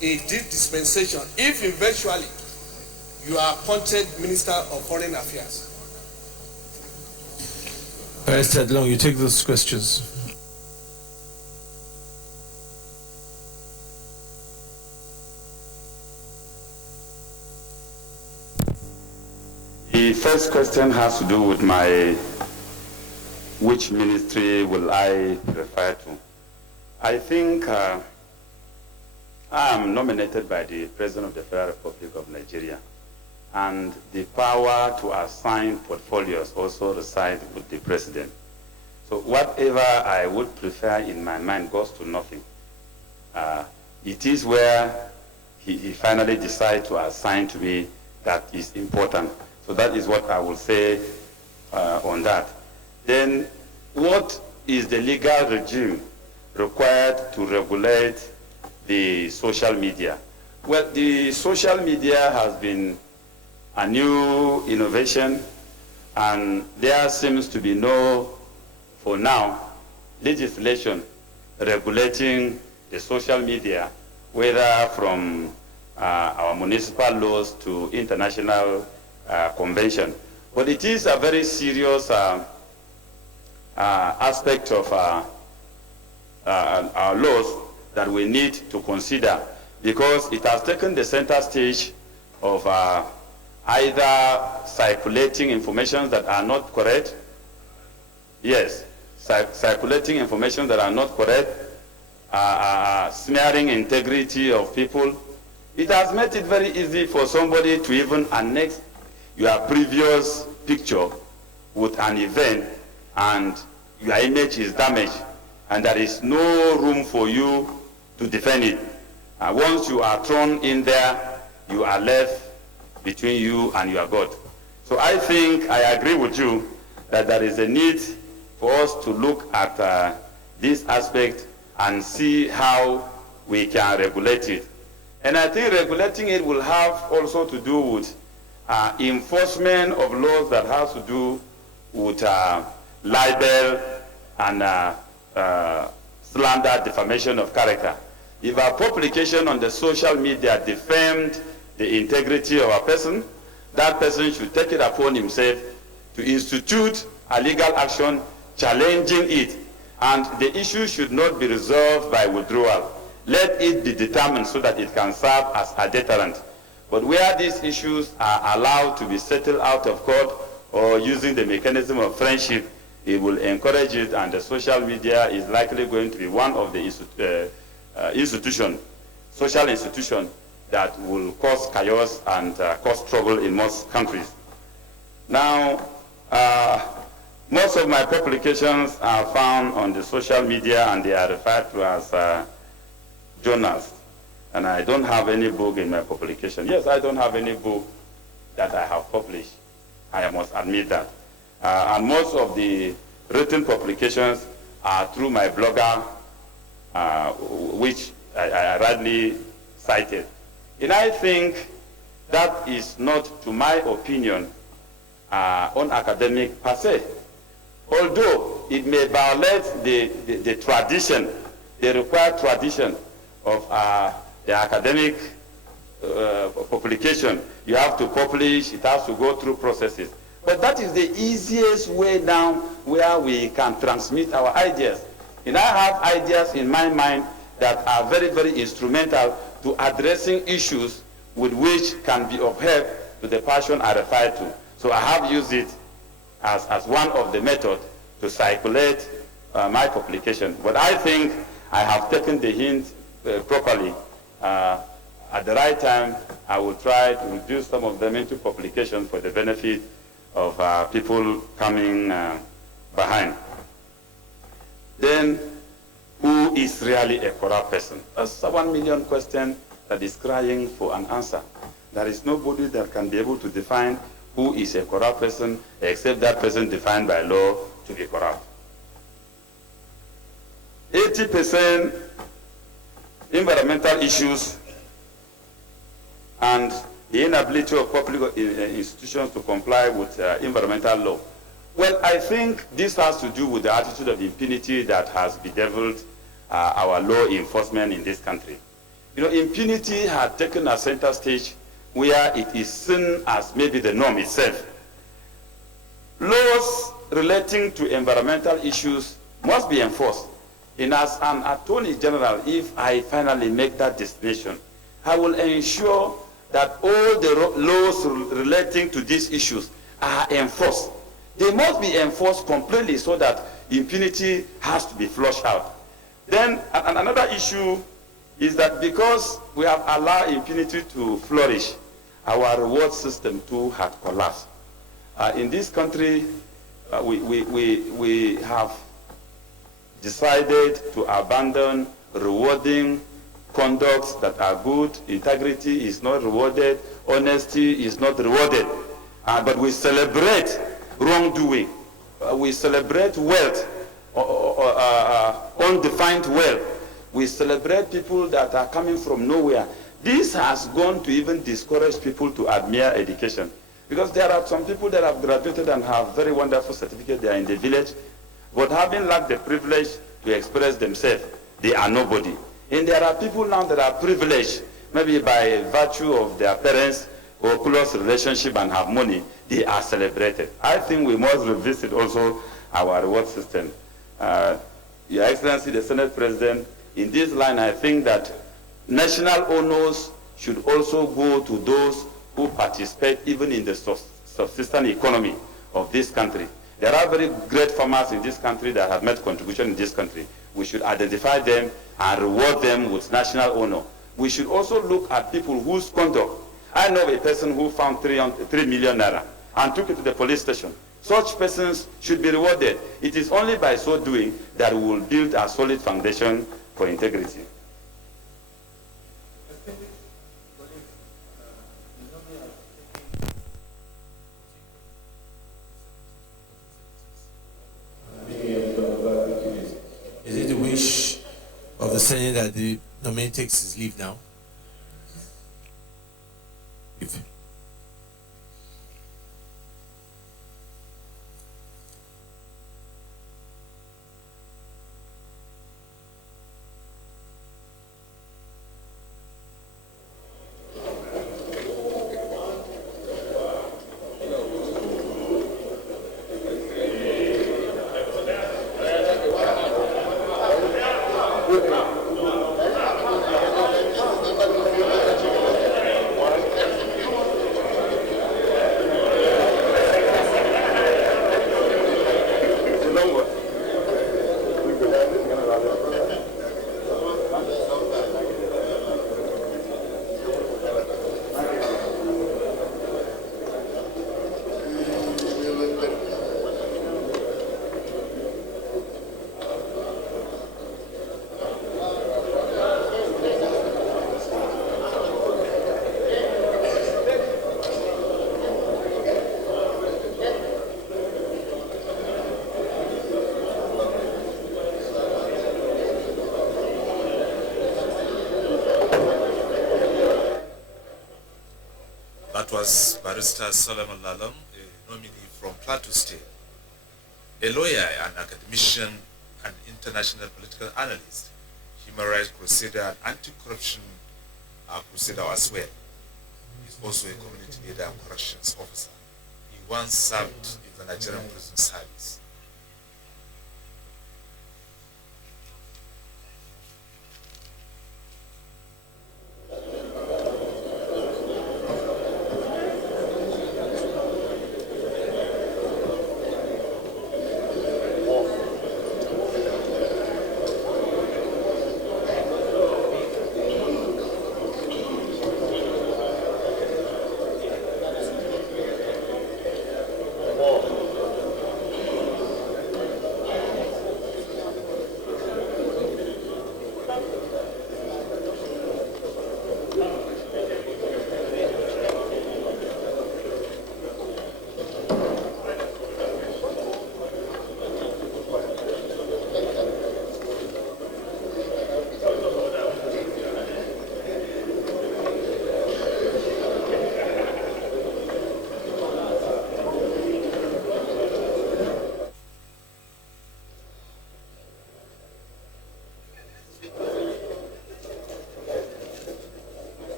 in this dispensation, if eventually you are appointed Minister of Foreign Affairs? Mr. Dalung, you take those questions. The first question has to do with which ministry will I refer to? I think I am nominated by the President of the Federal Republic of Nigeria, and the power to assign portfolios also resides with the President. So whatever I would prefer in my mind goes to nothing. It is where he finally decides to assign to me that is important. So that is what I will say on that. Then what is the legal regime required to regulate the social media? Well, the social media has been a new innovation, and there seems to be no, for now, legislation regulating the social media whether from our municipal laws to international convention. But it is a very serious aspect of our laws that we need to consider, because it has taken the center stage of either circulating information that are not correct, yes, circulating information that are not correct, smearing integrity of people. It has made it very easy for somebody to even annex your previous picture with an event, and your image is damaged, and there is no room for you to defend it. Once you are thrown in there, you are left between you and your God. So I think I agree with you that there is a need for us to look at this aspect and see how we can regulate it. And I think regulating it will have also to do with enforcement of laws that has to do with libel and slander, defamation of character. If a publication on the social media defamed the integrity of a person, that person should take it upon himself to institute a legal action challenging it, and the issue should not be resolved by withdrawal. Let it be determined so that it can serve as a deterrent. But where these issues are allowed to be settled out of court or using the mechanism of friendship, it will encourage it, and the social media is likely going to be one of the social institutions that will cause chaos and cause trouble in most countries. Now, most of my publications are found on the social media, and they are referred to as journals. And I don't have any book in my publication. Yes, I don't have any book that I have published. I must admit that. And most of the written publications are through my blogger, which I rightly cited. And I think that is not, to my opinion, unacademic per se. Although it may violate the tradition, the required tradition of the academic publication. You have to publish, it has to go through processes. But that is the easiest way now where we can transmit our ideas. And I have ideas in my mind that are very, very instrumental to addressing issues with which can be of help to the person I refer to. So I have used it as one of the methods to circulate my publication. But I think I have taken the hint properly. At the right time, I will try to reduce some of them into publication for the benefit of people coming behind. Then, who is really a corrupt person? That's a 1 million question that is crying for an answer. There is nobody that can be able to define who is a corrupt person except that person defined by law to be corrupt. 80% environmental issues and the inability of public institutions to comply with environmental law. Well, I think this has to do with the attitude of impunity that has bedeviled our law enforcement in this country. You know, impunity had taken a center stage where it is seen as maybe the norm itself. Laws relating to environmental issues must be enforced. And as an Attorney General, if I finally make that destination, I will ensure that all the laws relating to these issues are enforced. They must be enforced completely so that impunity has to be flushed out. Then another issue is that because we have allowed impunity to flourish, our reward system too had collapsed. In this country, we have decided to abandon rewarding conducts that are good. Integrity is not rewarded. Honesty is not rewarded. But we celebrate wrongdoing. We celebrate wealth, undefined wealth. We celebrate people that are coming from nowhere. This has gone to even discourage people to admire education. Because there are some people that have graduated and have very wonderful certificates. They are in the village. But having lacked the privilege to express themselves, they are nobody. And there are people now that are privileged, maybe by virtue of their parents or close relationship and have money, they are celebrated. I think we must revisit also our reward system. Your Excellency, the Senate President, in this line, I think that national honors should also go to those who participate even in the subsistence economy of this country. There are very great farmers in this country that have made contribution in this country. We should identify them and reward them with national honor. We should also look at people whose conduct. I know a person who found 3 million naira and took it to the police station. Such persons should be rewarded. It is only by so doing that we will build a solid foundation for integrity. Is it the wish of the Senate that the nominee takes his leave now? That was Barrister Solomon Lalong, a nominee from Plateau State, a lawyer, an academician, an international political analyst, human rights crusader, and anti-corruption crusader as well. He's also a community leader and corrections officer. He once served in the Nigerian prison service.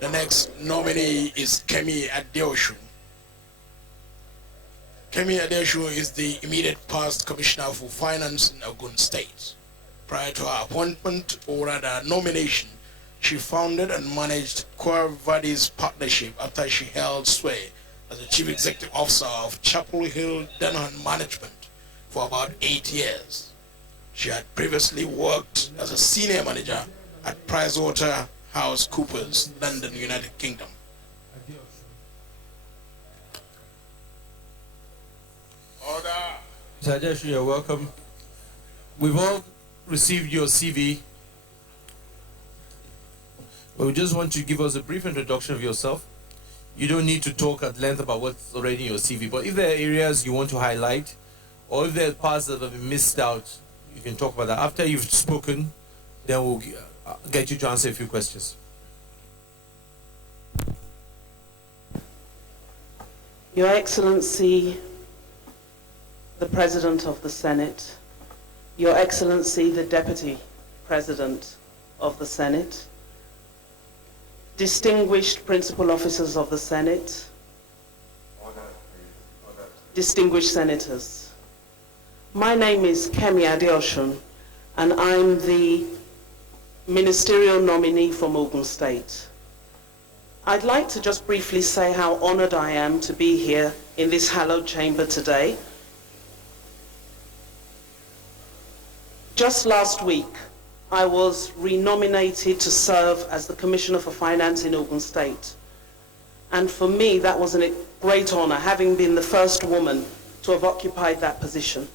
The next nominee is Kemi Adeoshu. Kemi Adeoshu is the immediate past Commissioner for Finance in Ogun State. Prior to her appointment, or rather nomination, she founded and managed Vadi's Partnership after she held sway as the Chief Executive Officer of Chapel Hill Denham Management for about 8 years. She had previously worked as a senior manager at PricewaterhouseCoopers, London, United Kingdom. Order. Mr. Adeoshu, you're welcome. We've all received your CV, but we just want you to give us a brief introduction of yourself. You don't need to talk at length about what's already in your CV, but if there are areas you want to highlight, or if there are parts that have been missed out, you can talk about that. After you've spoken, then we'll get you to answer a few questions. Your Excellency, the President of the Senate, Your Excellency, the Deputy President of the Senate, distinguished principal officers of the Senate, distinguished senators. My name is Kemi Adeosun, and I'm the ministerial nominee from Ogun State. I'd like to just briefly say how honored I am to be here in this hallowed chamber today. Just last week, I was renominated to serve as the Commissioner for Finance in Ogun State. And for me, that was a great honor, having been the first woman to have occupied that position.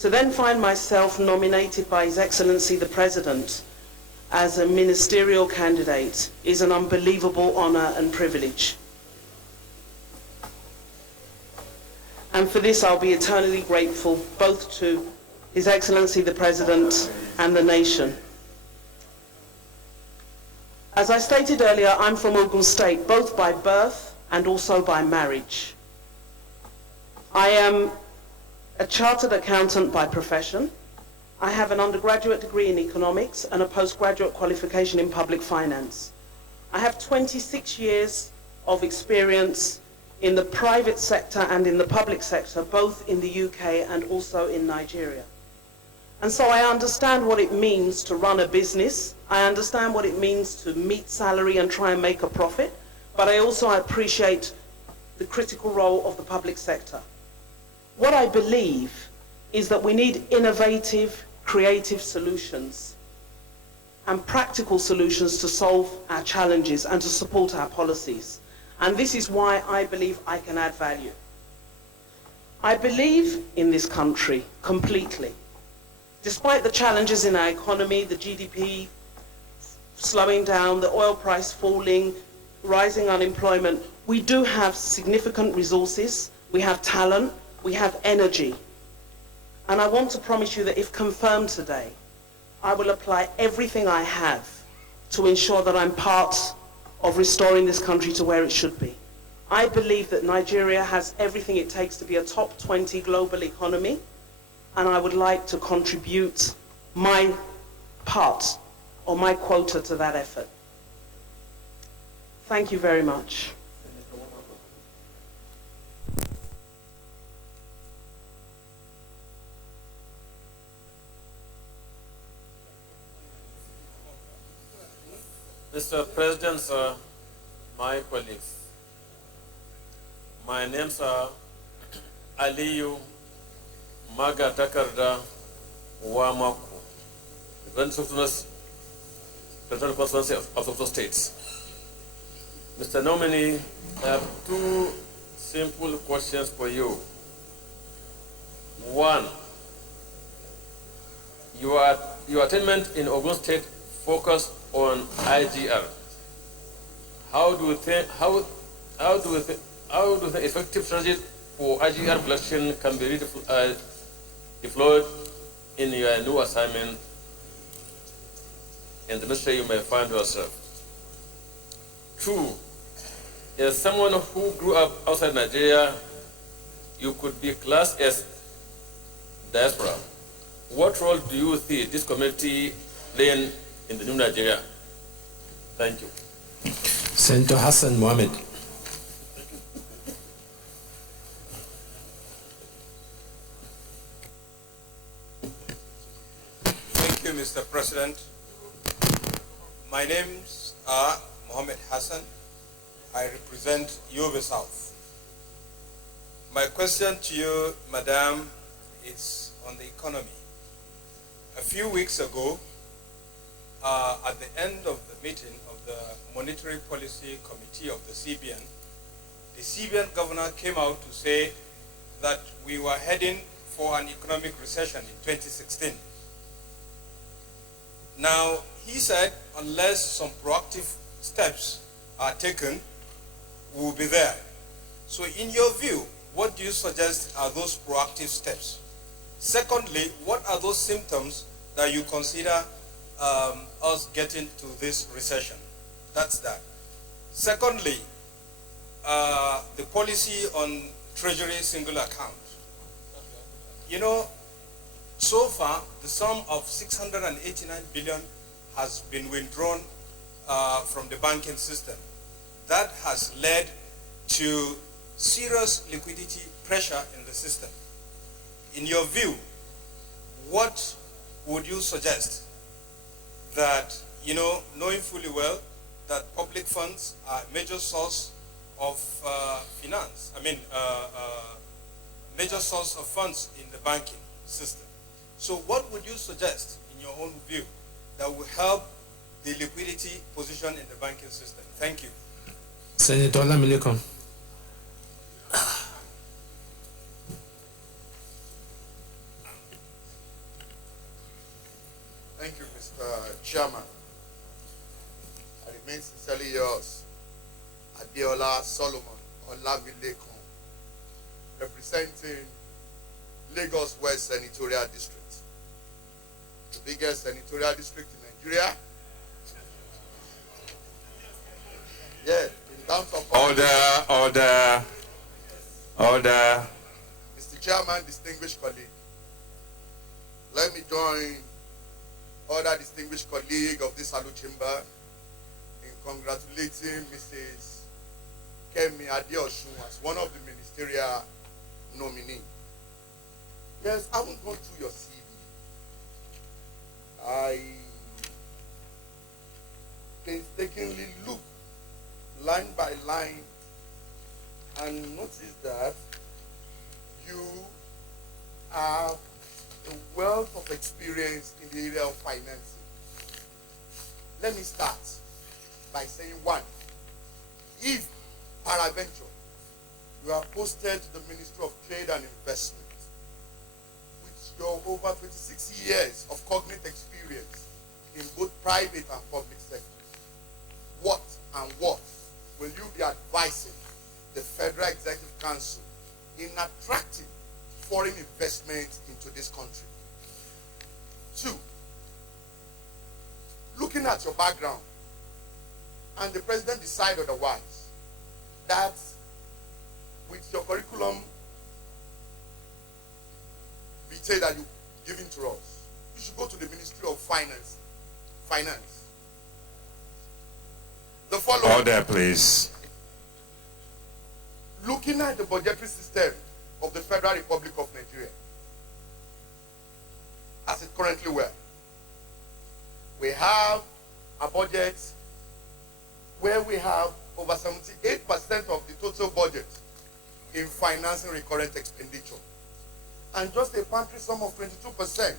To then find myself nominated by His Excellency the President as a ministerial candidate is an unbelievable honor and privilege. And for this, I'll be eternally grateful both to His Excellency the President and the nation. As I stated earlier, I'm from Ogun State, both by birth and also by marriage. I am a chartered accountant by profession. I have an undergraduate degree in economics and a postgraduate qualification in public finance. I have 26 years of experience in the private sector and in the public sector, both in the UK and also in Nigeria. And so I understand what it means to run a business. I understand what it means to meet salary and try and make a profit, but I also appreciate the critical role of the public sector. What I believe is that we need innovative, creative solutions and practical solutions to solve our challenges and to support our policies. And this is why I believe I can add value. I believe in this country completely. Despite the challenges in our economy, the GDP slowing down, the oil price falling, rising unemployment, we do have significant resources, we have talent, we have energy. And I want to promise you that if confirmed today, I will apply everything I have to ensure that I'm part of restoring this country to where it should be. I believe that Nigeria has everything it takes to be a top 20 global economy, and I would like to contribute my part or my quota to that effort. Thank you very much. Mr. President, sir, my colleagues, my names are Aliyu Maga Takarda Wamaku, the President Constituency of Sokoto States. Mr. Nominee, I have two simple questions for you. One, your attainment in Ogun State focused on IGR. How do you think effective strategy for IGR collection can be deployed in your new assignment in the ministry you may find yourself? Two, as someone who grew up outside Nigeria, you could be classed as diaspora. What role do you see this community playing in the new Nigeria? Thank you. Senator Hassan Mohammed. Thank you, Mr. President. My names are Mohammed Hassan. I represent Yobe South. My question to you, Madam, is on the economy. A few weeks ago, at the end of the meeting of the Monetary Policy Committee of the CBN governor came out to say that we were heading for an economic recession in 2016. Now, he said unless some proactive steps are taken, we will be there. So in your view, what do you suggest are those proactive steps? Secondly, what are those symptoms that you consider us getting to this recession? That's that. Secondly, the policy on treasury single account. You know, So far, the sum of 689 billion has been withdrawn from the banking system. That has led to serious liquidity pressure in the system. In your view, what would you suggest that, knowing fully well that public funds are a major source of finance, major source of funds in the banking system. So what would you suggest, in your own view, that will help the liquidity position in the banking system? Thank you. Senator Lamilekon. Thank you, Mr. Chairman. I remain sincerely yours, Adeola Solomon Olamilekon, representing Lagos West Senatorial District, the biggest senatorial district in Nigeria. Yeah, in terms of Order. Mr. Chairman, distinguished colleague, let me join other distinguished colleagues of this Hallowed Chamber in congratulating Mrs. Kemi Adeosun as one of the ministerial nominees. Yes, I haven't gone through your CV. I painstakingly look line by line and notice that you have a wealth of experience in the area of financing. Let me start by saying one, if peradventure you are posted to the Ministry of Trade and Investment with your over 26 years of cognate experience in both private and public sectors, what will you be advising the Federal Executive Council in attracting foreign investment into this country? Two, looking at your background, and the president decide otherwise, that with your curriculum vitae that you've given to us, you should go to the Ministry of Finance. The following. Order, please. Looking at the budgetary system of the Federal Republic of Nigeria, as it currently were, we have a budget where we have over 78% of the total budget in financing recurrent expenditure, and just a paltry sum of 22%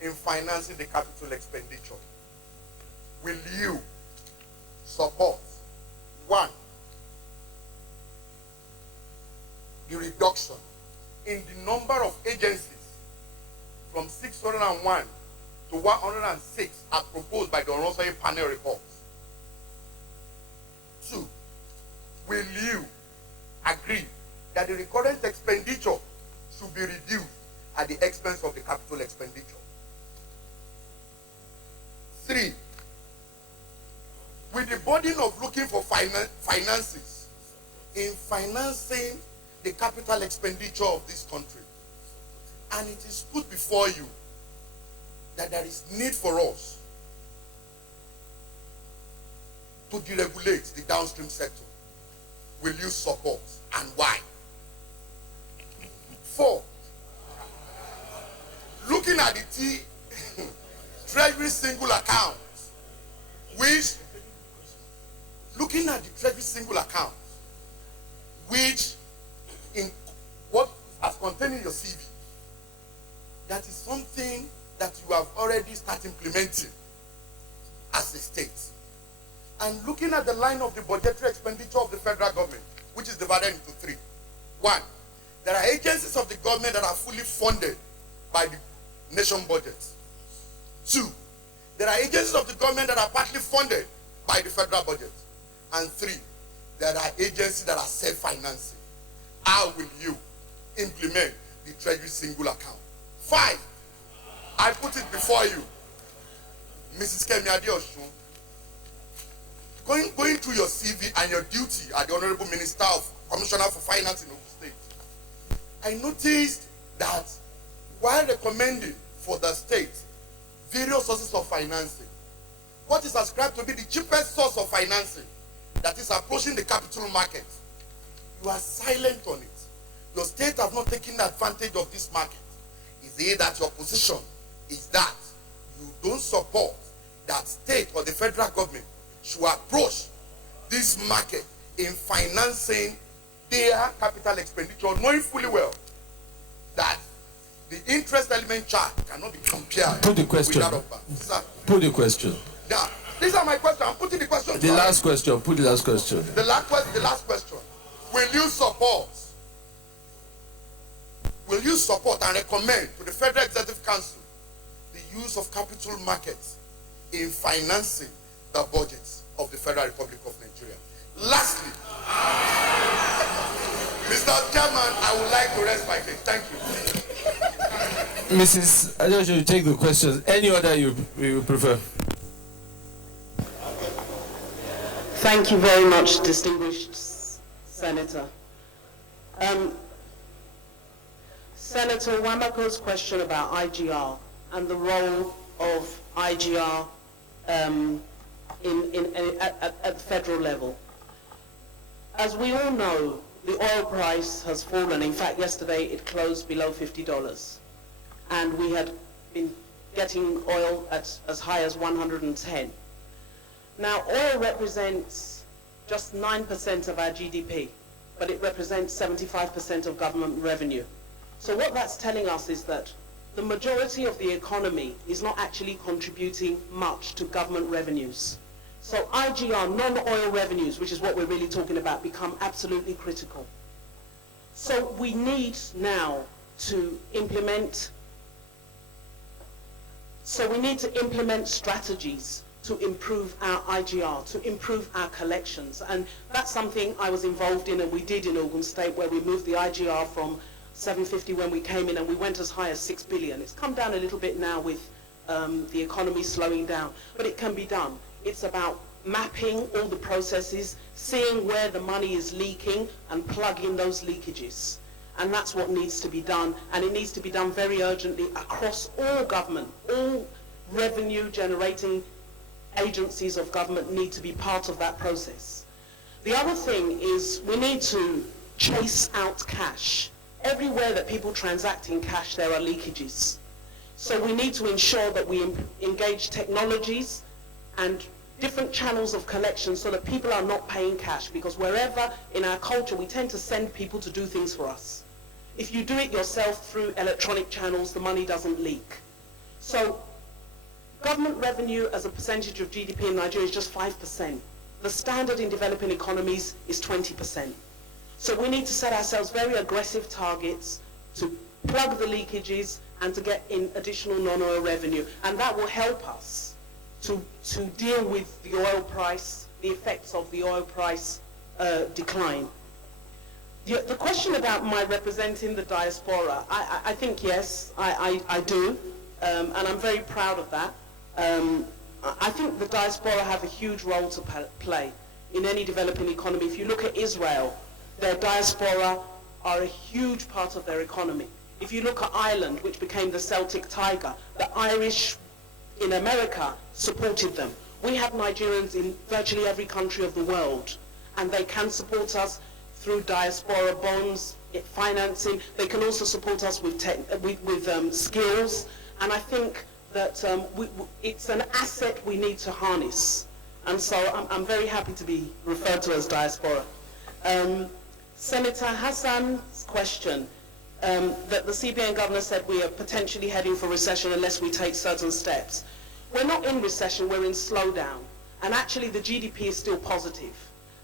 in financing the capital expenditure. Will you support, one, the reduction in the number of agencies from 601 to 106 as proposed by the Oronsaye panel report? Two, will you agree that the recurrent expenditure should be reduced at the expense of the capital expenditure? Three, with the burden of looking for finances in financing the capital expenditure of this country, and it is put before you that there is need for us to deregulate the downstream sector, will you support, and why? Four, looking at the Treasury single account, which in what has contained in your CV, that is something that you have already started implementing as a state. And looking at the line of the budgetary expenditure of the federal government, which is divided into three. One, there are agencies of the government that are fully funded by the nation budget. Two, there are agencies of the government that are partly funded by the federal budget. And three, there are agencies that are self-financing. How will you implement the Treasury single account? Five, I put it before you, Mrs. Kemi Adeosun, going through your CV and your duty as the Honorable Minister of Commissioner for Finance in Ogun State, I noticed that while recommending for the state various sources of financing, what is ascribed to be the cheapest source of financing, that is approaching the capital market, you are silent on it. Your state have not taken advantage of this market. Is it that your position is that you don't support that state or the federal government should approach this market in financing their capital expenditure, knowing fully well that the interest element charge cannot be compared Put the question. with that of banks? Put the question. Now, these are my questions. I'm putting the question. The last question. Put the last question. The last question. Will you support and recommend to the Federal Executive Council the use of capital markets in financing the budgets of the Federal Republic of Nigeria? Lastly, Mr. Chairman, I would like to rest my case. Thank you. Mrs. Aisha, you take the questions. Any other you prefer? Thank you very much, distinguished Senator. Senator Wamako's question about IGR and the role of IGR at the federal level. As we all know, the oil price has fallen. In fact, yesterday it closed below $50. And we had been getting oil at as high as 110. Now, oil represents just 9% of our GDP, but it represents 75% of government revenue. So what that's telling us is that the majority of the economy is not actually contributing much to government revenues. So IGR, non-oil revenues, which is what we're really talking about, become absolutely critical. So we need now to implement strategies to improve our IGR, to improve our collections. And that's something I was involved in, and we did in Ogun State, where we moved the IGR from 750 when we came in, and we went as high as 6 billion. It's come down a little bit now with the economy slowing down, but it can be done. It's about mapping all the processes, seeing where the money is leaking, and plugging those leakages. And that's what needs to be done, and it needs to be done very urgently across all government. All revenue generating agencies of government need to be part of that process. The other thing is we need to chase out cash. Everywhere that people transact in cash, there are leakages. So we need to ensure that we engage technologies and different channels of collection so that people are not paying cash, because wherever in our culture we tend to send people to do things for us. If you do it yourself through electronic channels, the money doesn't leak. So government revenue as a percentage of GDP in Nigeria is just 5%. The standard in developing economies is 20%. So we need to set ourselves very aggressive targets to plug the leakages and to get in additional non-oil revenue. And that will help us to deal with the oil price, the effects of the oil price decline. The question about my representing the diaspora, I think yes, I do, and I'm very proud of that. I think the diaspora have a huge role to play in any developing economy. If you look at Israel, their diaspora are a huge part of their economy. If you look at Ireland, which became the Celtic Tiger, the Irish in America supported them. We have Nigerians in virtually every country of the world, and they can support us through diaspora bonds, financing. They can also support us with skills, and I think that it's an asset we need to harness. And so I'm very happy to be referred to as diaspora. Senator Hassan's question, that the CBN governor said we are potentially heading for recession unless we take certain steps. We're not in recession, we're in slowdown. And actually the GDP is still positive.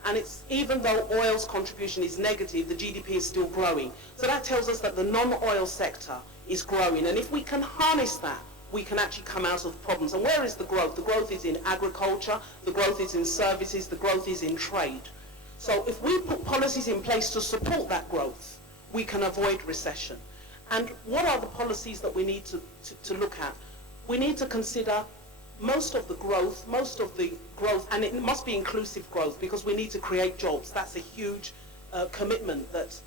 And it's, even though oil's contribution is negative, the GDP is still growing. So that tells us that the non-oil sector is growing. And if we can harness that, we can actually come out of the problems. And where is the growth? The growth is in agriculture, the growth is in services, the growth is in trade. So if we put policies in place to support that growth, we can avoid recession. And what are the policies that we need to look at? We need to consider most of the growth, and it must be inclusive growth, because we need to create jobs. That's a huge commitment that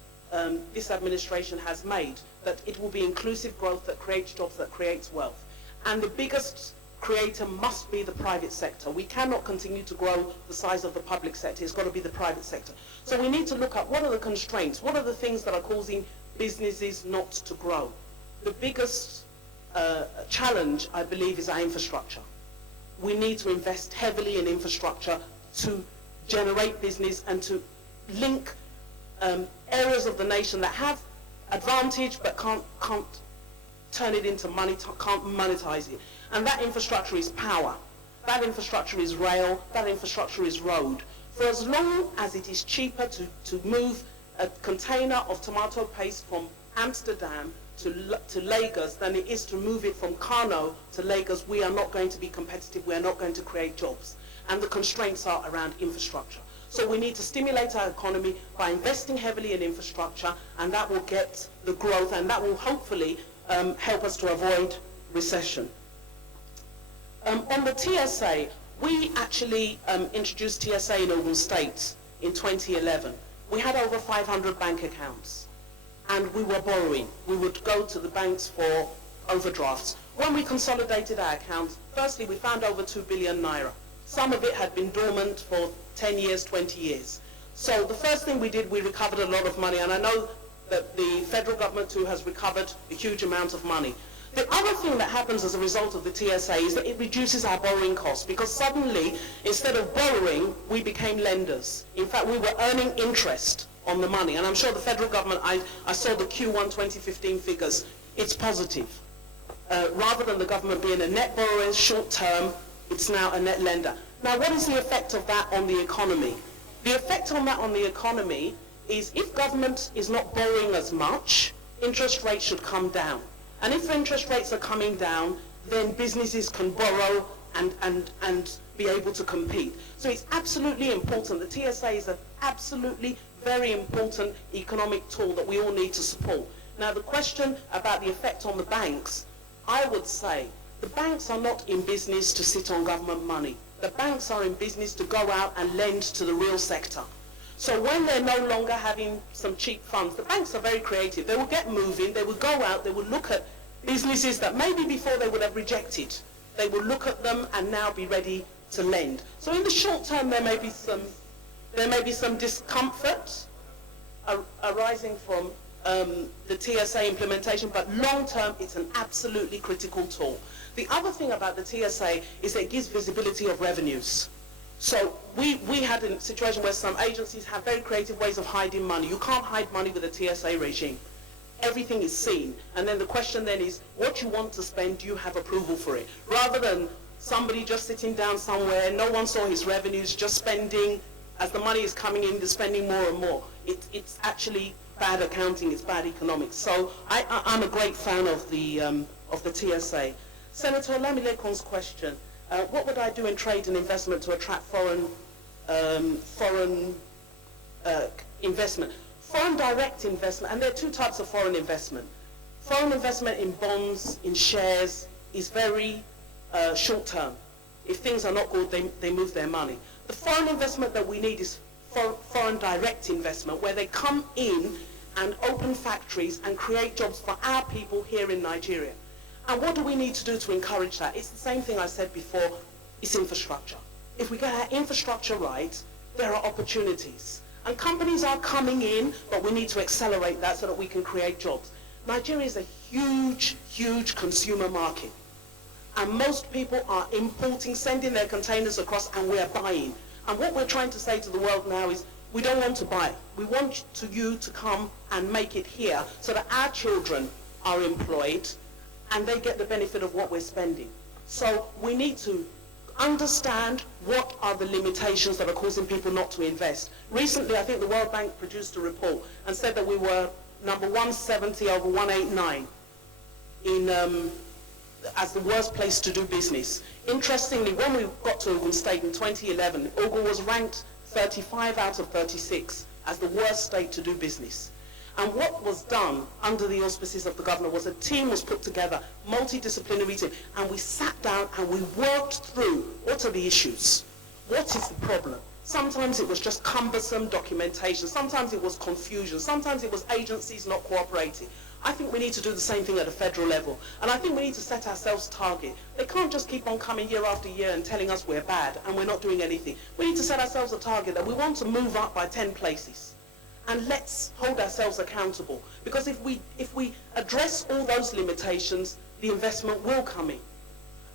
this administration has made, that it will be inclusive growth that creates jobs, that creates wealth. And the biggest creator must be the private sector. We cannot continue to grow the size of the public sector. It's got to be the private sector. So we need to look at what are the constraints, what are the things that are causing businesses not to grow. The biggest challenge, I believe, is our infrastructure. We need to invest heavily in infrastructure to generate business and to link areas of the nation that have advantage but can't turn it into money, can't monetize it. And that infrastructure is power. That infrastructure is rail. That infrastructure is road. For as long as it is cheaper to move a container of tomato paste from Amsterdam to Lagos than it is to move it from Kano to Lagos, we are not going to be competitive. We are not going to create jobs. And the constraints are around infrastructure. So we need to stimulate our economy by investing heavily in infrastructure, and that will get the growth, and that will hopefully help us to avoid recession. On the TSA, we actually introduced TSA in Ogun State in 2011. We had over 500 bank accounts, and we were borrowing. We would go to the banks for overdrafts. When we consolidated our accounts, firstly, we found over 2 billion naira. Some of it had been dormant for 10 years, 20 years. So the first thing we did, we recovered a lot of money, and I know that the federal government too has recovered a huge amount of money. The other thing that happens as a result of the TSA is that it reduces our borrowing costs, because suddenly, instead of borrowing, we became lenders. In fact, we were earning interest on the money, and I'm sure the federal government, I saw the Q1 2015 figures, it's positive. Rather than the government being a net borrower short term, it's now a net lender. Now, what is the effect of that on the economy? The effect on that on the economy is if government is not borrowing as much, interest rates should come down. And if interest rates are coming down, then businesses can borrow and be able to compete. So it's absolutely important. The TSA is an absolutely very important economic tool that we all need to support. Now, the question about the effect on the banks, I would say the banks are not in business to sit on government money. The banks are in business to go out and lend to the real sector. So when they're no longer having some cheap funds, the banks are very creative. They will get moving, they will go out, they will look at businesses that maybe before they would have rejected. They will look at them and now be ready to lend. So in the short term, there may be some discomfort arising from the TSA implementation, but long term, it's an absolutely critical tool. The other thing about the TSA is that it gives visibility of revenues. So we had a situation where some agencies have very creative ways of hiding money. You can't hide money with a TSA regime. Everything is seen. And then the question then is, what you want to spend, do you have approval for it? Rather than somebody just sitting down somewhere, no one saw his revenues, just spending, as the money is coming in, they're spending more and more. It's actually bad accounting, it's bad economics. So I'm a great fan of the TSA. Senator Lamilekon's question, what would I do in trade and investment to attract foreign investment? Foreign direct investment, and there are two types of foreign investment. Foreign investment in bonds, in shares, is very short term. If things are not good, they move their money. The foreign investment that we need is foreign direct investment, where they come in and open factories and create jobs for our people here in Nigeria. And what do we need to do to encourage that? It's the same thing I said before, it's infrastructure. If we get our infrastructure right, there are opportunities. And companies are coming in, but we need to accelerate that so that we can create jobs. Nigeria is a huge, huge consumer market. And most people are importing, sending their containers across, and we are buying. And what we're trying to say to the world now is, we don't want to buy. We want you to come and make it here so that our children are employed and they get the benefit of what we're spending. So we need to understand what are the limitations that are causing people not to invest. Recently, I think the World Bank produced a report and said that we were number 170 over 189 as the worst place to do business. Interestingly, when we got to Ogun State in 2011, Ogun was ranked 35 out of 36 as the worst state to do business. And what was done under the auspices of the governor was a team was put together, multidisciplinary team, and we sat down and we worked through what are the issues, what is the problem, Sometimes it was just cumbersome documentation. Sometimes it was confusion. Sometimes it was agencies not cooperating. I think we need to do the same thing at a federal level. And I think we need to set ourselves target. They can't just keep on coming year after year and telling us we're bad and we're not doing anything. We need to set ourselves a target that we want to move up by 10 places. And let's hold ourselves accountable. Because if we address all those limitations, the investment will come in.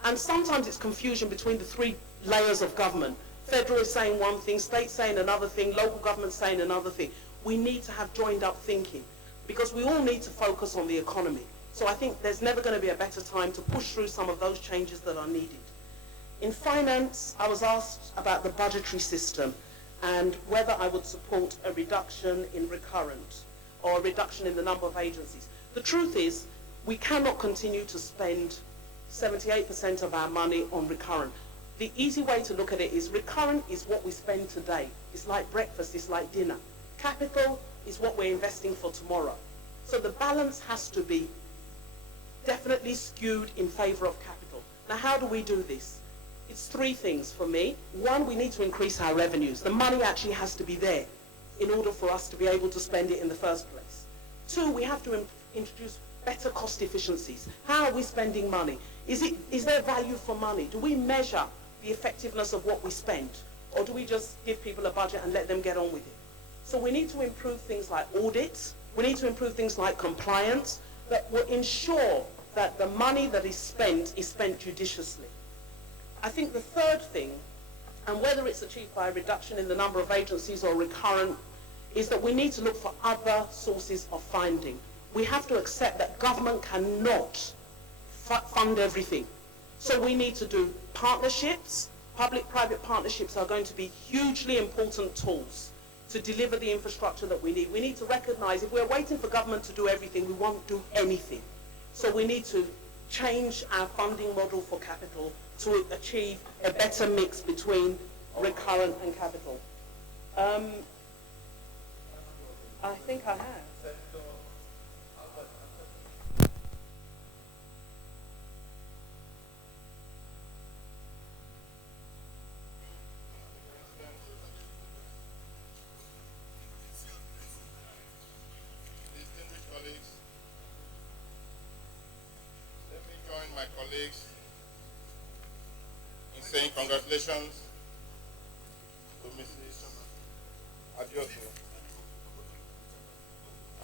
And sometimes it's confusion between the three layers of government. Federal is saying one thing, state saying another thing, local government saying another thing. We need to have joined up thinking because we all need to focus on the economy. So I think there's never going to be a better time to push through some of those changes that are needed. In finance, I was asked about the budgetary system and whether I would support a reduction in recurrent or a reduction in the number of agencies. The truth is, we cannot continue to spend 78% of our money on recurrent. The easy way to look at it is recurrent is what we spend today. It's like breakfast, it's like dinner. Capital is what we're investing for tomorrow. So the balance has to be definitely skewed in favor of capital. Now, how do we do this? It's three things for me. One, we need to increase our revenues. The money actually has to be there in order for us to be able to spend it in the first place. Two, we have to introduce better cost efficiencies. How are we spending money? Is there value for money? Do we measure the effectiveness of what we spend? Or do we just give people a budget and let them get on with it? So we need to improve things like audits. We need to improve things like compliance that will ensure that the money that is spent judiciously. I think the third thing, and whether it's achieved by a reduction in the number of agencies or recurrent, is that we need to look for other sources of funding. We have to accept that government cannot fund everything. So we need to do partnerships. Public-private partnerships are going to be hugely important tools to deliver the infrastructure that we need. We need to recognize if we're waiting for government to do everything, we won't do anything. So we need to change our funding model for capital to achieve a better mix between recurrent and capital. I think I have. My colleagues in saying congratulations to Mrs. Adioto.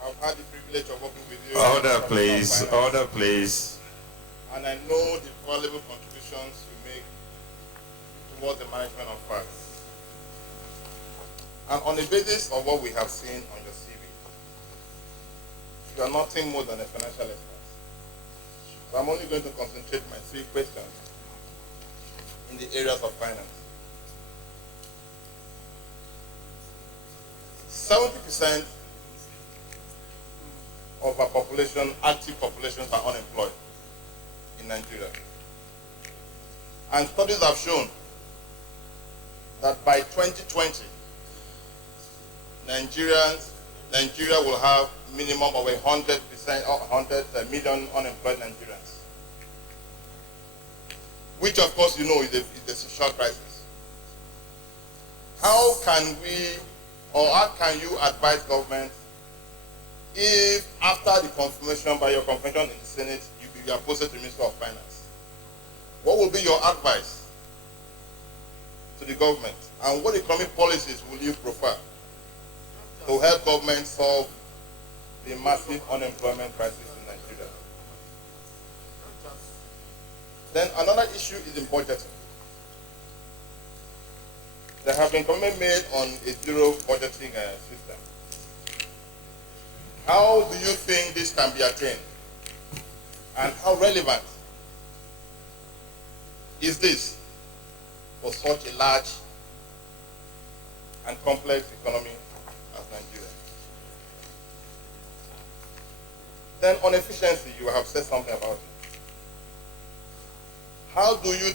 I've had the privilege of working with you. Order, please. Order, please. And I know the valuable contributions you make towards the management of funds. And on the basis of what we have seen on your CV, you are nothing more than a financial expert. So I'm only going to concentrate my three questions in the areas of finance. 70% of our population, active populations, are unemployed in Nigeria. And studies have shown that by 2020, Nigeria will have minimum of 100 million unemployed Nigerians, which of course you know is a social crisis. How can we, or how can you advise government if after the confirmation by your confirmation in the Senate, you are posted to the Minister of Finance? What will be your advice to the government, and what economic policies will you prefer to help government solve the massive unemployment crisis in Nigeria? Then another issue is in budgeting. There have been comments made on a zero budgeting system. How do you think this can be attained? And how relevant is this for such a large and complex economy as Nigeria? Then on efficiency, you have said something about it. How will you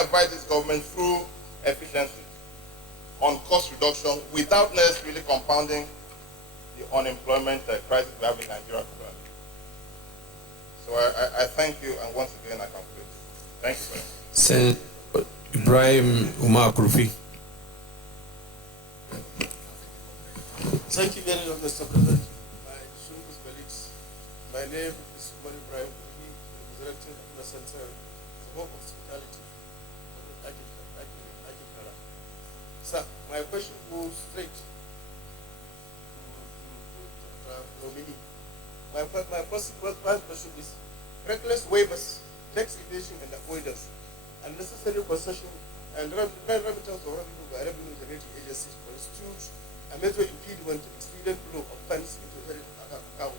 advise this government through efficiency on cost reduction without necessarily compounding the unemployment crisis we have in Nigeria today? So I thank you, and once again I conclude. Thank you very much. Ibrahim Umar Krufi. Thank you very much, Mr. President. My distinguished colleagues, my name is Mali Ibrahim, representing the Center for Hospitality. Sir, my question goes straight to nominee. My first question is reckless waivers, tax evasion and avoidance, unnecessary concession and remittance of revenue by revenue generating agencies constitute a major impediment to expedient flow of funds into the account.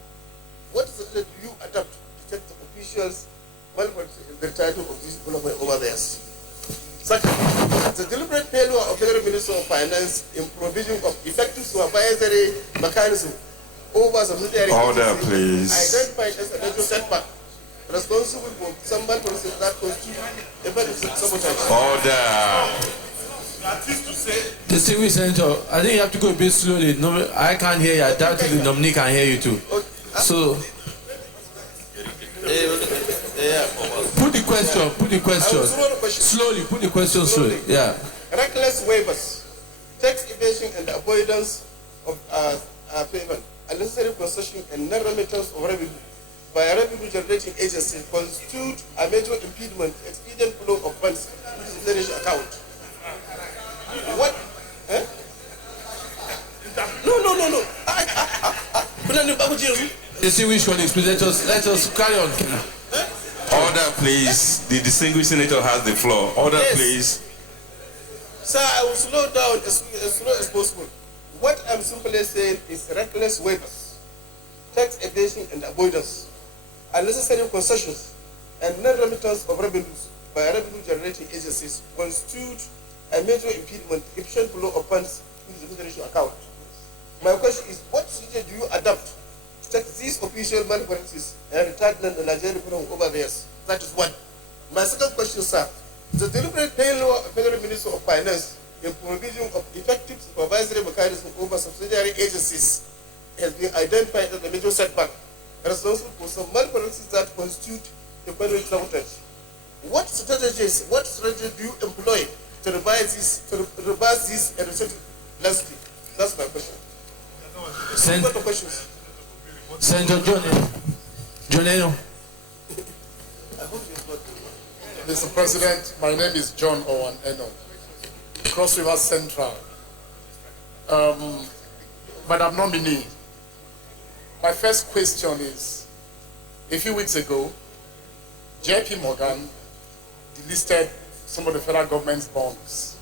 What strategy do you adopt to check the officials malpractice in the title of these over there? Second, the deliberate failure of Federal Minister of Finance in provision of effective supervisory mechanism over subsidiary Order, please. Identified as a major setback responsible for some malpractice that constitute effective sabotage. Order. Distinguished Senator, I think you have to go a bit slowly. No, I can't hear you. I doubt if the nominee can hear you too. So, put the question slowly. Put the question slowly. Yeah. Reckless waivers, tax evasion and avoidance of payment, unnecessary concession and non-remittance of revenue by a revenue generating agency constitute a major impediment to expedient flow of funds into the federation account. What? Eh? No. Distinguished colleagues, please let us carry on. Order, please. The distinguished senator has the floor. Order, yes. Please. Sir, I will slow down as slow as possible. What I'm simply saying is reckless waivers, tax evasion and avoidance, unnecessary concessions, and non-remittance of revenues by revenue generating agencies constitute a major impediment to efficient flow of funds into the federation account. My question is, what strategy do you adopt to check these official malpractices and retardant the Nigerian from over there? That is one. My second question, sir, the deliberate failure of Federal Minister of Finance in provision of effective supervisory mechanism over subsidiary agencies has been identified as a major setback responsible for some malpractices that constitute economic sabotage. What strategy do you employ to reverse this and reset it? Lastly, that's my question. Senator John. Mr. President, my name is John Owen Eno, Cross River Central. Madam Nominee, my first question is, a few weeks ago, JP Morgan delisted some of the federal government's bonds.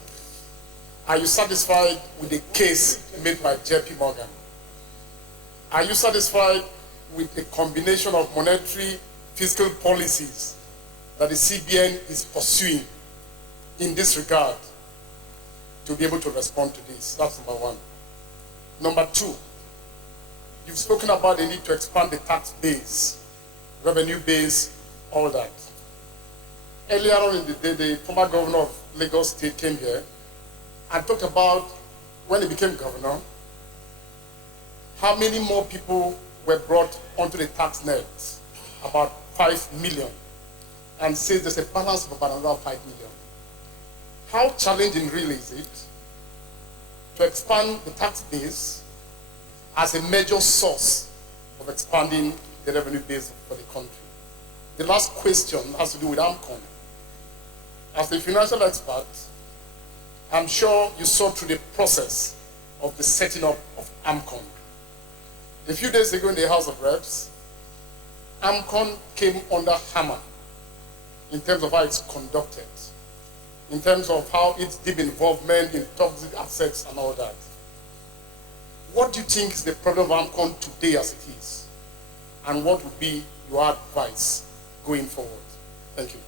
Are you satisfied with the case made by JP Morgan? Are you satisfied with the combination of monetary fiscal policies that the CBN is pursuing in this regard to be able to respond to this? That's number one. Number two, you've spoken about the need to expand the tax base, revenue base, all that. Earlier on in the day, the former governor of Lagos State came here and talked about, when he became governor, how many more people were brought onto the tax net, about 5 million, and says there's a balance of about another 5 million. How challenging really is it to expand the tax base as a major source of expanding the revenue base for the country? The last question has to do with AMCON. As a financial expert, I'm sure you saw through the process of the setting up of AMCON. A few days ago in the House of Reps, AMCON came under hammer in terms of how it's conducted, in terms of how its deep involvement in toxic assets and all that. What do you think is the problem of AMCON today as it is? And what would be your advice going forward? Thank you.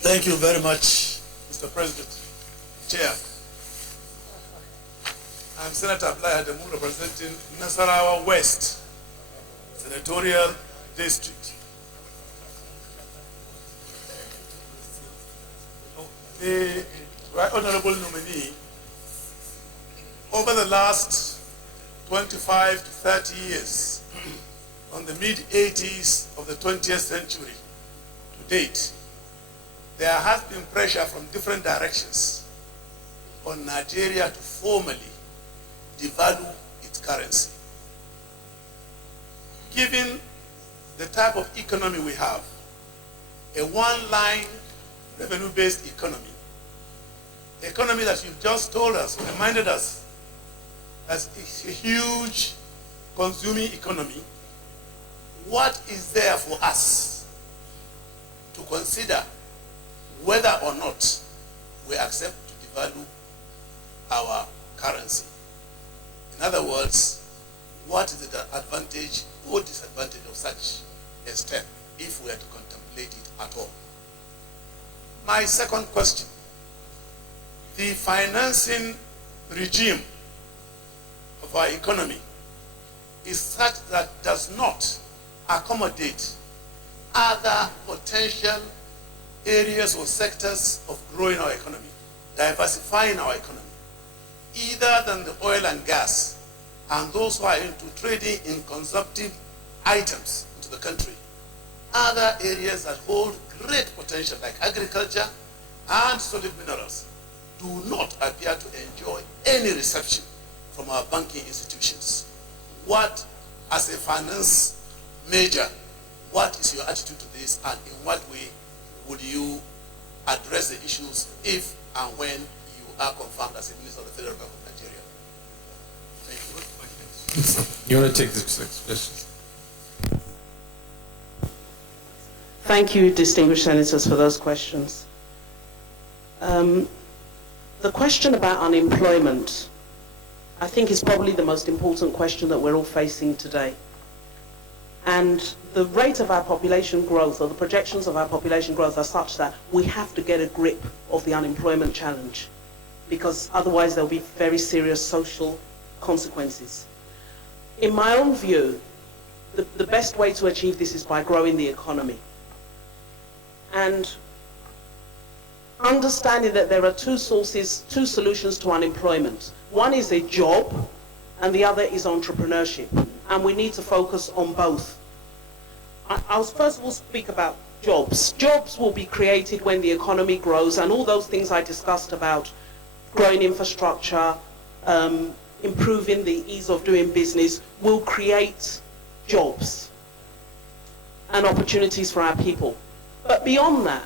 Thank you very much, Mr. President. Chair. I'm Senator Abdullah Adamu, representing Nasarawa West Senatorial District. The Right Honorable Nominee, over the last 25 to 30 years, on the mid-80s of the 20th century to date, there has been pressure from different directions on Nigeria to formally devalue its currency. Given the type of economy we have, a one-line revenue-based economy that you've just told us, reminded us, as a huge consuming economy, what is there for us to consider whether or not we accept to devalue our currency? In other words, what is the advantage or disadvantage of such a step if we are to contemplate it at all? My second question, the financing regime of our economy is such that does not accommodate other potential areas or sectors of growing our economy, diversifying our economy, either than the oil and gas and those who are into trading in consumptive items into the country. Other areas that hold great potential like agriculture and solid minerals do not appear to enjoy any reception from our banking institutions. What, as a finance major, what is your attitude to this, and in what way would you address the issues if and when you are confirmed as a Minister of the Federal Bank of Nigeria? Thank you. You want to take this next question? Thank you, distinguished senators, for those questions. The question about unemployment, I think, is probably the most important question that we're all facing today. And the rate of our population growth, or the projections of our population growth, are such that we have to get a grip of the unemployment challenge, because otherwise there'll be very serious social consequences. In my own view, the best way to achieve this is by growing the economy. And understanding that there are two solutions to unemployment. One is a job, and the other is entrepreneurship. And we need to focus on both. I'll first of all speak about jobs. Jobs will be created when the economy grows, and all those things I discussed about growing infrastructure, improving the ease of doing business, will create jobs and opportunities for our people. But beyond that,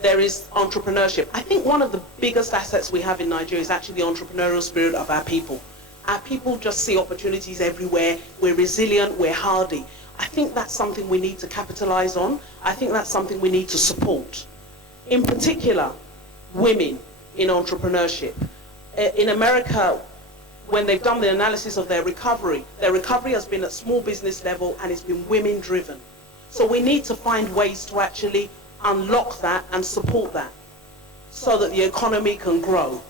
there is entrepreneurship. I think one of the biggest assets we have in Nigeria is actually the entrepreneurial spirit of our people. Our people just see opportunities everywhere. We're resilient, we're hardy. I think that's something we need to capitalize on. I think that's something we need to support. In particular, women in entrepreneurship. In America, when they've done the analysis of their recovery has been at small business level, and it's been women driven. So we need to find ways to actually unlock that and support that so that the economy can grow.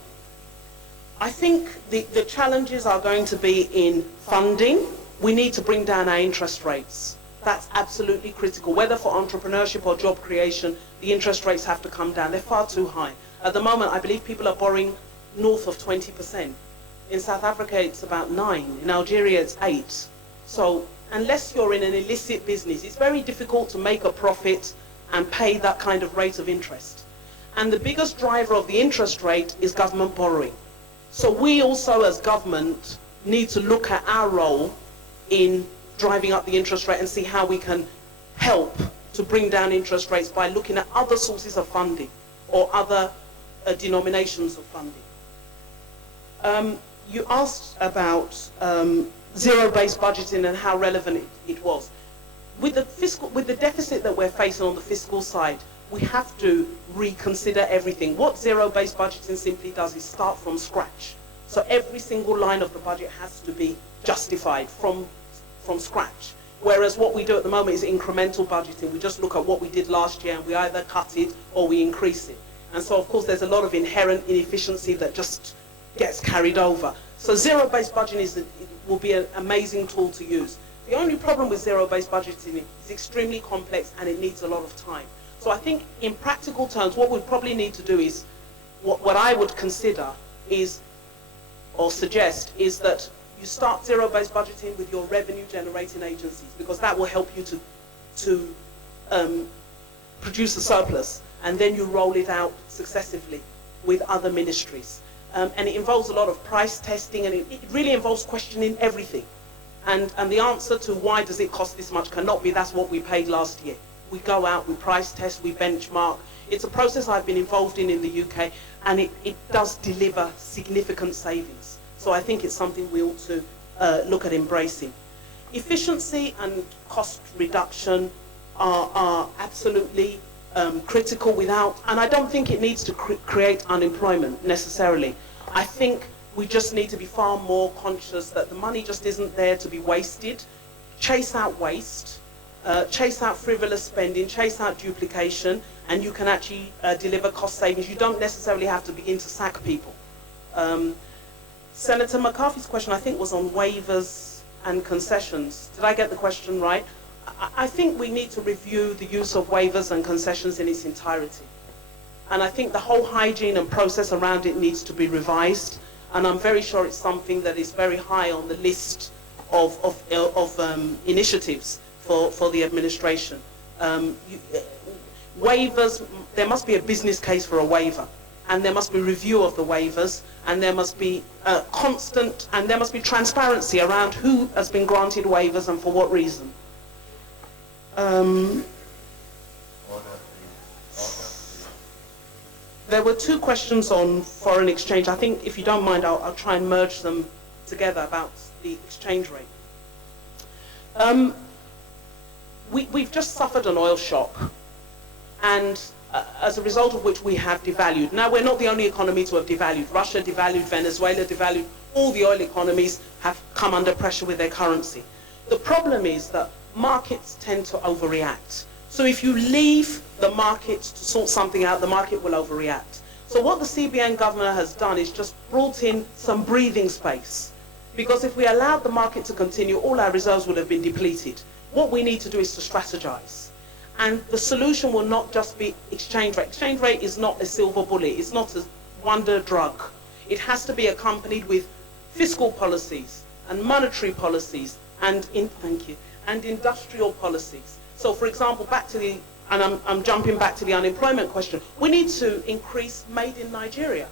I think the challenges are going to be in funding. We need to bring down our interest rates. That's absolutely critical. Whether for entrepreneurship or job creation, the interest rates have to come down. They're far too high. At the moment, I believe people are borrowing north of 20%. In South Africa, it's about 9%. In Algeria, it's 8%. So unless you're in an illicit business, it's very difficult to make a profit and pay that kind of rate of interest. And the biggest driver of the interest rate is government borrowing. So we also, as government, need to look at our role in driving up the interest rate and see how we can help to bring down interest rates by looking at other sources of funding or other denominations of funding. You asked about zero-based budgeting and how relevant it was. With the deficit that we're facing on the fiscal side, we have to reconsider everything. What zero-based budgeting simply does is start from scratch. So every single line of the budget has to be justified from scratch. Whereas what we do at the moment is incremental budgeting. We just look at what we did last year and we either cut it or we increase it. And so, of course, there's a lot of inherent inefficiency that just gets carried over. So zero-based budgeting will be an amazing tool to use. The only problem with zero-based budgeting is it's extremely complex and it needs a lot of time. So I think in practical terms, what we probably need to do is, what I would consider is, or suggest, is that you start zero-based budgeting with your revenue-generating agencies, because that will help you to produce a surplus, and then you roll it out successively with other ministries. and it involves a lot of price testing, and it really involves questioning everything. And the answer to why does it cost this much cannot be that's what we paid last year. We go out, we price test, we benchmark. It's a process I've been involved in the UK, and it does deliver significant savings. So I think it's something we ought to look at embracing. Efficiency and cost reduction are absolutely critical without, and I don't think it needs to create unemployment necessarily. I think we just need to be far more conscious that the money just isn't there to be wasted. Chase out waste, chase out frivolous spending, chase out duplication, and you can actually deliver cost savings. You don't necessarily have to begin to sack people. Senator McCarthy's question, I think, was on waivers and concessions. Did I get the question right? I think we need to review the use of waivers and concessions in its entirety. And I think the whole hygiene and process around it needs to be revised. And I'm very sure it's something that is very high on the list of initiatives for the administration. Waivers, there must be a business case for a waiver. And there must be review of the waivers, and there must be constant, and there must be transparency around who has been granted waivers and for what reason. There were two questions on foreign exchange. I think, if you don't mind, I'll try and merge them together about the exchange rate. We've just suffered an oil shock, and as a result of which we have devalued. Now, we're not the only economy to have devalued. Russia devalued, Venezuela devalued. All the oil economies have come under pressure with their currency. The problem is that markets tend to overreact. So if you leave the market to sort something out, the market will overreact. So what the CBN governor has done is just brought in some breathing space. Because if we allowed the market to continue, all our reserves would have been depleted. What we need to do is to strategize. And the solution will not just be exchange rate. Exchange rate is not a silver bullet. It's not a wonder drug. It has to be accompanied with fiscal policies and monetary policies and industrial policies. So, for example, back to the, and I'm jumping back to the unemployment question, we need to increase made in Nigeria.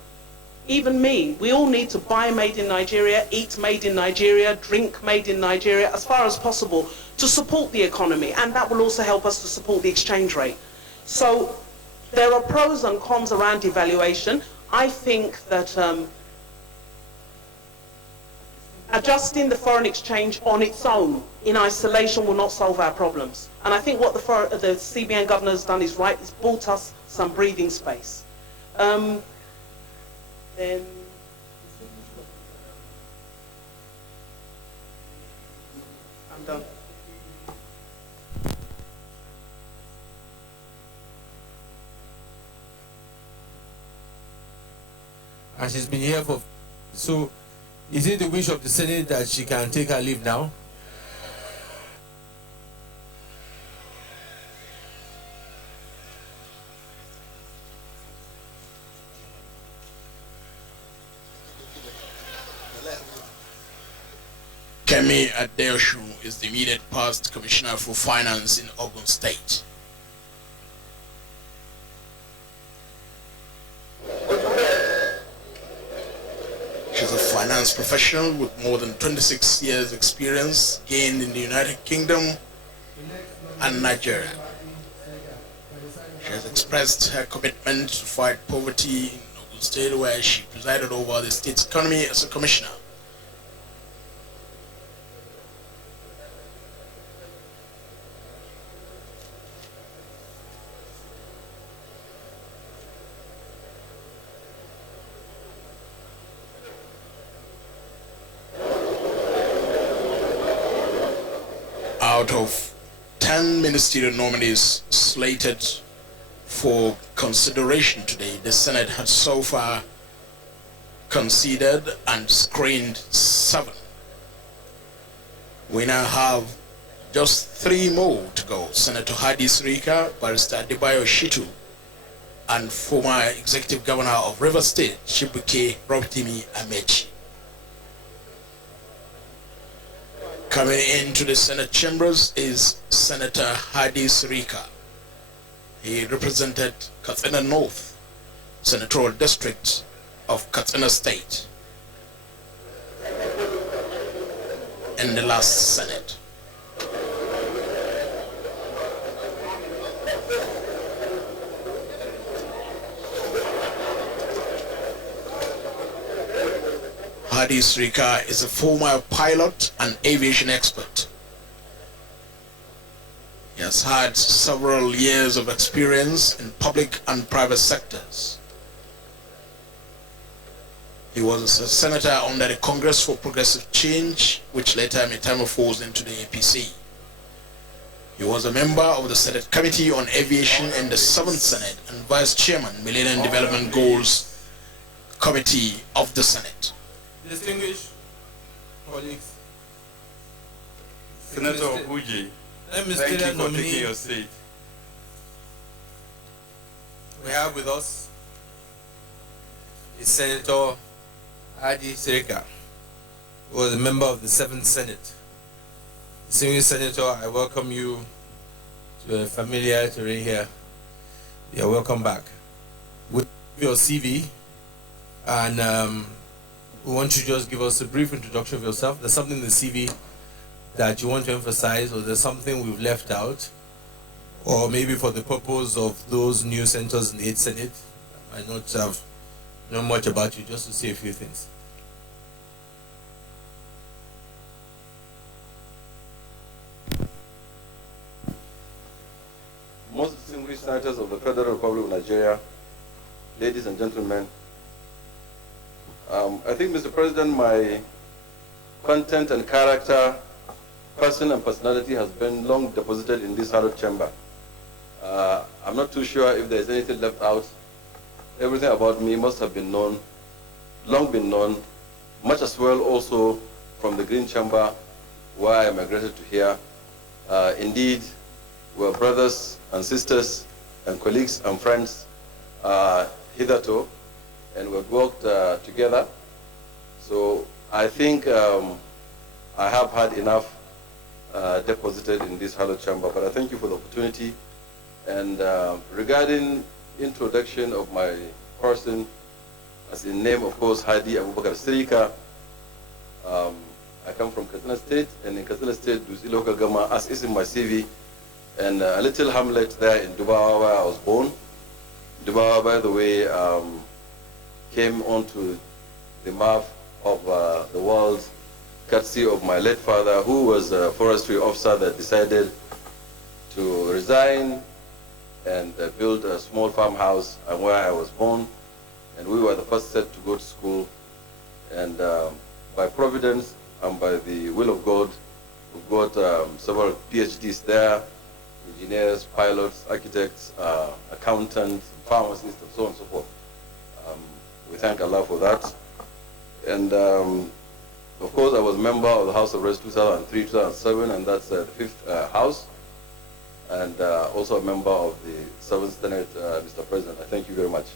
Even me, we all need to buy made in Nigeria, eat made in Nigeria, drink made in Nigeria as far as possible to support the economy, and that will also help us to support the exchange rate. So there are pros and cons around devaluation. I think that adjusting the foreign exchange on its own, in isolation, will not solve our problems. And I think what the CBN governor has done is right, it's bought us some breathing space. Then I'm done. And she's been here for, so is it the wish of the Senate that she can take her leave now? Kemi Adeoshu is the immediate past Commissioner for Finance in Ogun State. She's a finance professional with more than 26 years experience gained in the United Kingdom and Nigeria. She has expressed her commitment to fight poverty in Ogun State, where she presided over the state's economy as a commissioner. Out of 10 ministerial nominees slated for consideration today, the Senate had so far considered and screened 7. We now have just 3 more to go. Senator Hadi Sirika, Barrister Adebayo Shitu, and former Executive Governor of River State, Chibuike Rotimi Amechi. Coming into the Senate chambers is Senator Hadi Sirika. He represented Katsina North Senatorial District of Katsina State in the last Senate. Hadi Sirika is a former pilot and aviation expert. He has had several years of experience in public and private sectors. He was a senator under the Congress for Progressive Change, which later metamorphosed into the APC. He was a member of the Senate Committee on Aviation in the 7th Senate and Vice Chairman, Millennium Development Goals Committee of the Senate. Distinguished colleagues, Senator Ngige, thank you for taking your seat. We have with us is Senator Hadi Sirika, who was a member of the 7th Senate. Distinguished Senator, I welcome you to a familiar terrain here. You're welcome back. With your CV, and we want you to just give us a brief introduction of yourself. There's something in the CV that you want to emphasize, or there's something we've left out, or maybe for the purpose of those new senators in the 8th Senate, I might not have know much about you, just to say a few things. Most distinguished senators of the Federal Republic of Nigeria, ladies and gentlemen, I think, Mr. President, my content and character, person and personality has been long deposited in this hallowed chamber. I'm not too sure if there's anything left out. Everything about me must have been known, long been known, much as well also from the Green Chamber, where I migrated to here. Indeed, we're brothers and sisters and colleagues and friends hitherto, and we've worked together. So I think I have had enough deposited in this hallowed chamber, but I thank you for the opportunity. And regarding introduction of my person, as in name, of course, Hadi Abubakar Sirika. I come from Katsina State, and in Katsina State, Dusi local government, as is in my CV, and a little hamlet there in Dubawa, where I was born. Dubawa, by the way, came onto the map of the world courtesy of my late father, who was a forestry officer that decided to resign and build a small farmhouse, and where I was born. And we were the first set to go to school. And by providence and by the will of God, we've got several PhDs there, engineers, pilots, architects, accountants, pharmacists, and so on and so forth. We thank Allah for that. And of course, I was a member of the House of Reps 2003-2007, and that's the 5th House. And also a member of the 7th Senate, Mr. President. I thank you very much.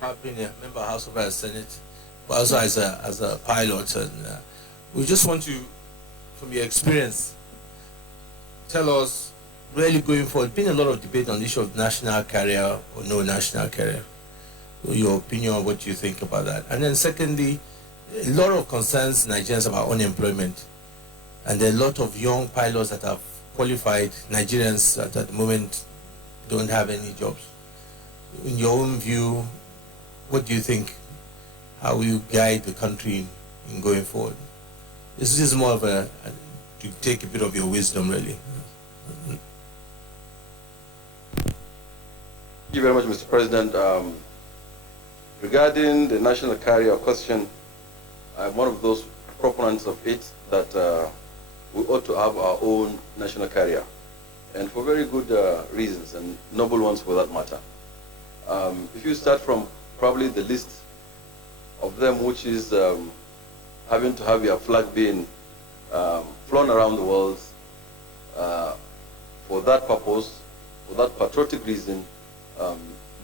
I've been a member of the House of Reps Senate, but also as a pilot, and we just want you, from your experience, tell us, really going forward, been a lot of debate on the issue of national carrier or no national carrier. Your opinion on what you think about that. And then secondly, a lot of concerns Nigerians about unemployment. And there are a lot of young pilots that have qualified, Nigerians that at the moment don't have any jobs. In your own view, what do you think? How will you guide the country in going forward? This is more of to take a bit of your wisdom, really. Thank you very much, Mr. President. Regarding the national carrier question, I'm one of those proponents of it that we ought to have our own national carrier, and for very good reasons, and noble ones for that matter. If you start from probably the list of them, which is having to have your flag being flown around the world, for that purpose, for that patriotic reason,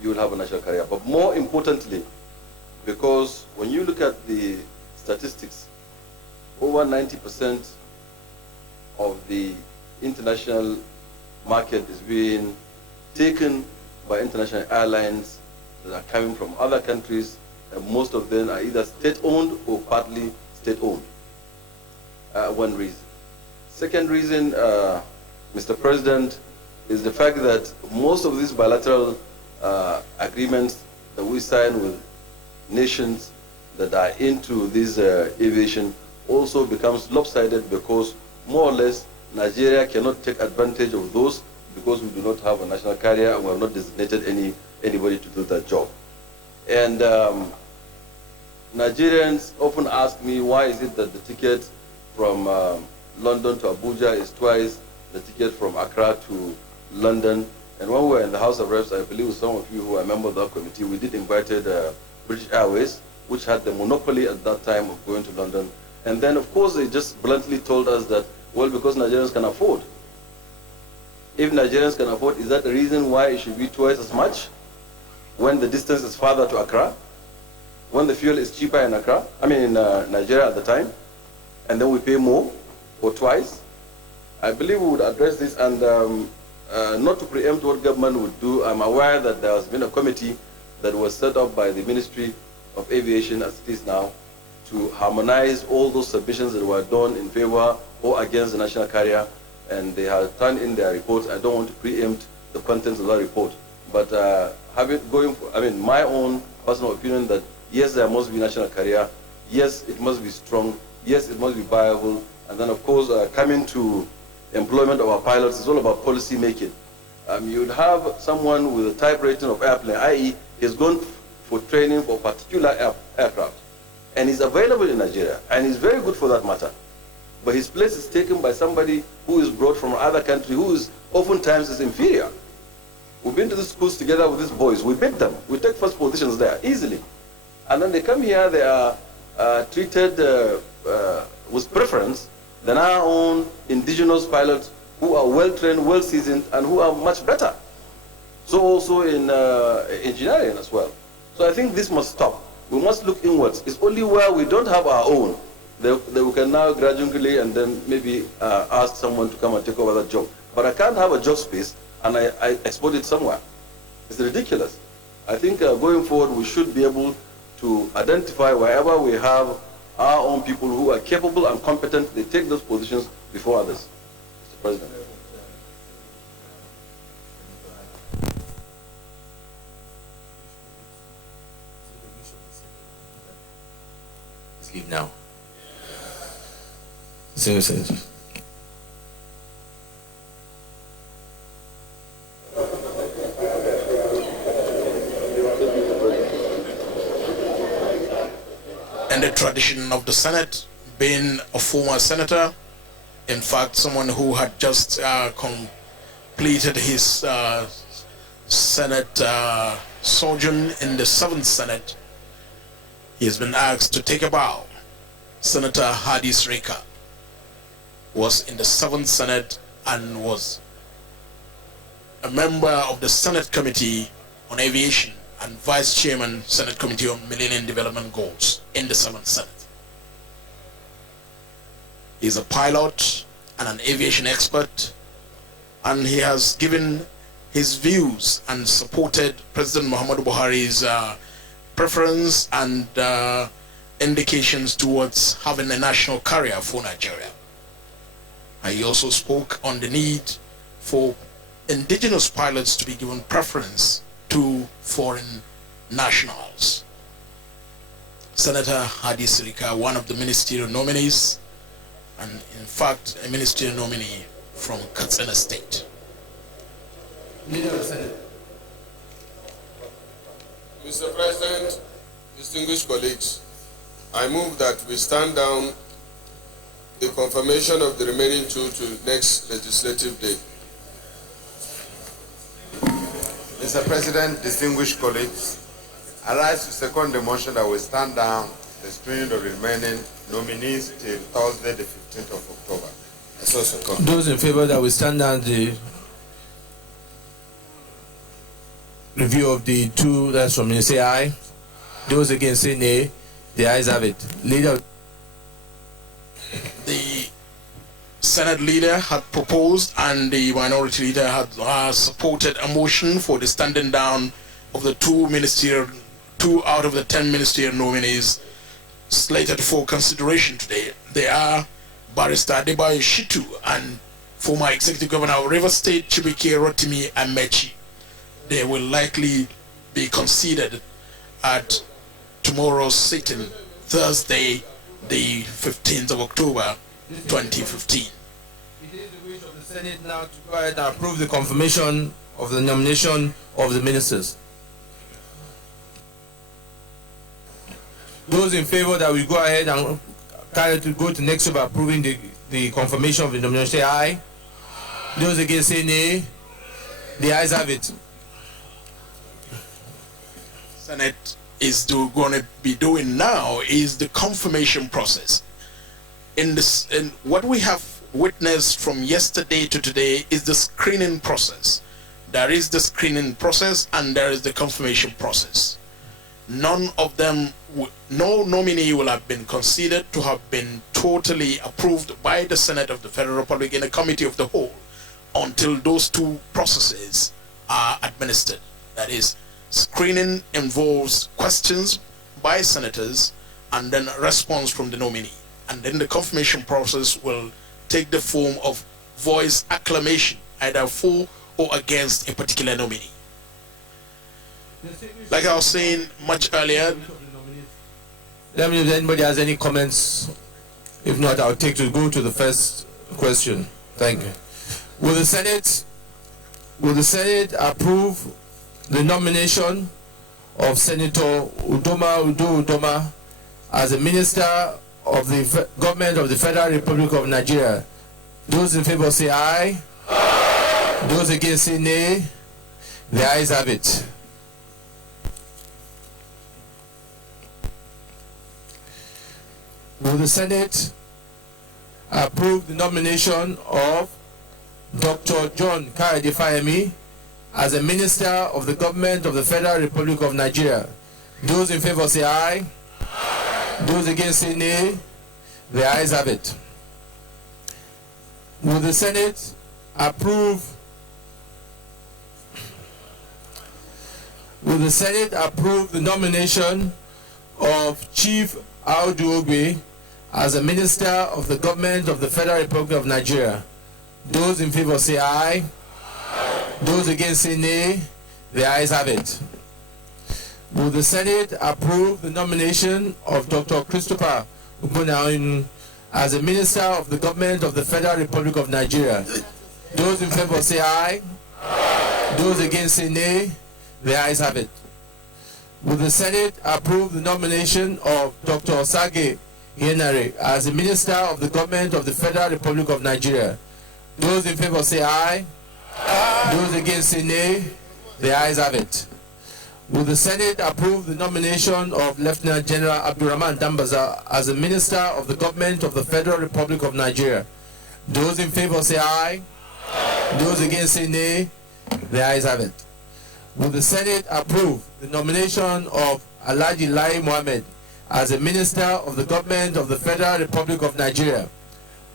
you will have a national carrier. But more importantly, because when you look at the statistics, over 90% of the international market is being taken by international airlines that are coming from other countries, and most of them are either state-owned or partly state-owned. One reason. Second reason, Mr. President, is the fact that most of these bilateral agreements that we sign with nations that are into this aviation also becomes lopsided, because more or less Nigeria cannot take advantage of those because we do not have a national carrier and we have not designated anybody to do that job. And Nigerians often ask me, why is it that the ticket from London to Abuja is twice the ticket from Accra to London? And when we were in the House of Reps, I believe some of you who are members of that committee, we did invited British Airways, which had the monopoly at that time of going to London. And then, of course, they just bluntly told us that, well, because Nigerians can afford. If Nigerians can afford, is that the reason why it should be twice as much when the distance is farther to Accra? When the fuel is cheaper in Accra, in Nigeria at the time, and then we pay more or twice? I believe we would address this, and not to preempt what government would do, I'm aware that there has been a committee that was set up by the Ministry of Aviation as it is now to harmonize all those submissions that were done in favor or against the national carrier, and they have turned in their reports. I don't want to preempt the contents of that report, but my own personal opinion that yes, there must be national carrier, yes, it must be strong, yes, it must be viable, and then of course coming to employment of our pilots is all about policy making. You'd have someone with a type rating of airplane, i.e. he's gone for training for a particular aircraft, and he's available in Nigeria, and he's very good for that matter. But his place is taken by somebody who is brought from another country, who is oftentimes is inferior. We've been to the schools together with these boys. We beat them. We take first positions there easily. And then they come here, they are treated with preference than our own indigenous pilots who are well-trained, well-seasoned, and who are much better. So also in engineering as well. So I think this must stop. We must look inwards. It's only where we don't have our own that we can now gradually and then maybe ask someone to come and take over that job. But I can't have a job space and I export it somewhere. It's ridiculous. I think going forward we should be able to identify wherever we have our own people who are capable and competent, they take those positions before others. Mr. President. Leave now. Seriously. And the tradition of the Senate, being a former senator, in fact, someone who had just completed his Senate sojourn in the 7th Senate, he has been asked to take a bow. Senator Hadi Sirika was in the 7th Senate and was a member of the Senate Committee on Aviation and Vice Chairman, Senate Committee on Millennium Development Goals in the 7th Senate. He's a pilot and an aviation expert, and he has given his views and supported President Muhammadu Buhari's preference and indications towards having a national carrier for Nigeria. And he also spoke on the need for indigenous pilots to be given preference to foreign nationals. Senator Hadi Sirika, one of the ministerial nominees, and in fact a ministerial nominee from Katsina State. Leader of the Senate. Mr. President, distinguished colleagues, I move that we stand down the confirmation of the remaining two to next legislative day. Mr. President, distinguished colleagues, I rise to second the motion that we stand down the screening of the remaining nominees till Thursday, the 15th of October. I so second. Those in favor that we stand down the review of the two, that's from you, say aye. Those against say nay. The ayes have it. Leader. Senate leader had proposed and the minority leader had supported a motion for the standing down of the two out of the 10 ministerial nominees slated for consideration today. They are Barrister Adebayo Shitu and former Executive Governor of Rivers State, Chibike Rotimi Amechi. They will likely be considered at tomorrow's sitting, Thursday, the 15th of October, 2015. It is the wish of the Senate now to go ahead and approve the confirmation of the nomination of the ministers. Those in favor that we go ahead and carry to go to next step approving the confirmation of the nomination, say aye. Those against say nay. The ayes have it. Senate is going to be doing now is the confirmation process. In what we have witnessed from yesterday to today is the screening process. There is the screening process and there is the confirmation process. None of them, no nominee will have been considered to have been totally approved by the Senate of the Federal Republic in a committee of the whole until those two processes are administered. That is, screening involves questions by senators and then a response from the nominee. And then the confirmation process will take the form of voice acclamation, either for or against a particular nominee. Like I was saying much earlier. Let me know if anybody has any comments. If not, I'll go to the first question. Thank you. Will the Senate approve the nomination of Senator Udoma as a minister of the government of the Federal Republic of Nigeria? Those in favor say aye. Aye. Those against say nay. The ayes have it. Will the Senate approve the nomination of Dr. John Kayode Fayemi as a minister of the government of the Federal Republic of Nigeria? Those in favor say aye. Aye. Those against say nay. The ayes have it. Will the Senate approve the nomination of Chief Audu Ogbe as a minister of the government of the Federal Republic of Nigeria? Those in favor say aye. Aye. Those against say nay. The ayes have it. Will the Senate approve the nomination of Dr. Christopher Ugbonawinu as a minister of the government of the Federal Republic of Nigeria? Those in favor say aye. Aye. Those against say nay. The ayes have it. Will the Senate approve the nomination of Dr. Osage Yenare as a minister of the government of the Federal Republic of Nigeria? Those in favor say aye. Aye. Those against say nay. The ayes have it. Will the Senate approve the nomination of Lieutenant General Abdurrahman Dambaza as a minister of the government of the Federal Republic of Nigeria? Those in favor say aye. Aye. Those against say nay. The ayes have it. Will the Senate approve the nomination of Alhaji Lai Mohammed as a minister of the government of the Federal Republic of Nigeria?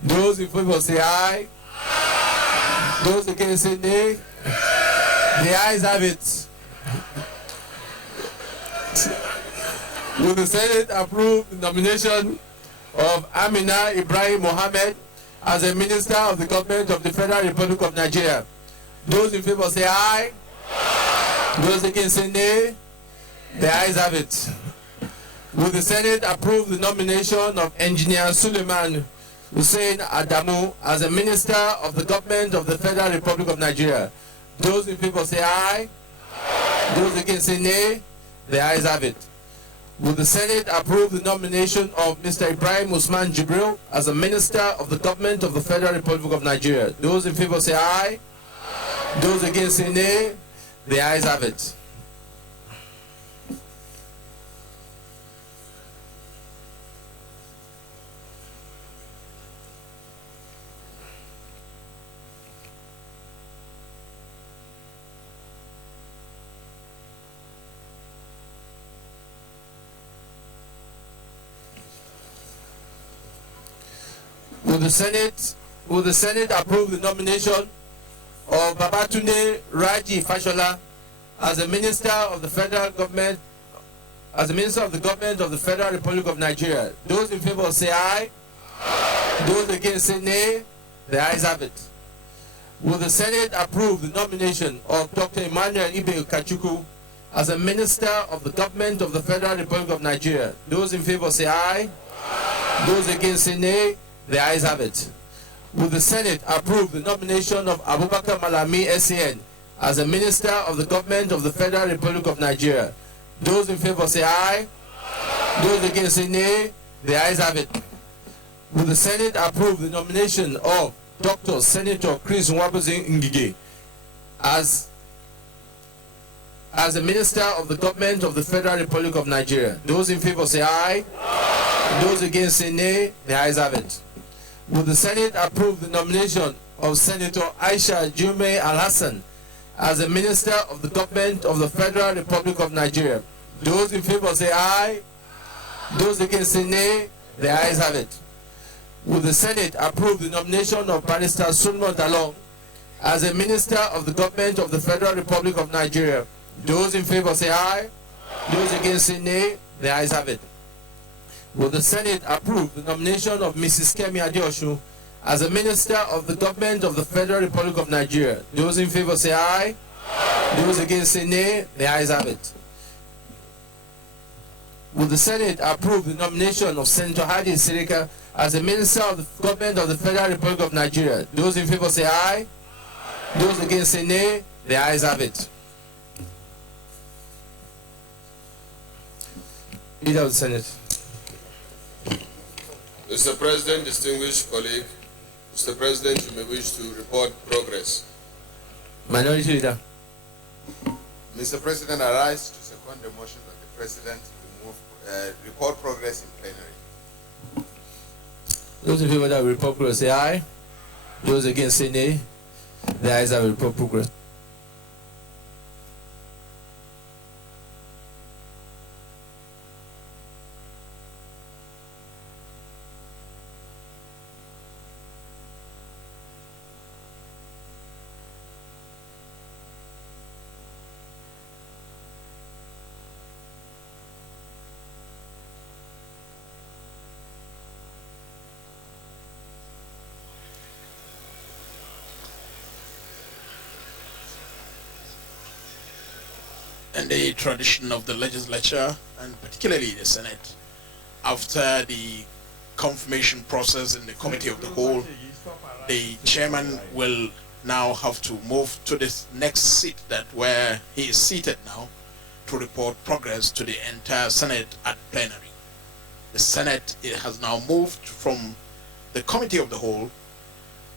Those in favor say aye. Aye. Those against say nay. The ayes have it. Will the Senate approve the nomination of Amina Ibrahim Mohammed as a minister of the government of the Federal Republic of Nigeria? Those in favor say aye. Aye. Those against say nay. The ayes have it. Will the Senate approve the nomination of Engineer Suleiman Hussein Adamu as a minister of the government of the Federal Republic of Nigeria? Those in favor say aye. Aye. Those against say nay. The ayes have it. Will the Senate approve the nomination of Mr. Ibrahim Usman Jibril as a minister of the government of the Federal Republic of Nigeria? Those in favor say aye. Aye. Those against say nay. The ayes have it. Will the Senate Will the Senate approve the nomination of Babatunde Raji Fashola as a Minister of the Federal Government, as a Minister of the Government of the Federal Republic of Nigeria? Those in favor say aye. Those against say nay. The ayes have it. Will the Senate approve the nomination of Dr. Ibe Kachikwu as a Minister of the Government of the Federal Republic of Nigeria? Those in favor say aye. Those against say nay. The ayes have it. Will the Senate approve the nomination of Abubakar Malami SAN as a Minister of the Government of the Federal Republic of Nigeria? Those in favor say aye. Those against say nay. The ayes have it. Will the Senate approve the nomination of Dr. Senator Chris Ngige as a Minister of the Government of the Federal Republic of Nigeria? Those in favor say aye. Those against say nay. The ayes have it. Will the Senate approve the nomination of Senator Aisha Alhassan as a Minister of the Government of the Federal Republic of Nigeria? Those in favor say aye. Those against say nay. The ayes have it. Will the Senate approve the nomination of Barrister Solomon Dalung as a Minister of the Government of the Federal Republic of Nigeria? Those in favor say aye. Those against say nay. The ayes have it. Will the Senate approve the nomination of Mrs. Kemi Adeosun as a Minister of the Government of the Federal Republic of Nigeria? Those in favor say aye. Those against say nay. The ayes have it. Will the Senate approve the nomination of Senator Hadi Sirika as a Minister of the Government of the Federal Republic of Nigeria? Those in favor say aye. Those against say nay. The ayes have it. Leader of the Senate. Mr. President, distinguished colleague, Mr. President, you may wish to report progress. Minority Leader. Mr. President, I rise to second the motion that the President report progress in plenary. Those in favor that will report progress say aye. Those against say nay. The ayes have report progress. And the tradition of the legislature, and particularly the Senate, after the confirmation process in the committee of the whole, the chairman will now have to move to this next seat that where he is seated now to report progress to the entire Senate at plenary. The Senate has now moved from the committee of the whole,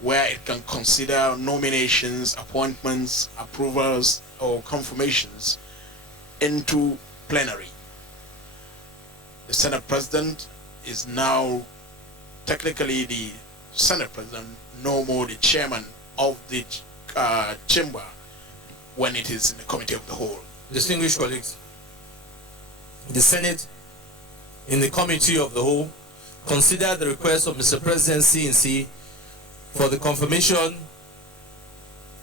where it can consider nominations, appointments, approvals, or confirmations, into plenary. The Senate President is now technically the Senate President, no more the chairman of the chamber when it is in the committee of the whole. Distinguished colleagues, the Senate in the committee of the whole considered the request of Mr. President CNC for the confirmation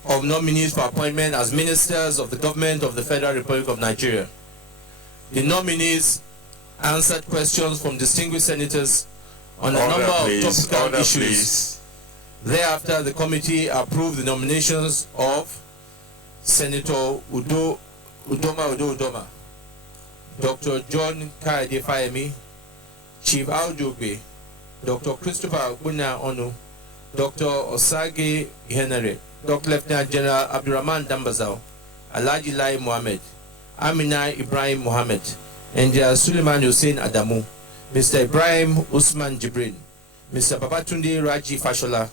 of nominees for appointment as ministers of the government of the Federal Republic of Nigeria. The nominees answered questions from distinguished senators on a number of topical issues. Thereafter, the committee approved the nominations of Senator Udoma, Dr. John Kaide Fayemi, Chief Aljogbe, Dr. Christopher Guna Onu, Dr. Osage Henry, Dr. Lieutenant General Abdurrahman Dambazao, Alhaji Lai Mohammed, Amina Ibrahim Mohammed, Engineer Suleiman Hussein Adamu, Mr. Ibrahim Usman Jibrin, Mr. Babatunde Raji Fashola,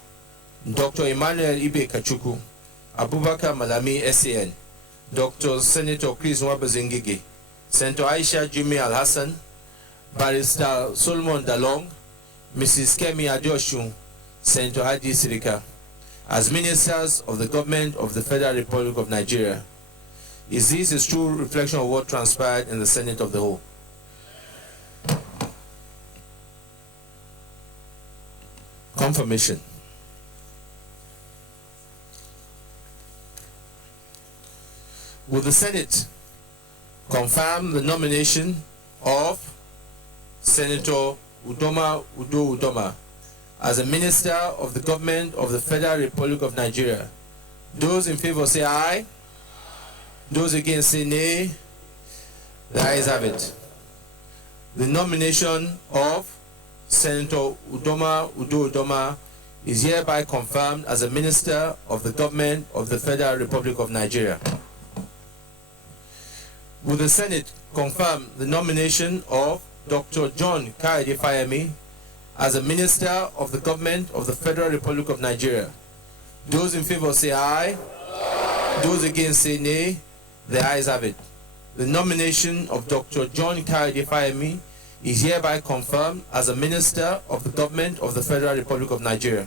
Dr. Emmanuel Ibe Kachikwu, Abubakar Malami SAN, Dr. Senator Chris Ngige, Senator Aisha Alhassan, Barrister Solomon Dalung, Mrs. Kemi Adeosun, Senator Hadi Sirika, as ministers of the government of the Federal Republic of Nigeria. Is this a true reflection of what transpired in the Senate of the whole? Confirmation. Will the Senate confirm the nomination of Senator Udoma Udo Udoma as a Minister of the Government of the Federal Republic of Nigeria? Those in favor say aye. Those against say nay. The ayes have it. The nomination of Senator Udoma Udo Udoma is hereby confirmed as a Minister of the Government of the Federal Republic of Nigeria. Will the Senate confirm the nomination of Dr. John Kaide Fayemi as a Minister of the Government of the Federal Republic of Nigeria? Those in favor say aye. Those against say nay. The ayes have it. The nomination of Dr. John Kaide Fayemi is hereby confirmed as a Minister of the Government of the Federal Republic of Nigeria.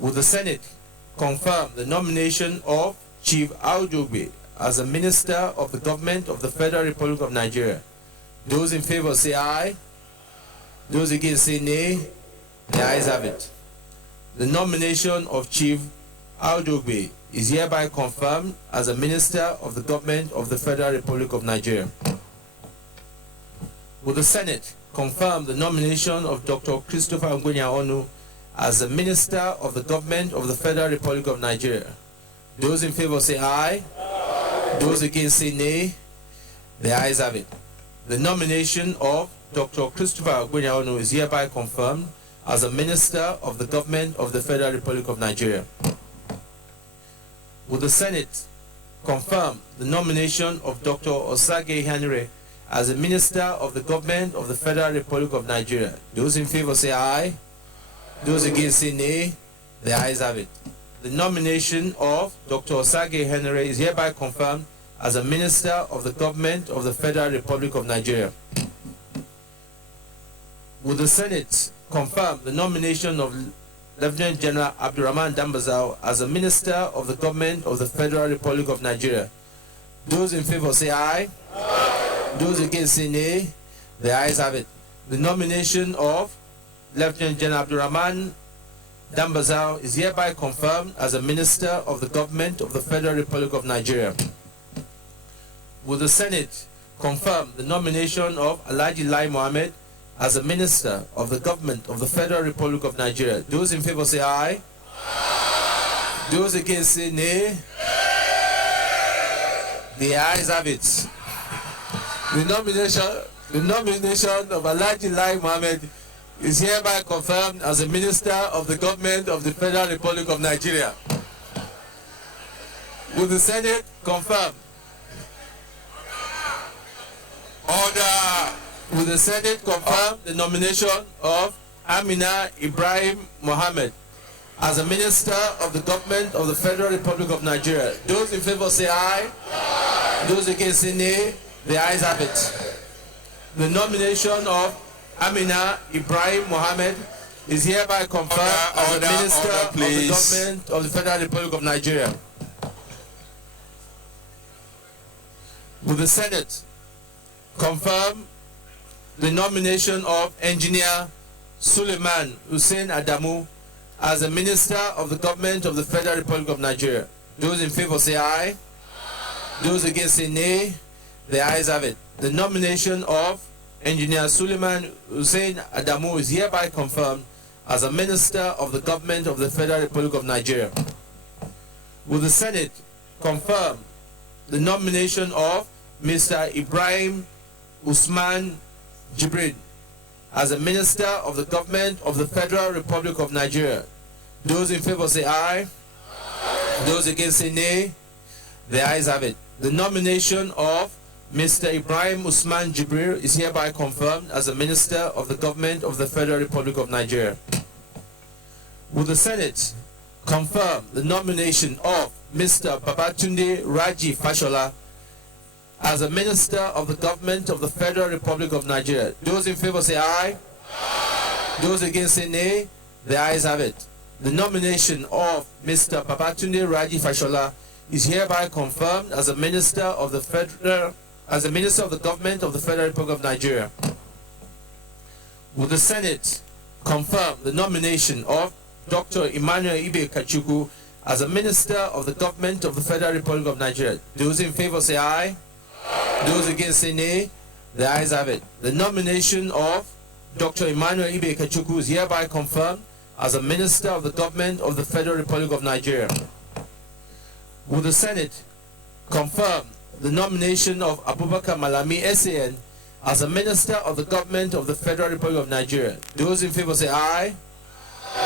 Will the Senate confirm the nomination of Chief Audogbe as a Minister of the Government of the Federal Republic of Nigeria? Those in favor say aye. Those against say nay. The ayes have it. The nomination of Chief Audogbe is hereby confirmed as a Minister of the Government of the Federal Republic of Nigeria. Will the Senate confirm the nomination of Dr. Christopher Ngwenya Onu as a Minister of the Government of the Federal Republic of Nigeria? Those in favor say aye. Those against say nay. The ayes have it. The nomination of Dr. Christopher Ngwenya Onu is hereby confirmed as a Minister of the Government of the Federal Republic of Nigeria. Will the Senate confirm the nomination of Dr. Osage Henry as a Minister of the Government of the Federal Republic of Nigeria? Those in favor say aye. Those against say nay. The ayes have it. The nomination of Dr. Osage Henry is hereby confirmed as a Minister of the Government of the Federal Republic of Nigeria. Will the Senate confirm the nomination of Lieutenant General Abdurrahman Dambazao as a Minister of the Government of the Federal Republic of Nigeria? Those in favor say aye. Those against say nay. The ayes have it. The nomination of Lieutenant General Abdurrahman Dambazao is hereby confirmed as a Minister of the Government of the Federal Republic of Nigeria. Will the Senate confirm the nomination of Alhaji Lai Mohammed as a Minister of the Government of the Federal Republic of Nigeria? Those in favor say aye. Those against say nay. The ayes have it. The nomination of Alhaji Lai Mohammed is hereby confirmed as a Minister of the Government of the Federal Republic of Nigeria. Will the Senate confirm? Order. Will the Senate confirm the nomination of Amina Ibrahim Mohammed as a Minister of the Government of the Federal Republic of Nigeria? Those in favor say aye. Those against say nay. The ayes have it. The nomination of Amina Ibrahim Mohammed is hereby confirmed as a Minister of the Government of the Federal Republic of Nigeria. Will the Senate confirm the nomination of Engineer Suleiman Hussein Adamu as a Minister of the Government of the Federal Republic of Nigeria? Those in favor say aye. Those against say nay. The ayes have it. The nomination of Engineer Suleiman Hussein Adamu is hereby confirmed as a Minister of the Government of the Federal Republic of Nigeria. Will the Senate confirm the nomination of Mr. Ibrahim Usman Jibril as a Minister of the Government of the Federal Republic of Nigeria? Those in favor say aye. Those against say nay. The ayes have it. The nomination of Mr. Ibrahim Usman Jibril is hereby confirmed as a Minister of the Government of the Federal Republic of Nigeria. Will the Senate confirm the nomination of Mr. Babatunde Raji Fashola as a Minister of the Government of the Federal Republic of Nigeria? Those in favor say aye. Those against say nay. The ayes have it. The nomination of Mr. Babatunde Raji Fashola is hereby confirmed as a Minister of the Government of the Federal Republic of Nigeria. Will the Senate confirm the nomination of Dr. Emmanuel Ibe Kachikwu as a minister of the government of the Federal Republic of Nigeria. Those in favor say aye. Those against say nay. The ayes have it. The nomination of Dr. Emmanuel Ibe Kachikwu is hereby confirmed as a minister of the government of the Federal Republic of Nigeria. Will the Senate confirm the nomination of Abubakar Malami SAN as a minister of the government of the Federal Republic of Nigeria? Those in favor say aye.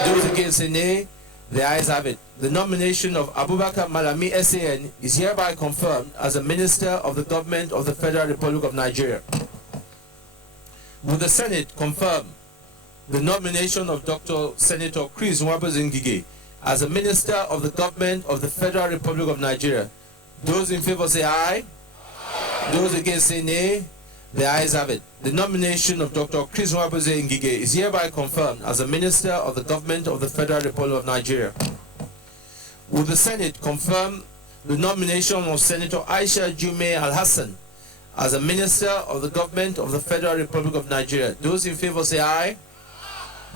Those against say nay. The ayes have it. The nomination of Abubakar Malami SAN is hereby confirmed as a minister of the government of the Federal Republic of Nigeria. Will the Senate confirm the nomination of Dr. Senator Chris Ngige as a minister of the government of the Federal Republic of Nigeria? Those in favor say aye. Those against say nay. The ayes have it. The nomination of Dr. Chris Ngige is hereby confirmed as a minister of the government of the Federal Republic of Nigeria. Will the Senate confirm the nomination of Senator Aisha Alhassan as a minister of the government of the Federal Republic of Nigeria? Those in favor say aye.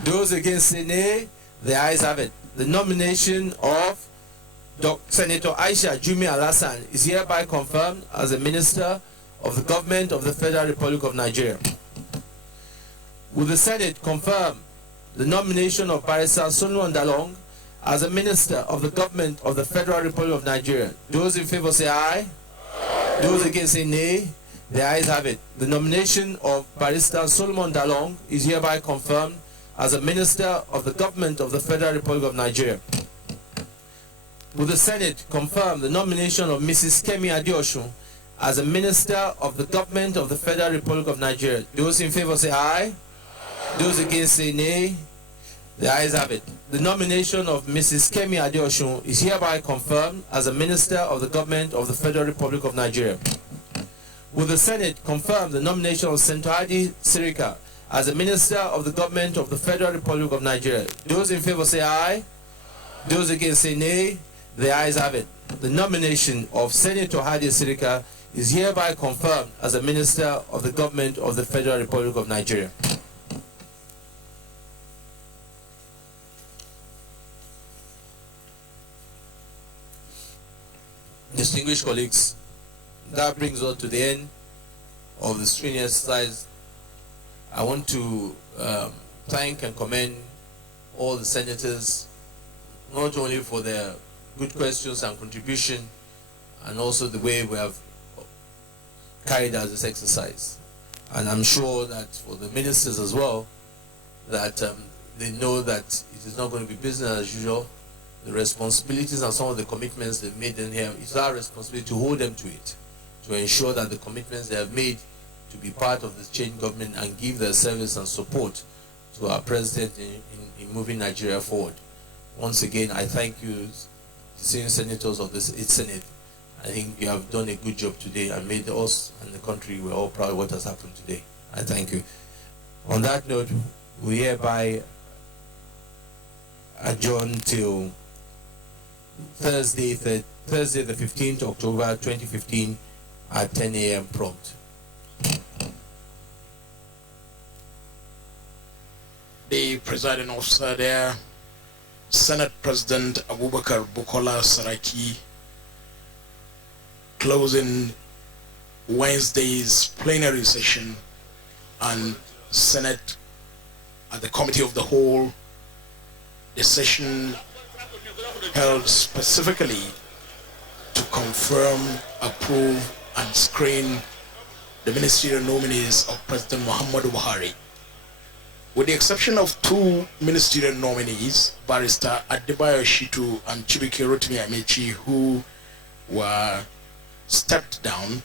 Those against say nay. The ayes have it. The nomination of Senator Aisha Alhassan is hereby confirmed as a minister of the government of the Federal Republic of Nigeria. Will the Senate confirm the nomination of Barrister Solomon Dalung as a minister of the government of the Federal Republic of Nigeria? Those in favor say aye. Those against say nay. The ayes have it. The nomination of Barrister Solomon Dalung is hereby confirmed as a minister of the government of the Federal Republic of Nigeria. Will the Senate confirm the nomination of Mrs. Kemi Adeosun as a minister of the government of the Federal Republic of Nigeria? Those in favor say aye. Those against say nay. The ayes have it. The nomination of Mrs. Kemi Adeosun is hereby confirmed as a minister of the government of the Federal Republic of Nigeria. Will the Senate confirm the nomination of Senator Hadi Sirika as a minister of the government of the Federal Republic of Nigeria? Those in favor say aye. Those against say nay. The ayes have it. The nomination of Senator Hadi Sirika is hereby confirmed as a minister of the government of the Federal Republic of Nigeria. Distinguished colleagues, that brings us to the end of the screening exercise. I want to thank and commend all the senators, not only for their good questions and contribution, and also the way we have carried out this exercise. And I'm sure that for the ministers as well, that they know that it is not going to be business as usual. The responsibilities and some of the commitments they've made in here, it's our responsibility to hold them to it, to ensure that the commitments they have made to be part of this change government and give their service and support to our president in moving Nigeria forward. Once again, I thank you, the senior senators of this 8th Senate. I think you have done a good job today and made us and the country, we're all proud of what has happened today. I thank you. On that note, we hereby adjourn till Thursday the 15th October 2015 at 10 a.m. prompt. The presiding officer there, Senate President Abubakar Bukola Saraki, closing Wednesday's plenary session and Senate at the Committee of the Whole, the session held specifically to confirm, approve, and screen the ministerial nominees of President Muhammadu Buhari. With the exception of 2 ministerial nominees, Barrister Adebayo Shitu and Chibike Rotimi Amechi, who were stepped down